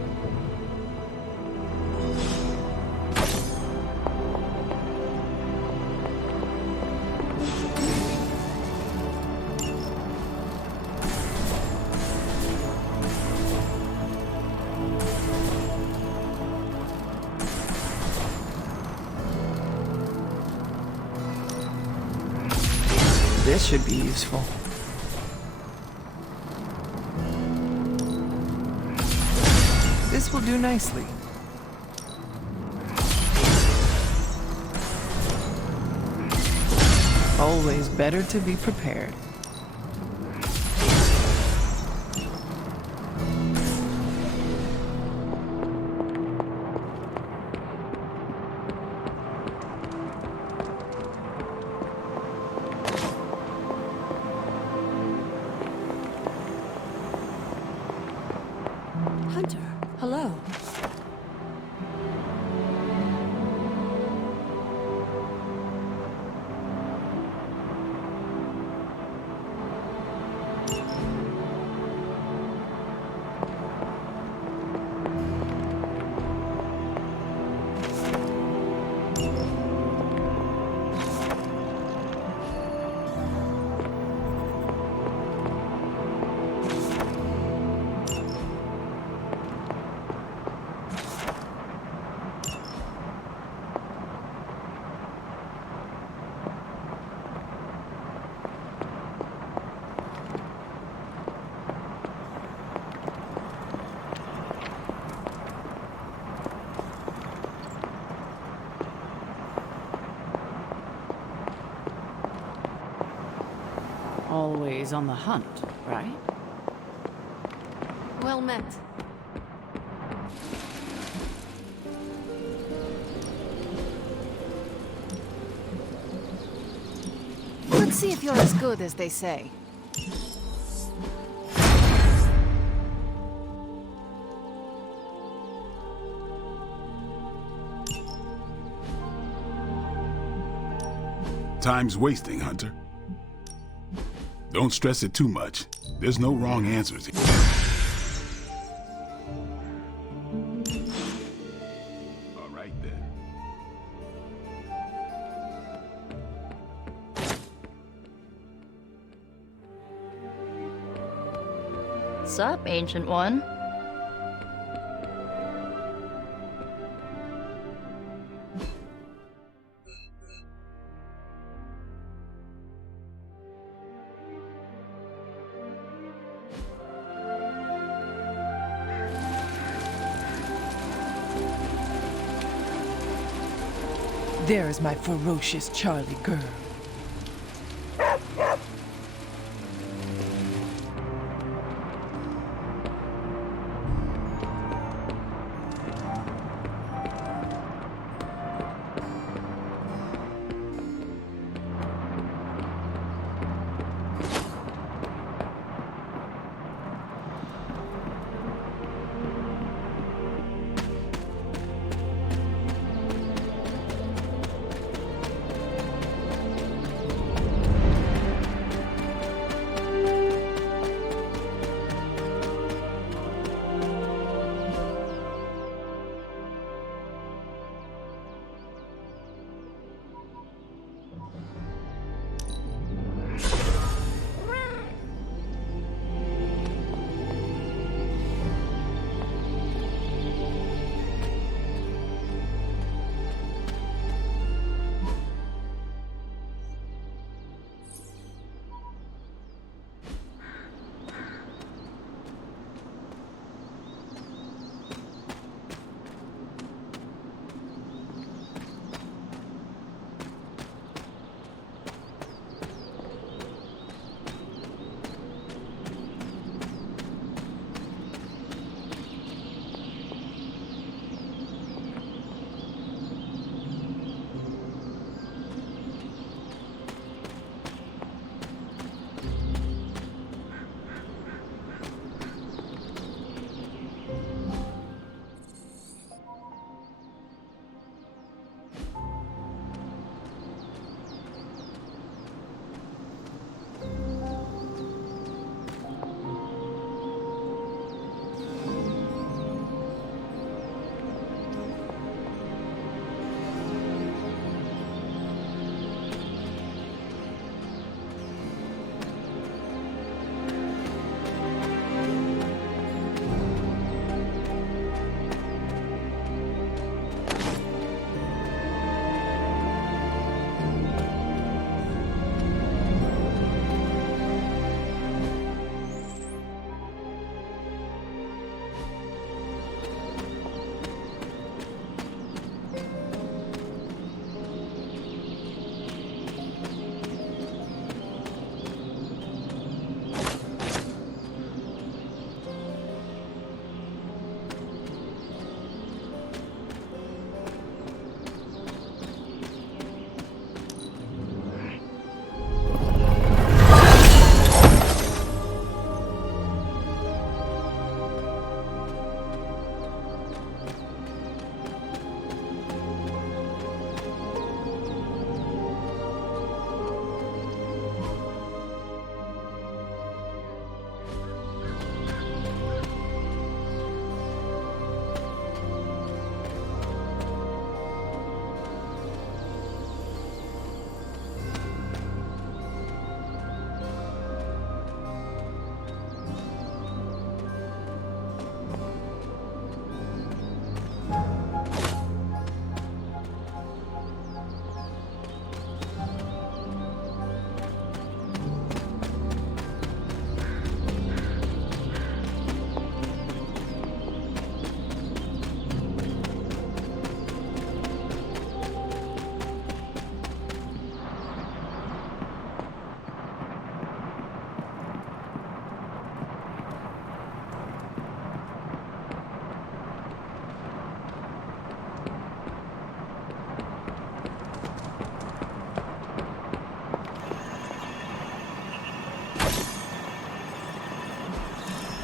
This should be useful. This will do nicely. Always better to be prepared. Hunter, hello. Always on the hunt, right? Well met. Let's see if you're as good as they say. Time's wasting, Hunter. Don't stress it too much. There's no wrong answers here. All right, then. Sup, Ancient One? There is my ferocious Charlie girl.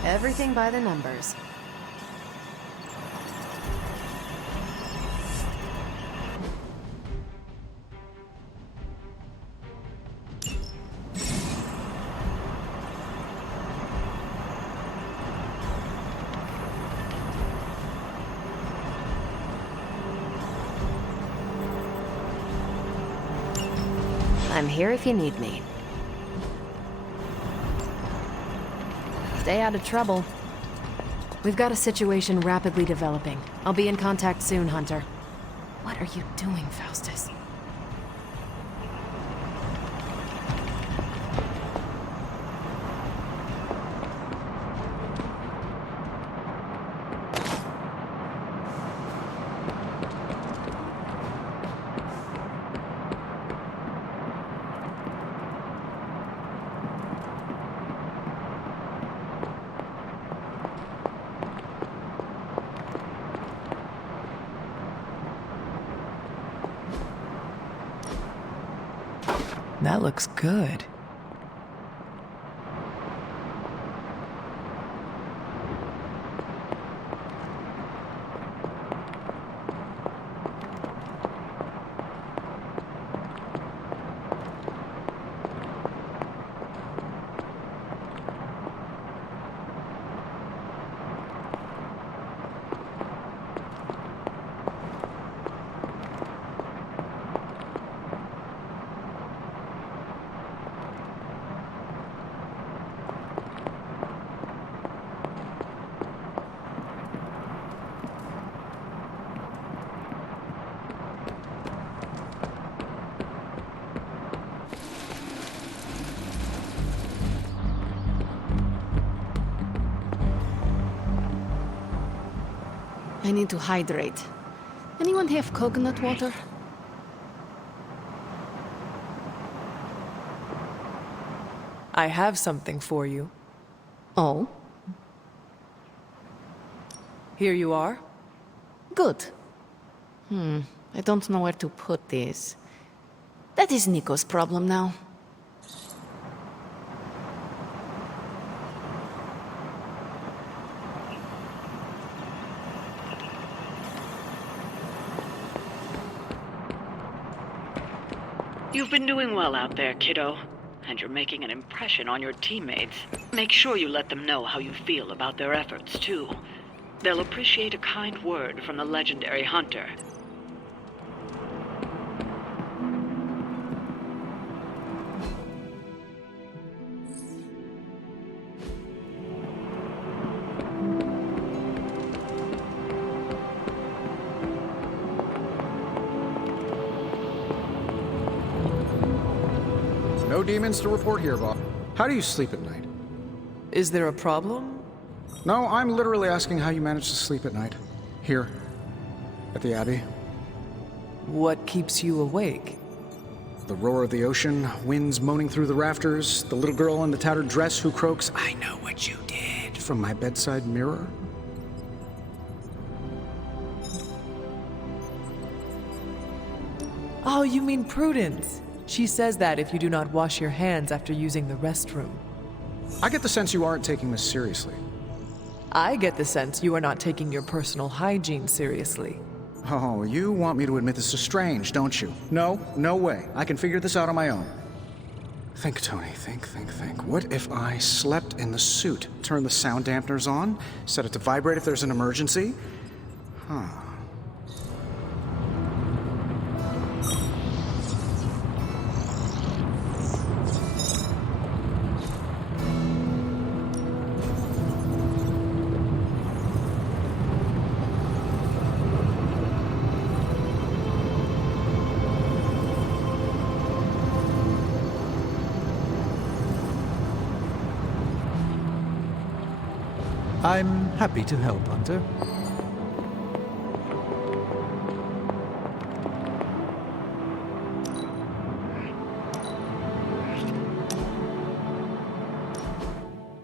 Everything by the numbers. I'm here if you need me. Stay out of trouble. We've got a situation rapidly developing. I'll be in contact soon, Hunter. What are you doing, Faustus? That looks good. I need to hydrate. Anyone have coconut water? I have something for you. Oh? Here you are. Good. I don't know where to put this. That is Nico's problem now. You've been doing well out there, kiddo. And you're making an impression on your teammates. Make sure you let them know how you feel about their efforts, too. They'll appreciate a kind word from the legendary hunter. No demons to report here, Bob. How do you sleep at night? Is there a problem? No, I'm literally asking how you manage to sleep at night. Here. At the Abbey. What keeps you awake? The roar of the ocean, winds moaning through the rafters, the little girl in the tattered dress who croaks, "I know what you did," from my bedside mirror. Oh, you mean Prudence. She says that if you do not wash your hands after using the restroom. I get the sense you aren't taking this seriously. I get the sense you are not taking your personal hygiene seriously. Oh, you want me to admit this is strange, don't you? No, no way. I can figure this out on my own. Think, Tony, think. What if I slept in the suit? Turn the sound dampeners on? Set it to vibrate if there's an emergency? Huh. I'm happy to help, Hunter.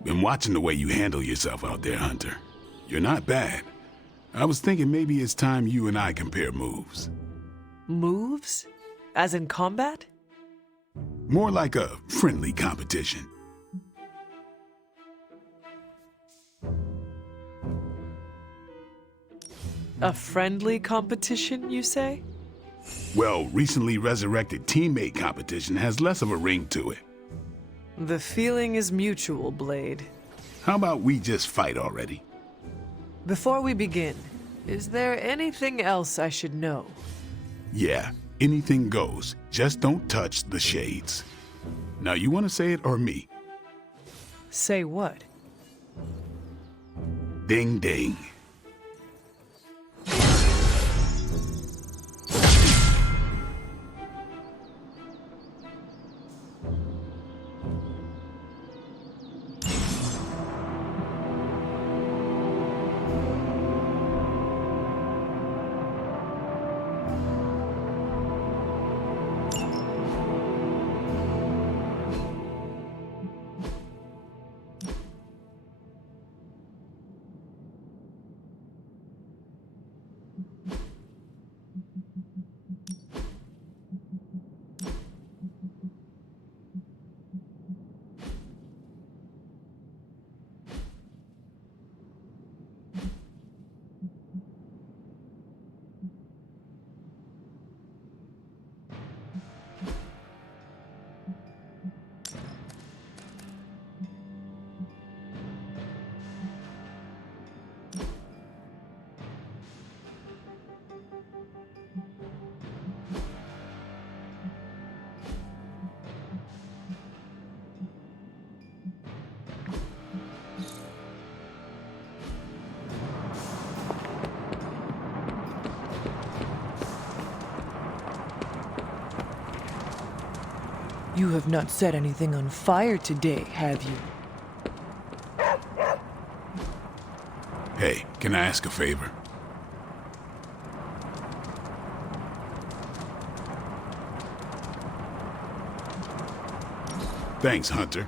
Been watching the way you handle yourself out there, Hunter. You're not bad. I was thinking maybe it's time you and I compare moves. Moves? As in combat? More like a friendly competition. A friendly competition, you say? Well, recently resurrected teammate competition has less of a ring to it. The feeling is mutual, Blade. How about we just fight already? Before we begin, is there anything else I should know? Yeah, anything goes. Just don't touch the shades. Now, you want to say it or me? Say what? Ding ding. You have not set anything on fire today, have you? Hey, can I ask a favor? Thanks, Hunter.